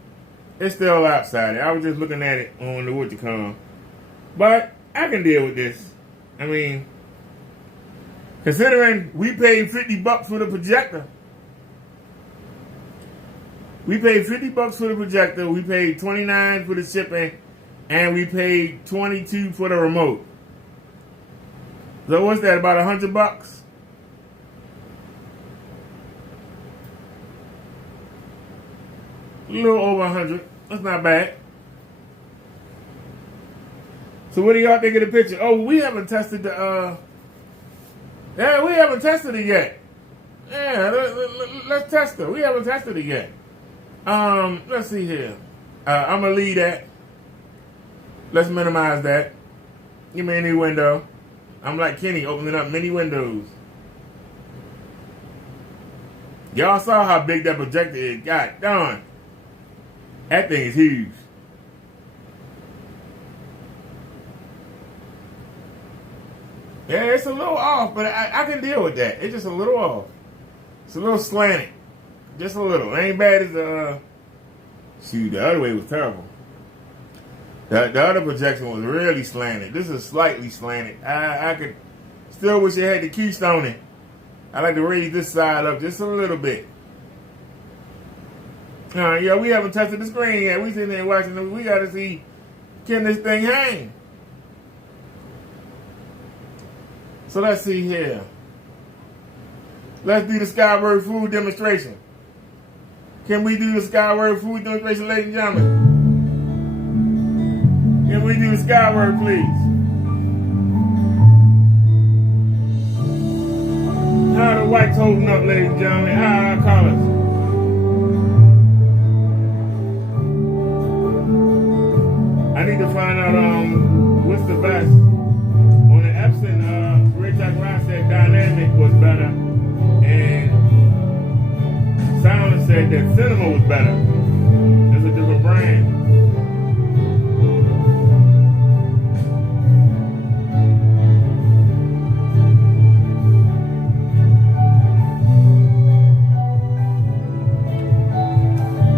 it's still lopsided. I was just looking at it on the Wintercom, but I can deal with this. I mean, considering we paid $50 for the projector. We paid $50 for the projector, we paid $29 for the shipping, and we paid $22 for the remote. So what's that, about $100? A little over 100. That's not bad. So what do y'all think of the picture? Oh, we haven't tested the, yeah, we haven't tested it yet. Yeah, let's test it. We haven't tested it yet. Let's see here. I'm gonna leave that. Let's minimize that. Give me a new window. I'm like Kenny, opening up many windows. Y'all saw how big that projector is. God darn. That thing is huge. Yeah, it's a little off, but I can deal with that. It's just a little off. It's a little slanted. Just a little. It ain't bad as shoot, the other way was terrible. The other projection was really slanted. This is slightly slanted. I could still wish it had the keystone in. I like to raise this side up just a little bit. Yeah, we haven't tested the screen yet. We sitting there watching it. We gotta see, can this thing hang? So let's see here. Let's do the Skybird food demonstration. Can we do the Skyward food demonstration, ladies and gentlemen? Can we do the Skyward, please? How are the whites holding up, ladies and gentlemen? How are our colors? I need to find out what's the best. On the Epson, Ray Jack Ross said Dynamic was better, and Silence said that Cinema was better. That's a different brand.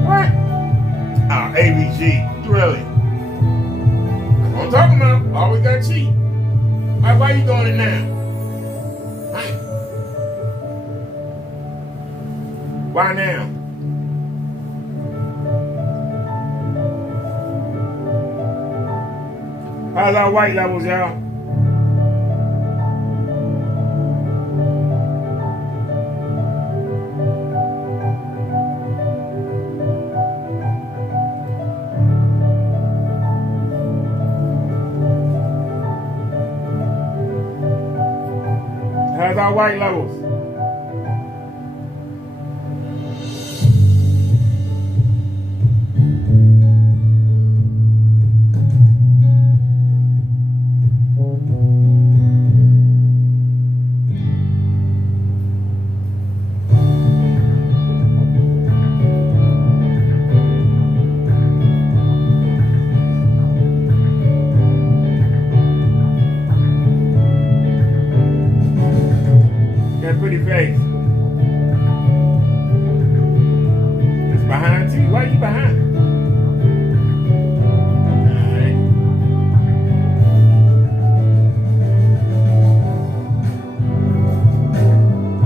What? Oh, ABG. Really? I'm talking about. Always got cheap. Why you doing it now? Why now? How's our white levels, y'all? How's our white levels? Pretty face. It's behind you. Why are you behind it? Alright.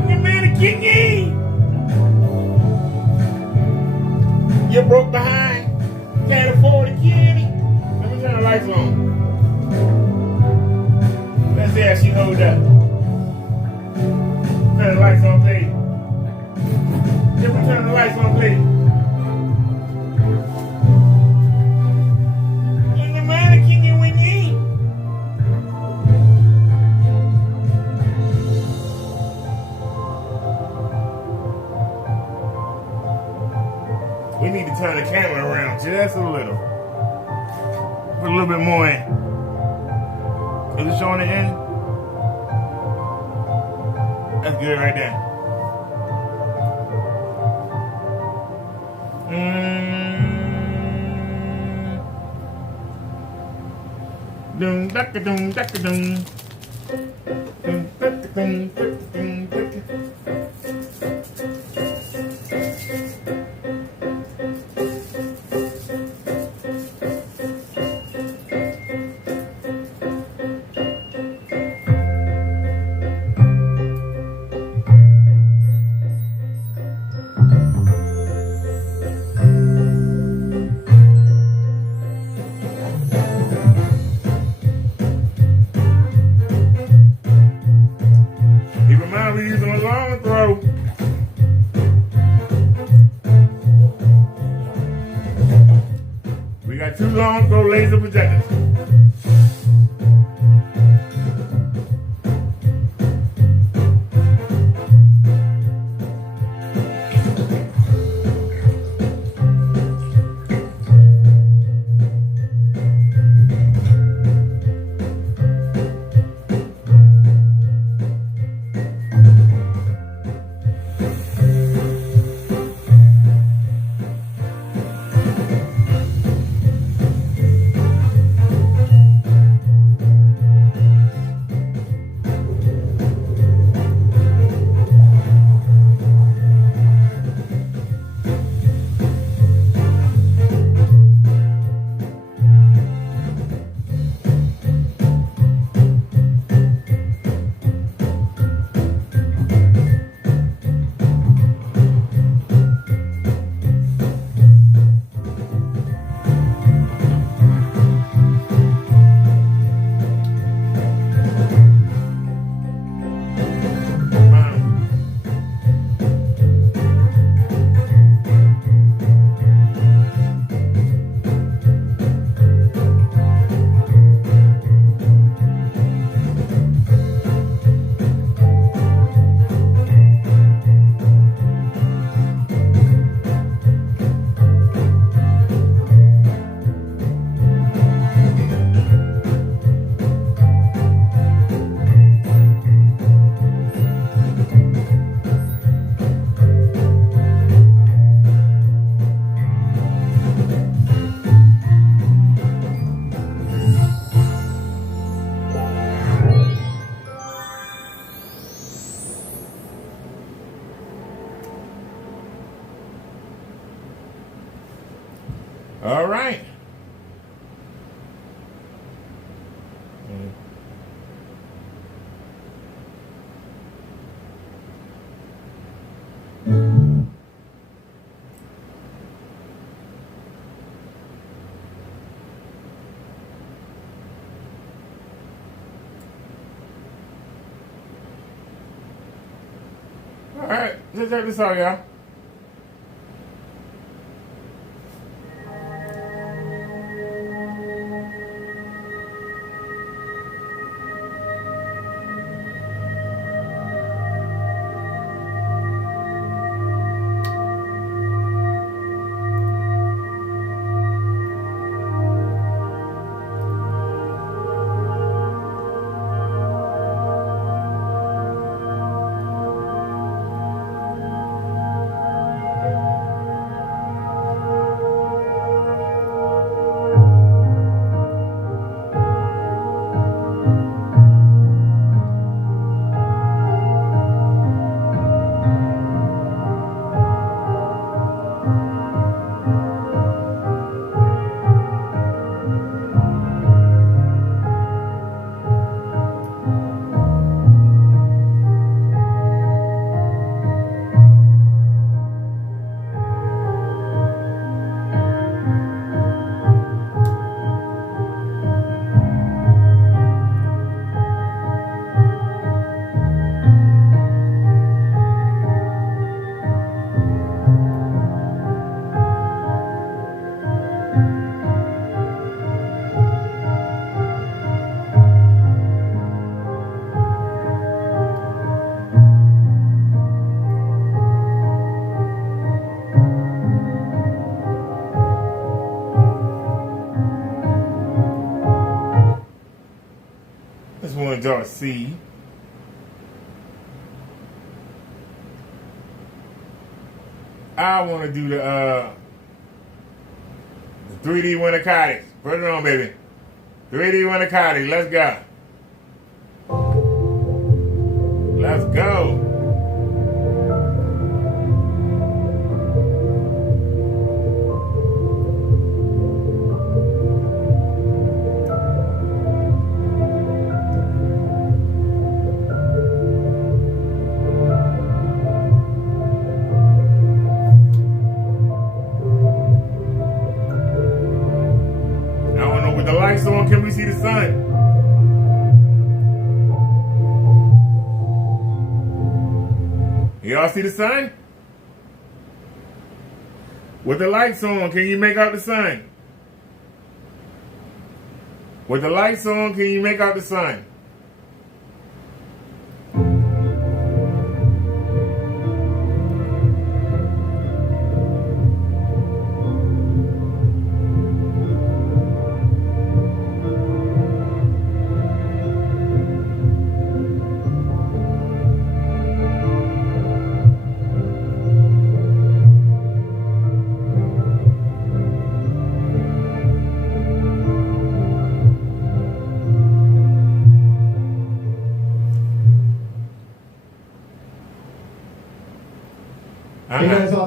Your mannequin, you broke behind. Can't afford a kitty. Let me turn the lights on. Let's see how she hold up. Turn the lights on, please. Can we turn the lights on, please? And the mannequin you with me. We need to turn the camera around just a little. Put a little bit more in. Is it showing the end? That's good right there. Dum daka dum daka dum. Dum daka dum daka dum daka. We're using a long throw. We got two long throw laser projectors. All right. All right, let's check this out, y'all. Just want y'all to see. I want to do the 3D winter cottage. Put it on, baby. 3D winter cottage. Let's go. Let's go. On, can we see the sun? Y'all see the sun? With the lights on, can you make out the sun? With the lights on, can you make out the sun?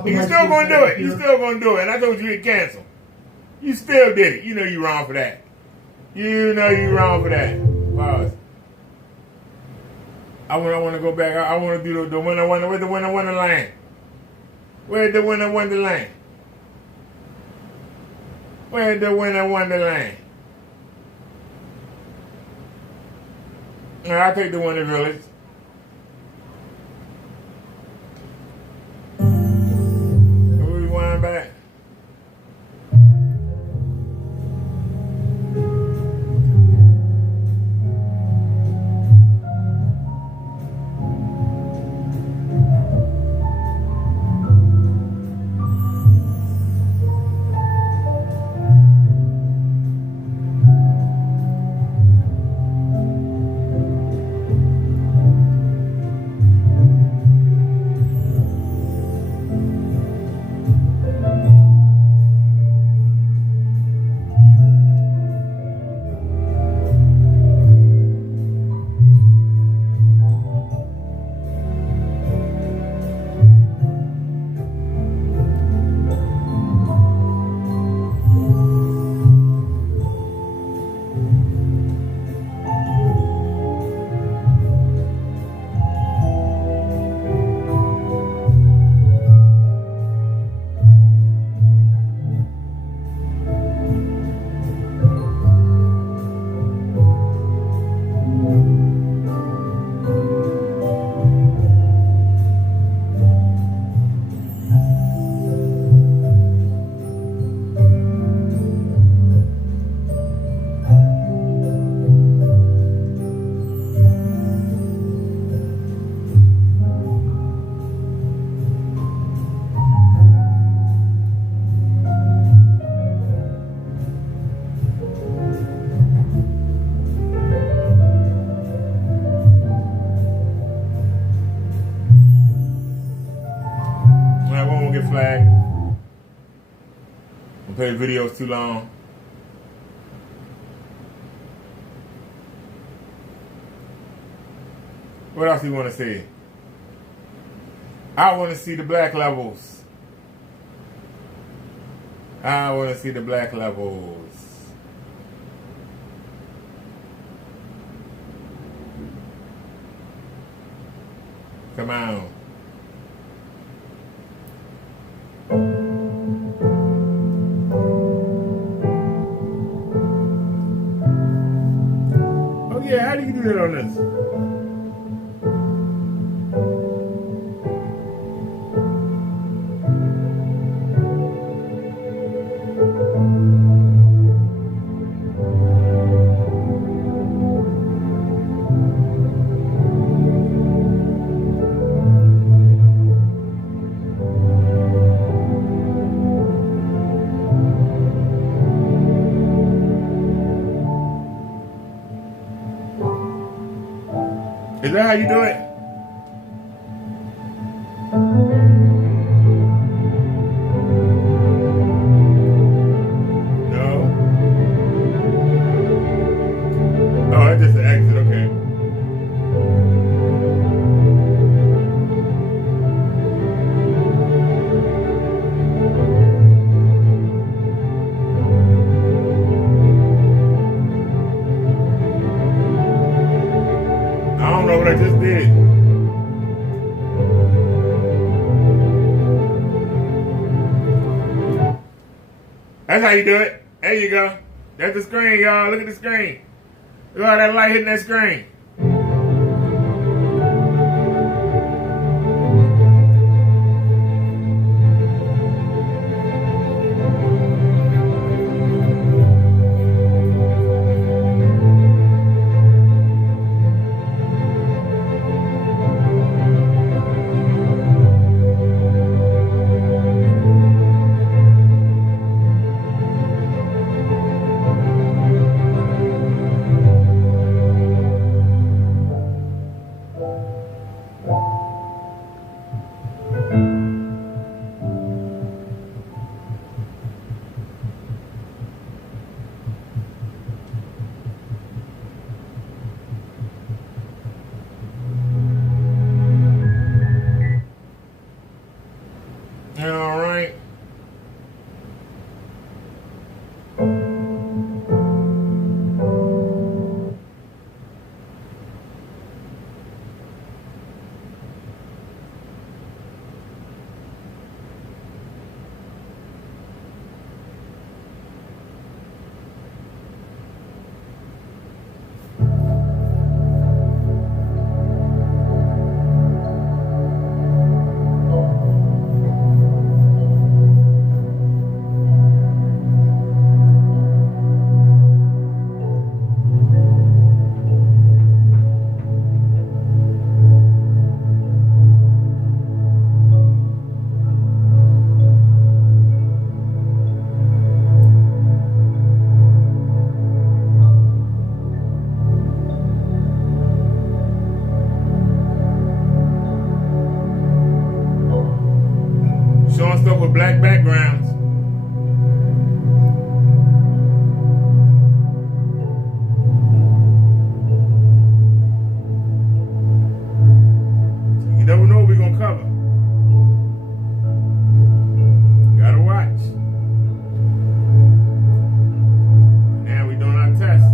You still gonna do it. You still gonna do it. And I told you to cancel. You still did it. You know you wrong for that. You know you wrong for that. Pause. I want to go back. I want to do the winter wonder. Where's the winter wonderland? Where's the winter wonderland? Where's the winter wonderland? I'll take the winter village. Back. flag. Don't play the videos too long. What else do you want to see? I want to see the black levels. I want to see the black levels. Come on. Oh yeah, how do you do that on this? Is that how you do it? No. Oh, that's just the exit, okay. I don't know what I just did. That's how you do it. There you go. That's the screen, y'all. Look at the screen. Look at all that light hitting that screen. All right. Showing stuff with black backgrounds. You never know what we're gonna cover. Gotta watch. Now we doing our test.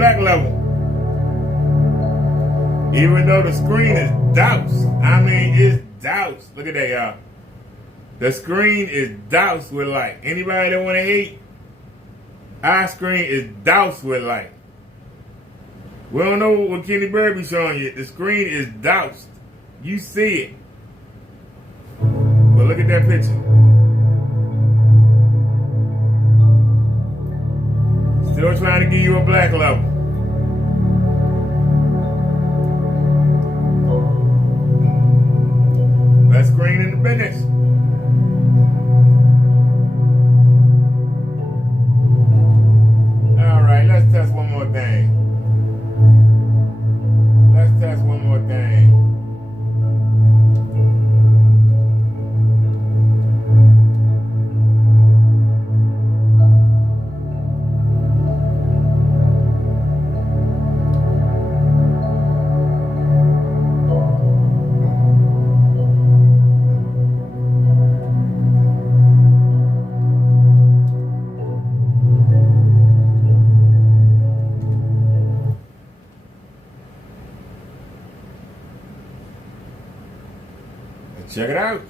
black level. Even though the screen is doused. I mean, it's doused. Look at that, y'all. The screen is doused with light. Anybody that want to hate, our screen is doused with light. We don't know what Kenny Bird be showing you. The screen is doused. You see it. But look at that picture. Still trying to give you a black level. Best screen in the business. All right, let's test one more thing. Let's test one more thing. Check it out.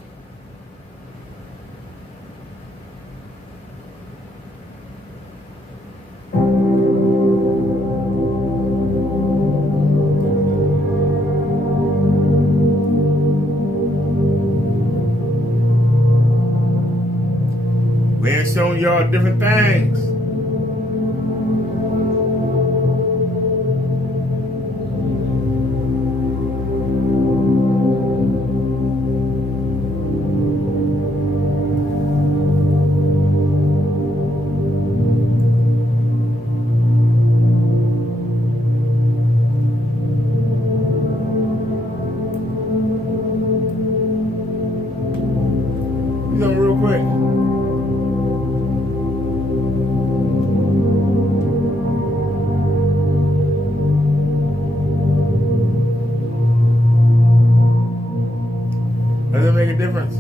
We ain't showing y'all different things. Something real quick. Does it make a difference?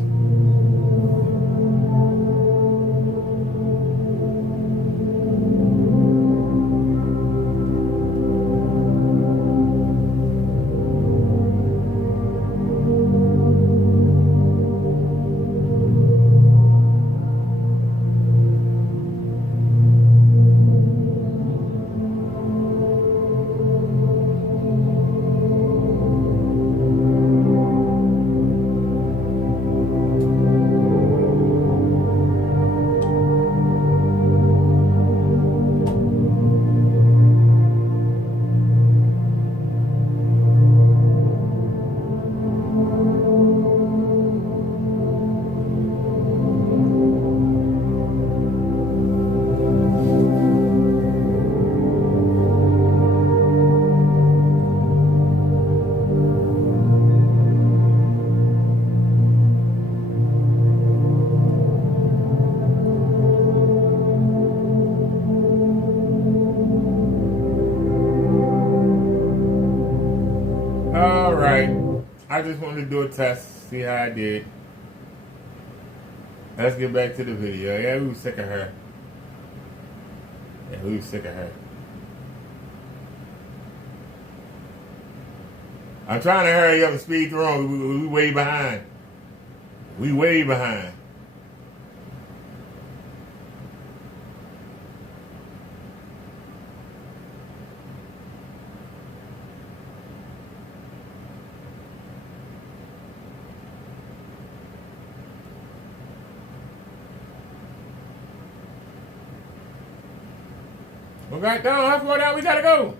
I just wanted to do a test, see how I did. Let's get back to the video. Yeah, we was sick of her. Yeah, we was sick of her. I'm trying to hurry up and speed through on. We way behind. We way behind. We got down. How far down we gotta go?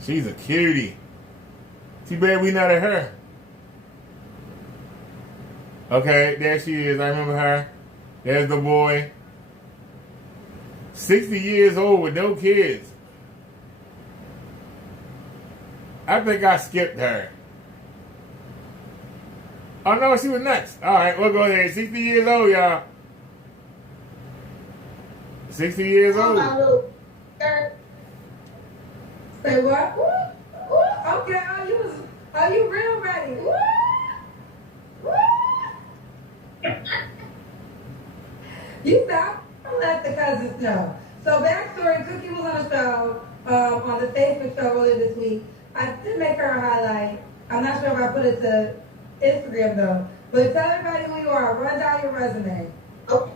She's a cutie. Too bad we not at her. Okay, there she is. I remember her. There's the boy. 60 years old with no kids. I think I skipped her. Oh no, she was nuts. Alright, we'll go ahead. 60 years old, y'all. 60 years old. My little skirt. Say what? Ooh, ooh, okay, are you real ready? Ooh, ooh. You stop. Let the cousins know. So backstory, Cookie was on a show, on the Facebook show earlier this week. I did make her a highlight. I'm not sure if I put it to Instagram though. But tell everybody who you are. Run down your resume. Okay.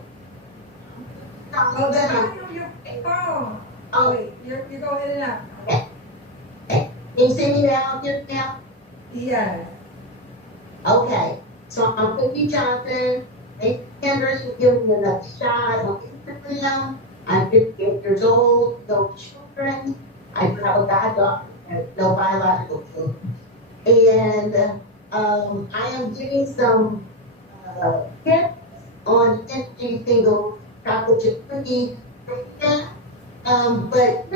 Oh, the volume of your phone. Oh wait, you're going in and out. Can you see me now? Good now? Yes. Okay. So I'm Cookie Johnson. Kendrick is giving me another shot on Instagram. I'm 58 years old, no children. I do have a goddaughter and no biological children. And I am getting some tips on energy single chocolate chip cookie. But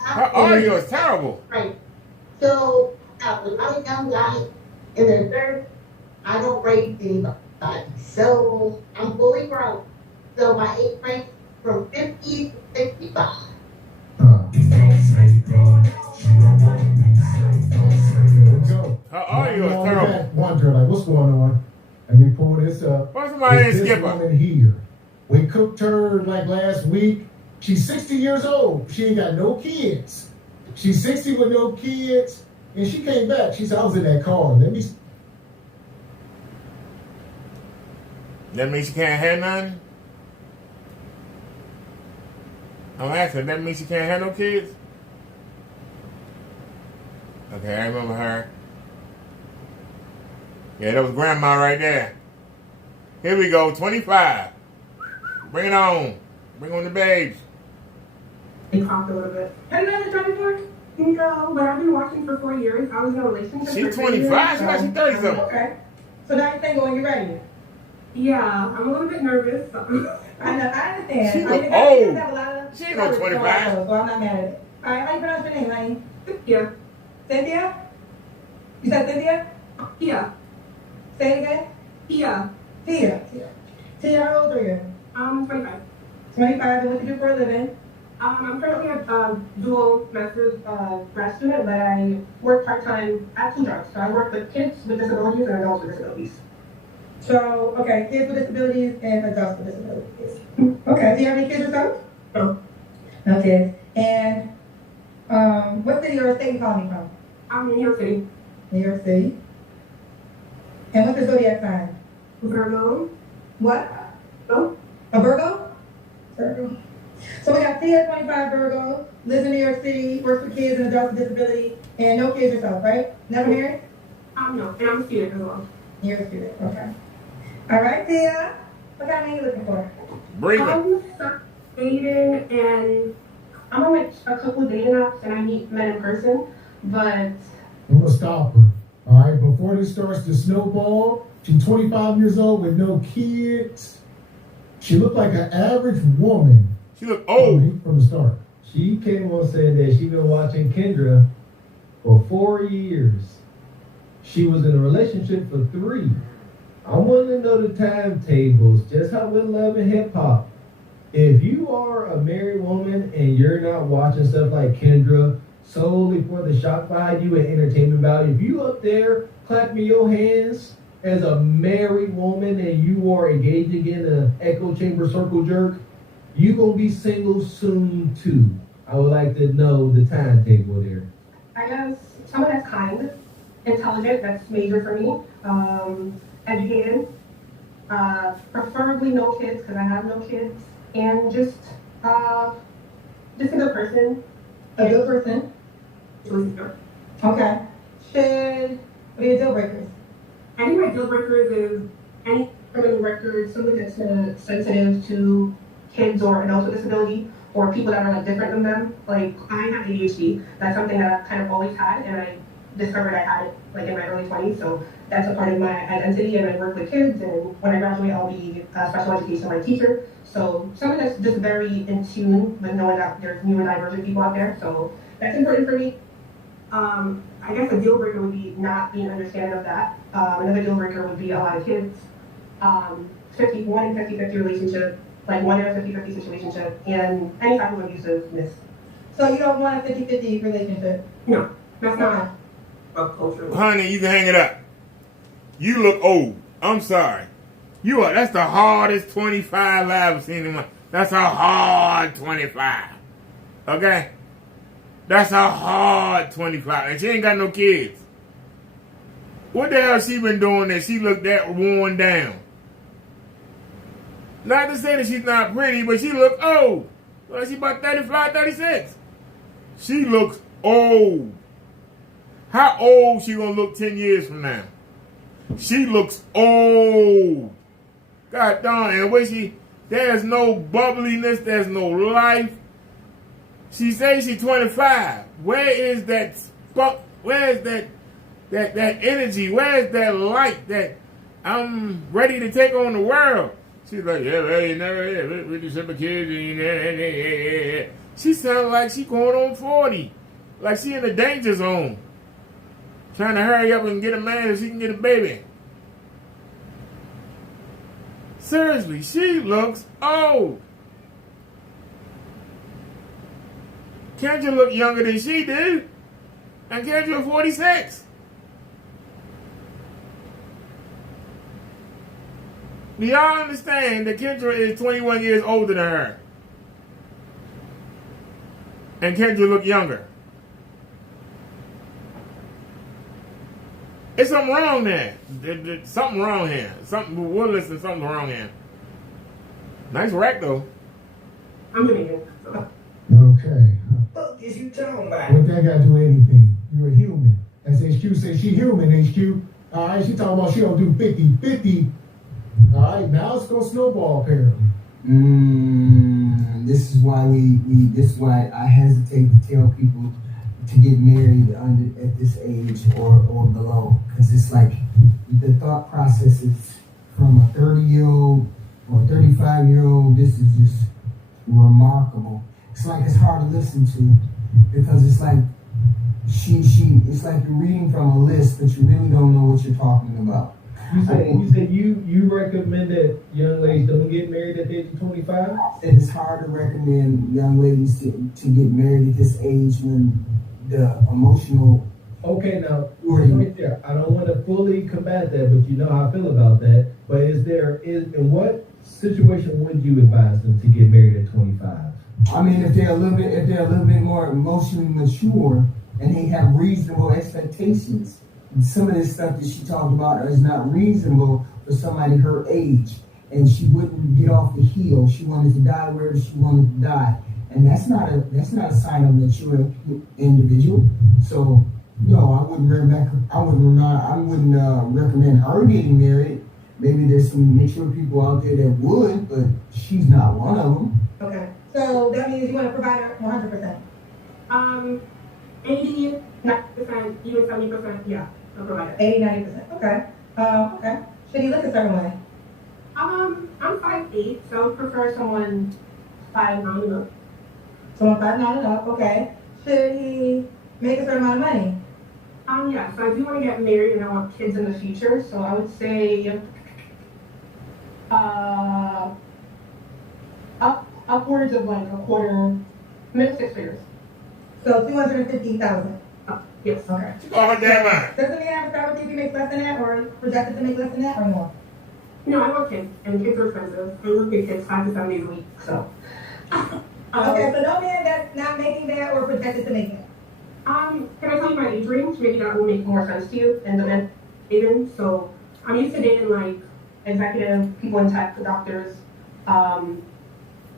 her audio is terrible. Right. So when I was a young guy in the third, I don't raise anybody. So I'm fully grown. So my age range from 50 to 65. Her audio is terrible. Wonder like, what's going on? Let me pull this up. Why somebody ain't This skip her? woman here. We cooked her like last week. She's 60 years old. She ain't got no kids. She's 60 with no kids. And she came back. She said, I was in that car. That means she can't have none? I'm asking, that means she can't have no kids? Okay, I remember her. Yeah, that was grandma right there. Here we go, 25. Bring it on. Bring on the babes. They talked a little bit. Have you guys been before? No, but I've been watching for 4 years. I was in a relationship. She's for 3 years, 25? She's like she's 30 something. Okay. So now you're single and you're ready? Yeah, I'm a little bit nervous. I know, I understand. She I look mean, old. have a lot of She ain't no 25. So I'm not mad at it. All right, how you pronounce your name, honey? Yeah. Cynthia? You said Cynthia? Yeah. Say it again? Yeah. Tia. Tia, how old are you? I'm 25. 25, and what do you do for a living? I'm currently a dual master's grad student, but I work part-time at 2 jobs. So I work with kids with disabilities and adults with disabilities. So, okay, kids with disabilities and adults with disabilities. Okay, do you have any kids yourself? No. No kids. And what city or state you calling me from? I'm in New York City. New York City. And what's your zodiac sign? Virgo. What? No. A Virgo? Virgo. So we got Tia, 25, Virgo, lives in New York City, works with kids and adults with disability, and no kids yourself, right? Never married? No, and I'm a student as well. You're a student, okay. All right, Tia. What kind of man you looking for? Breathing. I'm dating, and I'm on like a couple dating apps, and I meet men in person, but I'm gonna stop her. All right, before this starts to snowball, she's 25 years old with no kids. She looked like an average woman. She looked old from the start. She came on saying that she been watching Kendra for 4 years. She was in a relationship for 3. I want to know the timetables, just how we love in hip hop. If you are a married woman and you're not watching stuff like Kendra solely for the shock value and entertainment value, if you up there clapping your hands as a married woman and you are engaging in an echo chamber circle jerk, you gonna be single soon too. I would like to know the timetable there. I guess someone that's kind, intelligent, that's major for me, educated, preferably no kids because I have no kids, and just a good person. A good person? Okay. What are your deal breakers? I think my deal breakers is any criminal record, someone that's sensitive to kids or adults with disability, or people that are like different than them. Like I have ADHD. That's something that I've kind of always had, and I discovered I had it like in my early 20s. So that's a part of my identity, and I work with kids. And when I graduate, I'll be a special education like teacher. So someone that's just very in tune with knowing that there's new and divergent people out there. So that's important for me. I guess a deal breaker would be not being understanding of that. Another deal breaker would be a lot of kids. 1 in 50-50 relationship, like 1 in a 50-50 situationship, and any type of abusiveness. So you don't want a 50-50 relationship? No, that's not a culture. Honey, you can hang it up. You look old. I'm sorry. That's the hardest 25 I've ever seen in my. That's a hard 25. Okay? That's a hard 25. And she ain't got no kids. What the hell she been doing that she looked that worn down? Not to say that she's not pretty, but she look old. Well, she about 35, 36. She looks old. How old she gonna look 10 years from now? She looks old. God darn, and when there's no bubbliness, there's no life. She says she's 25. Where is that spark? Where is that energy? Where is that light that I'm ready to take on the world? She's like, we just have a kid. She sounds like she going on 40. Like she in the danger zone. Trying to hurry up and get a man so she can get a baby. Seriously, she looks old. Kendra look younger than she did. And Kendra 46. Do y'all understand that Kendra is 21 years older than her? And Kendra look younger. There's something wrong there. There's something wrong here. We'll listen, something's wrong here. Nice rack though. I'm gonna get Okay. What is you talking about? What that got to do with anything? You're a human. As HQ says, she human, HQ. All right, she talking about she don't do 50-50. All right, now it's going to snowball, apparently. This is why this is why I hesitate to tell people to get married at this age or below. Because it's like the thought process is from a 30-year-old or 35-year-old, this is just remarkable. It's like it's hard to listen to because it's like it's like you're reading from a list, but you really don't know what you're talking about. You said you recommend that young ladies don't get married at the age of 25? It's hard to recommend young ladies to get married at this age when the emotional. Okay, now right there. I don't want to fully combat that, but you know how I feel about that. But in what situation would you advise them to get married at 25? I mean, if they're a little bit more emotionally mature and they have reasonable expectations. Some of this stuff that she talked about is not reasonable for somebody her age, and she wouldn't get off the heel. She wanted to die wherever she wanted to die, and that's not a sign of a mature individual. So, no, I wouldn't recommend her getting married. Maybe there's some mature people out there that would, but she's not one of them. Okay, so that means you want to provide her 100%. 80, 90%, even 70%, yeah, I'll provide it. 80, 90%, okay. Okay. Should he look a certain way? I'm 5'8", so I would prefer someone 5'9" and up. Someone 5'9" and up, okay. Should he make a certain amount of money? Yeah, so I do want to get married and I want kids in the future, so I would say upwards of like a quarter, mid 6 figures. So 250,000. Yes. Okay. Oh, damn it. Doesn't he have to start with you if he makes less than that, or projected to make less than that, or more? No, I want kids, and kids are expensive. I look at kids 5 to 7 days a week, so. Okay, so no man that's not making that or projected to make it. Can I tell you my age range? Maybe that will make more sense to you and the men even. So I'm used to dating like executive people in tech, doctors,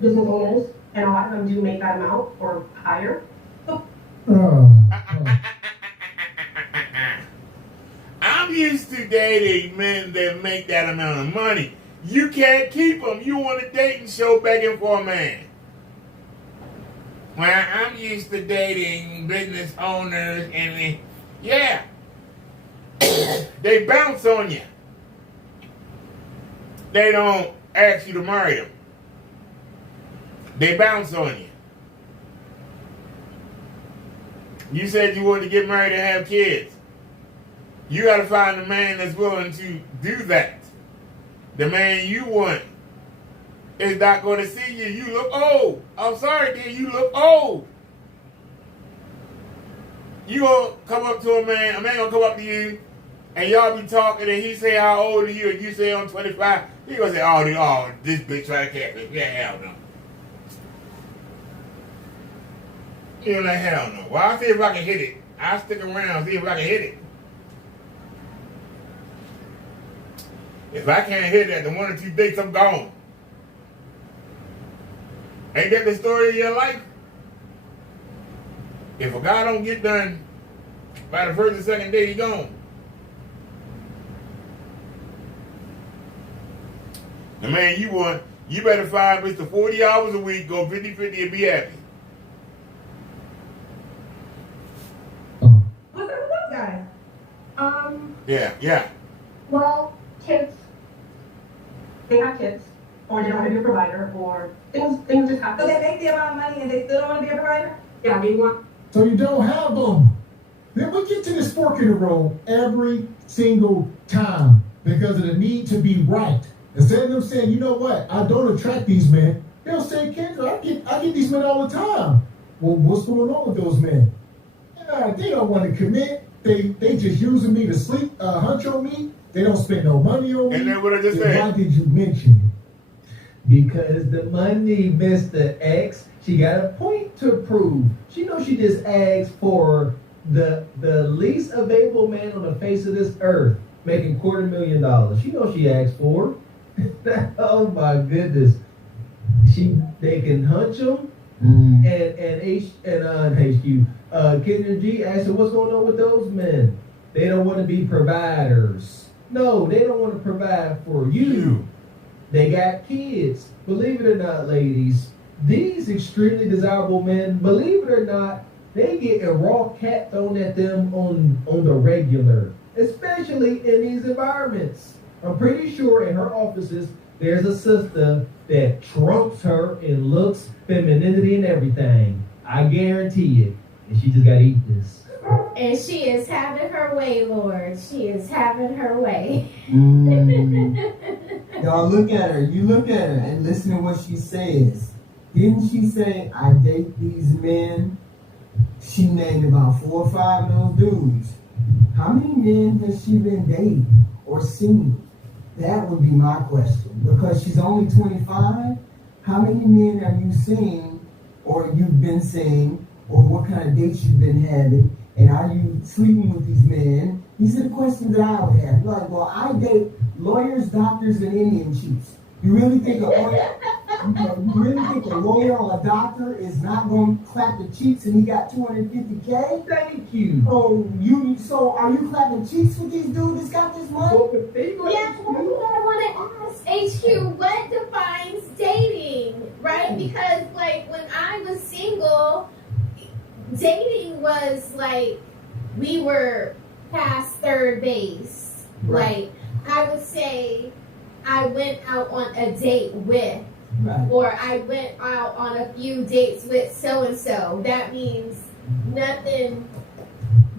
business owners, and a lot of them do make that amount or higher. I'm used to dating men that make that amount of money. You can't keep them. You want a dating show begging for a man. Well, I'm used to dating business owners and yeah, they bounce on you. They don't ask you to marry them. They bounce on you. You said you wanted to get married and have kids. You got to find a man that's willing to do that. The man you want is not going to see you. You look old. I'm sorry, dear. You look old. You going to come up to a man going to come up to you, and y'all be talking, and he say, how old are you? And you say, I'm 25. He gonna say, oh, this bitch trying to catch me. Yeah, hell no. You're like, hell no. Well, I'll see if I can hit it. I'll stick around and see if I can hit it. If I can't hit it at the 1 or 2 dates, I'm gone. Ain't that the story of your life? If a guy don't get done by the 1st or 2nd date, he gone. The man you want, you better find Mr. 40 hours a week, go 50-50 and be happy. What's up with those guys? Yeah. Well, kids. They have kids, or they don't want to be a provider, or things just happen. So they make the amount of money and they still don't want to be a provider? Yeah, they want. So you don't have them. Then we get to this fork in the road every single time because of the need to be right. Instead of them saying, you know what, I don't attract these men, they'll say, Kendra, I get these men all the time. Well, what's going on with those men? They don't want to commit. They just using me to sleep, hunch on me. They don't spend no money on me. And then what I just said. Why did you mention it? Because the money, Mr. X, she got a point to prove. She knows she just asked for the least available man on the face of this earth, making $250,000. She knows she asked for. Oh my goodness. They can hunch them. And HQ. Kendra G asked her, what's going on with those men? They don't want to be providers. No, they don't want to provide for you. They got kids. Believe it or not, ladies, these extremely desirable men, believe it or not, they get a raw cat thrown at them on the regular, especially in these environments. I'm pretty sure in her offices, there's a sister that trumps her in looks, femininity, and everything. I guarantee it. And she just got to eat this. And she is having her way, Lord. She is having her way. Y'all look at her. You look at her and listen to what she says. Didn't she say, I date these men? She named about 4 or 5 of those dudes. How many men has she been dating or seen? That would be my question. Because she's only 25, how many men have you seen or you've been seeing, or what kind of dates you've been having, and are you sleeping with these men? These are the questions that I would have. You're like, well, I date lawyers, doctors, and Indian chiefs. You really think a lawyer or a doctor is not going to clap the cheeks and he got $250K? Thank you. So are you clapping cheeks with these dudes that's got this money? Yeah, I want to ask HQ, what defines dating, right? Because like when I was single, dating was like we were past third base. Right. Like I would say I went out on a date with, or I went out on a few dates with so-and-so. That means nothing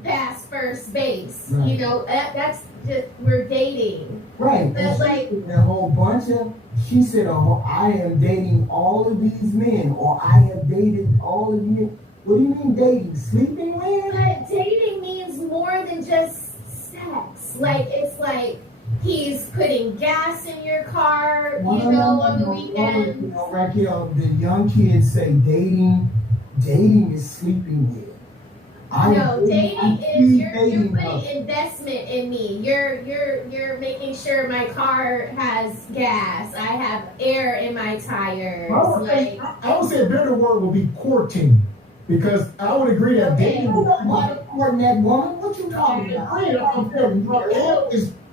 past first base. Right. You know, that's just, we're dating. Right. But like a whole bunch of, she said, oh, I am dating all of these men, or I have dated all of you. What do you mean dating? Sleeping with? But dating means more than just sex. Like, it's like he's putting gas in your car, on the weekends. Raquel, the young kids say dating is sleeping with. Dating is you're putting investment in me. You're making sure my car has gas. I have air in my tires. I would say a better word would be courting. Because I would agree that dating. Courting that woman? What you talking about?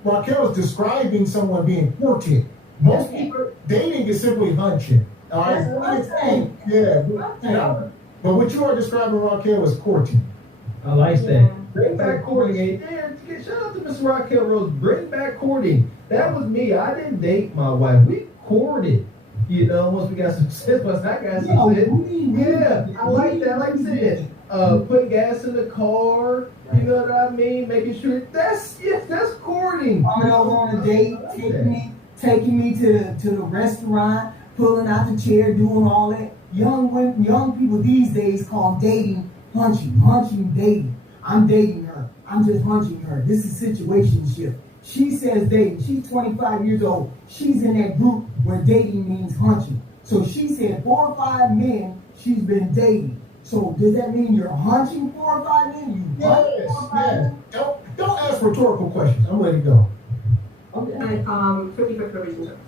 Raquel is describing someone being courted. Most people, dating is simply hunching. All right? That's what I'm saying. Yeah. But what you are describing, Raquel, is courting. I like that. Bring back courting. Shout out to Miss Raquel Rose. Bring back courting. That was me. I didn't date my wife. We courted. Once we got some sense, once I got some sense. Yeah, I like that. Like I said, putting gas in the car. You know what I mean? Making sure that's courting. I'm on a date, taking me to the restaurant, pulling out the chair, doing all that. Young people these days call dating hunching, dating. I'm dating her. I'm just hunching her. This is situationship. She says dating. She's 25 years old. She's in that group where dating means hunching. So she said 4 or 5 men she's been dating. So does that mean you're hunching 4 or 5 men? You hunt 4 or 5 men? Don't ask rhetorical questions. I'm ready to go. Okay. And 50-50 relationships.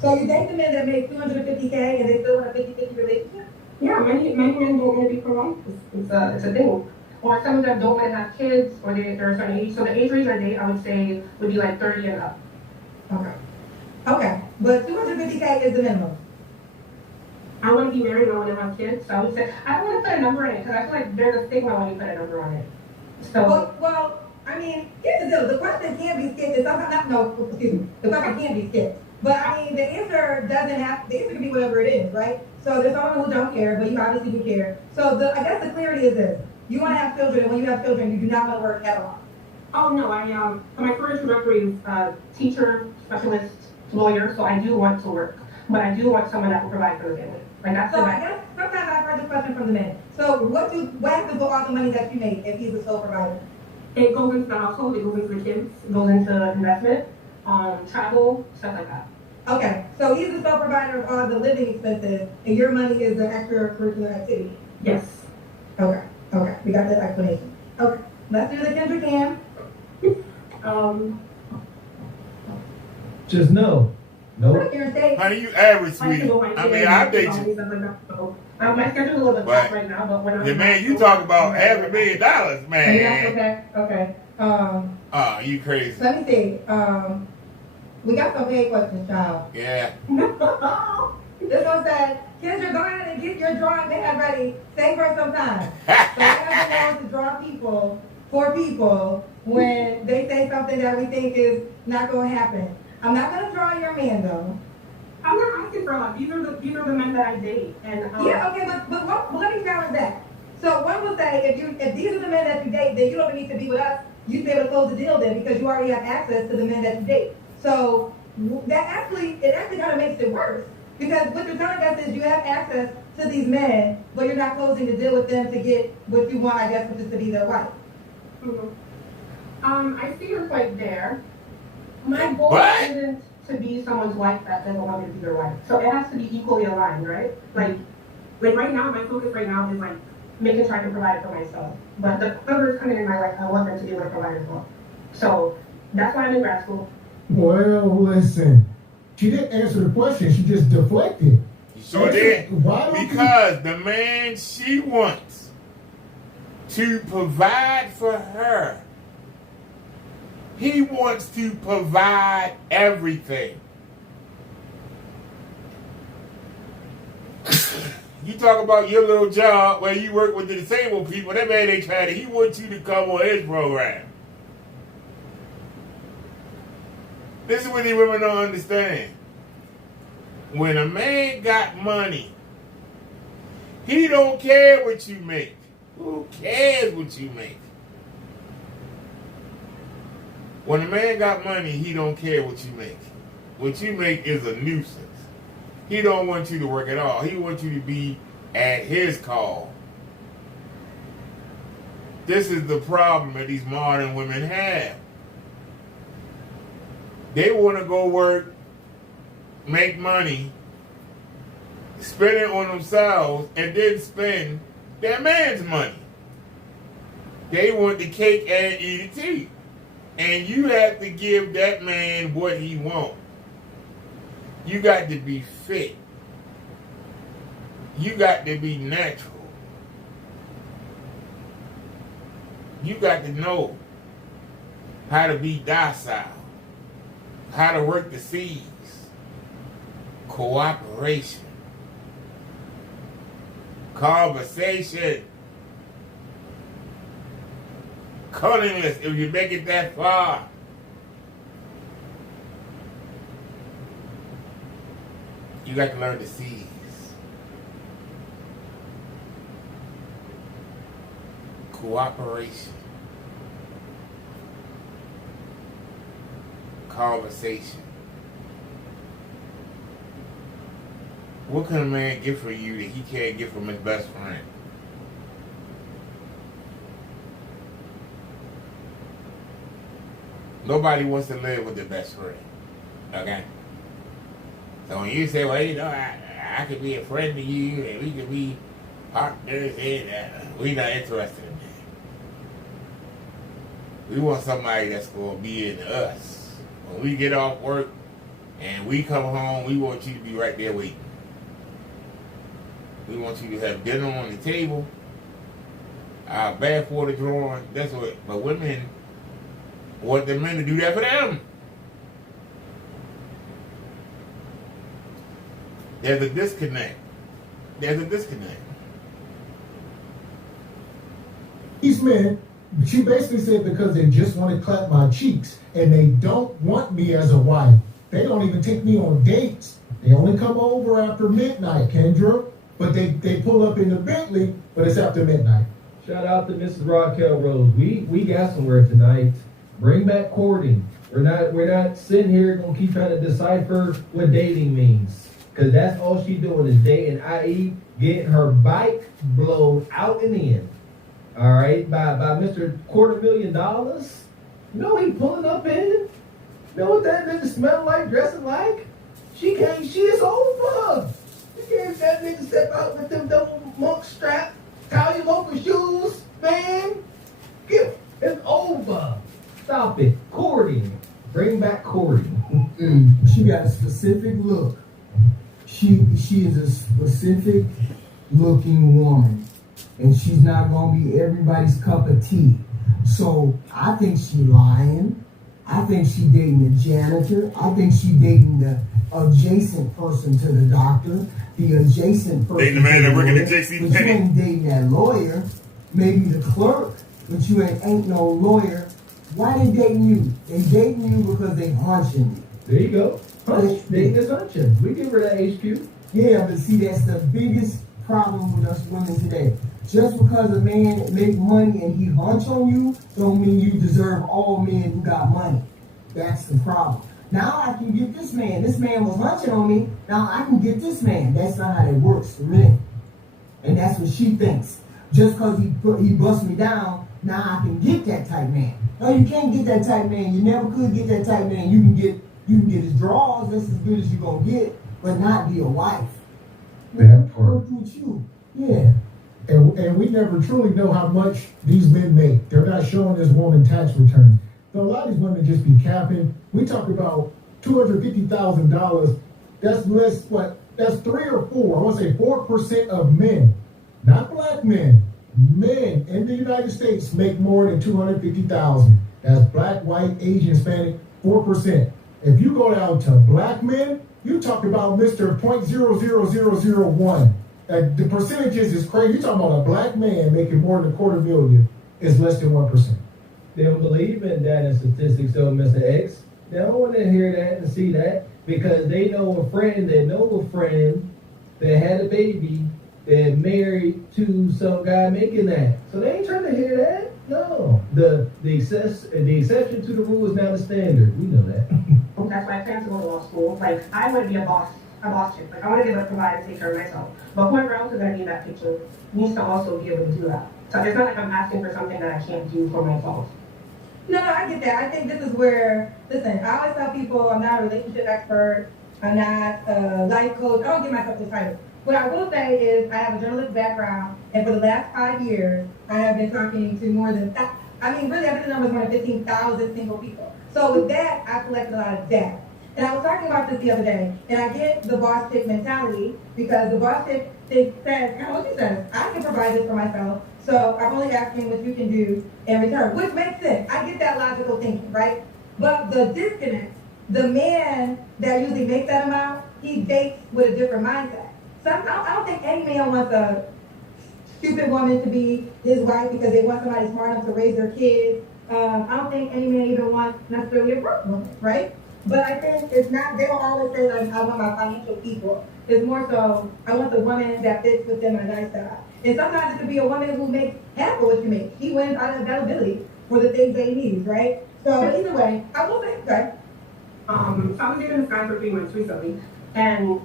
So you date the men that make $250K and they still want a 50-50 relationship? Yeah, many men don't want to be providers. It's a thing. Or some of them don't want to have kids, or they're a certain age. So the age range I date, I would say, would be like 30 and up. Okay. Okay. But 250K is the minimum. I want to be married and I want to have kids. So I would say, I don't want to put a number on it because I feel like there's a stigma when you put a number on it. So. Well, I mean, here's the deal. The question can be skipped. The question can be skipped. But I mean, the answer can be whatever it is, right? So there's someone who don't care, but you obviously do care. So I guess the clarity is this. You want to have children, and when you have children, you do not want to work at all. Oh, no, so my career trajectory is teacher, specialist, lawyer, so I do want to work. But I do want someone that will provide for the family. Like that's so I guess sometimes I've heard the question from the men. So what happens with all the money that you make if he's a sole provider? It goes into the household, it goes into the kids, it goes into investment, travel, stuff like that. Okay, so he's the sole provider of all the living expenses, and your money is the extracurricular activity? Yes. Okay, we got that explanation. Okay, let's do the Kendrick Cam. Just no. Nope. Honey, you average, sweetie. I mean, I date you. My schedule's a little bit tough right now, but when I'm... Yeah, man, you talk about $500,000, man. Okay. You crazy. Let me see. We got some paid questions, child. Yeah. This one said, Kendra, go ahead and get your drawing pad ready. Save her some time. So I have been known to draw people for people when they say something that we think is not going to happen. I'm not going to draw your man, though. I'm not asking for a lot. These are the men that I date. And yeah, okay, but let me challenge that. So one will say, if these are the men that you date, then you don't need to be with us. You'd be able to close the deal then because you already have access to the men that you date. So it actually kind of makes it worse because what you're telling us is you have access to these men, but you're not closing the deal with them to get what you want, I guess, which is to be their wife. I see your point there. My goal isn't to be someone's wife that doesn't want me to be their wife. So it has to be equally aligned, right? Like right now, my focus right now is like making sure I can provide for myself. But the whoever's coming in my life, I want them to be able to provide as well. So that's why I'm in grad school. Well, listen. She didn't answer the question. She just deflected. She sure did. Because the man she wants to provide for her, he wants to provide everything. You talk about your little job where you work with the disabled people, that man ain't trying to, he wants you to come on his program. This is what these women don't understand. When a man got money, he don't care what you make. Who cares what you make? When a man got money, he don't care what you make. What you make is a nuisance. He don't want you to work at all. He wants you to be at his call. This is the problem that these modern women have. They want to go work, make money, spend it on themselves, and then spend their man's money. They want the cake and eat it too. And you have to give that man what he wants. You got to be fit. You got to be natural. You got to know how to be docile, how to work the seas, cooperation, conversation, cunningness if you make it that far. You got to learn the seas. Cooperation. Conversation. What can a man get from you that he can't get from his best friend? Nobody wants to live with their best friend. Okay? So when you say, well, you know, I could be a friend to you and we could be partners, and we're not interested in that. We want somebody that's going to be in us. When we get off work and we come home, we want you to be right there waiting. We want you to have dinner on the table, our bath water drawn. That's what. But women want the men to do that for them. There's a disconnect. There's a disconnect. These men, she basically said, because they just want to clap my cheeks and they don't want me as a wife. They don't even take me on dates. They only come over after midnight, Kendra. But they pull up in the Bentley, but it's after midnight. Shout out to Mrs. Raquel Rose. We got somewhere tonight. Bring back courting. We're not sitting here gonna keep trying to decipher what dating means. Because that's all she's doing is dating, i.e. getting her bike blown out and in. All right, by Mr. $250,000. You know he pulling up in? You know what that nigga smell like, dressing like? She is over. You gave that nigga step out with them double monk strap, tie your local shoes, man. It's over. Stop it. Courting. Bring back courting. She got a specific look. She is a specific looking woman. And she's not going to be everybody's cup of tea. So I think she lying. I think she dating the janitor. I think she dating the adjacent person to the doctor. The adjacent person. Dating the man that work at the JC But you ain't dating that lawyer. Maybe the clerk. But you ain't no lawyer. Why they dating you? They dating you because they hunching you. There you go. Hunch. Dating is hunching. We give her that HQ. Yeah, but see, that's the biggest problem with us women today. Just because a man make money and he hunch on you, don't mean you deserve all men who got money. That's the problem. Now I can get this man. This man was hunching on me. Now I can get this man. That's not how that works for men. And that's what she thinks. Just because he busts me down, now I can get that type man. No, you can't get that type man. You never could get that type man. You can get his draws. That's as good as you're gonna get, but not be a wife. That part. With you. Yeah. And we never truly know how much these men make. They're not showing this woman tax returns. So a lot of these women just be capping. We talk about $250,000. That's less, that's 3 or 4. I want to say 4% of men, not black men. Men in the United States make more than $250,000. That's black, white, Asian, Hispanic, 4%. If you go down to black men, you talk about Mr. 0.00001. The percentages is crazy. You're talking about a black man making more than $250,000 is less than 1%. They don't believe in data statistics, though, Mr. X. They don't want to hear that and see that because they know a friend that had a baby that married to some guy making that. So they ain't trying to hear that. No. The exception to the rule is now the standard. We know that. That's why I plan to go to law school. Like, I want to be a boss chick. Like, I want to be able to provide and take care of myself. But whoever else is going to be in that picture needs to also be able to do that. So it's not like I'm asking for something that I can't do for myself. No, I get that. I think this is where, listen, I always tell people I'm not a relationship expert. I'm not a life coach. I don't give myself this title. What I will say is I have a journalist background, and for the last 5 years, I have been talking to more than, really, I think the number is more than 15,000 single people. So with that, I collected a lot of data. And I was talking about this the other day, and I get the boss chick mentality because the boss chick says, kind of what she says, I can provide this for myself, so I'm only asking what you can do in return, which makes sense. I get that logical thinking, right? But the disconnect, the man that usually makes that amount, he dates with a different mindset. So I don't think any man wants a stupid woman to be his wife because they want somebody smart enough to raise their kids. I don't think any man even wants necessarily a broke woman, right? But I think it's not, they don't always say like, I want my financial equal. It's more so, I want the woman that fits within my lifestyle. And sometimes it could be a woman who makes half of what you make. He wins out of availability for the things that he needs, right? So but either way, I will say, okay. So I was dating this guy for 3 months recently, and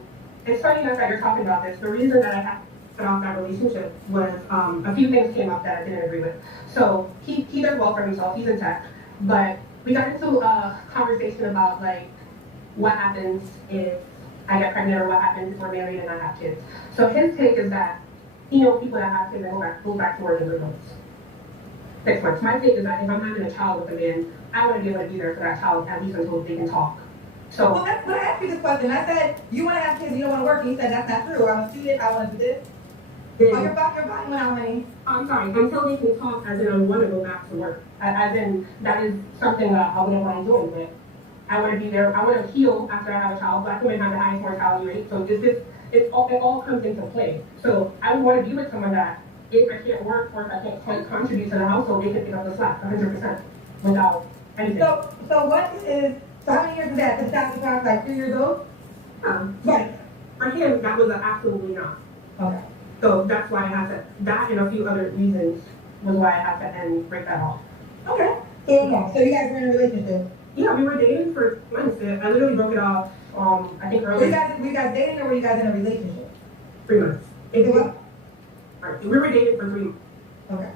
it's funny enough that you're talking about this. The reason that I had to cut off that relationship was a few things came up that I didn't agree with. So he does well for himself, he's in tech, but we got into a conversation about like what happens if I get pregnant or what happens if we're married and I have kids. So his take is that he knows people that have kids and go back to work in the months. 6 months. My take is that if I'm having a child with a man, I want to be able to be there for that child at least until they can talk. So well, when I asked you this question, I said you want to have kids, you don't want to work, and you said that's not true. I'm a student, I want to do this. Oh, your body went out, honey. I'm sorry, until they can talk, as in I want to go back to work. As in, that is something that I wouldn't want to do, but I want to be there. I want to heal after I have a child. Black women have the highest mortality rate, so it all comes into play. So I want to be with someone that, if I can't work or if I can't contribute to the household, they can pick up the slack 100% without anything. So how many years is that? The child was like 3 years old? Right. For him, that was absolutely not. Okay. So that's why I had to, that and a few other reasons was why I had to break that off. Okay. So you guys were in a relationship? Yeah, we were dating for months. I literally broke it off, I think earlier. Were you guys dating or were you guys in a relationship? 3 months. We were dating for 3 months. Okay.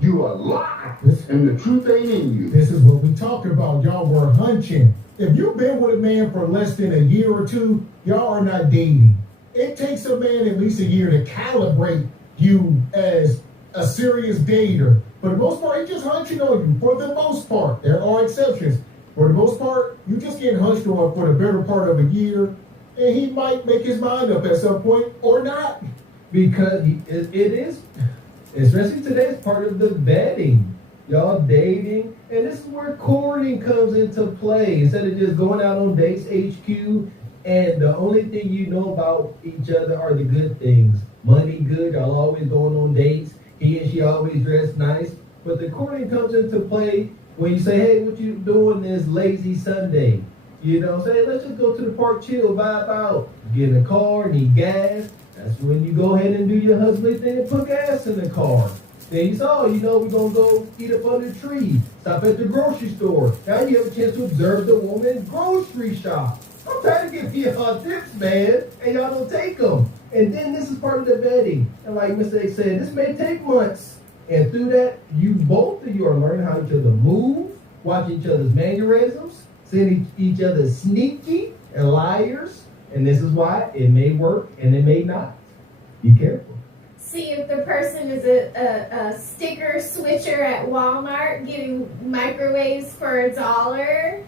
You a lie, and the truth ain't in you. This is what we talked about. Y'all were hunching. If you've been with a man for less than a year or two, y'all are not dating. It takes a man at least a year to calibrate you as a serious dater. For the most part, he's just hunching on you. For the most part, there are exceptions. For the most part, you just getting hunched on for the better part of a year, and he might make his mind up at some point or not. Because it is, especially today, it's part of the vetting. Y'all dating, and this is where courting comes into play. Instead of just going out on dates HQ, and the only thing you know about each other are the good things. Money good, y'all always going on dates. He and she always dressed nice. But the courting comes into play when you say, hey, what you doing this lazy Sunday? You know, say, let's just go to the park, chill, vibe out. Get in a car, need gas. That's when you go ahead and do your husbandly thing and put gas in the car. Then you say, oh, we're going to go eat up under the tree. Stop at the grocery store. Now you have a chance to observe the woman's grocery shop. I'm trying to give y'all tips, man, and y'all don't take them. And then this is part of the vetting. And like Mr. X said, this may take months. And through that, both of you are learning how each other move, watch each other's mannerisms, seeing each other sneaky and liars. And this is why it may work and it may not. Be careful. See if the person is a sticker switcher at Walmart getting microwaves for $1.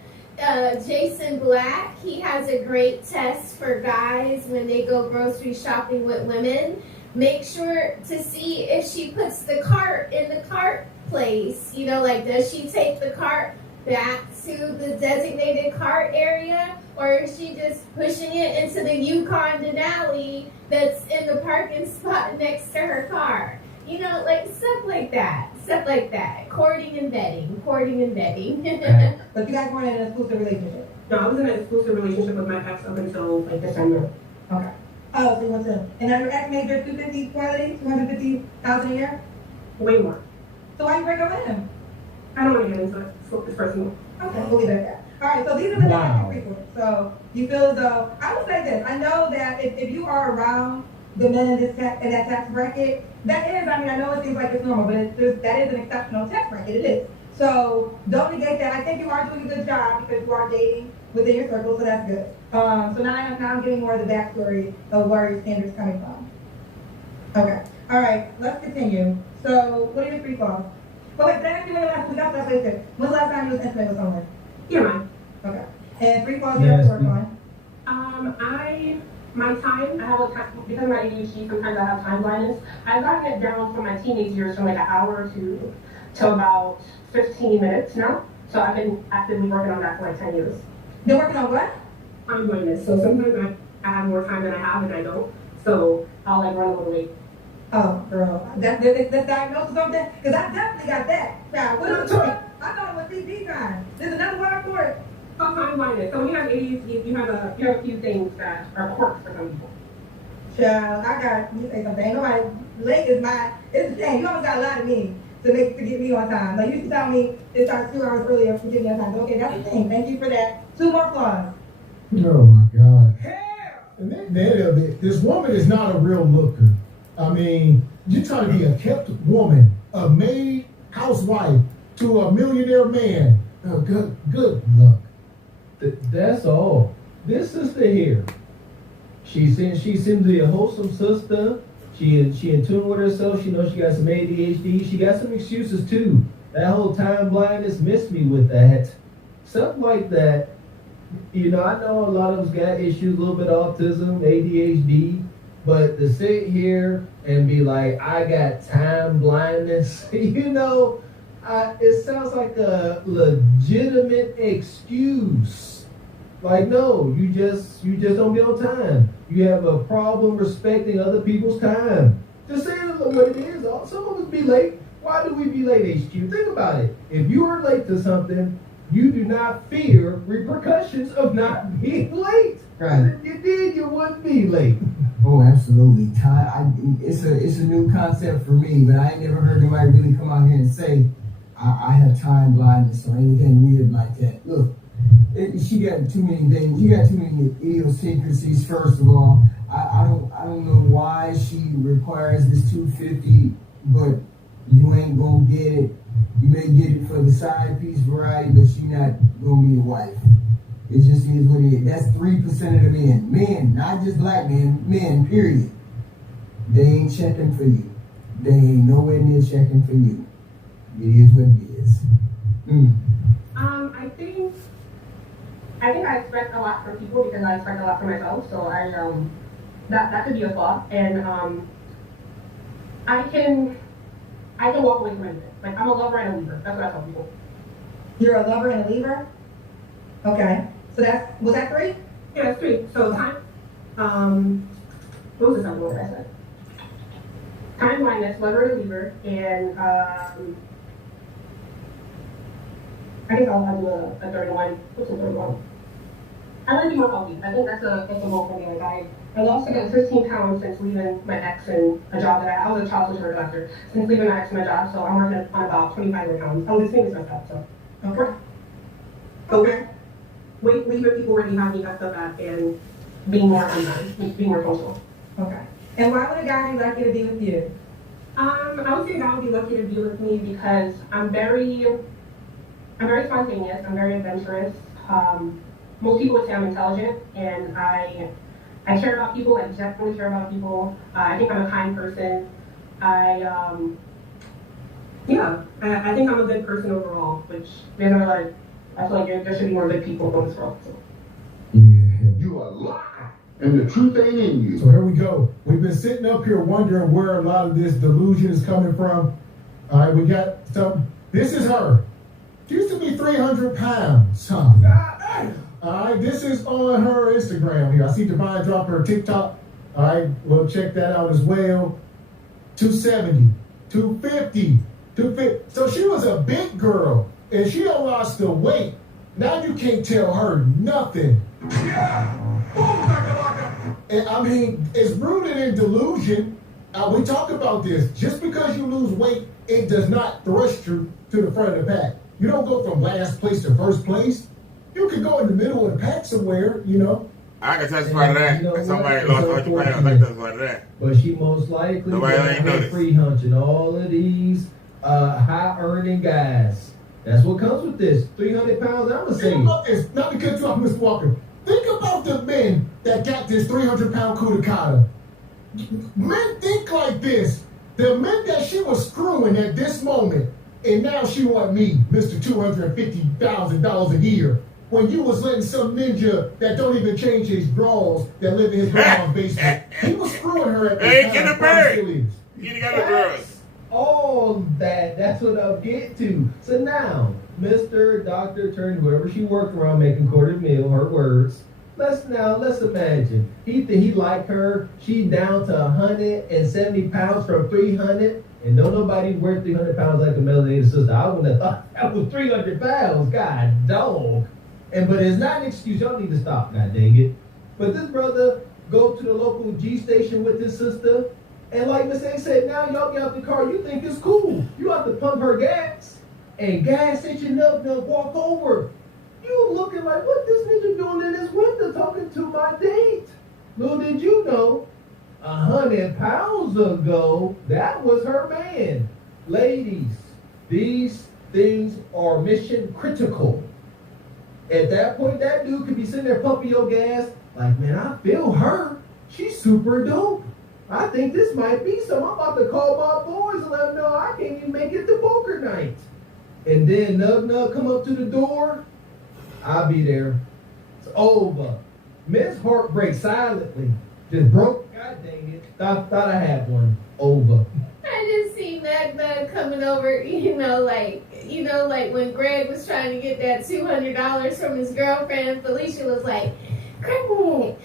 Jason Black, he has a great test for guys when they go grocery shopping with women. Make sure to see if she puts the cart in the cart place. You know, like, does she take the cart back to the designated cart area, or is she just pushing it into the Yukon Denali that's in the parking spot next to her car? You know, like stuff like that. Courting and vetting. But you guys weren't in an exclusive relationship? No, I was in an exclusive relationship with my ex up until like December. Okay. Oh, so you went to, and now your ex made your 250,000 a year? Way more. So why you break up with him? I don't want to get into it. It's personal. Okay, we'll leave it at that. All right, so these are the negative reports. So you feel as though, I will say this, I know that if you are around the men in that tax bracket, that is, I know it seems like it's normal, but that is an exceptional tax bracket, it is. So don't negate that. I think you are doing a good job because you are dating within your circle, so that's good. So now I'm getting more of the backstory of where your standards coming from. Okay, all right, let's continue. So what are your 3 flaws? Well, wait, that's the last question. When's the last time you was intimate with someone? Yeah, mine. Okay. And 3 flaws you have to work on? My time, I have because of my ADHD, sometimes I have time blindness. I've gotten it down from my teenage years from like an hour or 2 to about 15 minutes now. So I've been actively working on that for like 10 years. Been working on what? Time blindness. So sometimes I have more time than I have and I don't. So I'll like run a little late. Oh, girl. That's diagnosed or something? Because I definitely got that. Now, what is it? I thought it was CP time. There's another word for it. Time blindness. So when you have ADHD, you have a few things that are quirks for some people. Child, I got you say something. Ain't nobody late is my. It's the thing. You almost got a lot of me to get me on time. Like you used to tell me it starts 2 hours earlier to get me on time. So, okay, that's the thing. Thank you for that. 2 more flaws. Oh my God. And then this woman is not a real looker. I mean, you're trying to be a kept woman, a maid housewife to a millionaire man. Good luck. That's all. This sister here, she seems to be a wholesome sister. She in tune with herself. She knows she got some ADHD. She got some excuses too. That whole time blindness missed me with that. Stuff like that. You know, I know a lot of us got issues, a little bit of autism, ADHD, but to sit here and be like, I got time blindness, you know, it sounds like a legitimate excuse. Like, no, you just don't be on time. You have a problem respecting other people's time. Just say it what it is. Some of us be late. Why do we be late, HQ? Think about it. If you are late to something, you do not fear repercussions of not being late. Right. If you did, you wouldn't be late. Oh, absolutely. Time. It's a new concept for me, but I ain't never heard nobody really come out here and say I have time blindness or anything weird like that. Look, she got too many things. You got too many idiosyncrasies. First of all, I don't know why she requires this $250, but you ain't gonna get it. You may get it for the side piece variety, but she not gonna be a wife. It just is what it is. That's 3% of the men. Men, not just black men, men, period. They ain't checking for you. They ain't nowhere near checking for you. It is what it is. I think I expect a lot from people because I expect a lot from myself. So that could be a flaw. And I can walk away from anything. Like, I'm a lover and a leaver. That's what I tell people. You're a lover and a leaver? Okay. So was that 3? Yeah, that's 3. So time. What was the second one that I said? Time blindness, lover and a leaver, and I think I'll do a third one. What's the third one? I want to be more healthy. I think that's a goal for me. Like I lost about 15 pounds since leaving my ex and a job that I was a child social worker doctor. Since leaving my ex and my job, so I'm working on about 25 pounds. I'm just thinking myself, so. Okay. Leaving people where they have me up at and being more online, being more social. Okay. And why would a guy be lucky to be with you? I would say a guy would be lucky to be with me because I'm very spontaneous. I'm very adventurous. Most people would say I'm intelligent, and I care about people. I definitely care about people. I think I'm a kind person. I think I'm a good person overall. Which I feel like there should be more good people in this world. So. Yeah, you a lie, and the truth ain't in you. So here we go. We've been sitting up here wondering where a lot of this delusion is coming from. All right, we got some. This is her. She used to be 300 pounds. Huh? All right, this is on her Instagram here. I see Divine drop her TikTok. All right, we'll check that out as well. 270, 250, 250. So she was a big girl, and she done lost the weight. Now you can't tell her nothing. Yeah. And I mean, it's rooted in delusion. We talk about this. Just because you lose weight, it does not thrust you to the front of the pack. You don't go from last place to first place. You can go in the middle of the pack somewhere, you know. I can testify to that. You know, somebody lost 100 pounds. I can testify to that. But she most likely got free hunching all of these high earning guys. That's what comes with this. 300 pounds, I'm going to say. Think about this. Not to cut you off, Mr. Walker. Think about the men that got this 300-pound cudicata. Men think like this. The men that she was screwing at this moment, and now she want me, Mr. $250,000 a year. When you was letting some ninja that don't even change his drawers that live in his grandma's basement. He was screwing her at this time. All that. That's what I'll get to. So now, Mr. Dr. Turner, whoever she worked around making quarter meal, her words. Let's imagine. He like her. She down to 170 pounds from 300. And don't nobody worth 300 pounds like a melanated sister. I wouldn't have thought that was 300 pounds. God dog. But it's not an excuse. Y'all need to stop, god dang it. But this brother go to the local G station with his sister, and like Miss A said, now y'all get out the car, you think it's cool. You have to pump her gas, and gas ain't enough to walk over. You looking like, what this nigga doing in this window talking to my date? Little did you know, 100 pounds ago, that was her man. Ladies, these things are mission critical. At that point, that dude could be sitting there pumping your gas, like, man, I feel her. She's super dope. I think this might be some. I'm about to call my boys and let them know I can't even make it to poker night. And then Nug come up to the door. I'll be there. It's over. Miss Heart breaks silently. Just broke. God dang it. Thought I had one. Over. I just see Nug coming over, like when Greg was trying to get that $200 from his girlfriend, Felicia was like, Greg, can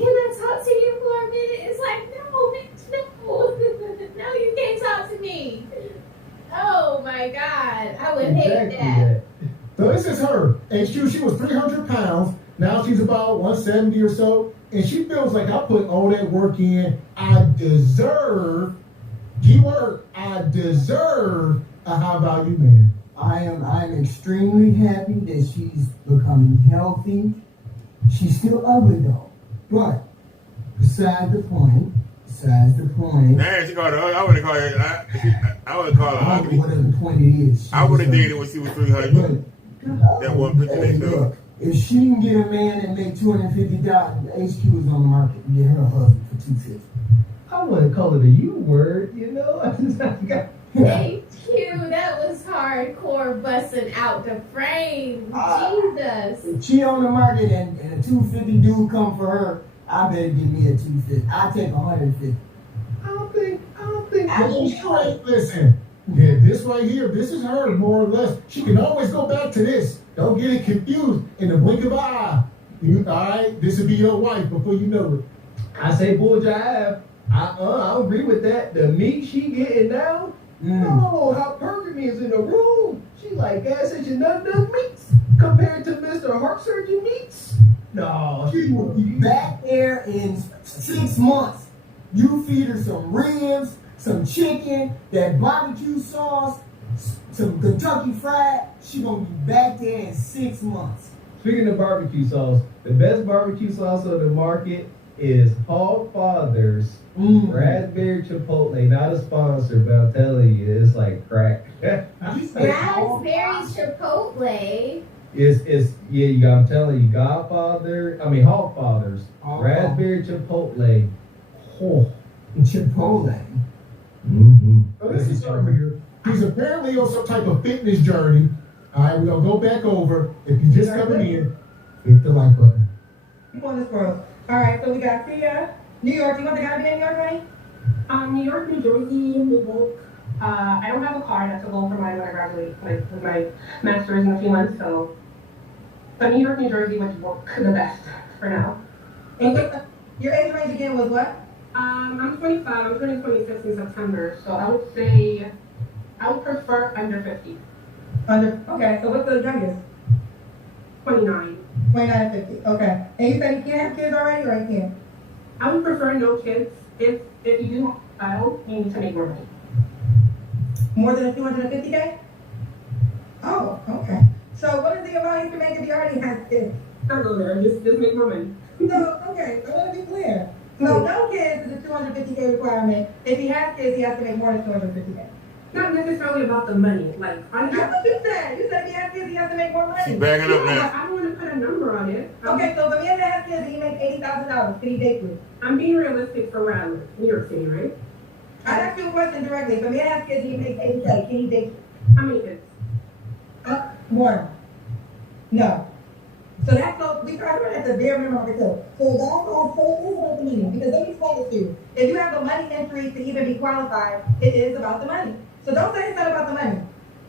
I talk to you for a minute? It's like, no, bitch, no. No, you can't talk to me. Oh my God, I would hate that. So this is her. And she was 300 pounds. Now she's about 170 or so. And she feels like I put all that work in. I deserve, keyword, I deserve a high value man. I'm extremely happy that she's becoming healthy. She's still ugly though. But besides the point. Man, she called her. I would call her. I would call her ugly. Whatever the point it is. I would have dated when she was 300. That one picture they showed. Look, if she can get a man and make $250, HQ is on the market and get her a husband for $250. I wouldn't call it a U word, you know. I just got. HQ, that was hardcore busting out the frame. Jesus. If she on the market and a $250 dude come for her, I better give me a $250. I'll take $150. I don't think. Listen, yeah, this right here, this is her more or less. She can always go back to this. Don't get it confused in the blink of an eye. All right, this will be your wife before you know it. I say bull jive. I don't agree with that. The meat she getting now. No, how Pergamy is in the room. She like gas station nut meats compared to Mr. Heart Surgeon meats. No, she will be back there in 6 months. You feed her some ribs, some chicken, that barbecue sauce, some Kentucky Fried. She gonna be back there in 6 months. Speaking of barbecue sauce, the best barbecue sauce on the market is Hog Father's Raspberry Chipotle. Not a sponsor, but I'm telling you, it's like crack. Raspberry Chipotle. I'm telling you, Hog Father's Raspberry Chipotle. Oh, Chipotle. So this is over here. He's apparently on some type of fitness journey. All right, we're gonna go back over. If you're just coming in, hit the like button. You on this world. All right, so we got Tia, New York. You want the guy to be in New York, right? New York, New Jersey, New York. I don't have a car. That's a goal for mine when I graduate, like with my master's in a few months. So New York, New Jersey would work the best for now. And your age range again was what? I'm 25. I'm turning 26 in September. So I would say I would prefer under 50. Okay. So what's the youngest? 29. 29 and 50. Okay. And you said you can't have kids already, or you can't? I would prefer no kids. If you do have a child, you need to make more money. More than a $250K? Oh, okay. So what is the amount you can make if you already have kids? I don't know. Just make more money. No, okay. I want to be clear. So no kids is a $250K requirement. If he has kids, he has to make more than $250K. Not necessarily about the money. Like that's what you said. You said if he has kids, he has to make more money. She's bagging up now. I don't want to put a number on it. Okay, so if a man that has kids and he makes $80,000, can he date you? I'm being realistic for where I live, New York City, right? I asked you a question directly. If a man has kids and he makes $80K, can he date you? How many kids? One. No. So that's so we try to run at the bare minimum of it. So that's all. So it is about the money, because let me explain it to you. If you have a money entry to even be qualified, it is about the money. So don't say it's not about the money.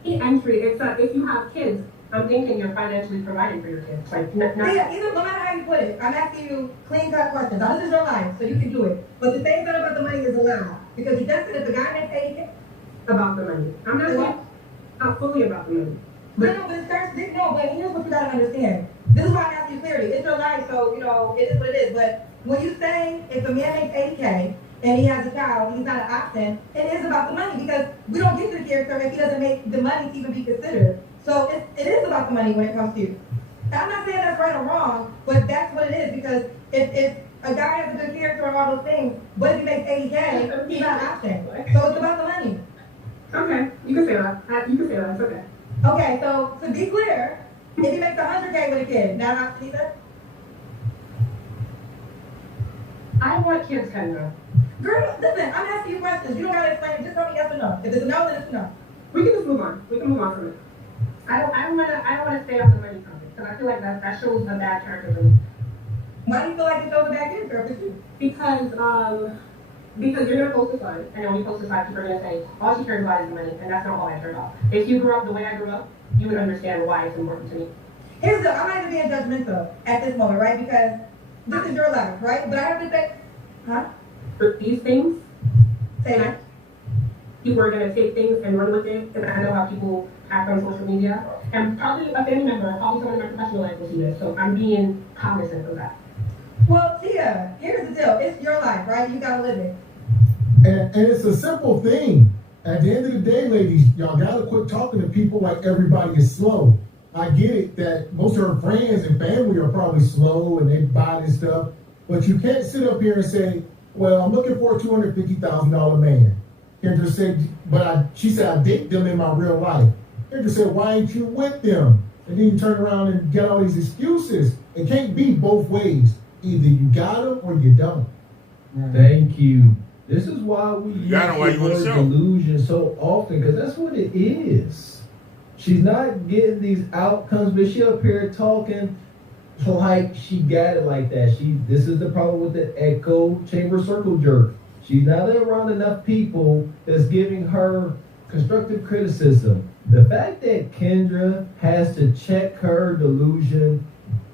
Entry, except if you have kids, I'm thinking you're financially providing for your kids. Like, not either, no matter how you put it, I'm asking you clean-cut questions. Now, this is your life, so you can do it. But to say it's not about the money is a lie. Because you just said if the guy makes $80K, about the money. I'm not fully about the money. But here's what you gotta understand. This is why I'm asking you clearly. It's your life, so, it is what it is. But when you say if a man makes $80K, and he has a child, he's not an option, it is about the money, because we don't get to the character if he doesn't make the money to even be considered. So it is about the money when it comes to you. I'm not saying that's right or wrong, but that's what it is, because if a guy has a good character and all those things, but if he makes $80K, he's not an option. So it's about the money. Okay. You can say that. You can say that. It's okay. Okay, so to be clear, if he makes 100K with a kid, not enough to either? I want kids, Kendra. Girl, listen, I'm asking you questions. You don't gotta explain it. Just tell me yes or no. If it's a no, then it's a no. We can just move on. We can move on from it. I don't wanna stay off the money topic because I feel like that shows a bad character for me. Why do you feel like it shows a bad character for you? Because you're gonna post a slide, and when you post a slide, people are gonna say all she cares about is the money, and that's not all I care about. If you grew up the way I grew up, you would understand why it's important to me. Here's the, I'm not even being judgmental at this moment, right? Because this is your life, right? But I have to say, huh? For these things, say that. People are gonna take things and run with it, and I know how people act on social media, and probably a family member, probably someone in my professional life will see this, so I'm being cognizant of that. Well, Tia, here's the deal. It's your life, right? You gotta live it. And it's a simple thing. At the end of the day, ladies, y'all gotta quit talking to people like everybody is slow. I get it that most of her friends and family are probably slow and they buy this stuff, but you can't sit up here and say, well, I'm looking for a $250,000 man. Kendra said, she said, I date them in my real life. Kendra said, why ain't you with them? And then you turn around and get all these excuses. It can't be both ways. Either you got them or you don't. Thank you. This is why we use got 'em while the you on the word show. delusion so often, because that's what it is. She's not getting these outcomes, but she up here talking like she got it like that. This is the problem with the echo chamber circle jerk. She's not around enough people that's giving her constructive criticism. The fact that Kendra has to check her delusion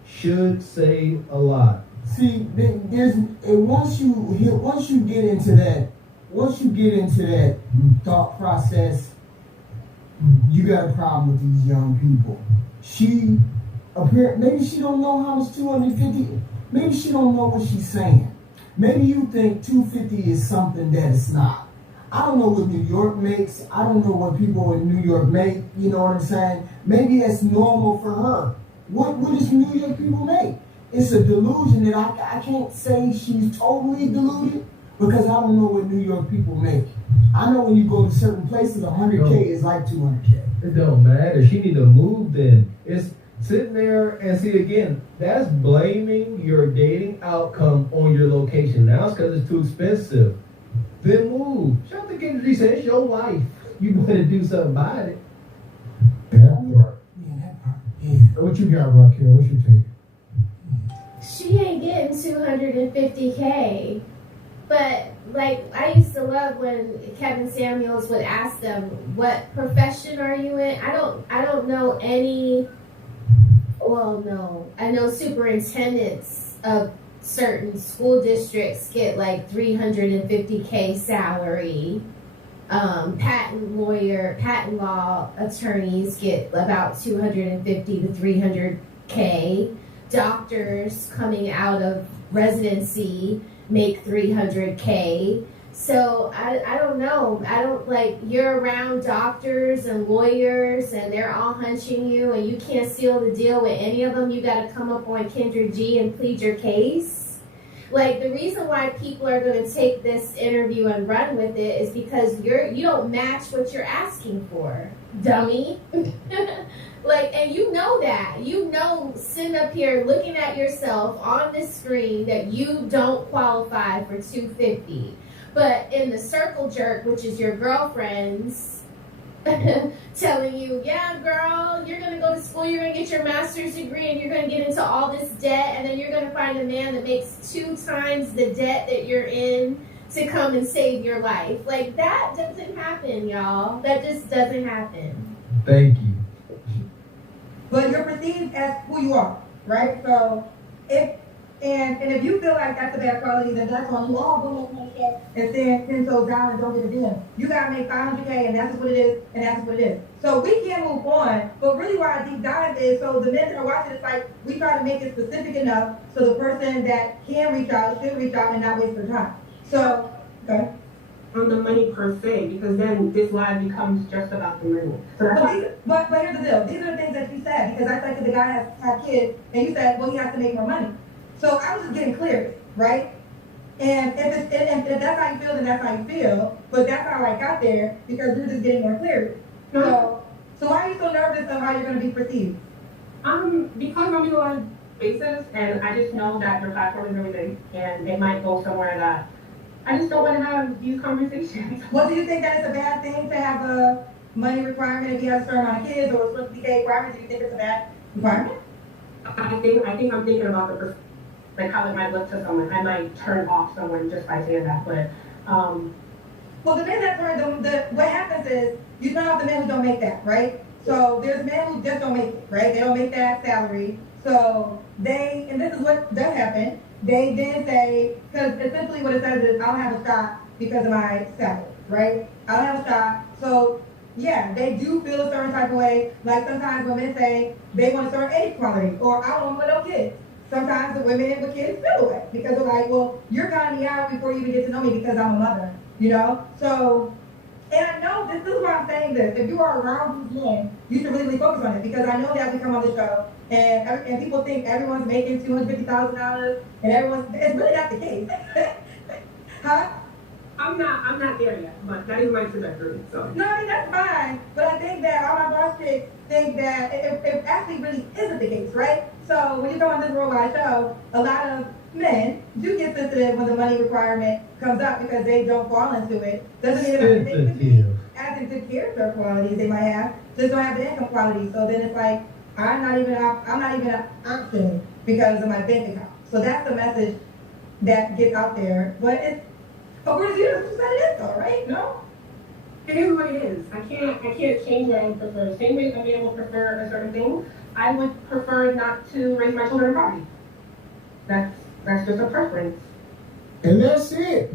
should say a lot. See, once you get into that thought process, you got a problem with these young people. Maybe she don't know how much 250. Maybe she don't know what she's saying. Maybe you think 250 is something that it's not. I don't know what New York makes. I don't know what people in New York make. You know what I'm saying? Maybe that's normal for her. What does New York people make? It's a delusion that I can't say she's totally deluded because I don't know what New York people make. I know when you go to certain places, 100K is like 200K. It don't matter. She need to move then. It's sitting there and see again, that's blaming your dating outcome on your location. Now it's because it's too expensive. Then move. Shout out to Kendra said it's your life. You better do something about it. What you got, Raquel? What's your take? She ain't getting 250K. But like I used to love when Kevin Samuels would ask them, what profession are you in? I don't know any, well, no. I know superintendents of certain school districts get like 350K salary. Patent law attorneys get about 250 to 300K. Doctors coming out of residency make 300K. So I don't know. I don't you're around doctors and lawyers and they're all hunching you and you can't seal the deal with any of them. You got to come up on Kendra G and plead your case. Like, the reason why people are going to take this interview and run with it is because you don't match what you're asking for, dummy. And you know that. You know, sitting up here looking at yourself on the screen that you don't qualify for 250. But in the circle jerk, which is your girlfriends, telling you, yeah, girl, you're going to go to school, you're going to get your master's degree, and you're going to get into all this debt, and then you're going to find a man that makes 2 times the debt that you're in to come and save your life. Like, that doesn't happen, y'all. That just doesn't happen. Thank you. But you're perceived as who you are, right? So if you feel like that's a bad quality, then that's on you. Oh, go make money and stand 10 toes down and don't get a deal. You gotta make 500K and that's what it is, and that's what it is. So we can't move on, but really why I deep dive is so the men that are watching, it's like we try to make it specific enough so the person that can reach out should reach out and not waste their time. So, okay. On the money per se, because then this live becomes just about the money. So but here's the deal. These are the things that you said, because I think the guy has had kids, and you said, well, he has to make more money. So I was just getting clear, right? And if that's how you feel, then that's how you feel. But that's how I got there, because you're just getting more clear. So why are you so nervous of how you're going to be perceived? Because I'm in a lot of spaces, and I just know that your platform is really big, and it might go somewhere that I just don't want to have these conversations. Well, do you think that it's a bad thing to have a money requirement if you have a certain amount of kids, or a certain PK requirement? Do you think it's a bad requirement? I think I'm thinking about like how it might look to someone. I might turn off someone just by saying that, but well, the men that turn what happens is you turn off the men who don't make that, right? So there's men who just don't make it, right? They don't make that salary. So and this is what does happen. They then say, because essentially what it says is, I don't have a shot because of my salary, right? I don't have a shot. So yeah, they do feel a certain type of way. Like sometimes when men say they want a certain age quality, or I don't want no kids. Sometimes the women with kids feel away because they're like, well, you're counting me out before you even get to know me because I'm a mother, you know? So, and I know this is why I'm saying this. If you are around these men, you should really focus on it, because I know that we come on the show and people think everyone's making $250,000 and it's really not the case. Huh? I'm not there yet, but that is my trajectory. So no, I mean that's fine. But I think that all my boss chicks think that it actually really isn't the case, right? So when you come on this worldwide show, a lot of men do get sensitive when the money requirement comes up because they don't fall into it. Doesn't mean that they could be having good character qualities they might have, just don't have the income quality. So then it's like I'm not even an option because of my bank account. So that's the message that gets out there. But it's of course you know who said it is though, right? No? It is what it is. I can't change what I would prefer. Same way a man would prefer a certain thing, I would prefer not to raise my children in poverty. That's just a preference. And that's it.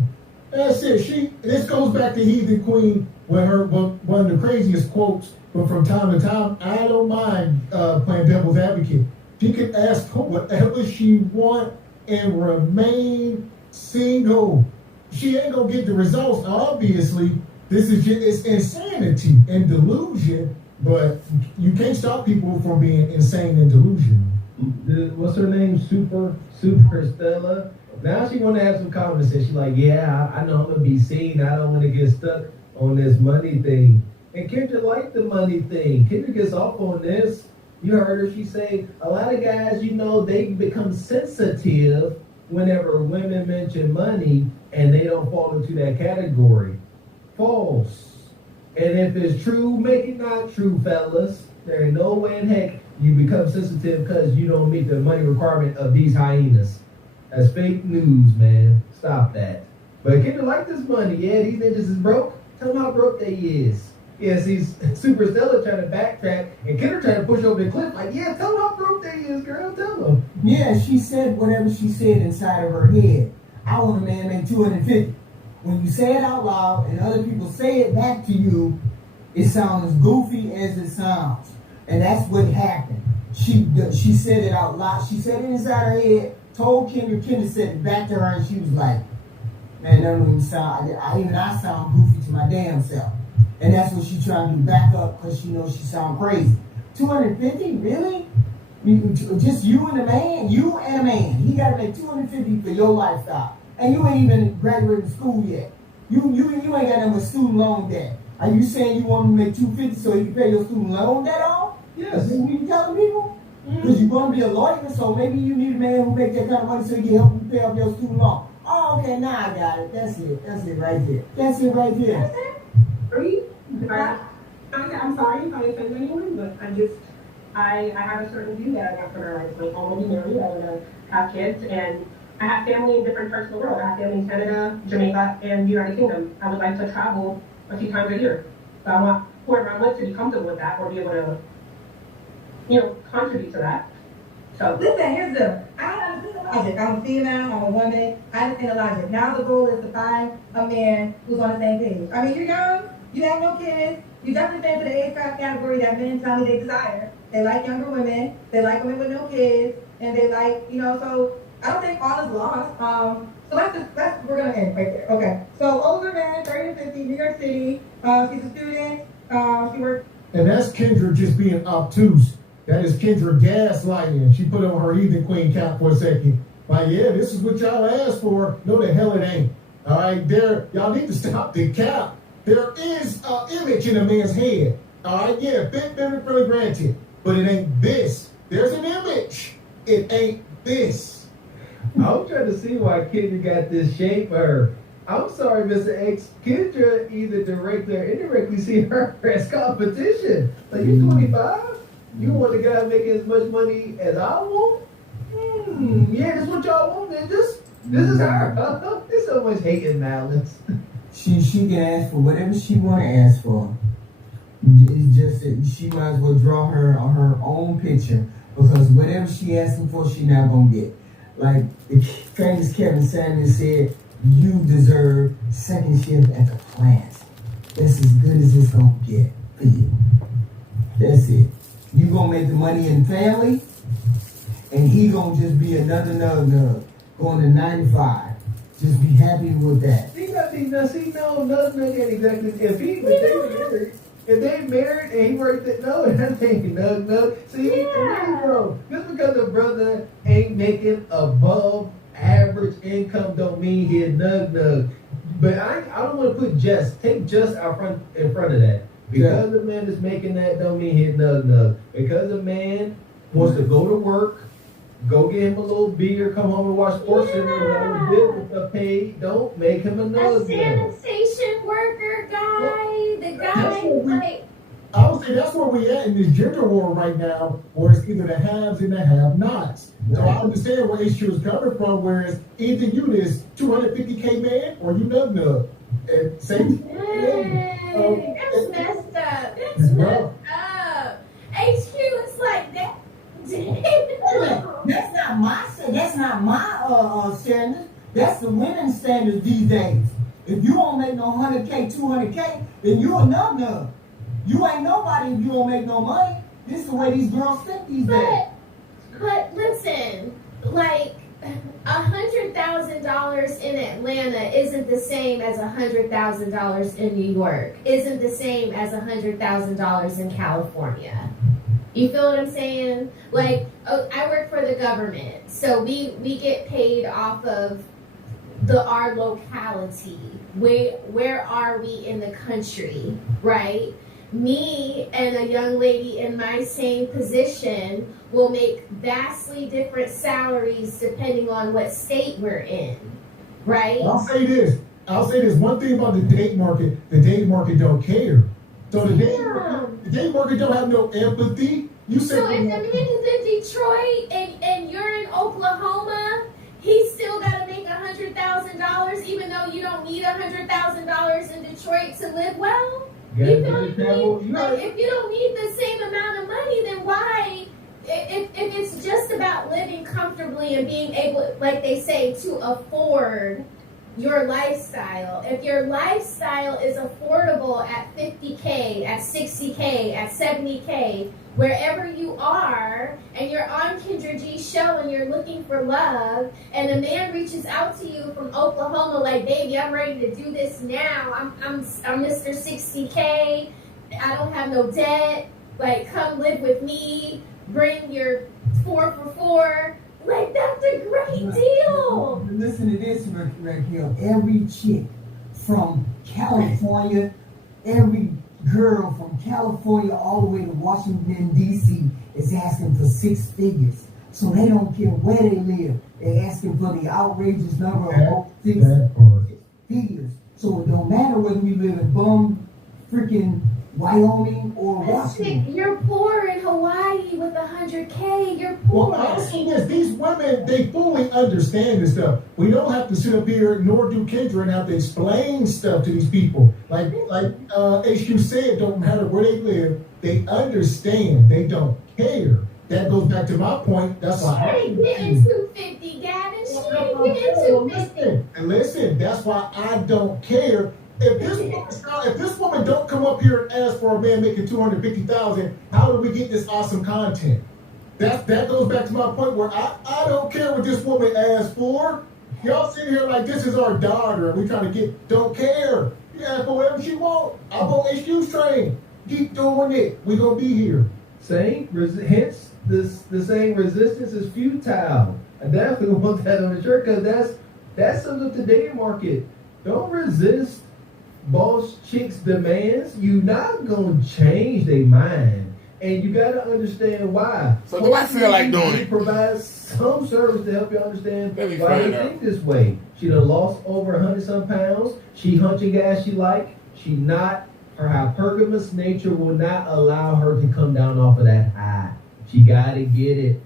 That's it. This goes back to Heathen Queen with her one of the craziest quotes, but from time to time, I don't mind playing devil's advocate. She can ask for whatever she want and remain single. She ain't gonna get the results, obviously. This is just, it's insanity and delusion, but you can't stop people from being insane and delusional. What's her name? Super Stella. Now she want to have some conversation. She's like, yeah, I know I'm gonna be seen. I don't want to get stuck on this money thing. And Kendra liked the money thing. Kendra gets off on this. You heard her. She say a lot of guys, they become sensitive whenever women mention money, and they don't fall into that category. False. And if it's true, make it not true, fellas. There ain't no way in heck you become sensitive because you don't meet the money requirement of these hyenas. That's fake news, man. Stop that. But Kendra like this money. Yeah, these niggas is broke. Tell them how broke they is. Yeah, see, Super Stella trying to backtrack, and Kendra trying to push over the cliff. Like, yeah, tell them how broke they is, girl. Tell them. Yeah, she said whatever she said inside of her head. I want a man make 250. When you say it out loud and other people say it back to you, it sounds as goofy as it sounds. And that's what happened. She said it out loud. She said it inside her head, told Kendra. Kendra said it back to her, and she was like, man, that don't even sound, I sound goofy to my damn self. And that's what she trying to do, back up, because she knows she sound crazy. 250, really? Just you and a man? You and a man. He got to make 250 for your lifestyle. And you ain't even graduated school yet. You ain't got nothing but student loan debt. Are you saying you want to make 250 so you can pay your student loan debt off? Yes. Is that what you telling people? Because you want to be a lawyer, so maybe you need a man who make that kind of money so he can help you pay off your student loan. Oh, okay, now I got it. That's it. That's it right there. That's it right there. I'm sorry if I offended anyone, but I have a certain view that I got for my life. Like, I want to be married, I want to have kids, and I have family in different parts of the world. I have family in Canada, Jamaica, and the United Kingdom. I would like to travel a few times a year. So I want whoever I'm with to be comfortable with that or be able to, contribute to that. So listen, here's I understand the logic. I'm a female, I'm a woman, I understand the logic. Now the goal is to find a man who's on the same page. I mean, you're young, you have no kids, you definitely fit into the age category that men tell me they desire. They like younger women, they like women with no kids, and they like, so I don't think all is lost. So we're gonna end right there. Okay. So older man, 30 to 50, New York City. She's a student. She works. And that's Kendra just being obtuse. That is Kendra gaslighting. She put on her Heathen Queen cap for a second. Like, yeah, this is what y'all asked for. No, the hell it ain't. All right, y'all need to stop the cap. There is an image in a man's head. All right, yeah, fit, family granted. But it ain't this. There's an image. It ain't this. I'm trying to see why Kendra got this shape for her. I'm sorry, Mr. X. Kendra either directly or indirectly see her as competition. Like, you 25? You want a guy making as much money as I want? Yeah, this what y'all want, then this is her. There's so much hate and malice. She can ask for whatever she want to ask for. It's just that she might as well draw her on her own picture, because whatever she asking for, she not gonna get. Like the famous Kevin Samuels said, you deserve second shift at the plant. That's as good as it's gonna get for you. That's it. You gonna make the money in the family, and he gonna just be another nug going to 95. Just be happy with that. Nug ain't exactly. If they married and he worked it, no, that ain't nug. See, bro, just because a brother ain't making above average income don't mean he a nug. But I don't want to put take just in front of that. Because a man is making that don't mean he a nug. Because a man wants to go to work, go get him a little beer, come home and watch Sports Center and bills are paid. Don't make him a nug. A sanitation worker guy, the guy like. I would say that's where we at in this gender war right now, where it's either the haves and the have-nots. So I understand where HQ is coming from, whereas either you this 250K man or you nug. And same thing. That's messed up. That's messed up. HQ is like that. That's not my standard. That's the women's standards these days. If you don't make no 100K, 200K, then you a nug. You ain't nobody if you don't make no money. This is the way these girls think these days. But listen, like $100,000 in Atlanta isn't the same as $100,000 in New York. Isn't the same as $100,000 in California. You feel what I'm saying? Like, I work for the government, so we get paid off of our locality. Where are we in the country, right? Me and a young lady in my same position will make vastly different salaries depending on what state we're in, right? I'll say this. One thing about the date market don't care. So the date market don't have no empathy. So if the man is in Detroit and you're in Oklahoma, he's still got to make $100,000, even though you don't need $100,000 in Detroit to live well. You feel what I mean? Like, if you don't need the same amount of money, then why? If it's just about living comfortably and being able, like they say, to afford your lifestyle. If your lifestyle is affordable at 50K, at 60K, at 70K, wherever you are, and you're on Kendra G's show and you're looking for love, and a man reaches out to you from Oklahoma like, baby, I'm ready to do this now. I'm Mr. 60K. I don't have no debt. Like, come live with me. Bring your 4 for 4. Like, that's a great deal. Listen to this right here. Every chick from California, every girl from California all the way to Washington, D.C. is asking for 6 figures. So they don't care where they live. They're asking for the outrageous number of 6 figures. So it don't matter whether we live in freaking Wyoming or Washington. You're poor in Hawaii with 100K. You're poor. Well, I'll say this. These women, they fully understand this stuff. We don't have to sit up here, nor do Kendra, and have to explain stuff to these people. Like HQ said, don't matter where they live. They understand. They don't care. That goes back to my point. That's why she ain't getting 250, Gavin. She ain't getting 250. And listen, that's why I don't care. If this woman don't come up here and ask for a man making $250,000, how do we get this awesome content? That goes back to my point where I don't care what this woman asked for. Y'all sitting here like this is our daughter and we trying to don't care. You ask for whatever she want. I'll go HQ's train. Keep doing it. We gonna be here. Hence the saying resistance is futile. I definitely want that on the shirt because that's sums up the dating market. Don't resist boss chicks' demands, you not gonna change their mind. And you gotta understand why. So do I feel like doing it? Provide some service to help you understand Let me why find they out. think this way. She done lost over 100-some pounds. She hunching gas she like. Her hypergamous nature will not allow her to come down off of that high. She gotta get it.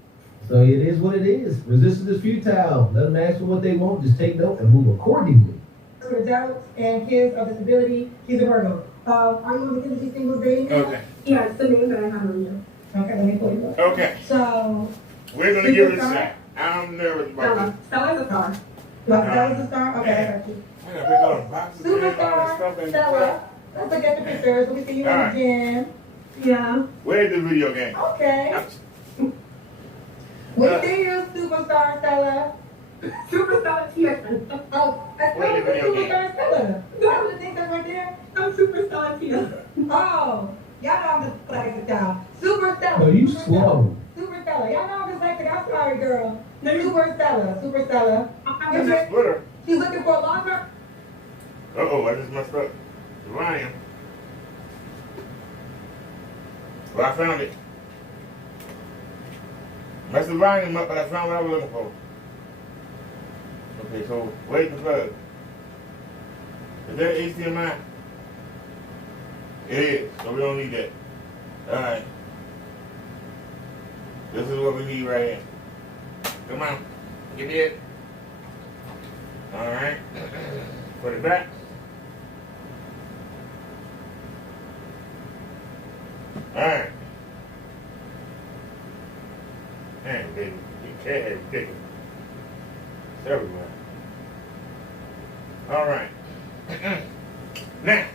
So it is what it is. Resistance is futile. Let them ask for what they want. Just take note and move accordingly. Adults and kids of disability. He's a Virgo. Are you on the Kennedy Singles dating? Okay. Yeah, it's the name that I have on you. Okay, let me pull you up. Okay. So, We're going to give it a shot. I'm nervous about Stella. this. Stella's a star. Stella's a star? Okay, I got you. I got to pick all the boxes and all this stuff. Superstar, And Stella. Let's look at the pictures. Let me see you in the gym. Yeah. Where's the video game? Okay. We see you, Superstar Stella. Superstar Tia. Oh, that's Where's the video game? Superstar Stella. You have the thing that's right there? I'm Superstar Tia. Oh, y'all know I'm just like it down. Super Stella. No, you slow. Super Stella. Y'all know I'm just like it. I'm sorry, girl. Super Stella. Super Stella. That's a splitter. She's looking for a longer. Uh-oh, I just messed up. Ryan. Well, I found it. Messed the volume up, but I found what I was looking for. Okay, so where's the plug? Is that HDMI? It is, so we don't need that. Alright. This is what we need right here. Come on. Give me it. Alright. Put it back. Alright. Man, baby. You can't have ridiculous. It's everywhere. Alright. Now,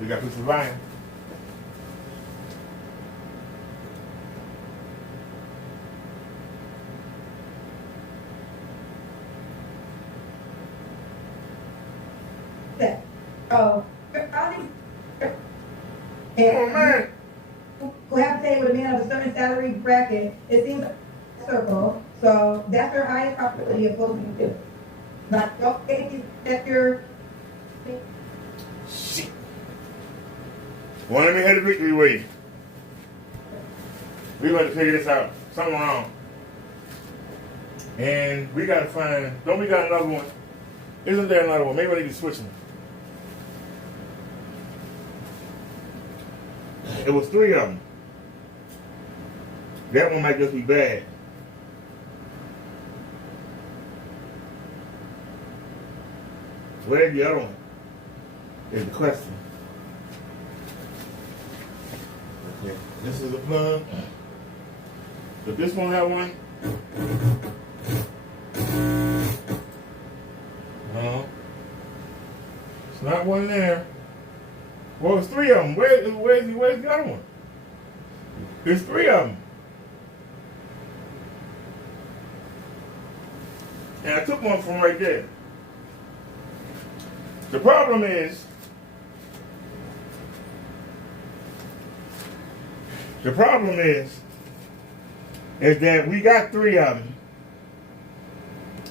we got to put some volume. Oh, man. Cohabitate with a man of a certain salary bracket, it seems like a circle. So that's their highest probability of closing to. Like, okay, that's your. Shit. Well, let me head the victory way. We're going to figure this out. Something wrong. And we got to find, don't we got another one? Isn't there another one? Maybe I need to switch them. It was 3 of them. That one might just be bad. Where's the other one? Is the question. Okay, this is the plug. Does this one have one? No. It's not one there. Well, it's 3 of them. Where's the other one? There's 3 of them. And I took one from right there. The problem is, that we got 3 of them.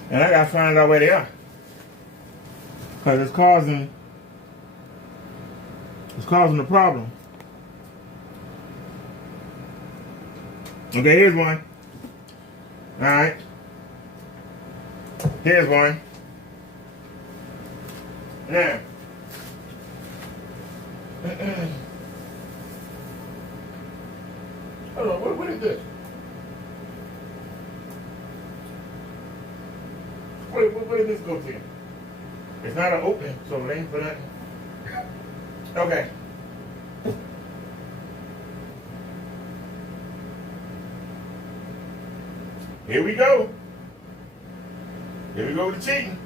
And I got to find out where they are. Because it's causing the problem. Okay, here's one. Alright. Here's one. Now. Hold on, what is this? Where did this go to? It's not an open, so it ain't for that. Okay. Here we go. Here we go with the cheating.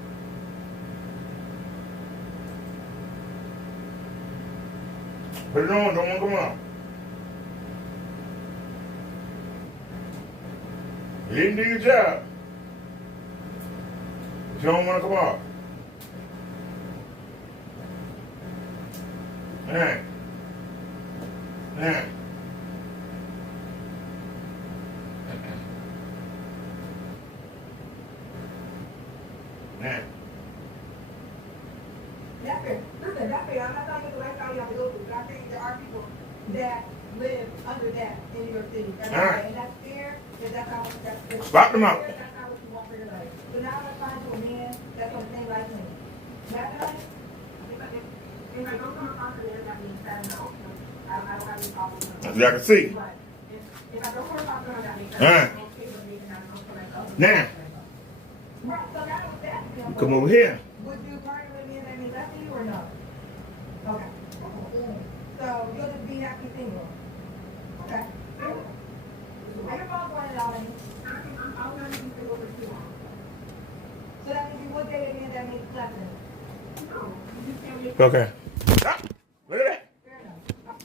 Put it on, don't want to come off. You didn't do your job. But you don't want to come off. Alright. Alright. that live under that in New York City. That's All right. And that's fair. That's how that's Swap them out. That's not what you want for your life. So now I'm gonna find you a man that's on the same life as me. That's nice. If I don't come across a man that means that no, I don't have any problem with it. As y'all can see. But if I don't come across a man that means All right. I'm okay with making that come for myself. Now, Right, so now with that, come over here. would you partner with me that means that to you or no? Okay. So you'll just be happy single. Okay. I can follow one and all that. I'm going to be single for too long. So that means you would date a man that means less than. No. You just can't make Okay. Stop. Look at that.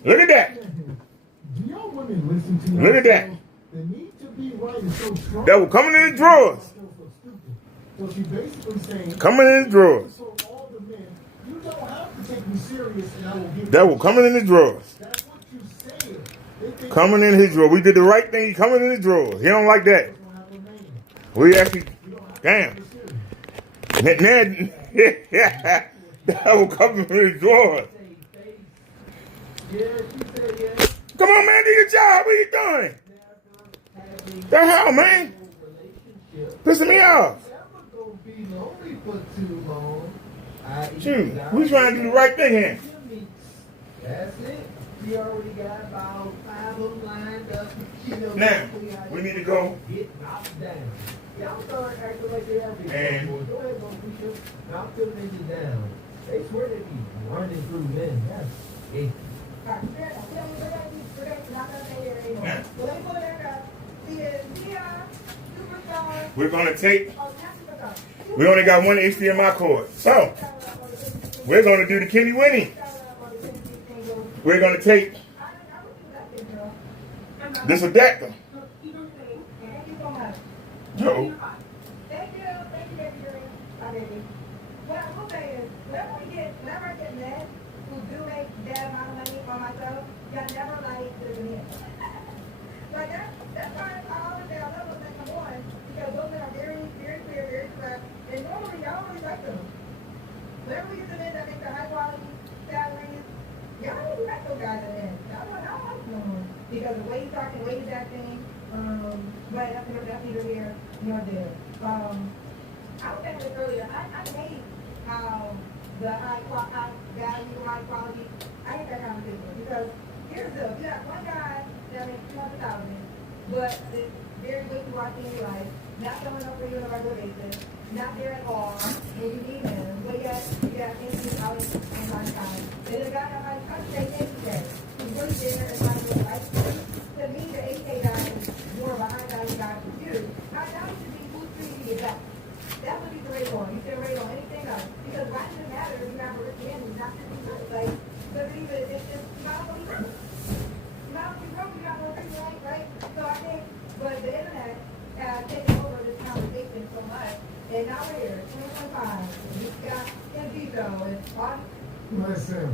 Look at that. Do y'all women listen to Look at that. The need to be right is so strong. That was coming in the drawers. So she basically saying, Coming in the drawers. so all the men, you don't have to take me serious and I will give That was coming in the drawers. That's what you said. They think Coming in his drawer. We did the right thing. He coming in the drawers. He don't like that. We actually, damn. Now, that was coming in his drawers. Come on, man, do your job. What you doing? The hell, man? Pissing me off. Shoot, we trying to do the right thing here. That's it. We already got about 5 of them lined up. Now, we need to go. Get knocked down. Yeah, I'm sorry, acting like they are big And- boys. Go ahead, Moesha. Knock them niggas down. They swear they be running through men. That's it. We're gonna take. We only got one HDMI cord, so we're gonna do the Kenny Winnie. We're gonna take this adapter. No. Thank you, baby girl. Bye, baby. What I will say is, whenever I get men who do make that amount of money for myself, y'all never like the men. Like that's why I always say I love those men come on, because those men are very, very clear, very correct, and normally y'all really like them. Whenever we get the men that make the high quality salaries, y'all don't really like those guys at the end. Y'all don't like them no more. Because the way he's talking, the way he's acting, but that's neither here nor there. I was saying this earlier, I hate how the high value, high quality, I hate that conversation. Because here's the deal, you got one guy that makes $200,000, but is very good to watch in your life, not showing up for you on a regular basis, not there at all, and you need him, but yet you got interviews out on my time. Then the guy that might touch that 80K, who's really there and trying to do the right thing. To me, the 80K guy is more of a high value guy for you. High value should be who's treating you best. That would be the rate on. You can rate on anything else. Because why does it matter if you have a rich man who's not treating you right? Like, doesn't even, it's just not what he wrote. Not what you wrote, you're not going to treat you right? So I think, but the internet has taken over this conversation so much. And now we're here, 2025. We've got Vito and on. Listen,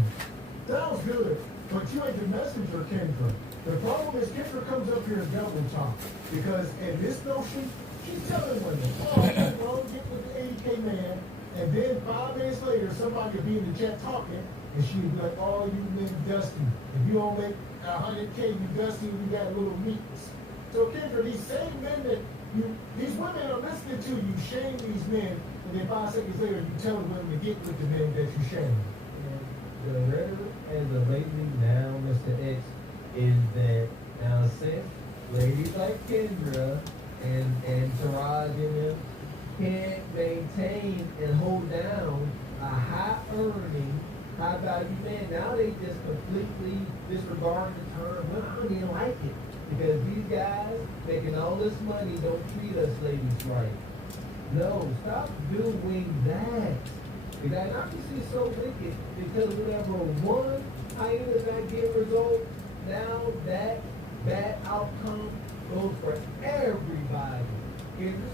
that was good, but you ain't the messenger, Kendra. The problem is Kendra comes up here and double talk. Because in this notion, she's telling women, oh, get with the 80K man, and then 5 minutes later, somebody will be in the chat talking, and she'll be like, oh, you men dusty. If you don't make 100K, you dusty, you got a little weakness. So Kendra, these same men that these women are listening to you shame these men, and then 5 seconds later, you tell the women to get with the men that you shame. The rhetoric and the lately now, Mr. X, is that now since ladies like Kendra and Taraj and them can't maintain and hold down a high earning, high value man, now they just completely disregard the term. Well, I don't even like it because these guys making all this money don't treat us ladies right. No, stop doing that. That obviously is so wicked because whenever one hyena does not get results, now that bad outcome goes for everybody.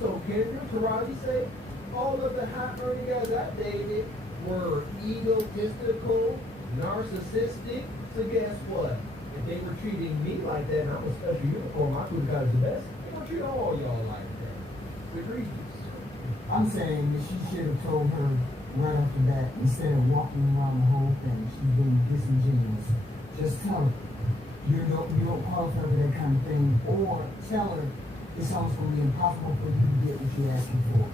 So Kendra, Karate say, all of the high earning guys I dated were egotistical, narcissistic. So guess what? If they were treating me like that, and I'm a special unicorn, I could have got the best. They would treat all y'all like that. Egregious. I'm saying that she should have told her right off the bat instead of walking around the whole thing. She's being disingenuous. Just tell her, you don't qualify for that kind of thing, or tell her it's almost going to be impossible for you to get what you're asking for.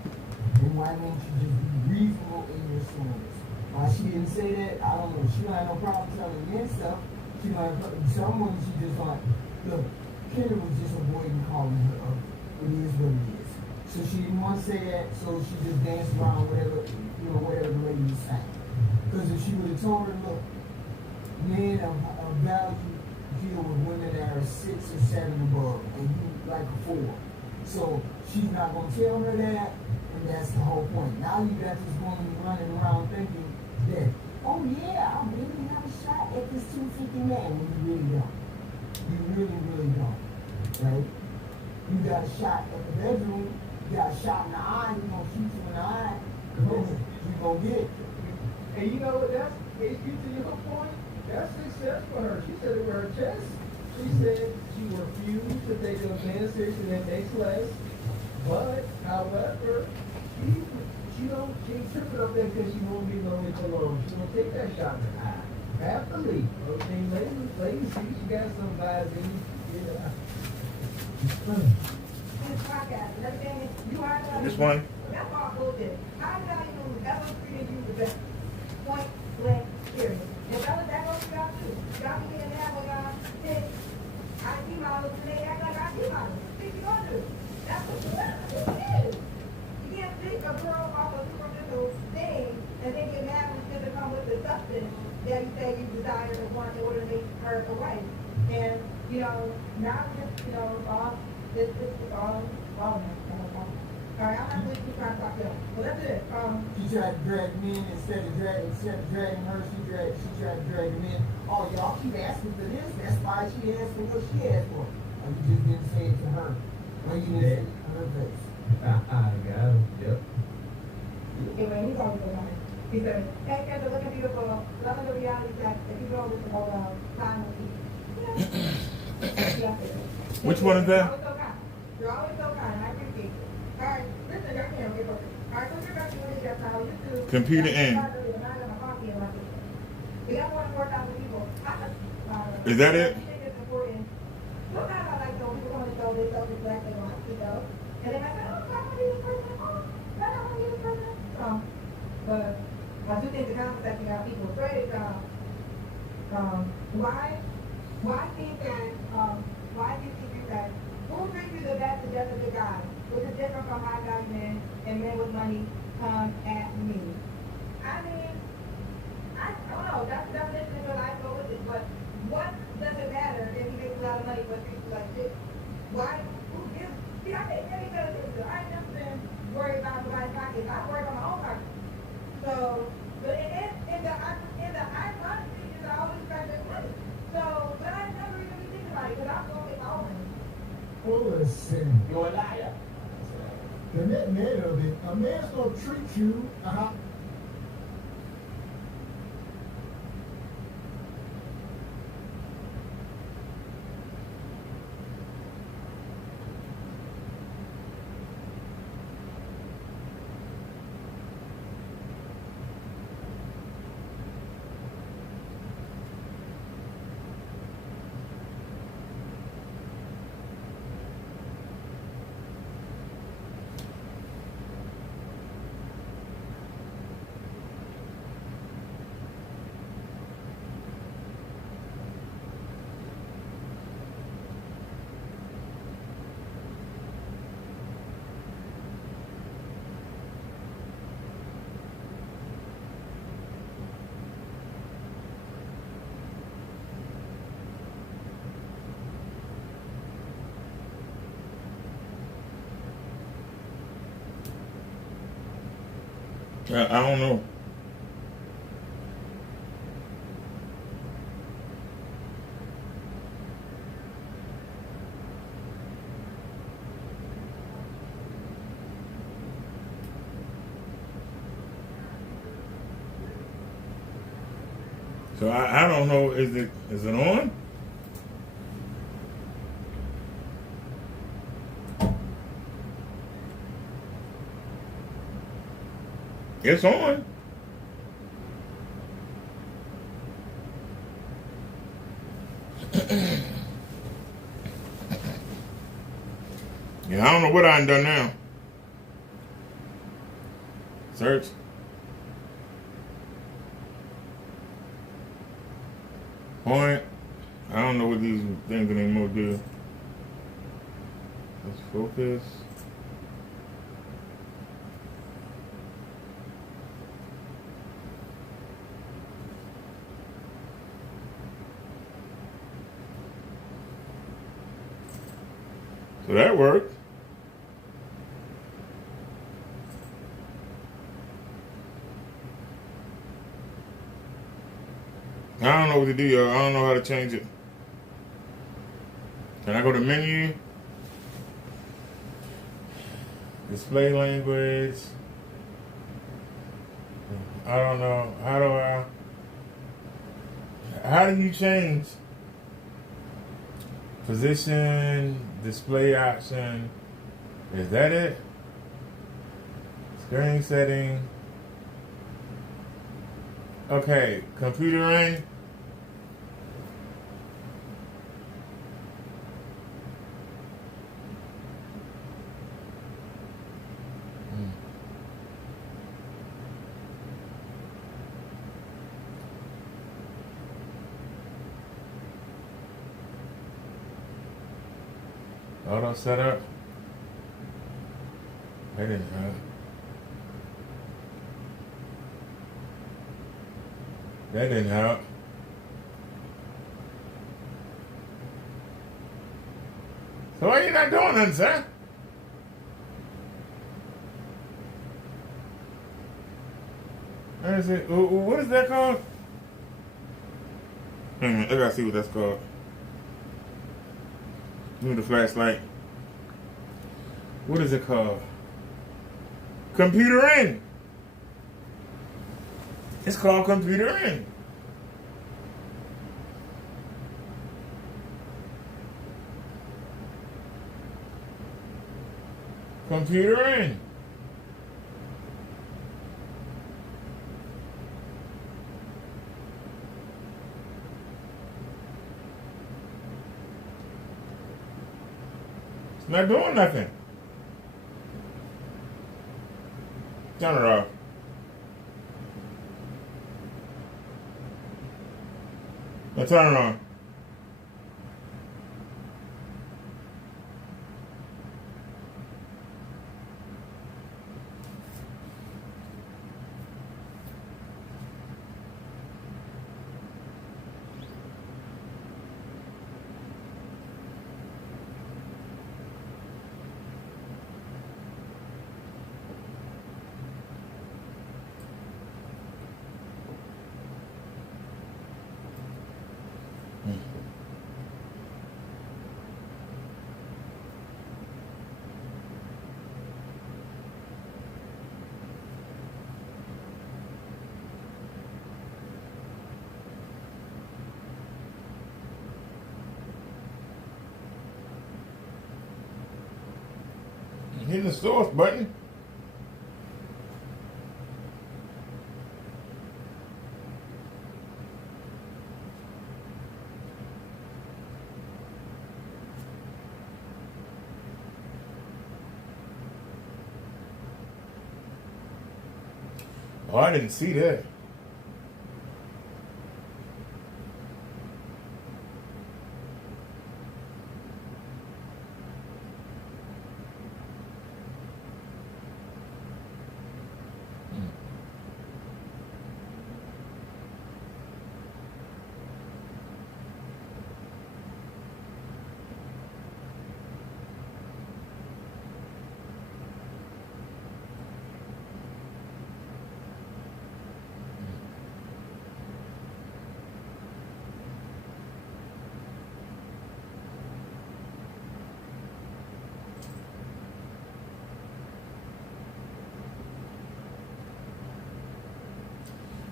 And why don't you just be reasonable in your standards? Why she didn't say that, I don't know. She don't have no problem telling men stuff. She don't have some women, she just like, look, Kendra was just avoiding calling her up. It is what it is. So she didn't want to say that, so she just danced around whatever the lady was saying. Because if she would have told her, look, men of value deal with women that are 6 or 7 above, and you like a 4. So she's not going to tell her that, and that's the whole point. Now you got this woman running around thinking that, oh yeah, I really have a shot at this 250 man, when you really don't. You really, really don't, right? You got a shot at the bedroom, you got a shot in the eye, you're going to shoot you in the eye, you're going to get it. And you know what, that's, to your point, that's success for her. She said it with her chest. She said she refused to take the administration that makes less, but, however, she ain't tripping up there because she won't be lonely for long. She won't take that shot in the eye. Have to leave. Okay, ladies, see, she got some vibes in you. Yeah. This one. That's all bullshit. How did I even that was treating you the best? Point blank period. And that goes for y'all too. Y'all be in there when y'all pick IT models and they act like IT models. What you gonna do? That's what it is. You can't pick a girl off a superficial thing and then get mad when she doesn't come with the substance that you say you desire and want in order to make her a wife. And, now just, all this is all of it. All right, I'm not really keep trying to talk to them. Well, that's it. She tried to drag men instead of dragging her. She tried to drag them in. Oh, y'all keep asking for this. That's why she asked for what she asked for. Or you just didn't say it to her. Or you didn't say it to her face. I got him. Yep. Anyway, he's always good on it. He said, hey, Kendra, looking beautiful. Loving the reality check. If you go with the whole time with you. Which one is that? You're always so kind. I appreciate you. All right, listen, y'all can't get over it. All right, so you're back to what you got now. You do. Computer in. We got more than 4,000 people. Is that it? Sometimes I like people come on the show, they tell me black, they don't have to go. And then I say, oh, I want to be this person. Oh, I don't want to be this person. But I do think the comment section got people afraid. Why do you think that who brings you the best is just a good guy, which is different from high value men and men with money come at me? I mean, I don't know. That's the definition of your life. Go with it. But what does it matter if he makes a lot of money but treats you like shit? Why? Who gives? See, I think every kind of thing. I ain't never been worried about somebody's pockets. I worry about my own pocket. So, but in the ironic thing is I always try to make money. So, but I never even be thinking about it because I'm going to get my own money. Listen, You're a liar. the net of it, a man's gonna treat you I don't know. So I don't know. Is it on? It's on. Yeah, I don't know what I done now. Search. Point. I don't know what these things anymore do. Let's focus. So that worked. I don't know what to do, y'all. I don't know how to change it. Can I go to menu? Display language. I don't know. How do you change position, display option? Is that it? Screen setting. Okay, computer ring. Auto setup. That didn't help. That didn't help. So why you not doing nothing, sir? What is that called? I gotta see what that's called. Give me the flashlight. What is it called? Computer in. It's called computer in. Computer in. It's not doing nothing. Turn it off. Now turn it on. Hit the source button. Oh, I didn't see that.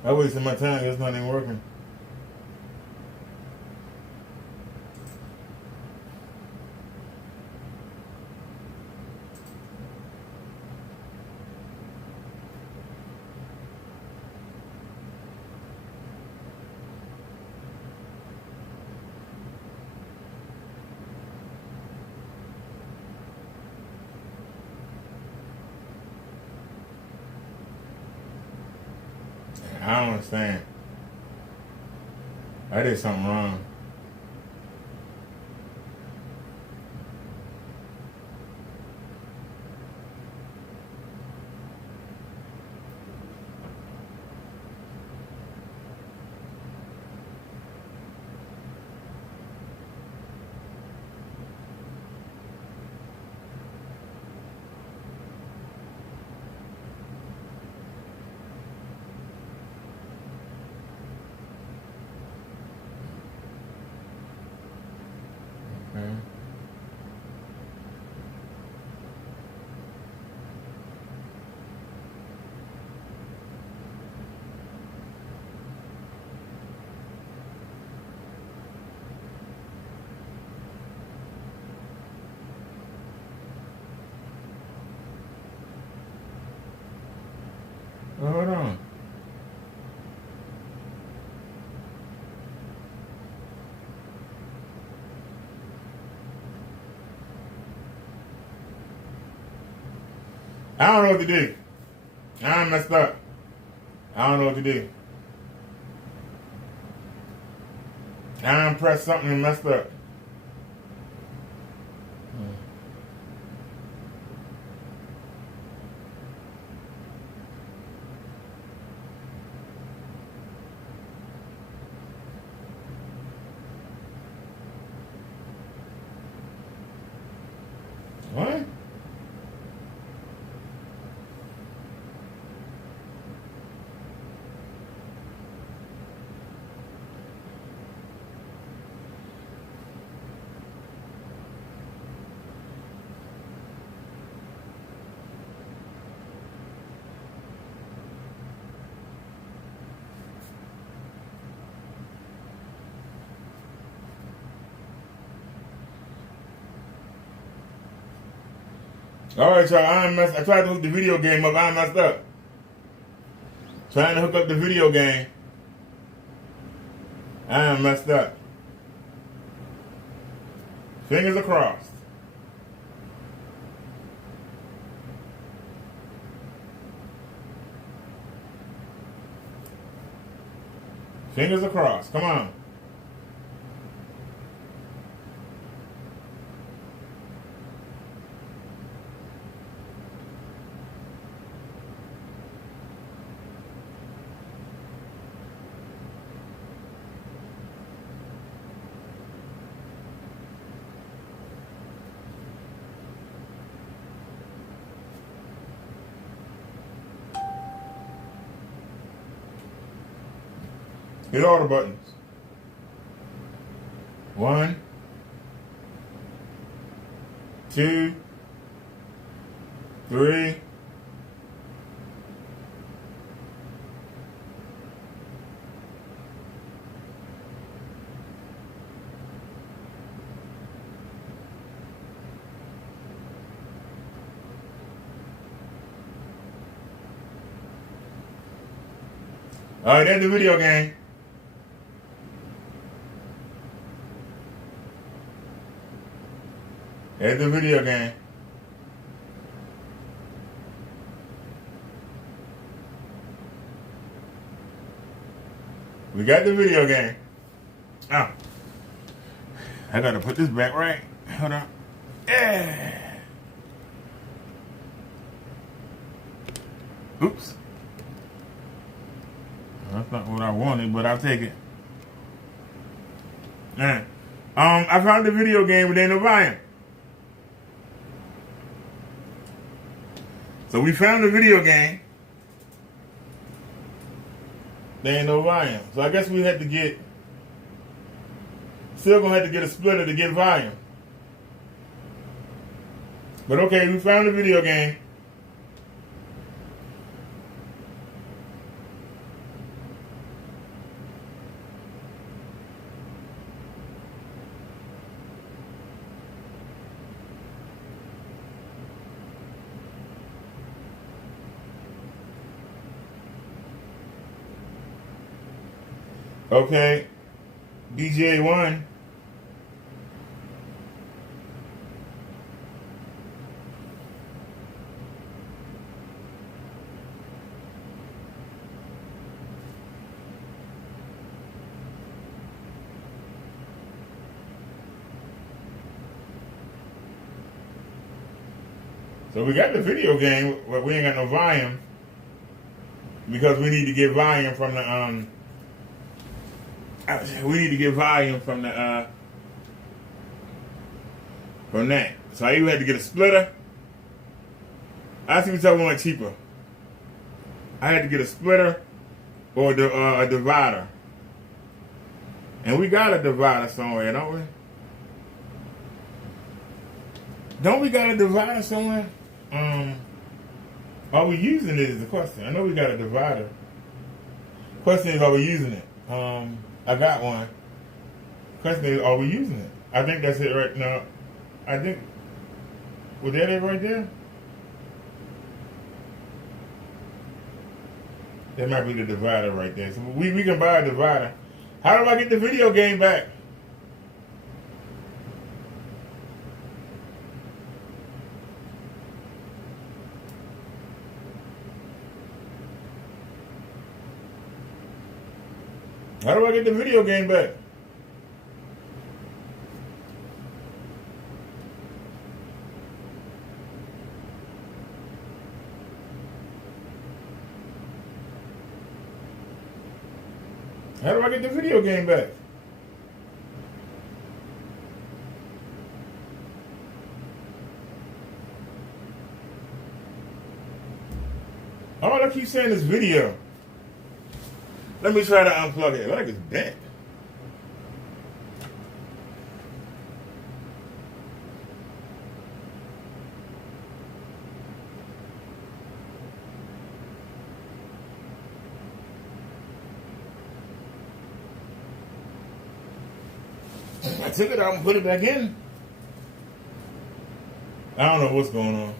I wasted my time. It's not even working. I don't understand. I did something wrong. Okay. Hold on. I don't know what to do. I'm messed up. I don't know what to do. I pressed something and messed up. What? Alright, y'all, I tried to hook the video game up, I messed up. Trying to hook up the video game. I messed up. Fingers are crossed. Fingers are crossed. Come on. Hit all the buttons. 1, 2, 3. Alright, there's the video game. There's the video game. We got the video game. Oh. I gotta put this back right. Hold on. Yeah. Oops. That's not what I wanted, but I'll take it. I found the video game, but there ain't no volume. So we found the video game. There ain't no volume. So I guess we had to get, still gonna have to get a splitter to get volume. But okay, we found the video game. Okay, BGA 1. So we got the video game, but we ain't got no volume because we need to get volume from the from that. So I even had to get a splitter. I asked him if I wanted cheaper. I had to get a splitter or a divider. And we got a divider somewhere, don't we? Don't we got a divider somewhere? Are we using it is the question. I know we got a divider. Question is, are we using it? I got one. Question is, are we using it? I think that's it right now. I think, was that it right there? That might be the divider right there. So we can buy a divider. How do I get the video game back? How do I get the video game back? How do I get the video game back? All I keep saying is video. Let me try to unplug it. Like it's bent. I took it out and put it back in. I don't know what's going on.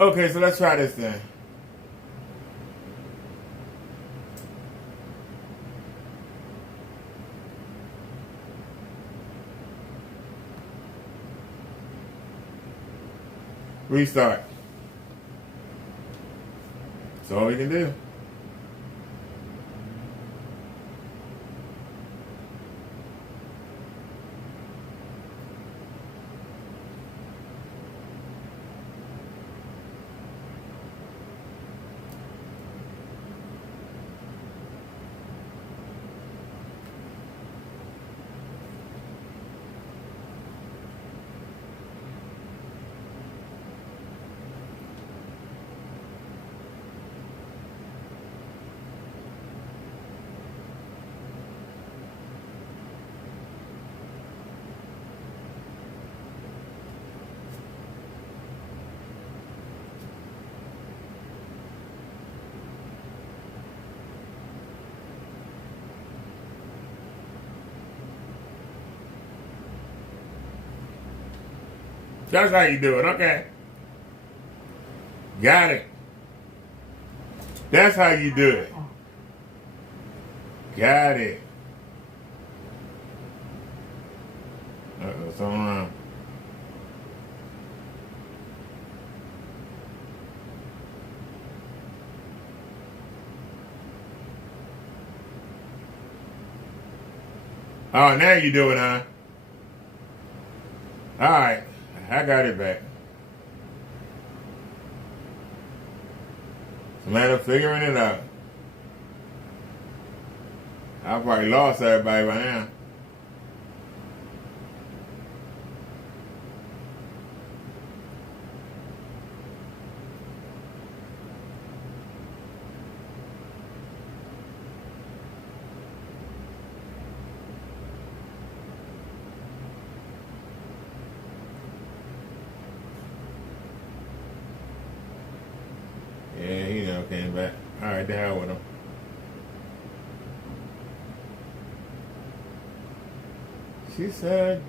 Okay, so let's try this thing. Restart. That's all we can do. That's how you do it, okay. Got it. That's how you do it. Got it. Uh-oh, something wrong. Oh, now you do it, huh? All right. I got it back. It's a matter of figuring it out. I probably lost everybody by now. Yeah, he never came back. All right, the hell with him. She said,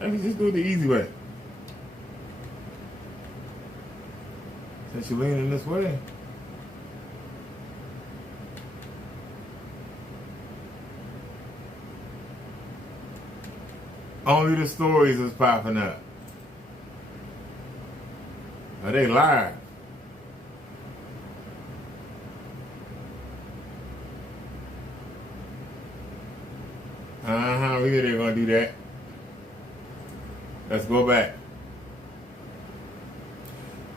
let me just do it the easy way. Since you're leaning this way. Only the stories is popping up. Are they live? We knew they were gonna do that. Let's go back.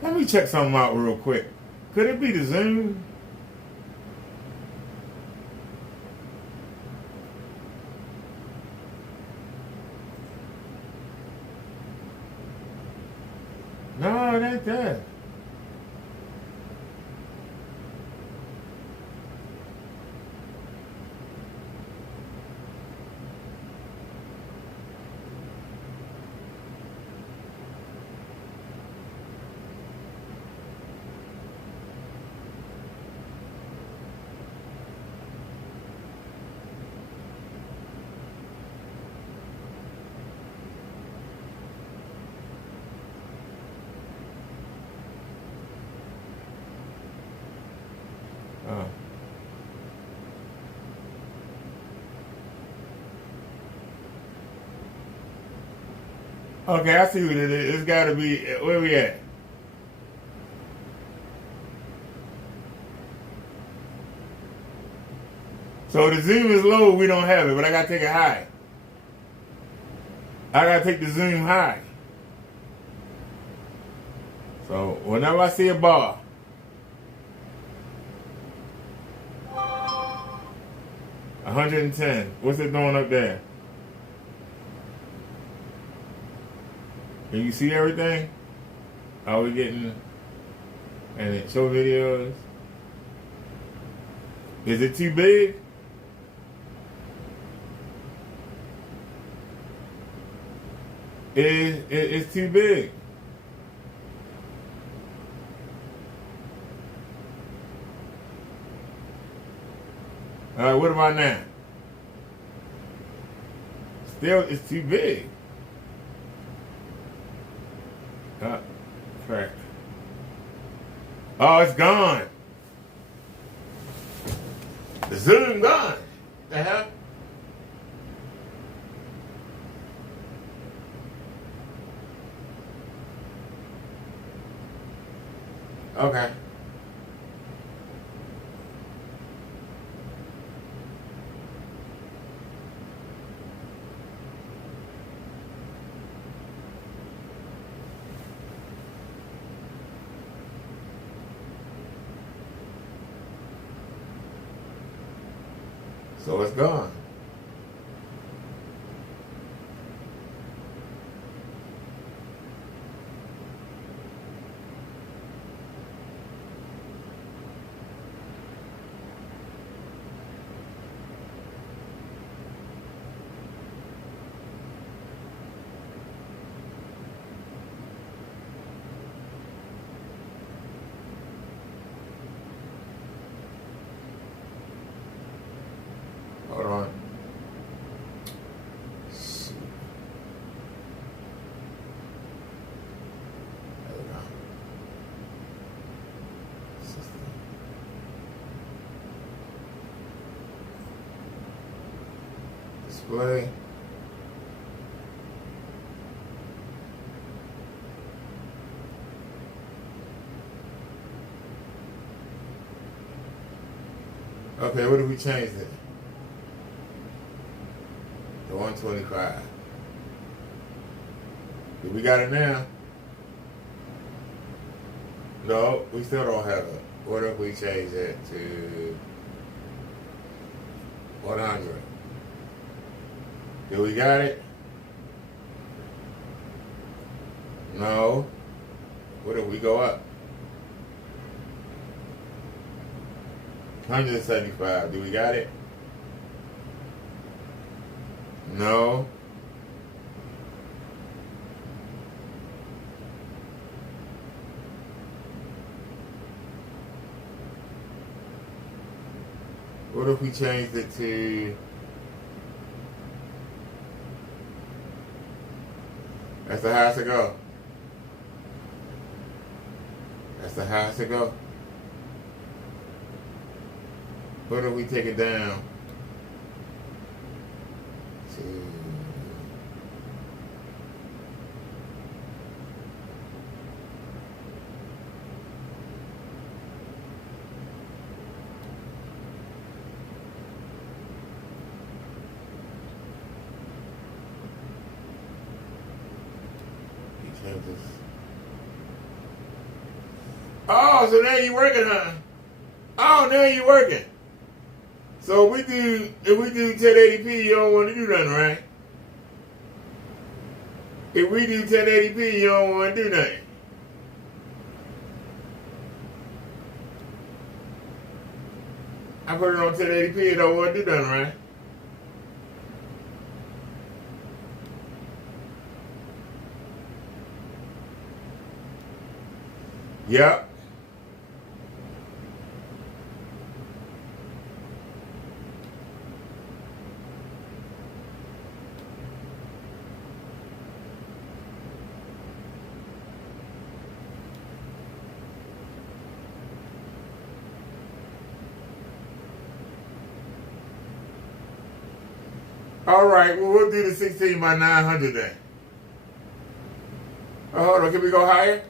Let me check something out real quick. Could it be the Zoom? No, it ain't that. Oh. Okay, I see what it is. It's got to be, where we at? So the zoom is low, we don't have it, but I got to take it high. I got to take the zoom high. So whenever I see a bar, $110. What's it doing up there? Can you see everything? Are we getting and it show videos? Is it too big? It's too big. All right, what about now? Still, it's too big. Crap. Oh, it's gone. The zoom gone. The hell? Okay. So it's gone. Hold on. There we go. Display. Okay, what if we changed it? To 125. Do we got it now? No, we still don't have it. What if we change it to 100? Do we got it? No. What if we go up? 175. Do we got it? No. What if we changed it to... That's the highest to go. That's the highest it go. What if we take it down to oh, so now you working, huh? Oh, now you working. So if we do 1080p, you don't want to do nothing, right? If we do 1080p, you don't want to do nothing. I put it on 1080p, you don't want to do nothing, right? Yep. All right, well, we'll do the 16 by 900 then. Oh, hold on, can we go higher?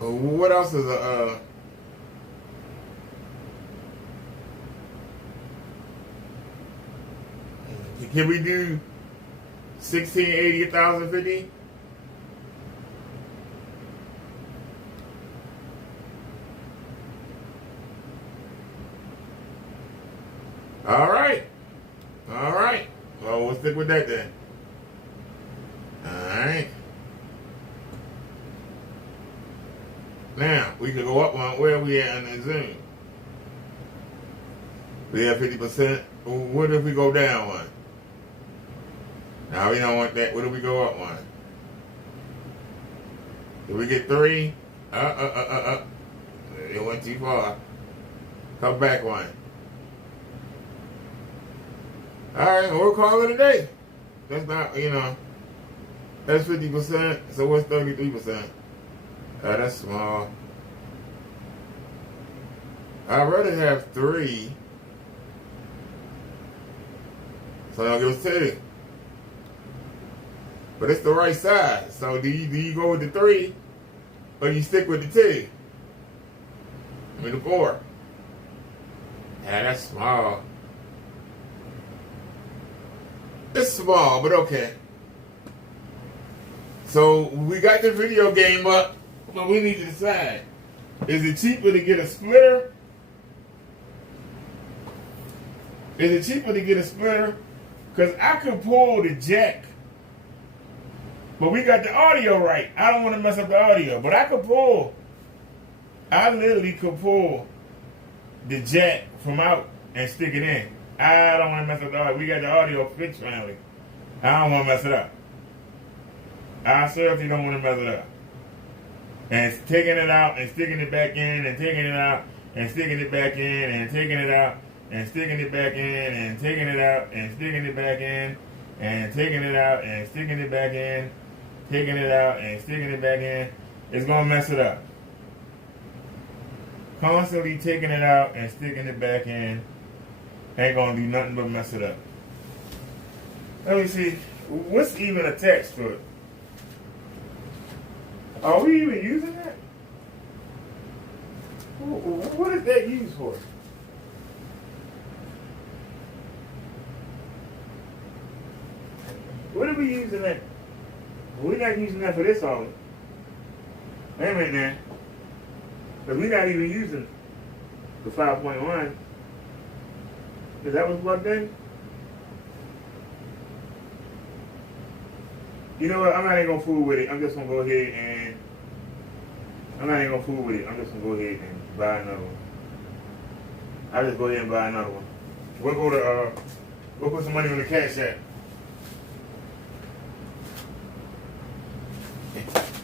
What else is can we do 1680 1050? All right. All right. Well, we'll stick with that then. All right. Now, we can go up on where we at in the Zoom. We have 50%. What if we go down one? Now, we don't want that. What if we go up one? Did we get 3? It went too far. Come back one. All right, we'll call it a day. That's not, that's 50%. So what's 33%? That's small. I'd rather have 3. So I'll give us 2. But it's the right size. So do you go with the 3 or you stick with the 2? I mean the 4. Yeah, that's small. It's small, but okay. So we got the video game up, but we need to decide. Is it cheaper to get a splitter? Is it cheaper to get a splitter? Because I could pull the jack, but we got the audio right. I don't want to mess up the audio, but I literally could pull the jack from out and stick it in. I don't want to mess up the audio. We got the audio fixed finally. I don't want to mess it up. I certainly don't want to mess it up. And taking it out and sticking it back in and taking it out and sticking it back in and taking it out and sticking it back in and taking it out and sticking it back in and taking it out and sticking it back in, taking it out and sticking it back in, it's going to mess it up. Constantly taking it out and sticking it back in ain't going to do nothing but mess it up. Let me see. What's even attached to it? Are we even using that? What is that used for? What are we using that? We're not using that for this only. Wait a minute now. Because we're not even using the 5.1. Is that what's plugged in? You know what? I'm not even going to fool with it. I'm just going to go ahead and... I'm not even going to fool with it. I'm just going to go ahead and buy another one. I'll just go ahead and buy another one. We'll put some money on the cash app.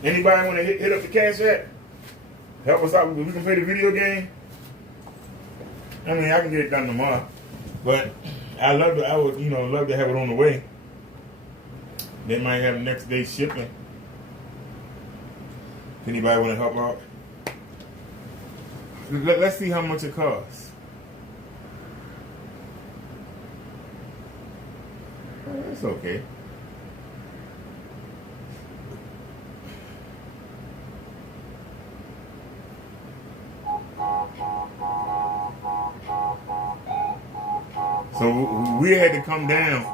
Anybody want to hit up the cash app? Help us out. We can play the video game. I mean, I can get it done tomorrow. But I would love to have it on the way. They might have next day shipping. If anybody want to help out, Let's see how much it costs. It's okay. So we had to come down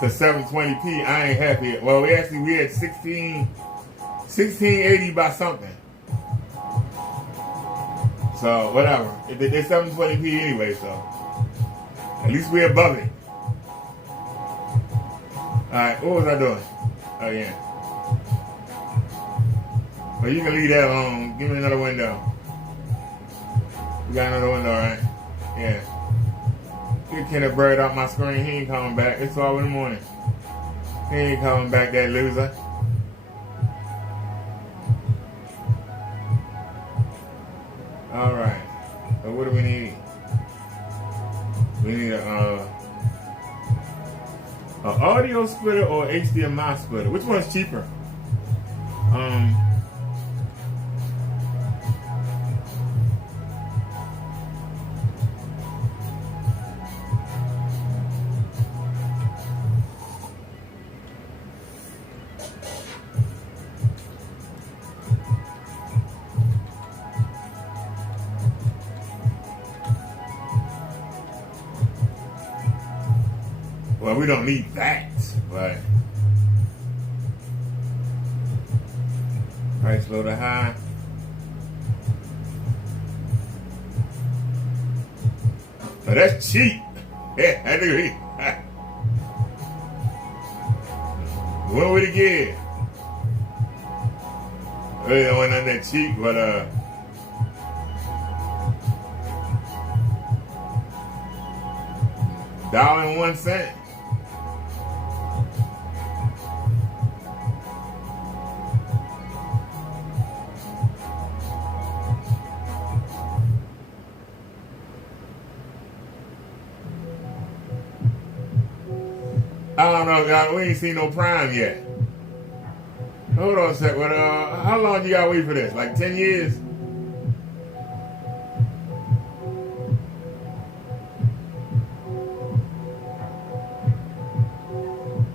to 720p. I ain't happy. Well, we had 1680 by something. So whatever. It's 720p anyway, so at least we're above it. Alright, what was I doing? Oh yeah. Well, you can leave that alone. Give me another window. You got another window, right? Yeah. Get Kenneth Bird off my screen. He ain't coming back. It's 12 in the morning. He ain't coming back, that loser. Alright. So what do we need? We need a audio splitter or HDMI splitter. Which one's cheaper? Well, we don't need that, but price low to high. Oh, that's cheap. Yeah, I do. What would it give? It wasn't that cheap, but $1.01. I don't know, God. We ain't seen no Prime yet. Hold on a sec. But, how long you gotta wait for this? Like 10 years?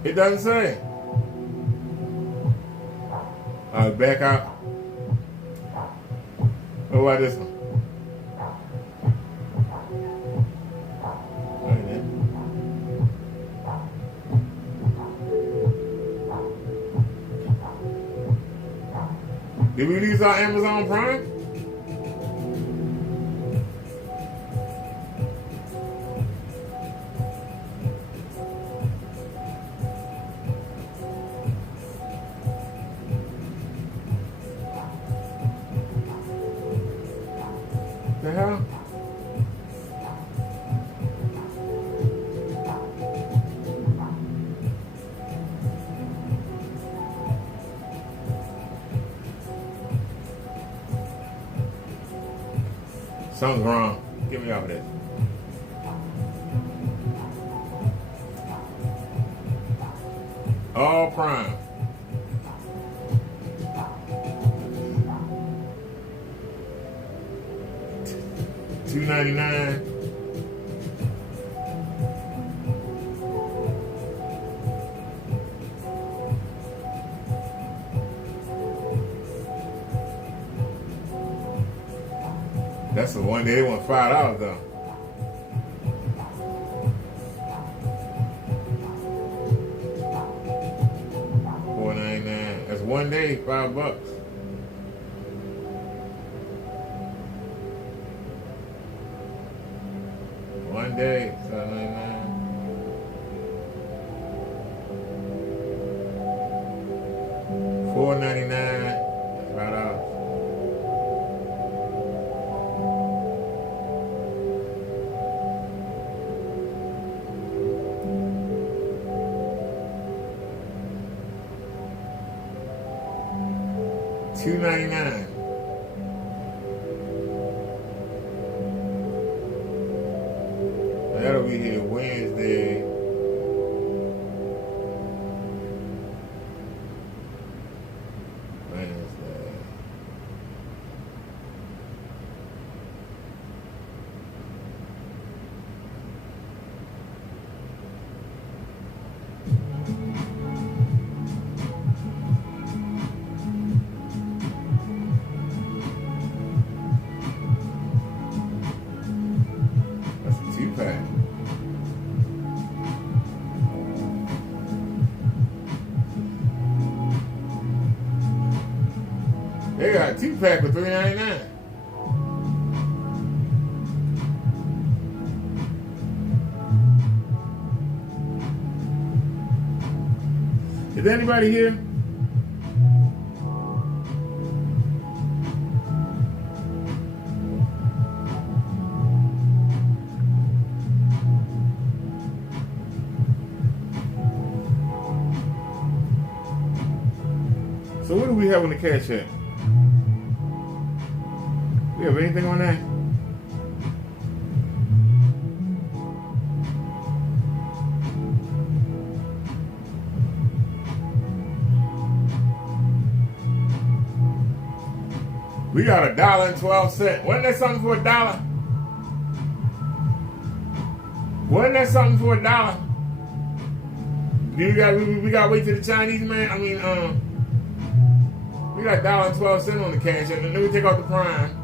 It doesn't say. Back out. What about this one? Did we use our Amazon Prime? The hell? Something's wrong. Get me off of this. All Prime. $2.99. That's the one they want $5 though. $4.99. That's one day, $5. One day, $7.99. $4.99. $5. $2.99. That'll be here Wednesday. They got a 2-pack for $3.99. Is anybody here? So what do we have on the cash app? We have anything on that? We got $1.12. Wasn't that something for $1? Wasn't that something for $1? We got to wait till the Chinese man. I mean, we got $1.12 on the cash. And let me take off the prime.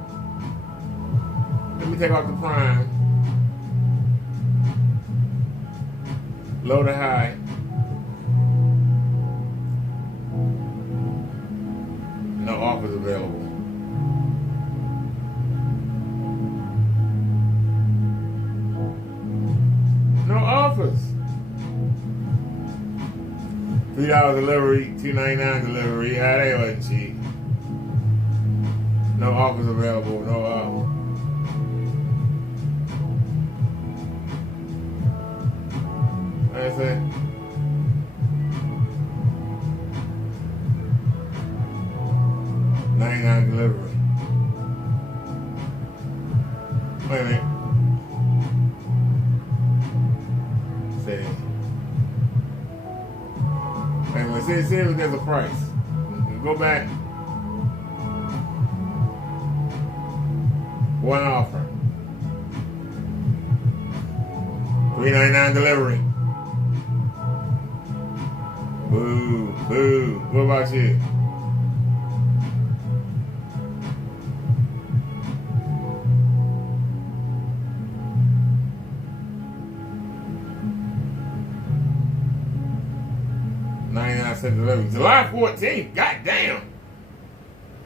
Low to high. No offers available. No offers. $3 delivery, $2.99 delivery. Yeah, they wasn't cheap. No offers available. No offers. That's it. $99 delivery. Wait a minute. See if there's a price. Go back. One offer. $3.99 delivery. Boo, boo. What about you? Delivery. July 14th. Goddamn.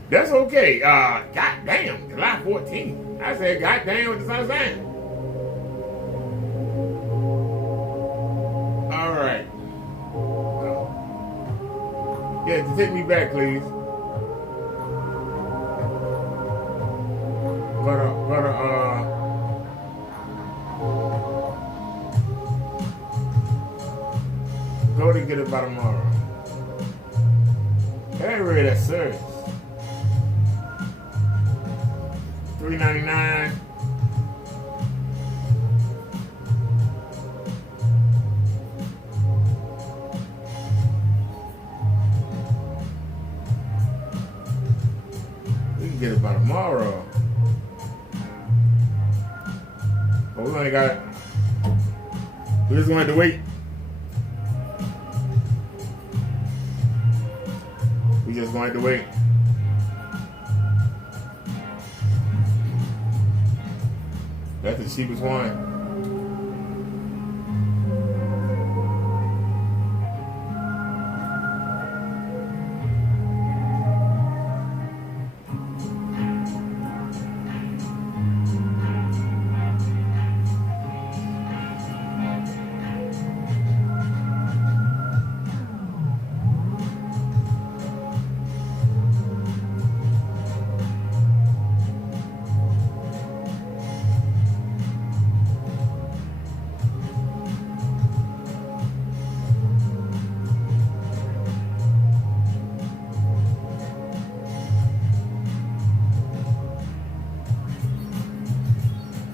That's okay. Goddamn. July 14th. I said goddamn with the sun saying. All right. Yeah, take me back, please. Go to get it by tomorrow. Hey, ready that service. $3.99. We can get it by tomorrow. But we only got. We just wanted to wait. We just wanted to wait. That's the cheapest one.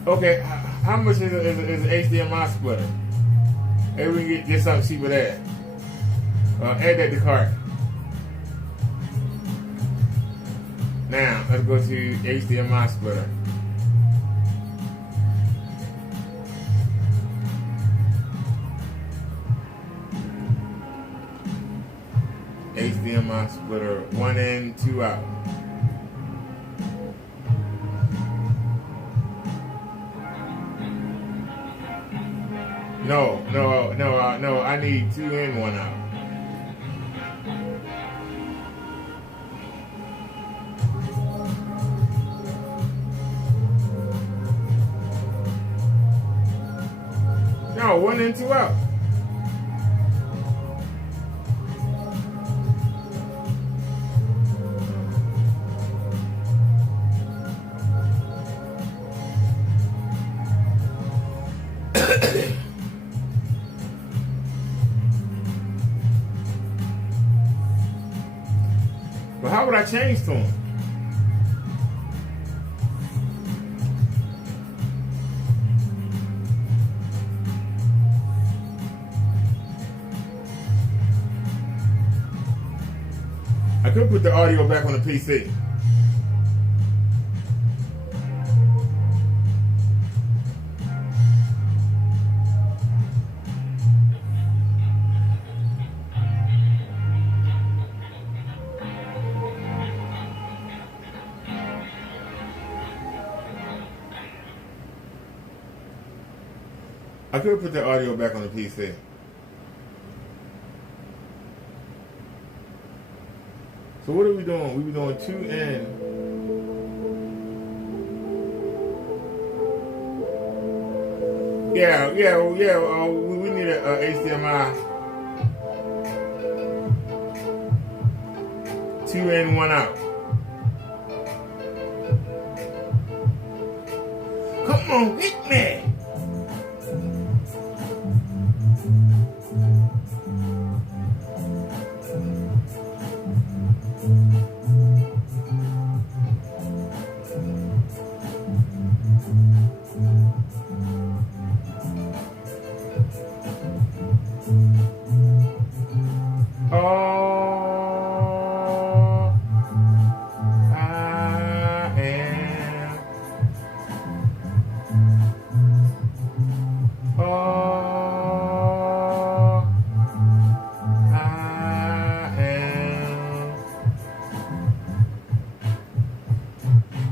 Okay, how much is an HDMI splitter? Maybe we can get something cheaper there. Add that to cart. Now, let's go to HDMI splitter. HDMI splitter, 1 in, 2 out. No, I need 2 in, 1 out. No, 1 in, 2 out. But how would I change to him? I could put the audio back on the PC. I could put the audio back on the PC. So what are we doing? We be doing 2 in. Yeah. We need a HDMI. 2 in, 1 out. Come on, hit me.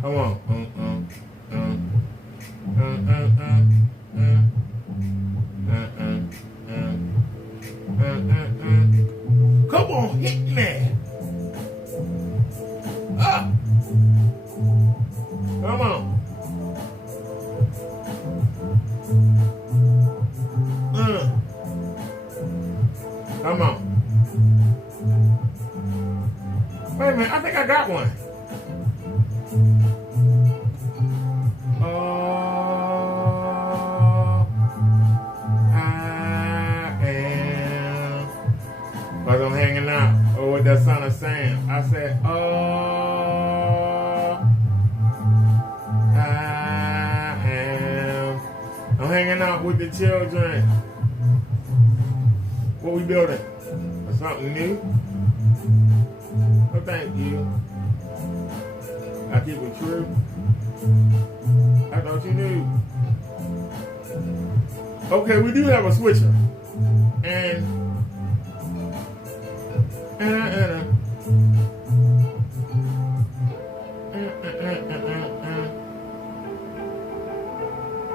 Come on. Come on, hit me. Up. Come on. Come on. Wait a minute, I think I got one. Because I'm hanging out. Or what that son is saying. I said, I am. I'm hanging out with the children. What we building? Or something new? Oh, thank you. I keep it true. I thought you knew. Okay, we do have a switcher. And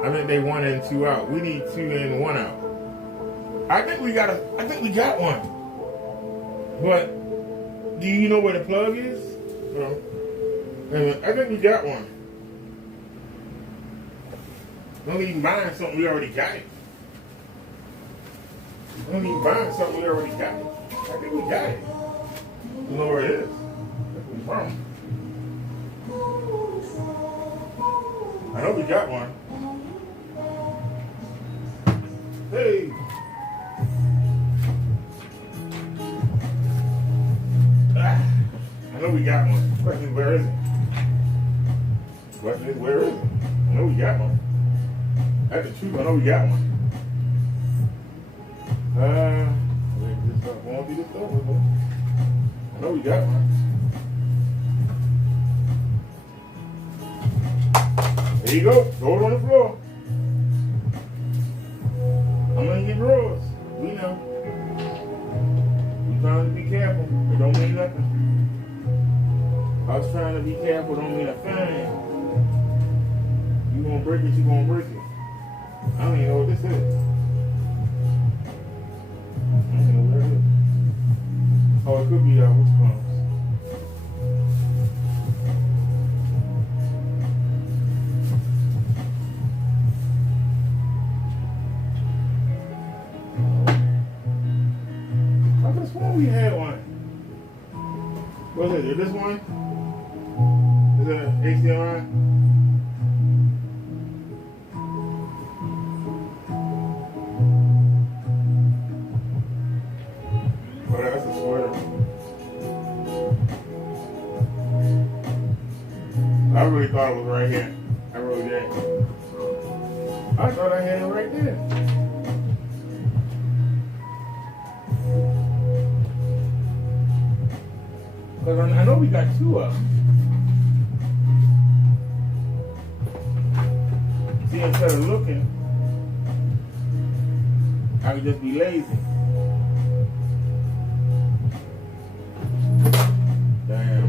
I think they 1 in, 2 out. We need 2 in, 1 out. I think we got one. But do you know where the plug is? I think we got one. Don't even buy something we already got it. Don't even buy something we already got it. I think we got it. You know where it is. That's where we from. I know we got one. Hey. I know we got one. The question is, where is it? The question is, where is it? I know we got one. That's the truth. I know we got one. Just going through this over, boy. I know we got one. There you go. Throw it on the floor. I'm in your drawers. We know. We trying to be careful. It don't mean nothing. I was trying to be careful. Don't mean a thing. You gonna break it, you gonna break it. I don't even know what this is. I don't know where it is. Oh, it could be what's called. What is it? This one? Is it an HDMI? Oh, that's a sweater. I really thought it was right here. I really did. I thought I had it right there. Because I know we got two of them. See, instead of looking, I could just be lazy. Damn.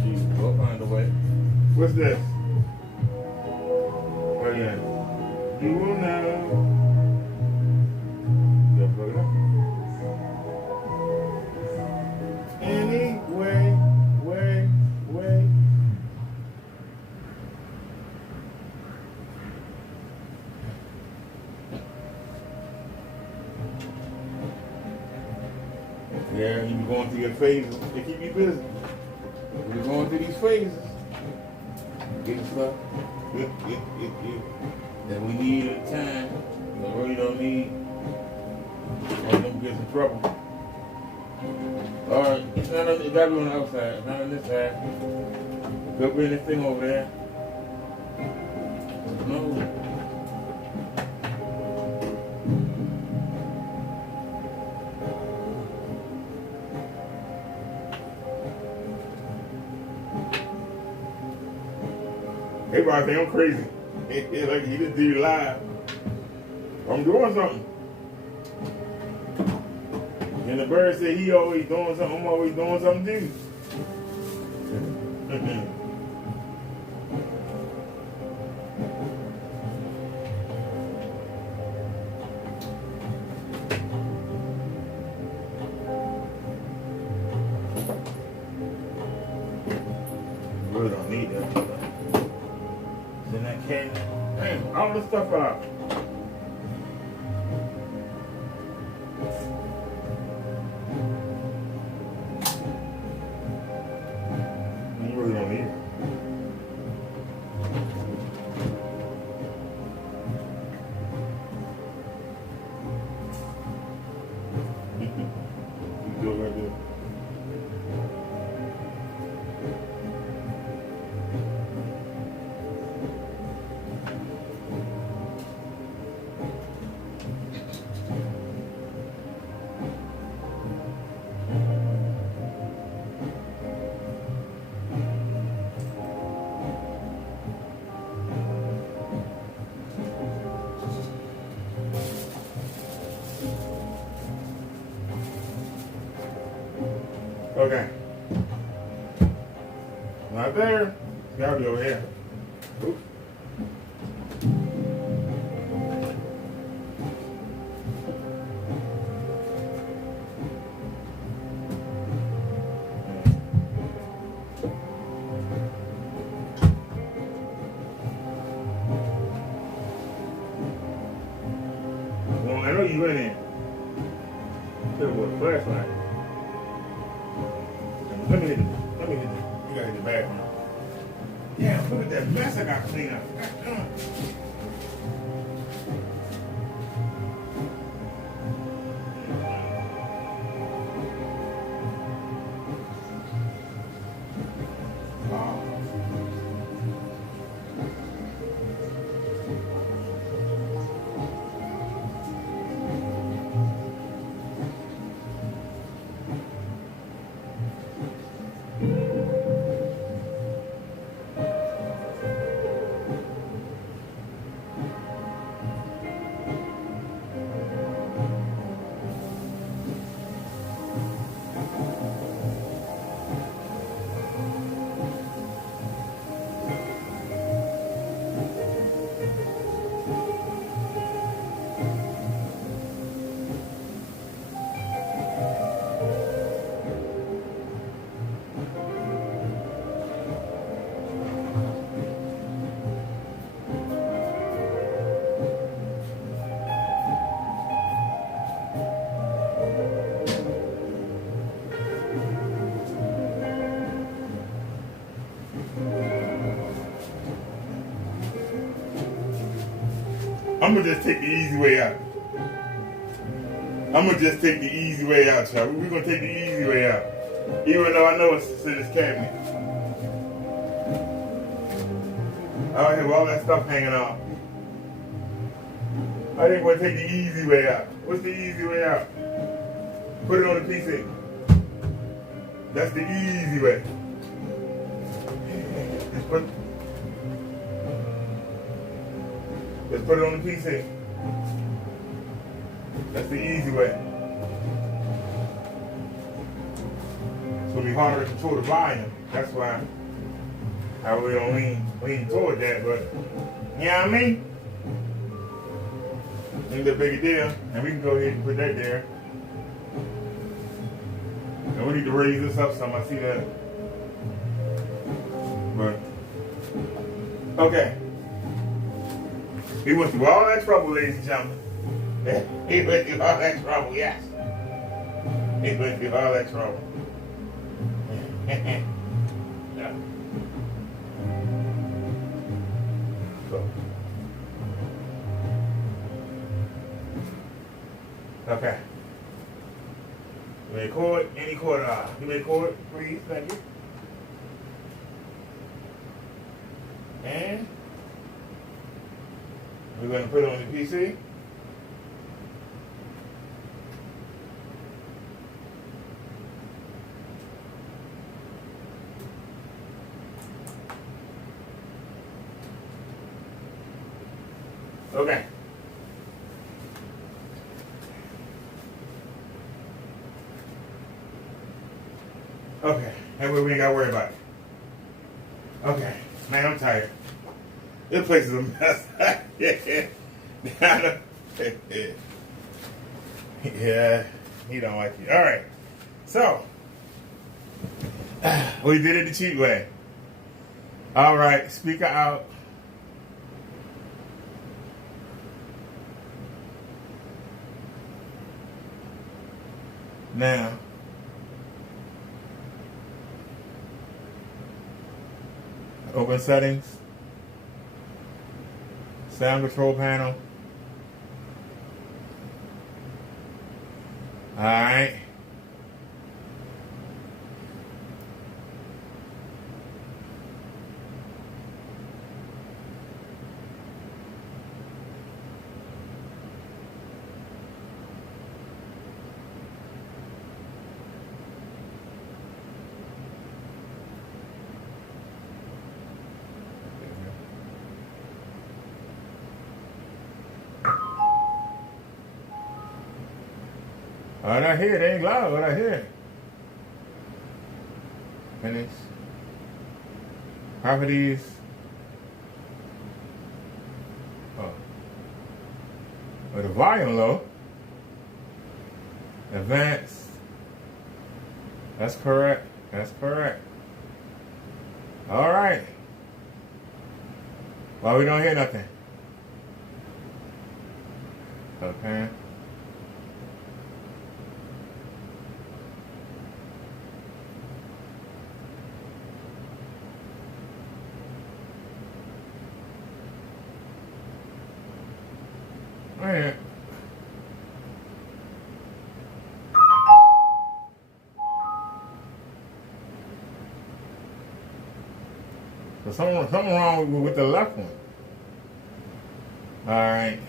Jeez, we'll find a way. What's this? Oh yeah. You will know. Yeah, plug it up. Anyway, way. Yeah, you be going through your phases. They keep you busy. You're going through these phases. Get stuff. That we need at the time. That we really don't need. Or you're gonna get in trouble. Alright, it's not on, it gotta be on the outside. It's not on this side. Could be anything over there. No. Everybody think I'm crazy. Like you just do live. I'm doing something. And the bird said he always doing something, I'm always doing something too. Really don't need that. Then that can, damn, all this stuff out. You really don't need it. You do it right there. Okay. Not there. It's gotta be over here. Oops. Well, I know you in there. Should have brought a flashlight. Let me hit it. You gotta hit the bathroom. Yeah, look at that mess I got to clean up. I'm gonna just take the easy way out. I'm gonna just take the easy way out, y'all. We're gonna take the easy way out. Even though I know it's in this cabinet. Out here with all that stuff hanging out. I think we're gonna take the easy way out. What's the easy way out? Put it on the PC. That's the easy way. Let's put it on the PC. That's the easy way. It's going to be harder to control the volume. That's why I really don't lean toward that. But, you know what I mean? Ain't that big a deal. And we can go ahead and put that there. And we need to raise this up some. I see that. But, okay. We went through all that trouble, ladies and gentlemen. He went through all that trouble, yes. He went through all that trouble. Yeah. So. Okay. Give me a cord, any cord, give me a cord, please, thank you. And we're going to put it on the PC. Okay. Okay. That way we ain't got to worry about it. Okay. Man, I'm tired. This place is a mess. Yeah, he don't like you. All right. So, we did it the cheap way. All right. Speaker out. Now, open settings, sound control panel. All right. What I hear, it ain't loud. What I hear. Finish. Properties. Oh. With the volume low. Advanced. That's correct. That's correct. All right. Well, we don't hear nothing. Okay. Right. So something wrong with the left one. All right.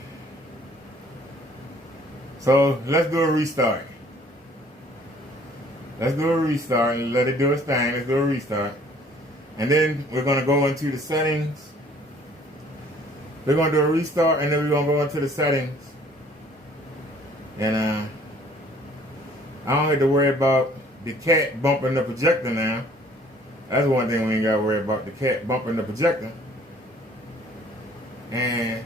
So let's do a restart. Let's do a restart and let it do its thing. Let's do a restart. And then we're going to go into the settings. We're going to do a restart, and then we're going to go into the settings. And I don't have to worry about the cat bumping the projector now. That's one thing we ain't got to worry about, the cat bumping the projector. And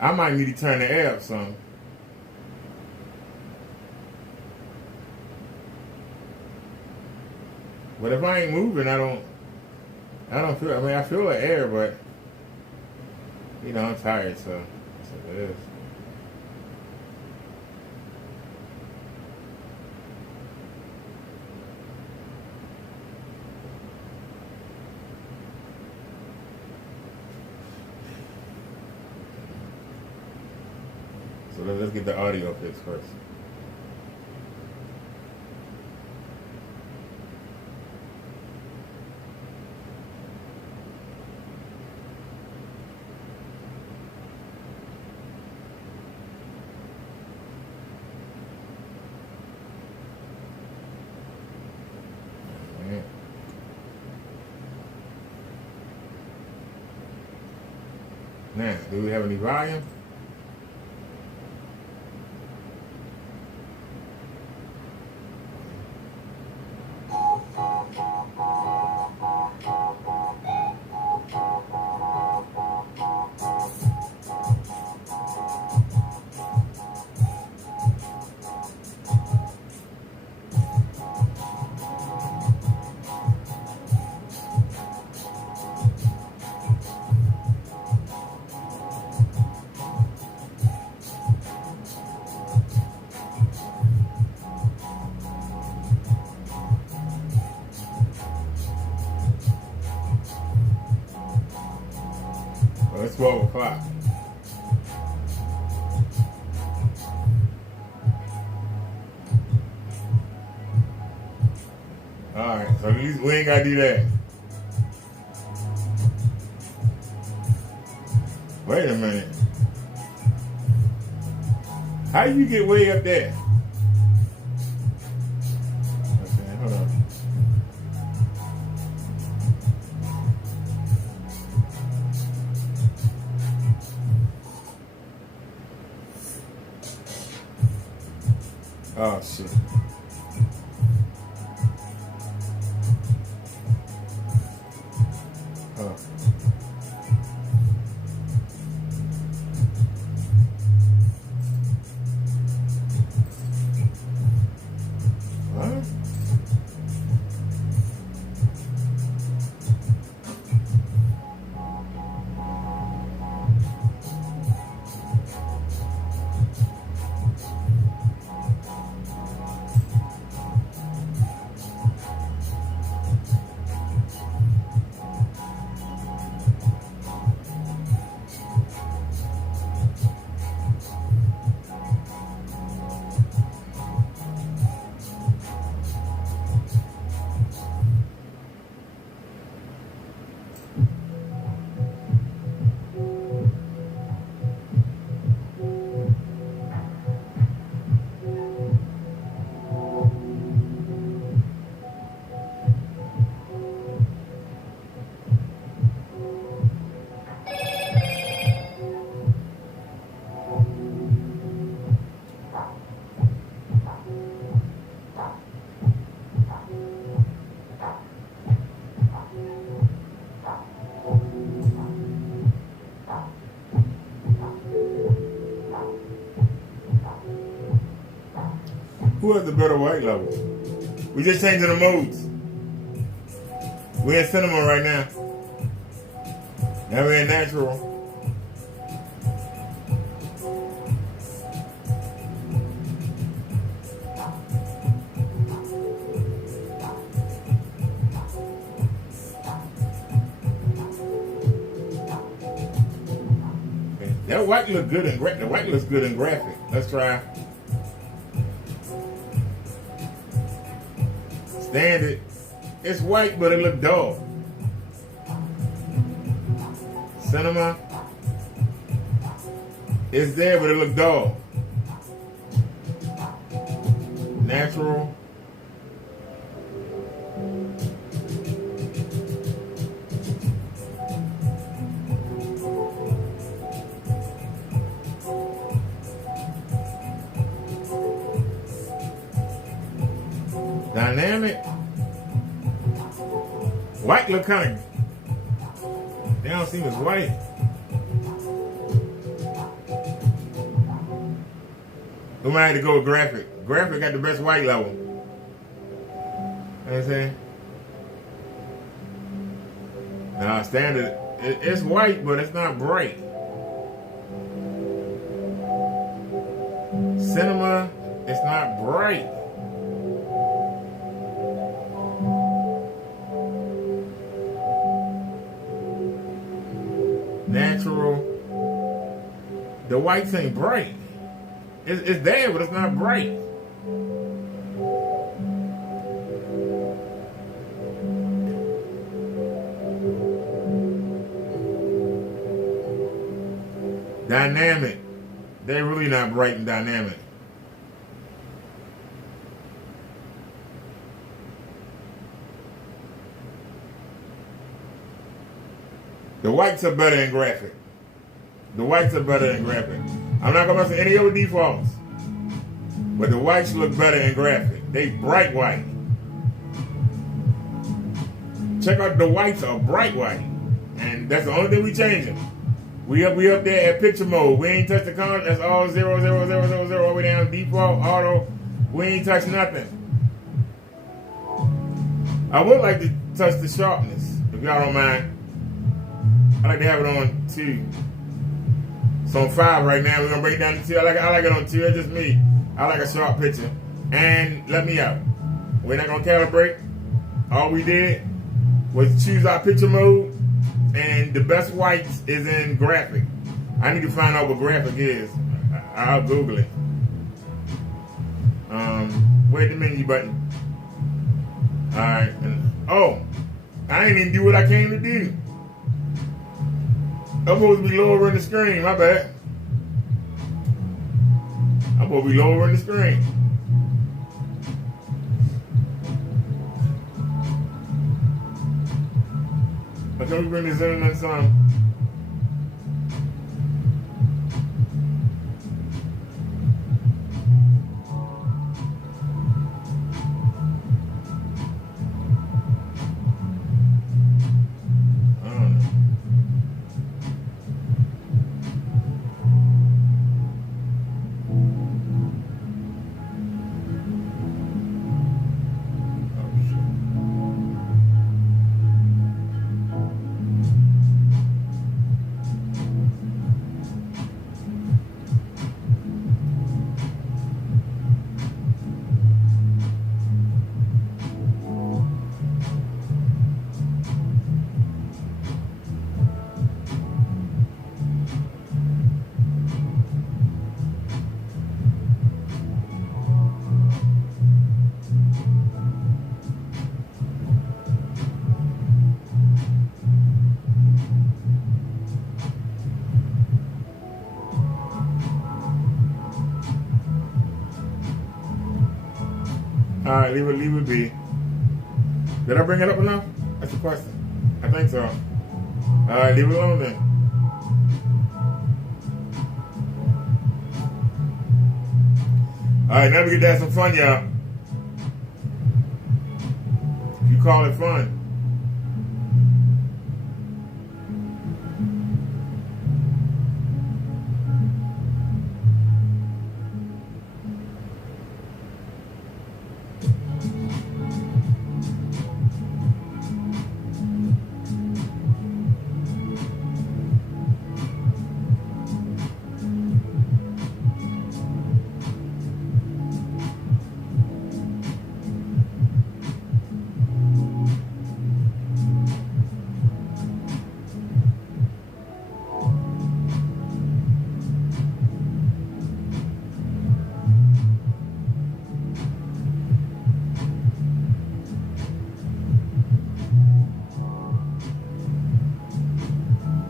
I might need to turn the air up some. But if I ain't moving, I don't feel, I mean, I feel the air, but you know, I'm tired, so that's what it is. let's get the audio fixed first. Now, do we have any volume? Well, it's 12 o'clock. Alright, so at least we ain't gotta do that. Wait a minute. How you get way up there? Okay, hold on. Oh shit. Oh. What? Who has the better white level? We just changing the modes. We're in cinema right now. Now we're in natural. Okay. That white look good in the white looks good in graphic. Let's try. Standard. It's white, but it look dull. Cinema. It's there, but it look dull. Natural. Dynamic. White look kind of, they don't seem as white. We might have to go with graphic. Graphic got the best white level. You know what I'm saying? Now standard, it's white, but it's not bright. Cinema, it's not bright. Natural. The whites ain't bright. It's there, but it's not bright. Dynamic. They're really not bright and dynamic. The whites are better in graphic. The whites are better in graphic. I'm not going to mess with any other defaults. But the whites look better in graphic. They bright white. Check out the whites are bright white. And that's the only thing we changing. We up there at picture mode. We ain't touch the color. That's all 0, 0, 0, 0, 0 all the way down. Default, auto. We ain't touch nothing. I would like to touch the sharpness, if y'all don't mind. I like to have it on 2. It's on 5 right now. We're gonna break it down to 2. I like it on 2. That's just me. I like a sharp picture. And let me out. We're not gonna calibrate. All we did was choose our picture mode, and the best whites is in graphic. I need to find out what graphic is. I'll Google it. Where's the menu button? Alright. Oh, I ain't even do what I came to do. I'm supposed to be lowering the screen, my bad. I'm supposed to be lowering the screen. Can we bring the zoom in some? Alright, leave it be. Did I bring it up enough? That's the question. I think so. Alright, leave it alone then. Alright, now we get to have some fun, y'all. If you call it fun.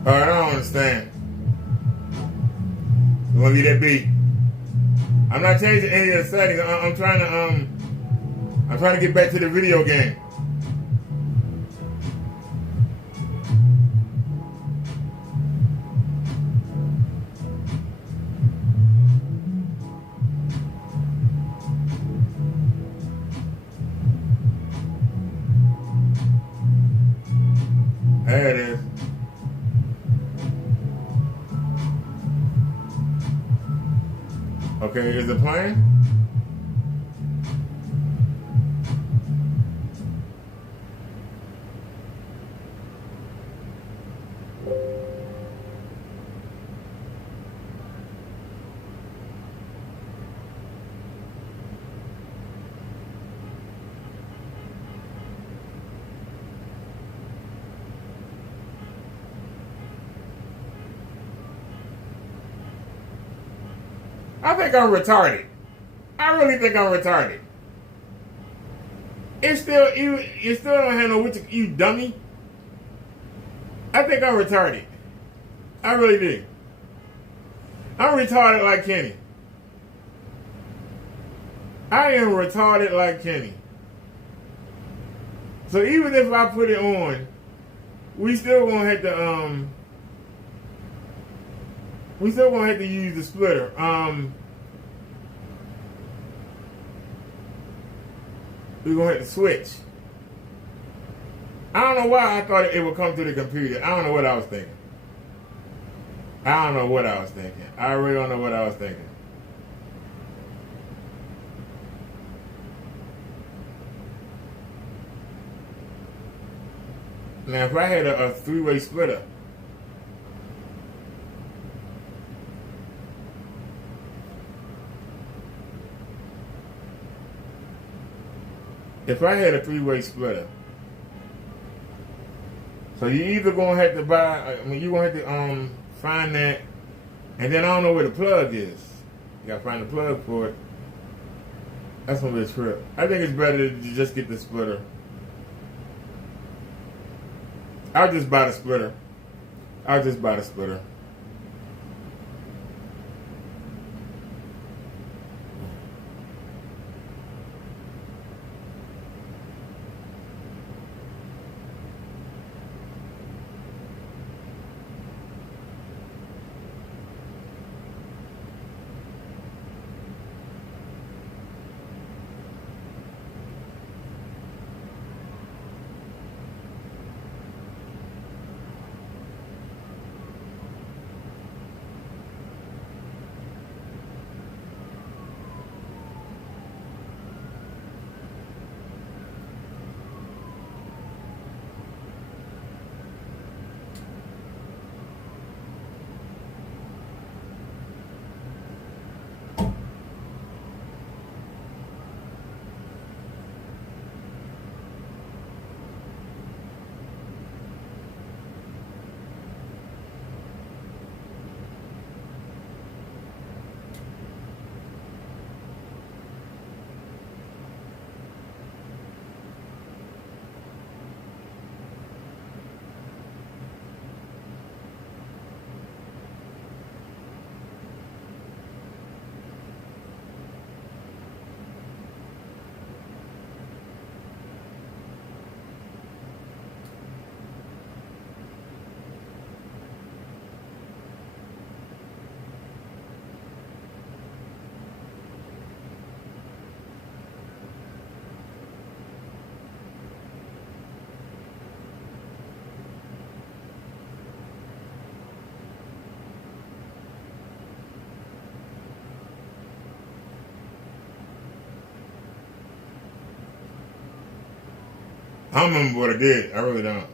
Alright, I don't understand. You wanna leave that be? I'm not changing any of the settings. I'm trying to get back to the video game. There it is. Okay, is it playing? I think I'm retarded. I really think I'm retarded. It's still you still don't have no which you dummy. I think I'm retarded. I really do. I'm retarded like Kenny. I am retarded like Kenny. So even if I put it on, we still gonna have to use the splitter. We're gonna have to switch. I don't know why I thought it would come to the computer. I don't know what I was thinking. I don't know what I was thinking. I really don't know what I was thinking. Now, if I had a three-way splitter, three-way splitter, so you either gonna have to buy. I mean, you gonna have to find that, and then I don't know where the plug is. You gotta find the plug for it. That's gonna be a trip. I think it's better to just get the splitter. I'll just buy the splitter. I don't remember what I did. I really don't.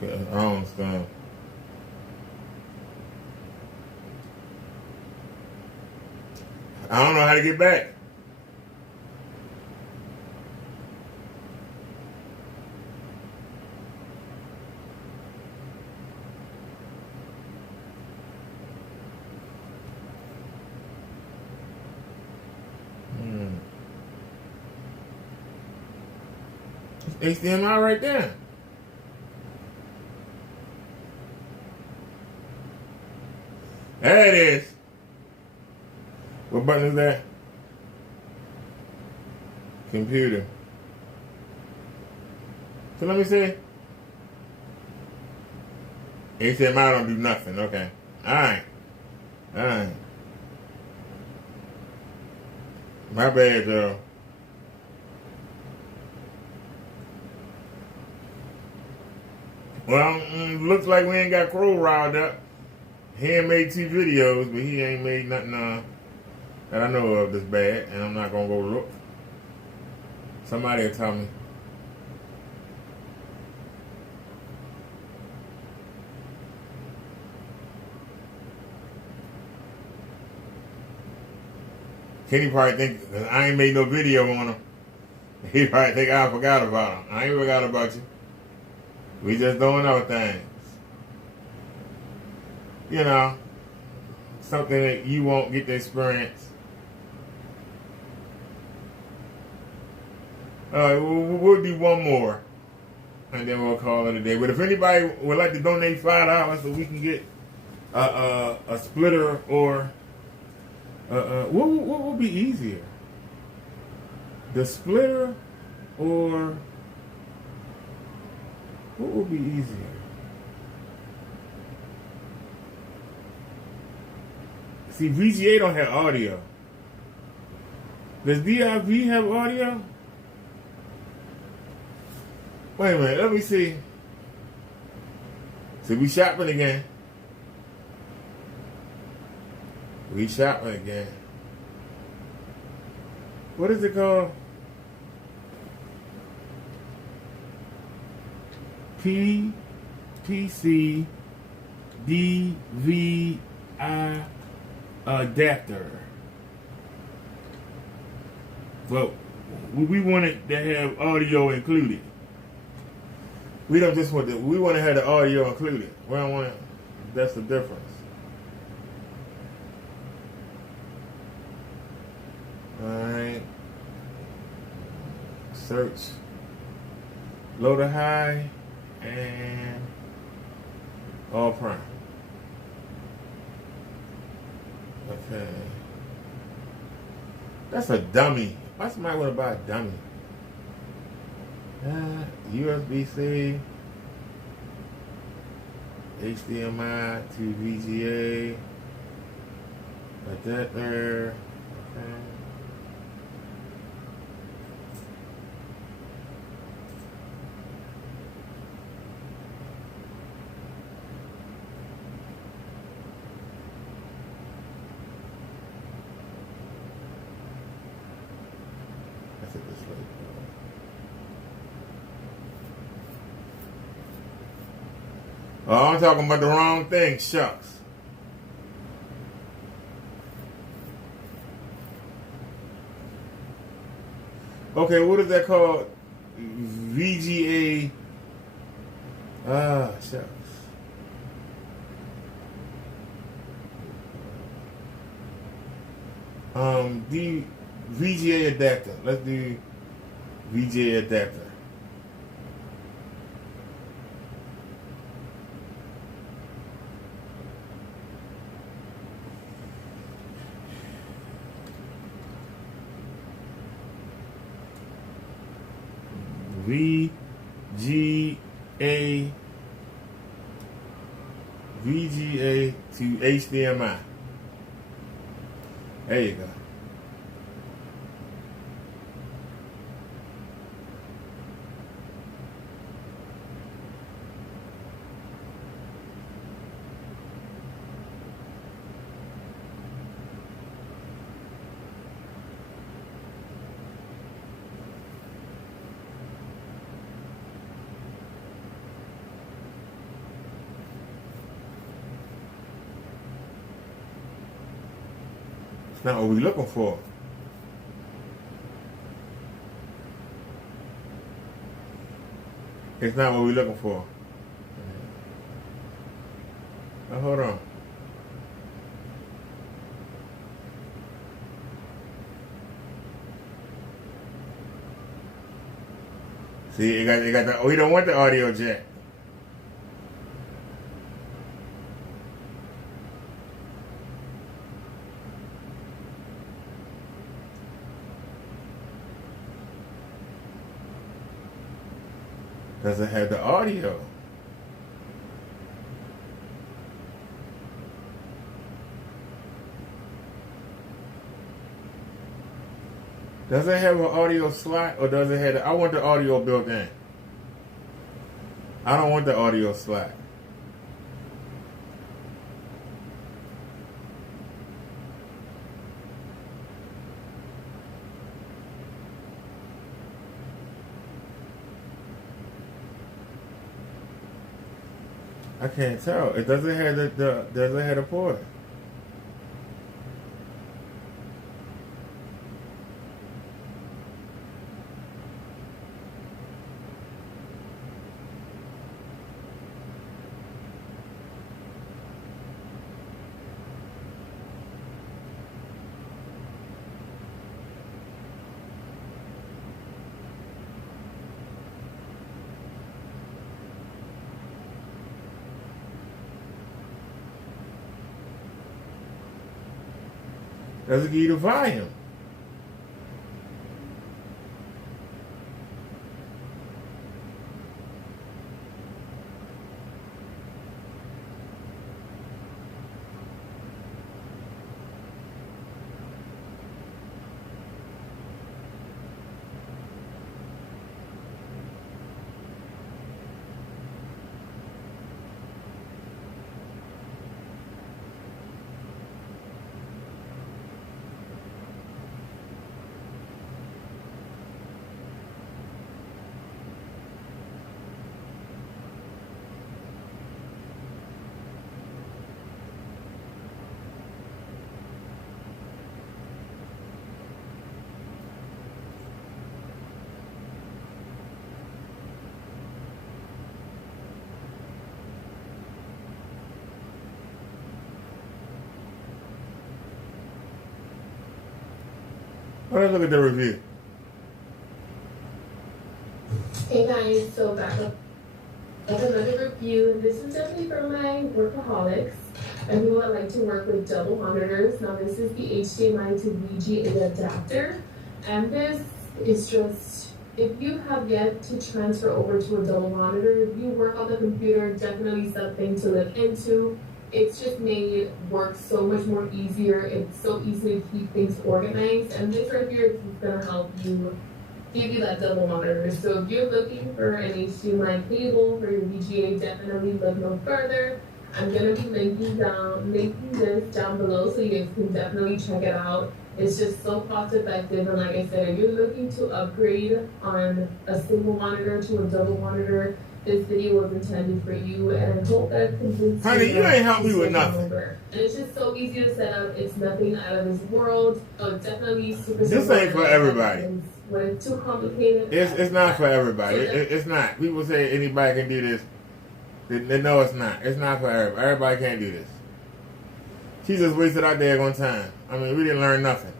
Okay, I don't understand. I don't know how to get back. It's HDMI right there. There it is. What button is that? Computer. So let me see. HDMI don't do nothing. Okay. Alright. Alright. My bad, though. Well, looks like we ain't got Crow riled up. He ain't made 2 videos, but he ain't made nothing that I know of that's bad, and I'm not gonna go look. Somebody will tell me. Kenny probably think that I ain't made no video on him. He probably think I forgot about him. I ain't forgot about you. We just doing our things. You know, something that you won't get to experience. We'll do one more, and then we'll call it a day. But if anybody would like to donate $5 so we can get a splitter, or what will be easier, the splitter, or what will be easier? See, VGA don't have audio. Does DIV have audio? Wait a minute, let me see. So we shopping again. We shopping again. What is it called? PC DVI adapter. Well, we wanted to have audio included. We don't just want we want to have the audio included. We don't want it. That's the difference. Alright. Search. Load a high and all prime. Okay. That's a dummy. Why somebody want to buy a dummy? USB-C, HDMI to VGA, adapter. Okay. That's it this way. Oh, I'm talking about the wrong thing. Shucks. Okay, what is that called? VGA. Shucks. The VGA adapter. Let's do VGA adapter. VGA to HDMI. There you go. It's not what we're looking for. It's not what we're looking for. Now, hold on. See, it got the, we don't want the audio jack. Does it have the audio? Does it have an audio slot, or does it have I want the audio built in. I don't want the audio slot. I can't tell. It doesn't have doesn't have the port. Doesn't give you the volume. Let's look at the review. Hey guys, so back up with another review, and this is definitely for my workaholics and who would like to work with double monitors. Now this is the HDMI to VGA adapter, and this is just, if you have yet to transfer over to a double monitor, if you work on the computer, definitely something to look into. It's just made work so much more easier. It's so easy to keep things organized, and this right here is gonna help you give you that double monitor. So if you're looking for an HDMI cable for your VGA, definitely look no further. I'm gonna be linking this down below so you guys can definitely check it out. It's just so cost effective, and like I said, if you're looking to upgrade on a single monitor to a double monitor, this video was intended for you, and I hope that convinces you. Honey, you ain't helped me with nothing. And it's just so easy to set up. It's nothing out of this world. It's definitely super. This ain't for everybody. When it's too complicated. It's not for everybody. It's not. People say anybody can do this. No, it's not. It's not for everybody. Everybody can't do this. She just wasted our daggone time. I mean, we didn't learn nothing.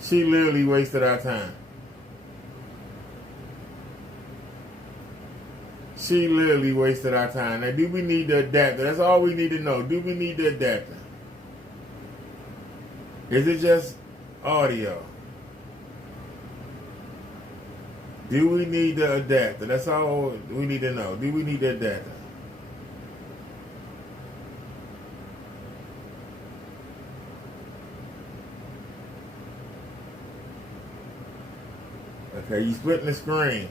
She literally wasted our time. She literally wasted our time. Now, do we need the adapter? That's all we need to know. Do we need the adapter? Is it just audio? Do we need the adapter? That's all we need to know. Do we need the adapter? Okay, you splitting the screen.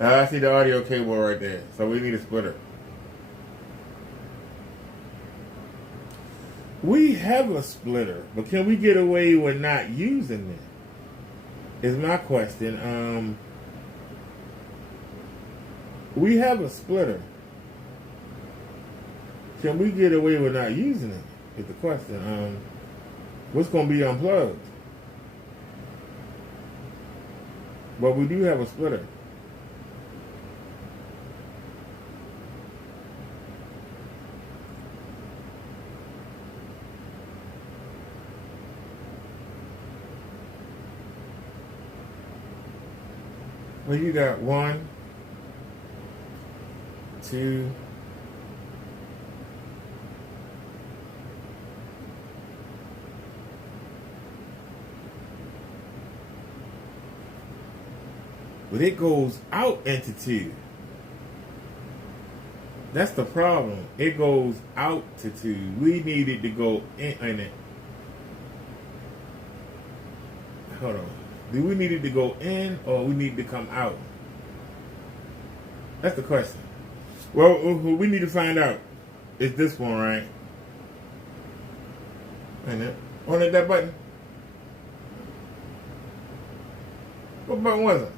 I see the audio cable right there, so we need a splitter. We have a splitter, but can we get away with not using it? Is my question. We have a splitter. Can we get away with not using it? Is the question. What's going to be unplugged? But we do have a splitter. Well, you got 1, 2, but it goes out into 2. That's the problem. It goes out to 2. We need it to go in it. Hold on. Do we need it to go in or we need it to come out? That's the question. Well, we need to find out. It's this one, right? And it. On that button? What button was it?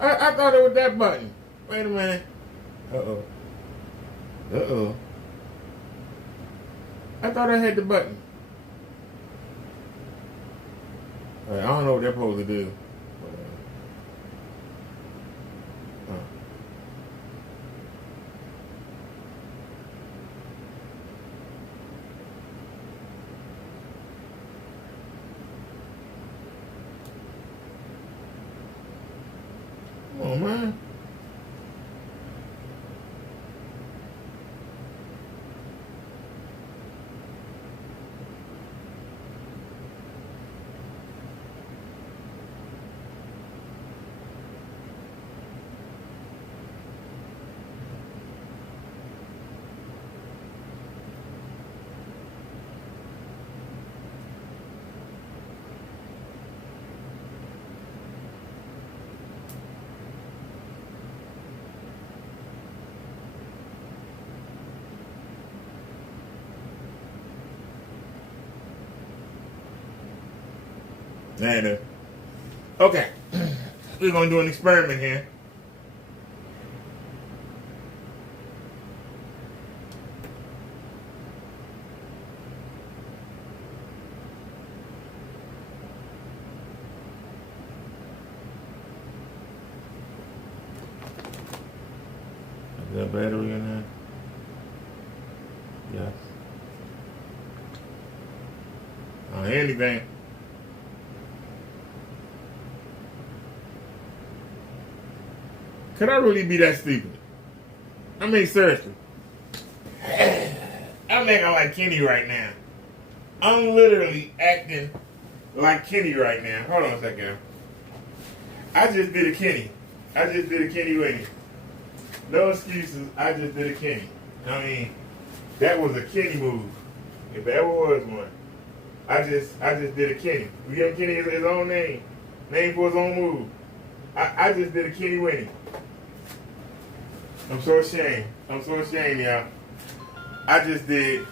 I thought it was that button. Wait a minute. Uh-oh. Uh-oh. I thought I had the button. All right, I don't know what they're supposed to do. Come on, man. And, okay, we're going to do an experiment here. Is there a battery in there? Yes. Anything. Could I really be that stupid? I mean, seriously. I'm acting like Kenny right now. I'm literally acting like Kenny right now. Hold on a second. I just did a Kenny. I just did a Kenny Winnie. No excuses. I just did a Kenny. I mean, that was a Kenny move. If there ever was one. I just did a Kenny. We gave Kenny his own name. Name for his own move. I just did a Kenny Winnie. I'm so ashamed. I'm so ashamed, y'all. I just did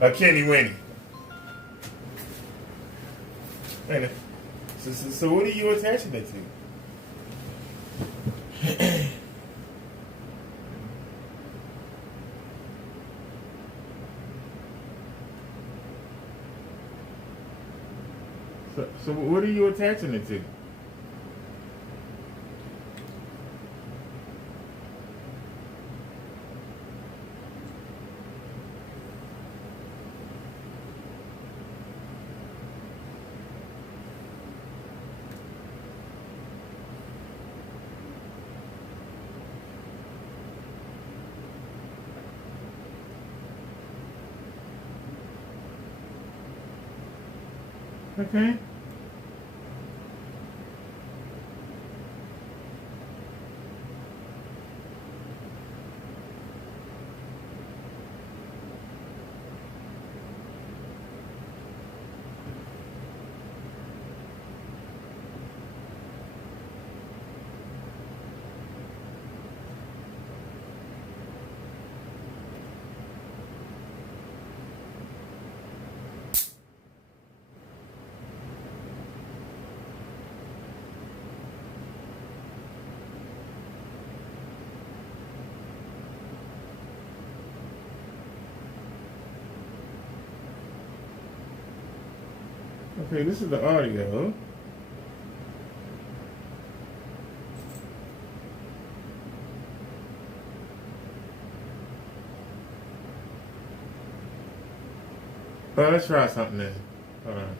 a Kenny Winnie. So what are you attaching it to? So what are you attaching it to? Okay. Okay, this is the audio. Well, let's try something then. Hold on. Okay.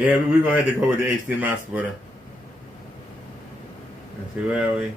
Yeah, we're going to have to go with the HDMI splitter. Let's see, where are we?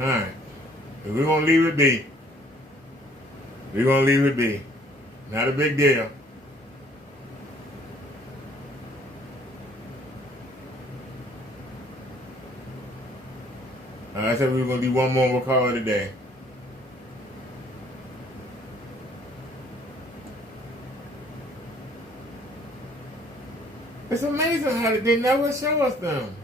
Alright. We're going to leave it be. We're going to leave it be. Not a big deal. I said we were going to do one more. We'll call it a day. It's amazing how they never show us them.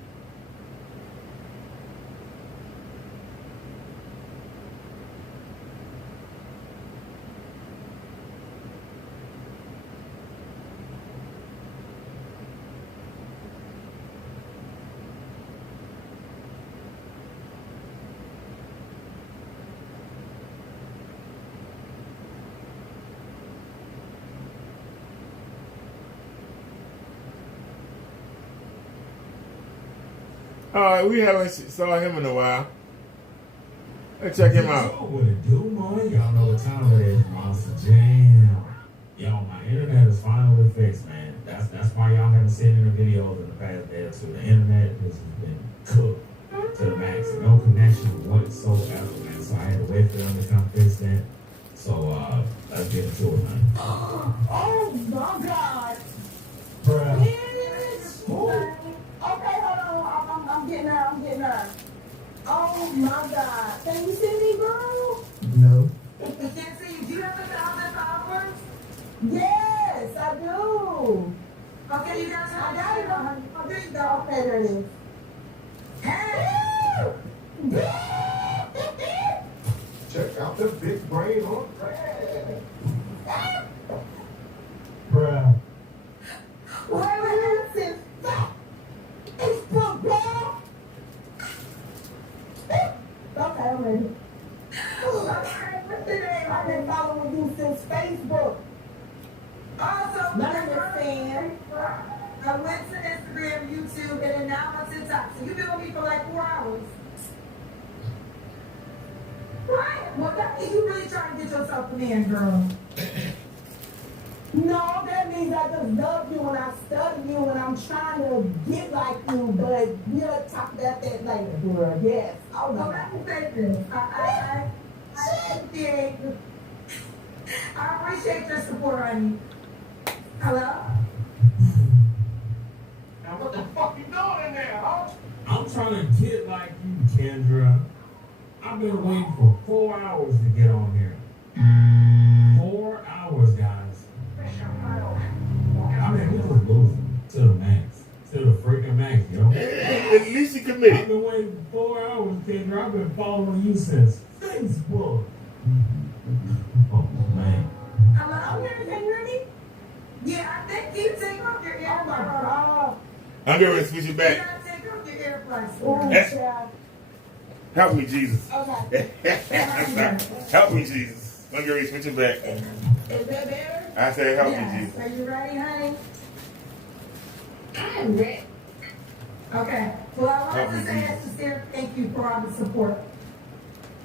We haven't saw him in a while. Let's check him out. What it do, man? Y'all know what time it is, Monster Jam. Yo, my internet is finally fixed, man. That's why y'all haven't seen any videos in the past day or two. The internet has been cooked to the max. No connection whatsoever, man. So I had to wait for them to come fix that. So let's get into it, man. Oh my God. Bruh. Bitch. Okay, hold on. I'm getting her. Oh my God. Can you see me, girl? No. You can't see you. Do you have $1,000? Yes, I do. Okay, you got I got it, honey. Oh, there you go. Okay, there it is. Hey! Check out the big brain on Fred. Bruh. Why would I say that? It's football. Okay, I'm ready. Okay, what's your name? I've been following you since Facebook. Also, not understand. I went to Instagram, YouTube, and then now I'm on TikTok. So you've been with me for like 4 hours. Right. Well, that means you really trying to get yourself a man, girl. No, that means I just love you and I study you and I'm trying to get like you, but we'll talk about that later, girl. Yes. Oh, no. Let me say this. I appreciate your support, honey. Hello? Now what the fuck you doing in there, huh? I'm trying to get like you, Kendra. I've been waiting for 4 hours to get on here. 4 hours, guys. I mean, we just losing to the max. To the freaking max, yo. At least you committed. I've been waiting 4 hours, Kendra. I've been following you since Facebook. Oh, man. Hello? Can you hear me? Yeah, I think you take off your earplugs. I'm going to switch it back. You gotta take off your earplugs. Help me, Jesus. Okay. Help me, Jesus. I'm going to switch it back. Is that better? I said, help Yes. me, Jesus. Are you ready, honey? I'm ready. Okay. Well, I Help wanted me, to say a Jesus. sincere thank you for all the support.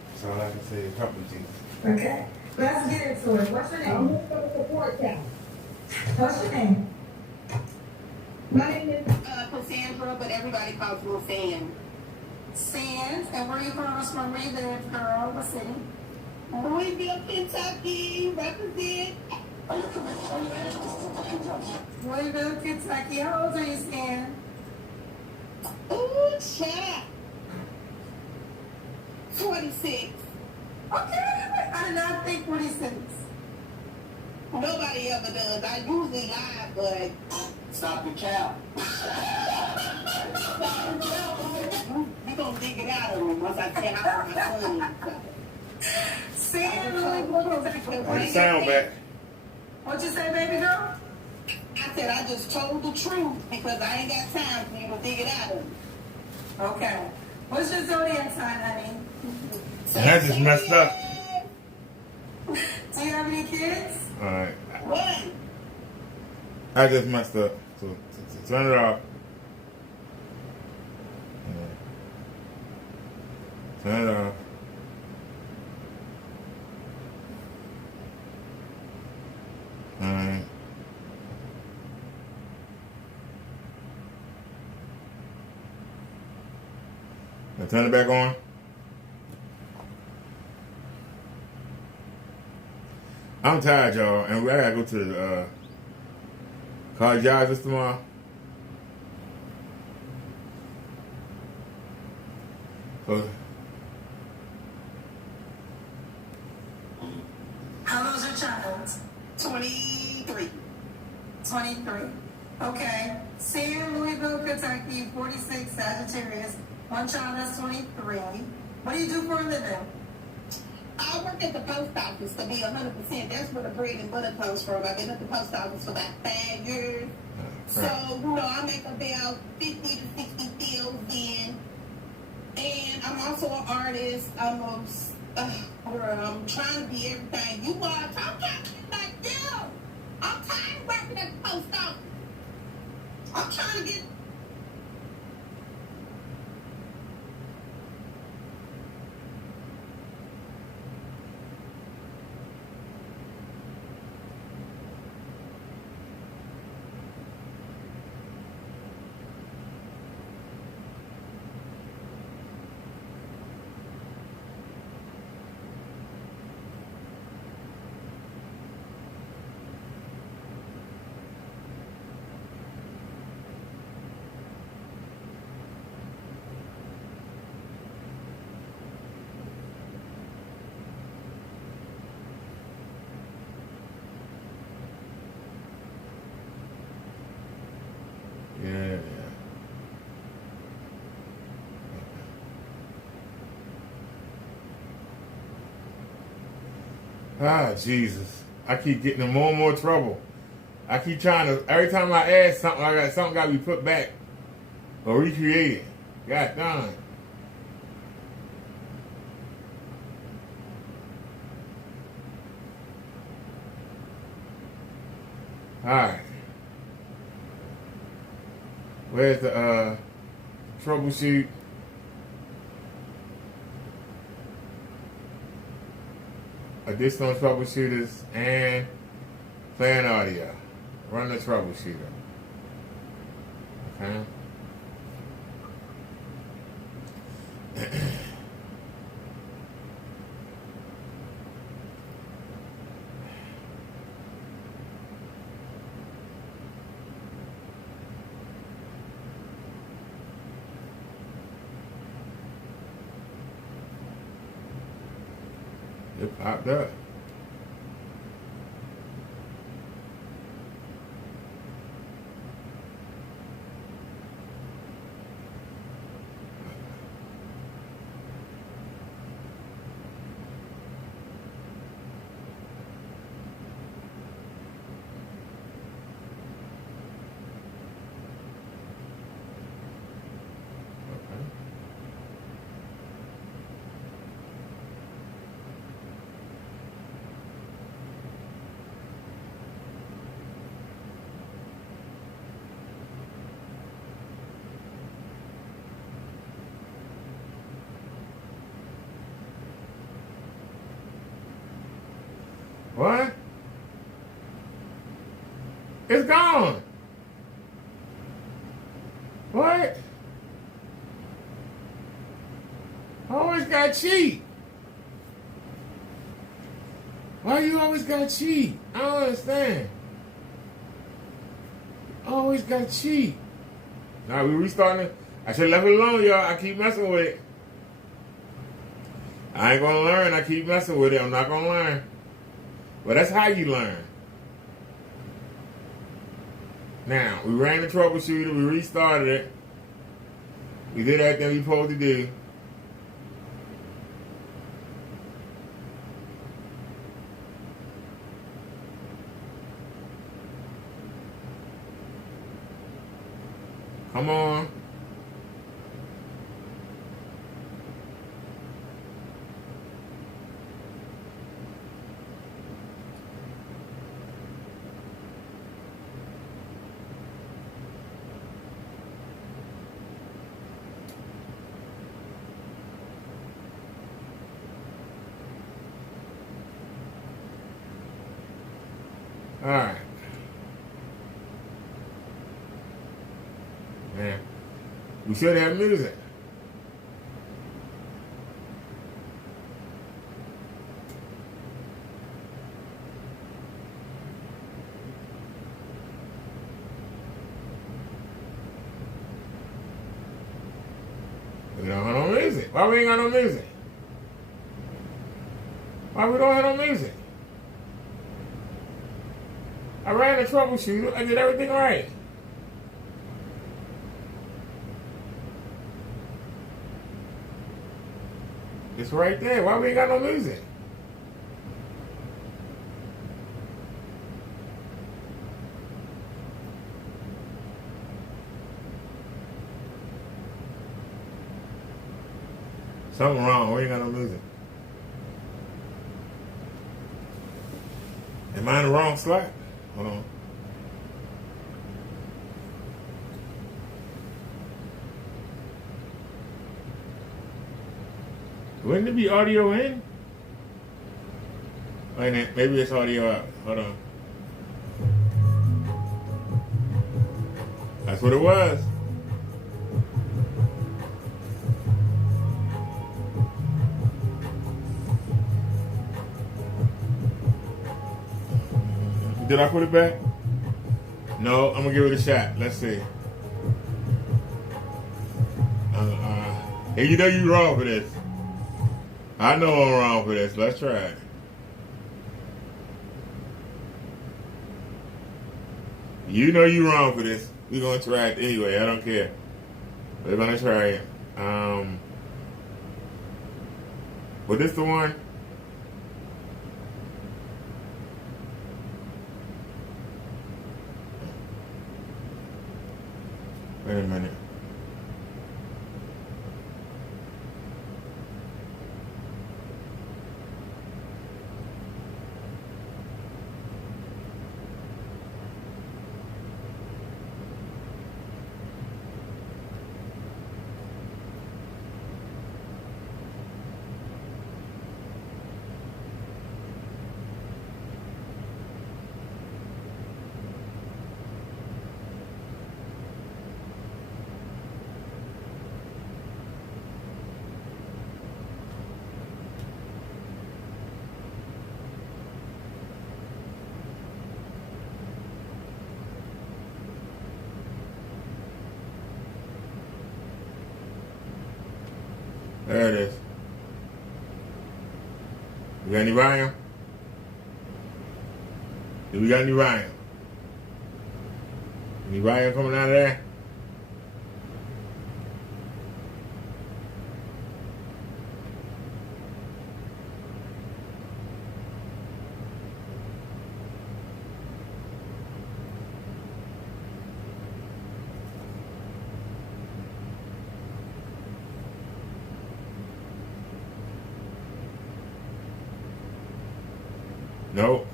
That's all I can say is help me, Jesus. Okay. Let's get into it. What's your name? I'm looking for the support count. What's your name? My name is Cassandra, but everybody calls me Sam. Sands, and where you girls from? Where you live, girl? What's it? Louisville, Kentucky, represent. Louisville, Kentucky. How old are you, Stan? Ooh, chat. 46. Okay, I did not think 46. Nobody ever does. I usually lie, but stop the cap. You gonna dig it out of me once I tell how old my son is. Sam, Sound back. What'd you say, baby girl? I said I just told the truth because I ain't got time for you to dig it out of me. Okay. What's your zodiac sign, honey? And I just messed up. Do you have any kids? Alright. What? I just messed up. So turn it off. Turn it off. Alright. Now turn it back on. I'm tired, y'all, and I gotta go to the cardiologist tomorrow. So, How old's your child? 23. 23. Okay. Sam, Louisville, Kentucky, 46, Sagittarius. One child that's 23. What do you do for a living? I work at the post office, to be 100%. That's where the bread and butter comes from. I've been at the post office for about 5 years. So, I make about 50 to 60 deals in. And I'm also an artist. I'm trying to be everything. You are. I'm trying to be like you. I'm tired of working at the post office. I'm trying to get... yeah. Ah, Jesus. I keep getting in more and more trouble. I keep trying to, every time I add something, something got to be put back or recreated. God darn. Alright. Where's the troubleshoot? Additional troubleshooters and playing audio. Run the troubleshooter. Okay. It popped up. What? It's gone. What? I always got cheat. Why you you always gotta cheat? I don't understand. Always gotta cheat. Now we restarting it. I should have left it alone, y'all. I keep messing with it. I ain't gonna learn. I keep messing with it. I'm not gonna learn. But that's how you learn. Now, we ran the troubleshooter. We restarted it. We did everything we supposed to do. Come on. All right. Man, we should have music. We don't have no music. Why we ain't got no music? Why we don't have no music? I ran the troubleshooter. I did everything right. It's right there. Why we ain't got no music? Something wrong. We ain't got no music. Am I in the wrong slot? Hold on. Wouldn't it be audio in? Wait a minute, maybe it's audio out. Hold on. That's what it was. Did I put it back? No, I'm gonna give it a shot. Let's see. Hey, you know you wrong for this. I know I'm wrong for this. Let's try it. You know you wrong for this. We're gonna try it anyway. I don't care. We're gonna try it. Was this the one? Wait a minute. There it is. You got any volume? Do we got any volume? Any volume coming out of there? Nope.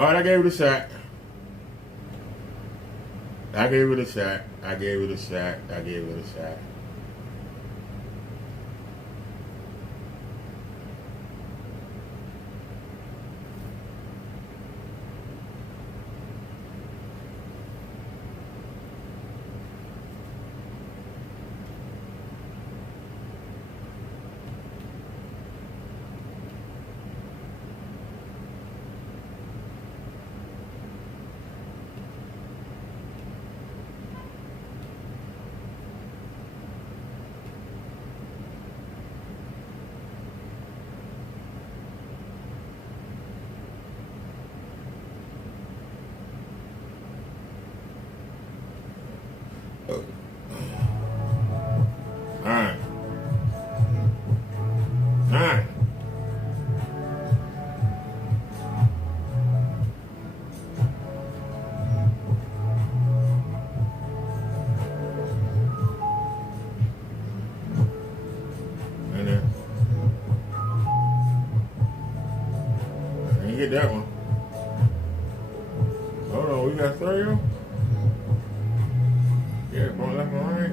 All right, I gave it a shot. I gave it a shot. I gave it a shot. I gave it a shot. get that one. Hold on, we got stereo? Yeah, going left and right.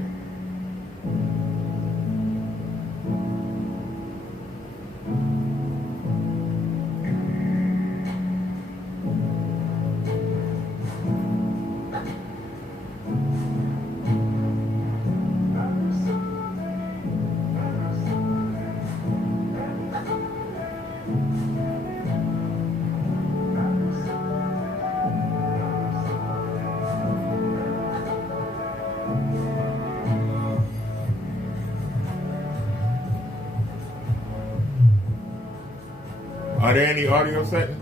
Are there any audio settings?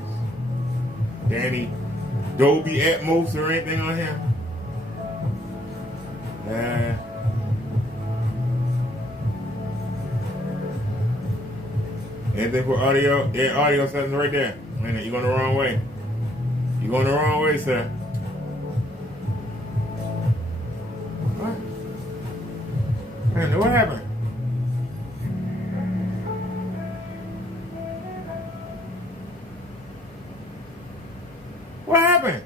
There any Dolby Atmos or anything on here? Anything for audio? Yeah, audio settings right there. Wait a minute, you're going the wrong way. You're going the wrong way, sir. What? Man, what happened? What happened?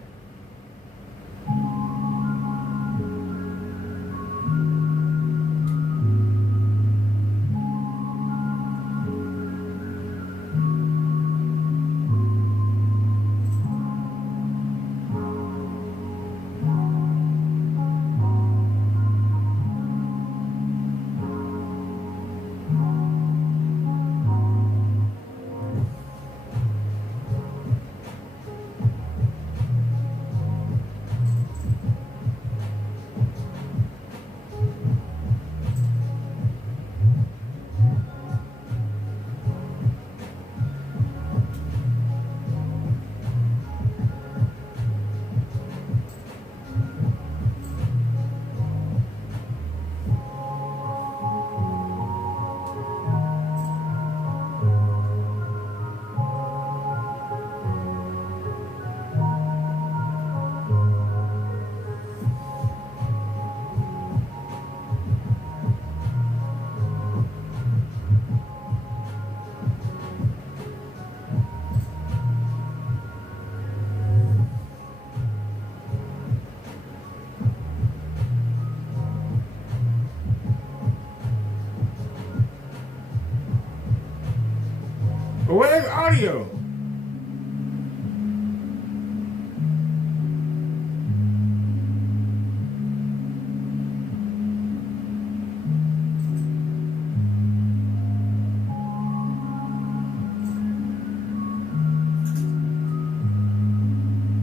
Where's audio?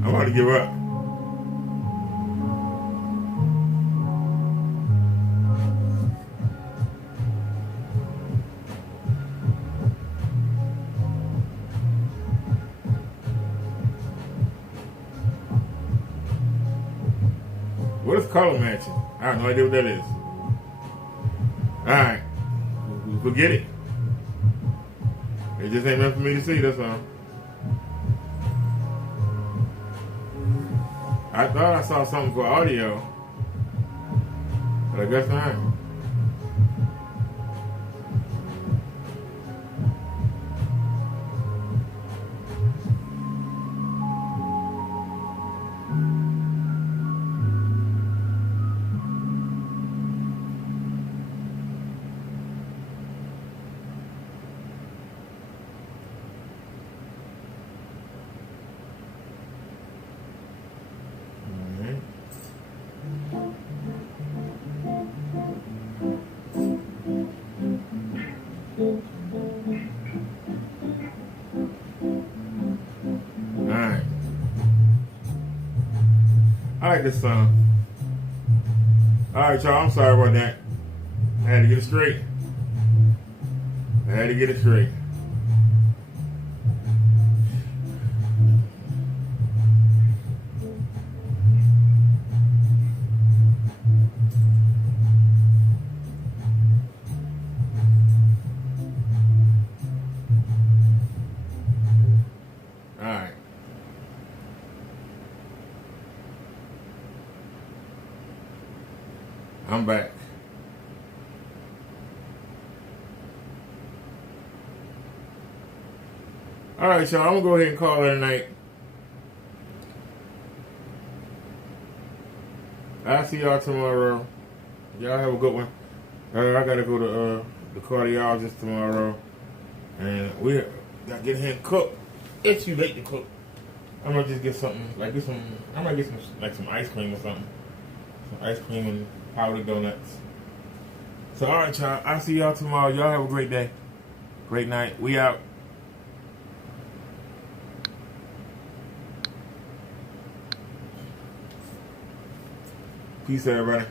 I'm about to give up. What is color matching? I have no idea what that is. Alright. Forget it. It just ain't meant for me to see, that's all. I thought I saw something for audio, but I guess not. Alright. I like this song. Alright, y'all, I'm sorry about that. I had to get it straight. Alright. I'm back. All right, y'all. I'm gonna go ahead and call it a night. I'll see y'all tomorrow. Y'all have a good one. I gotta go to the cardiologist tomorrow, and we gotta get him cooked. It's too late to cook. I'm gonna just get something like this one. I might get some ice cream or something. Some ice cream and powdered donuts. So all right, y'all. I'll see y'all tomorrow. Y'all have a great day, great night. We out. Peace, everybody.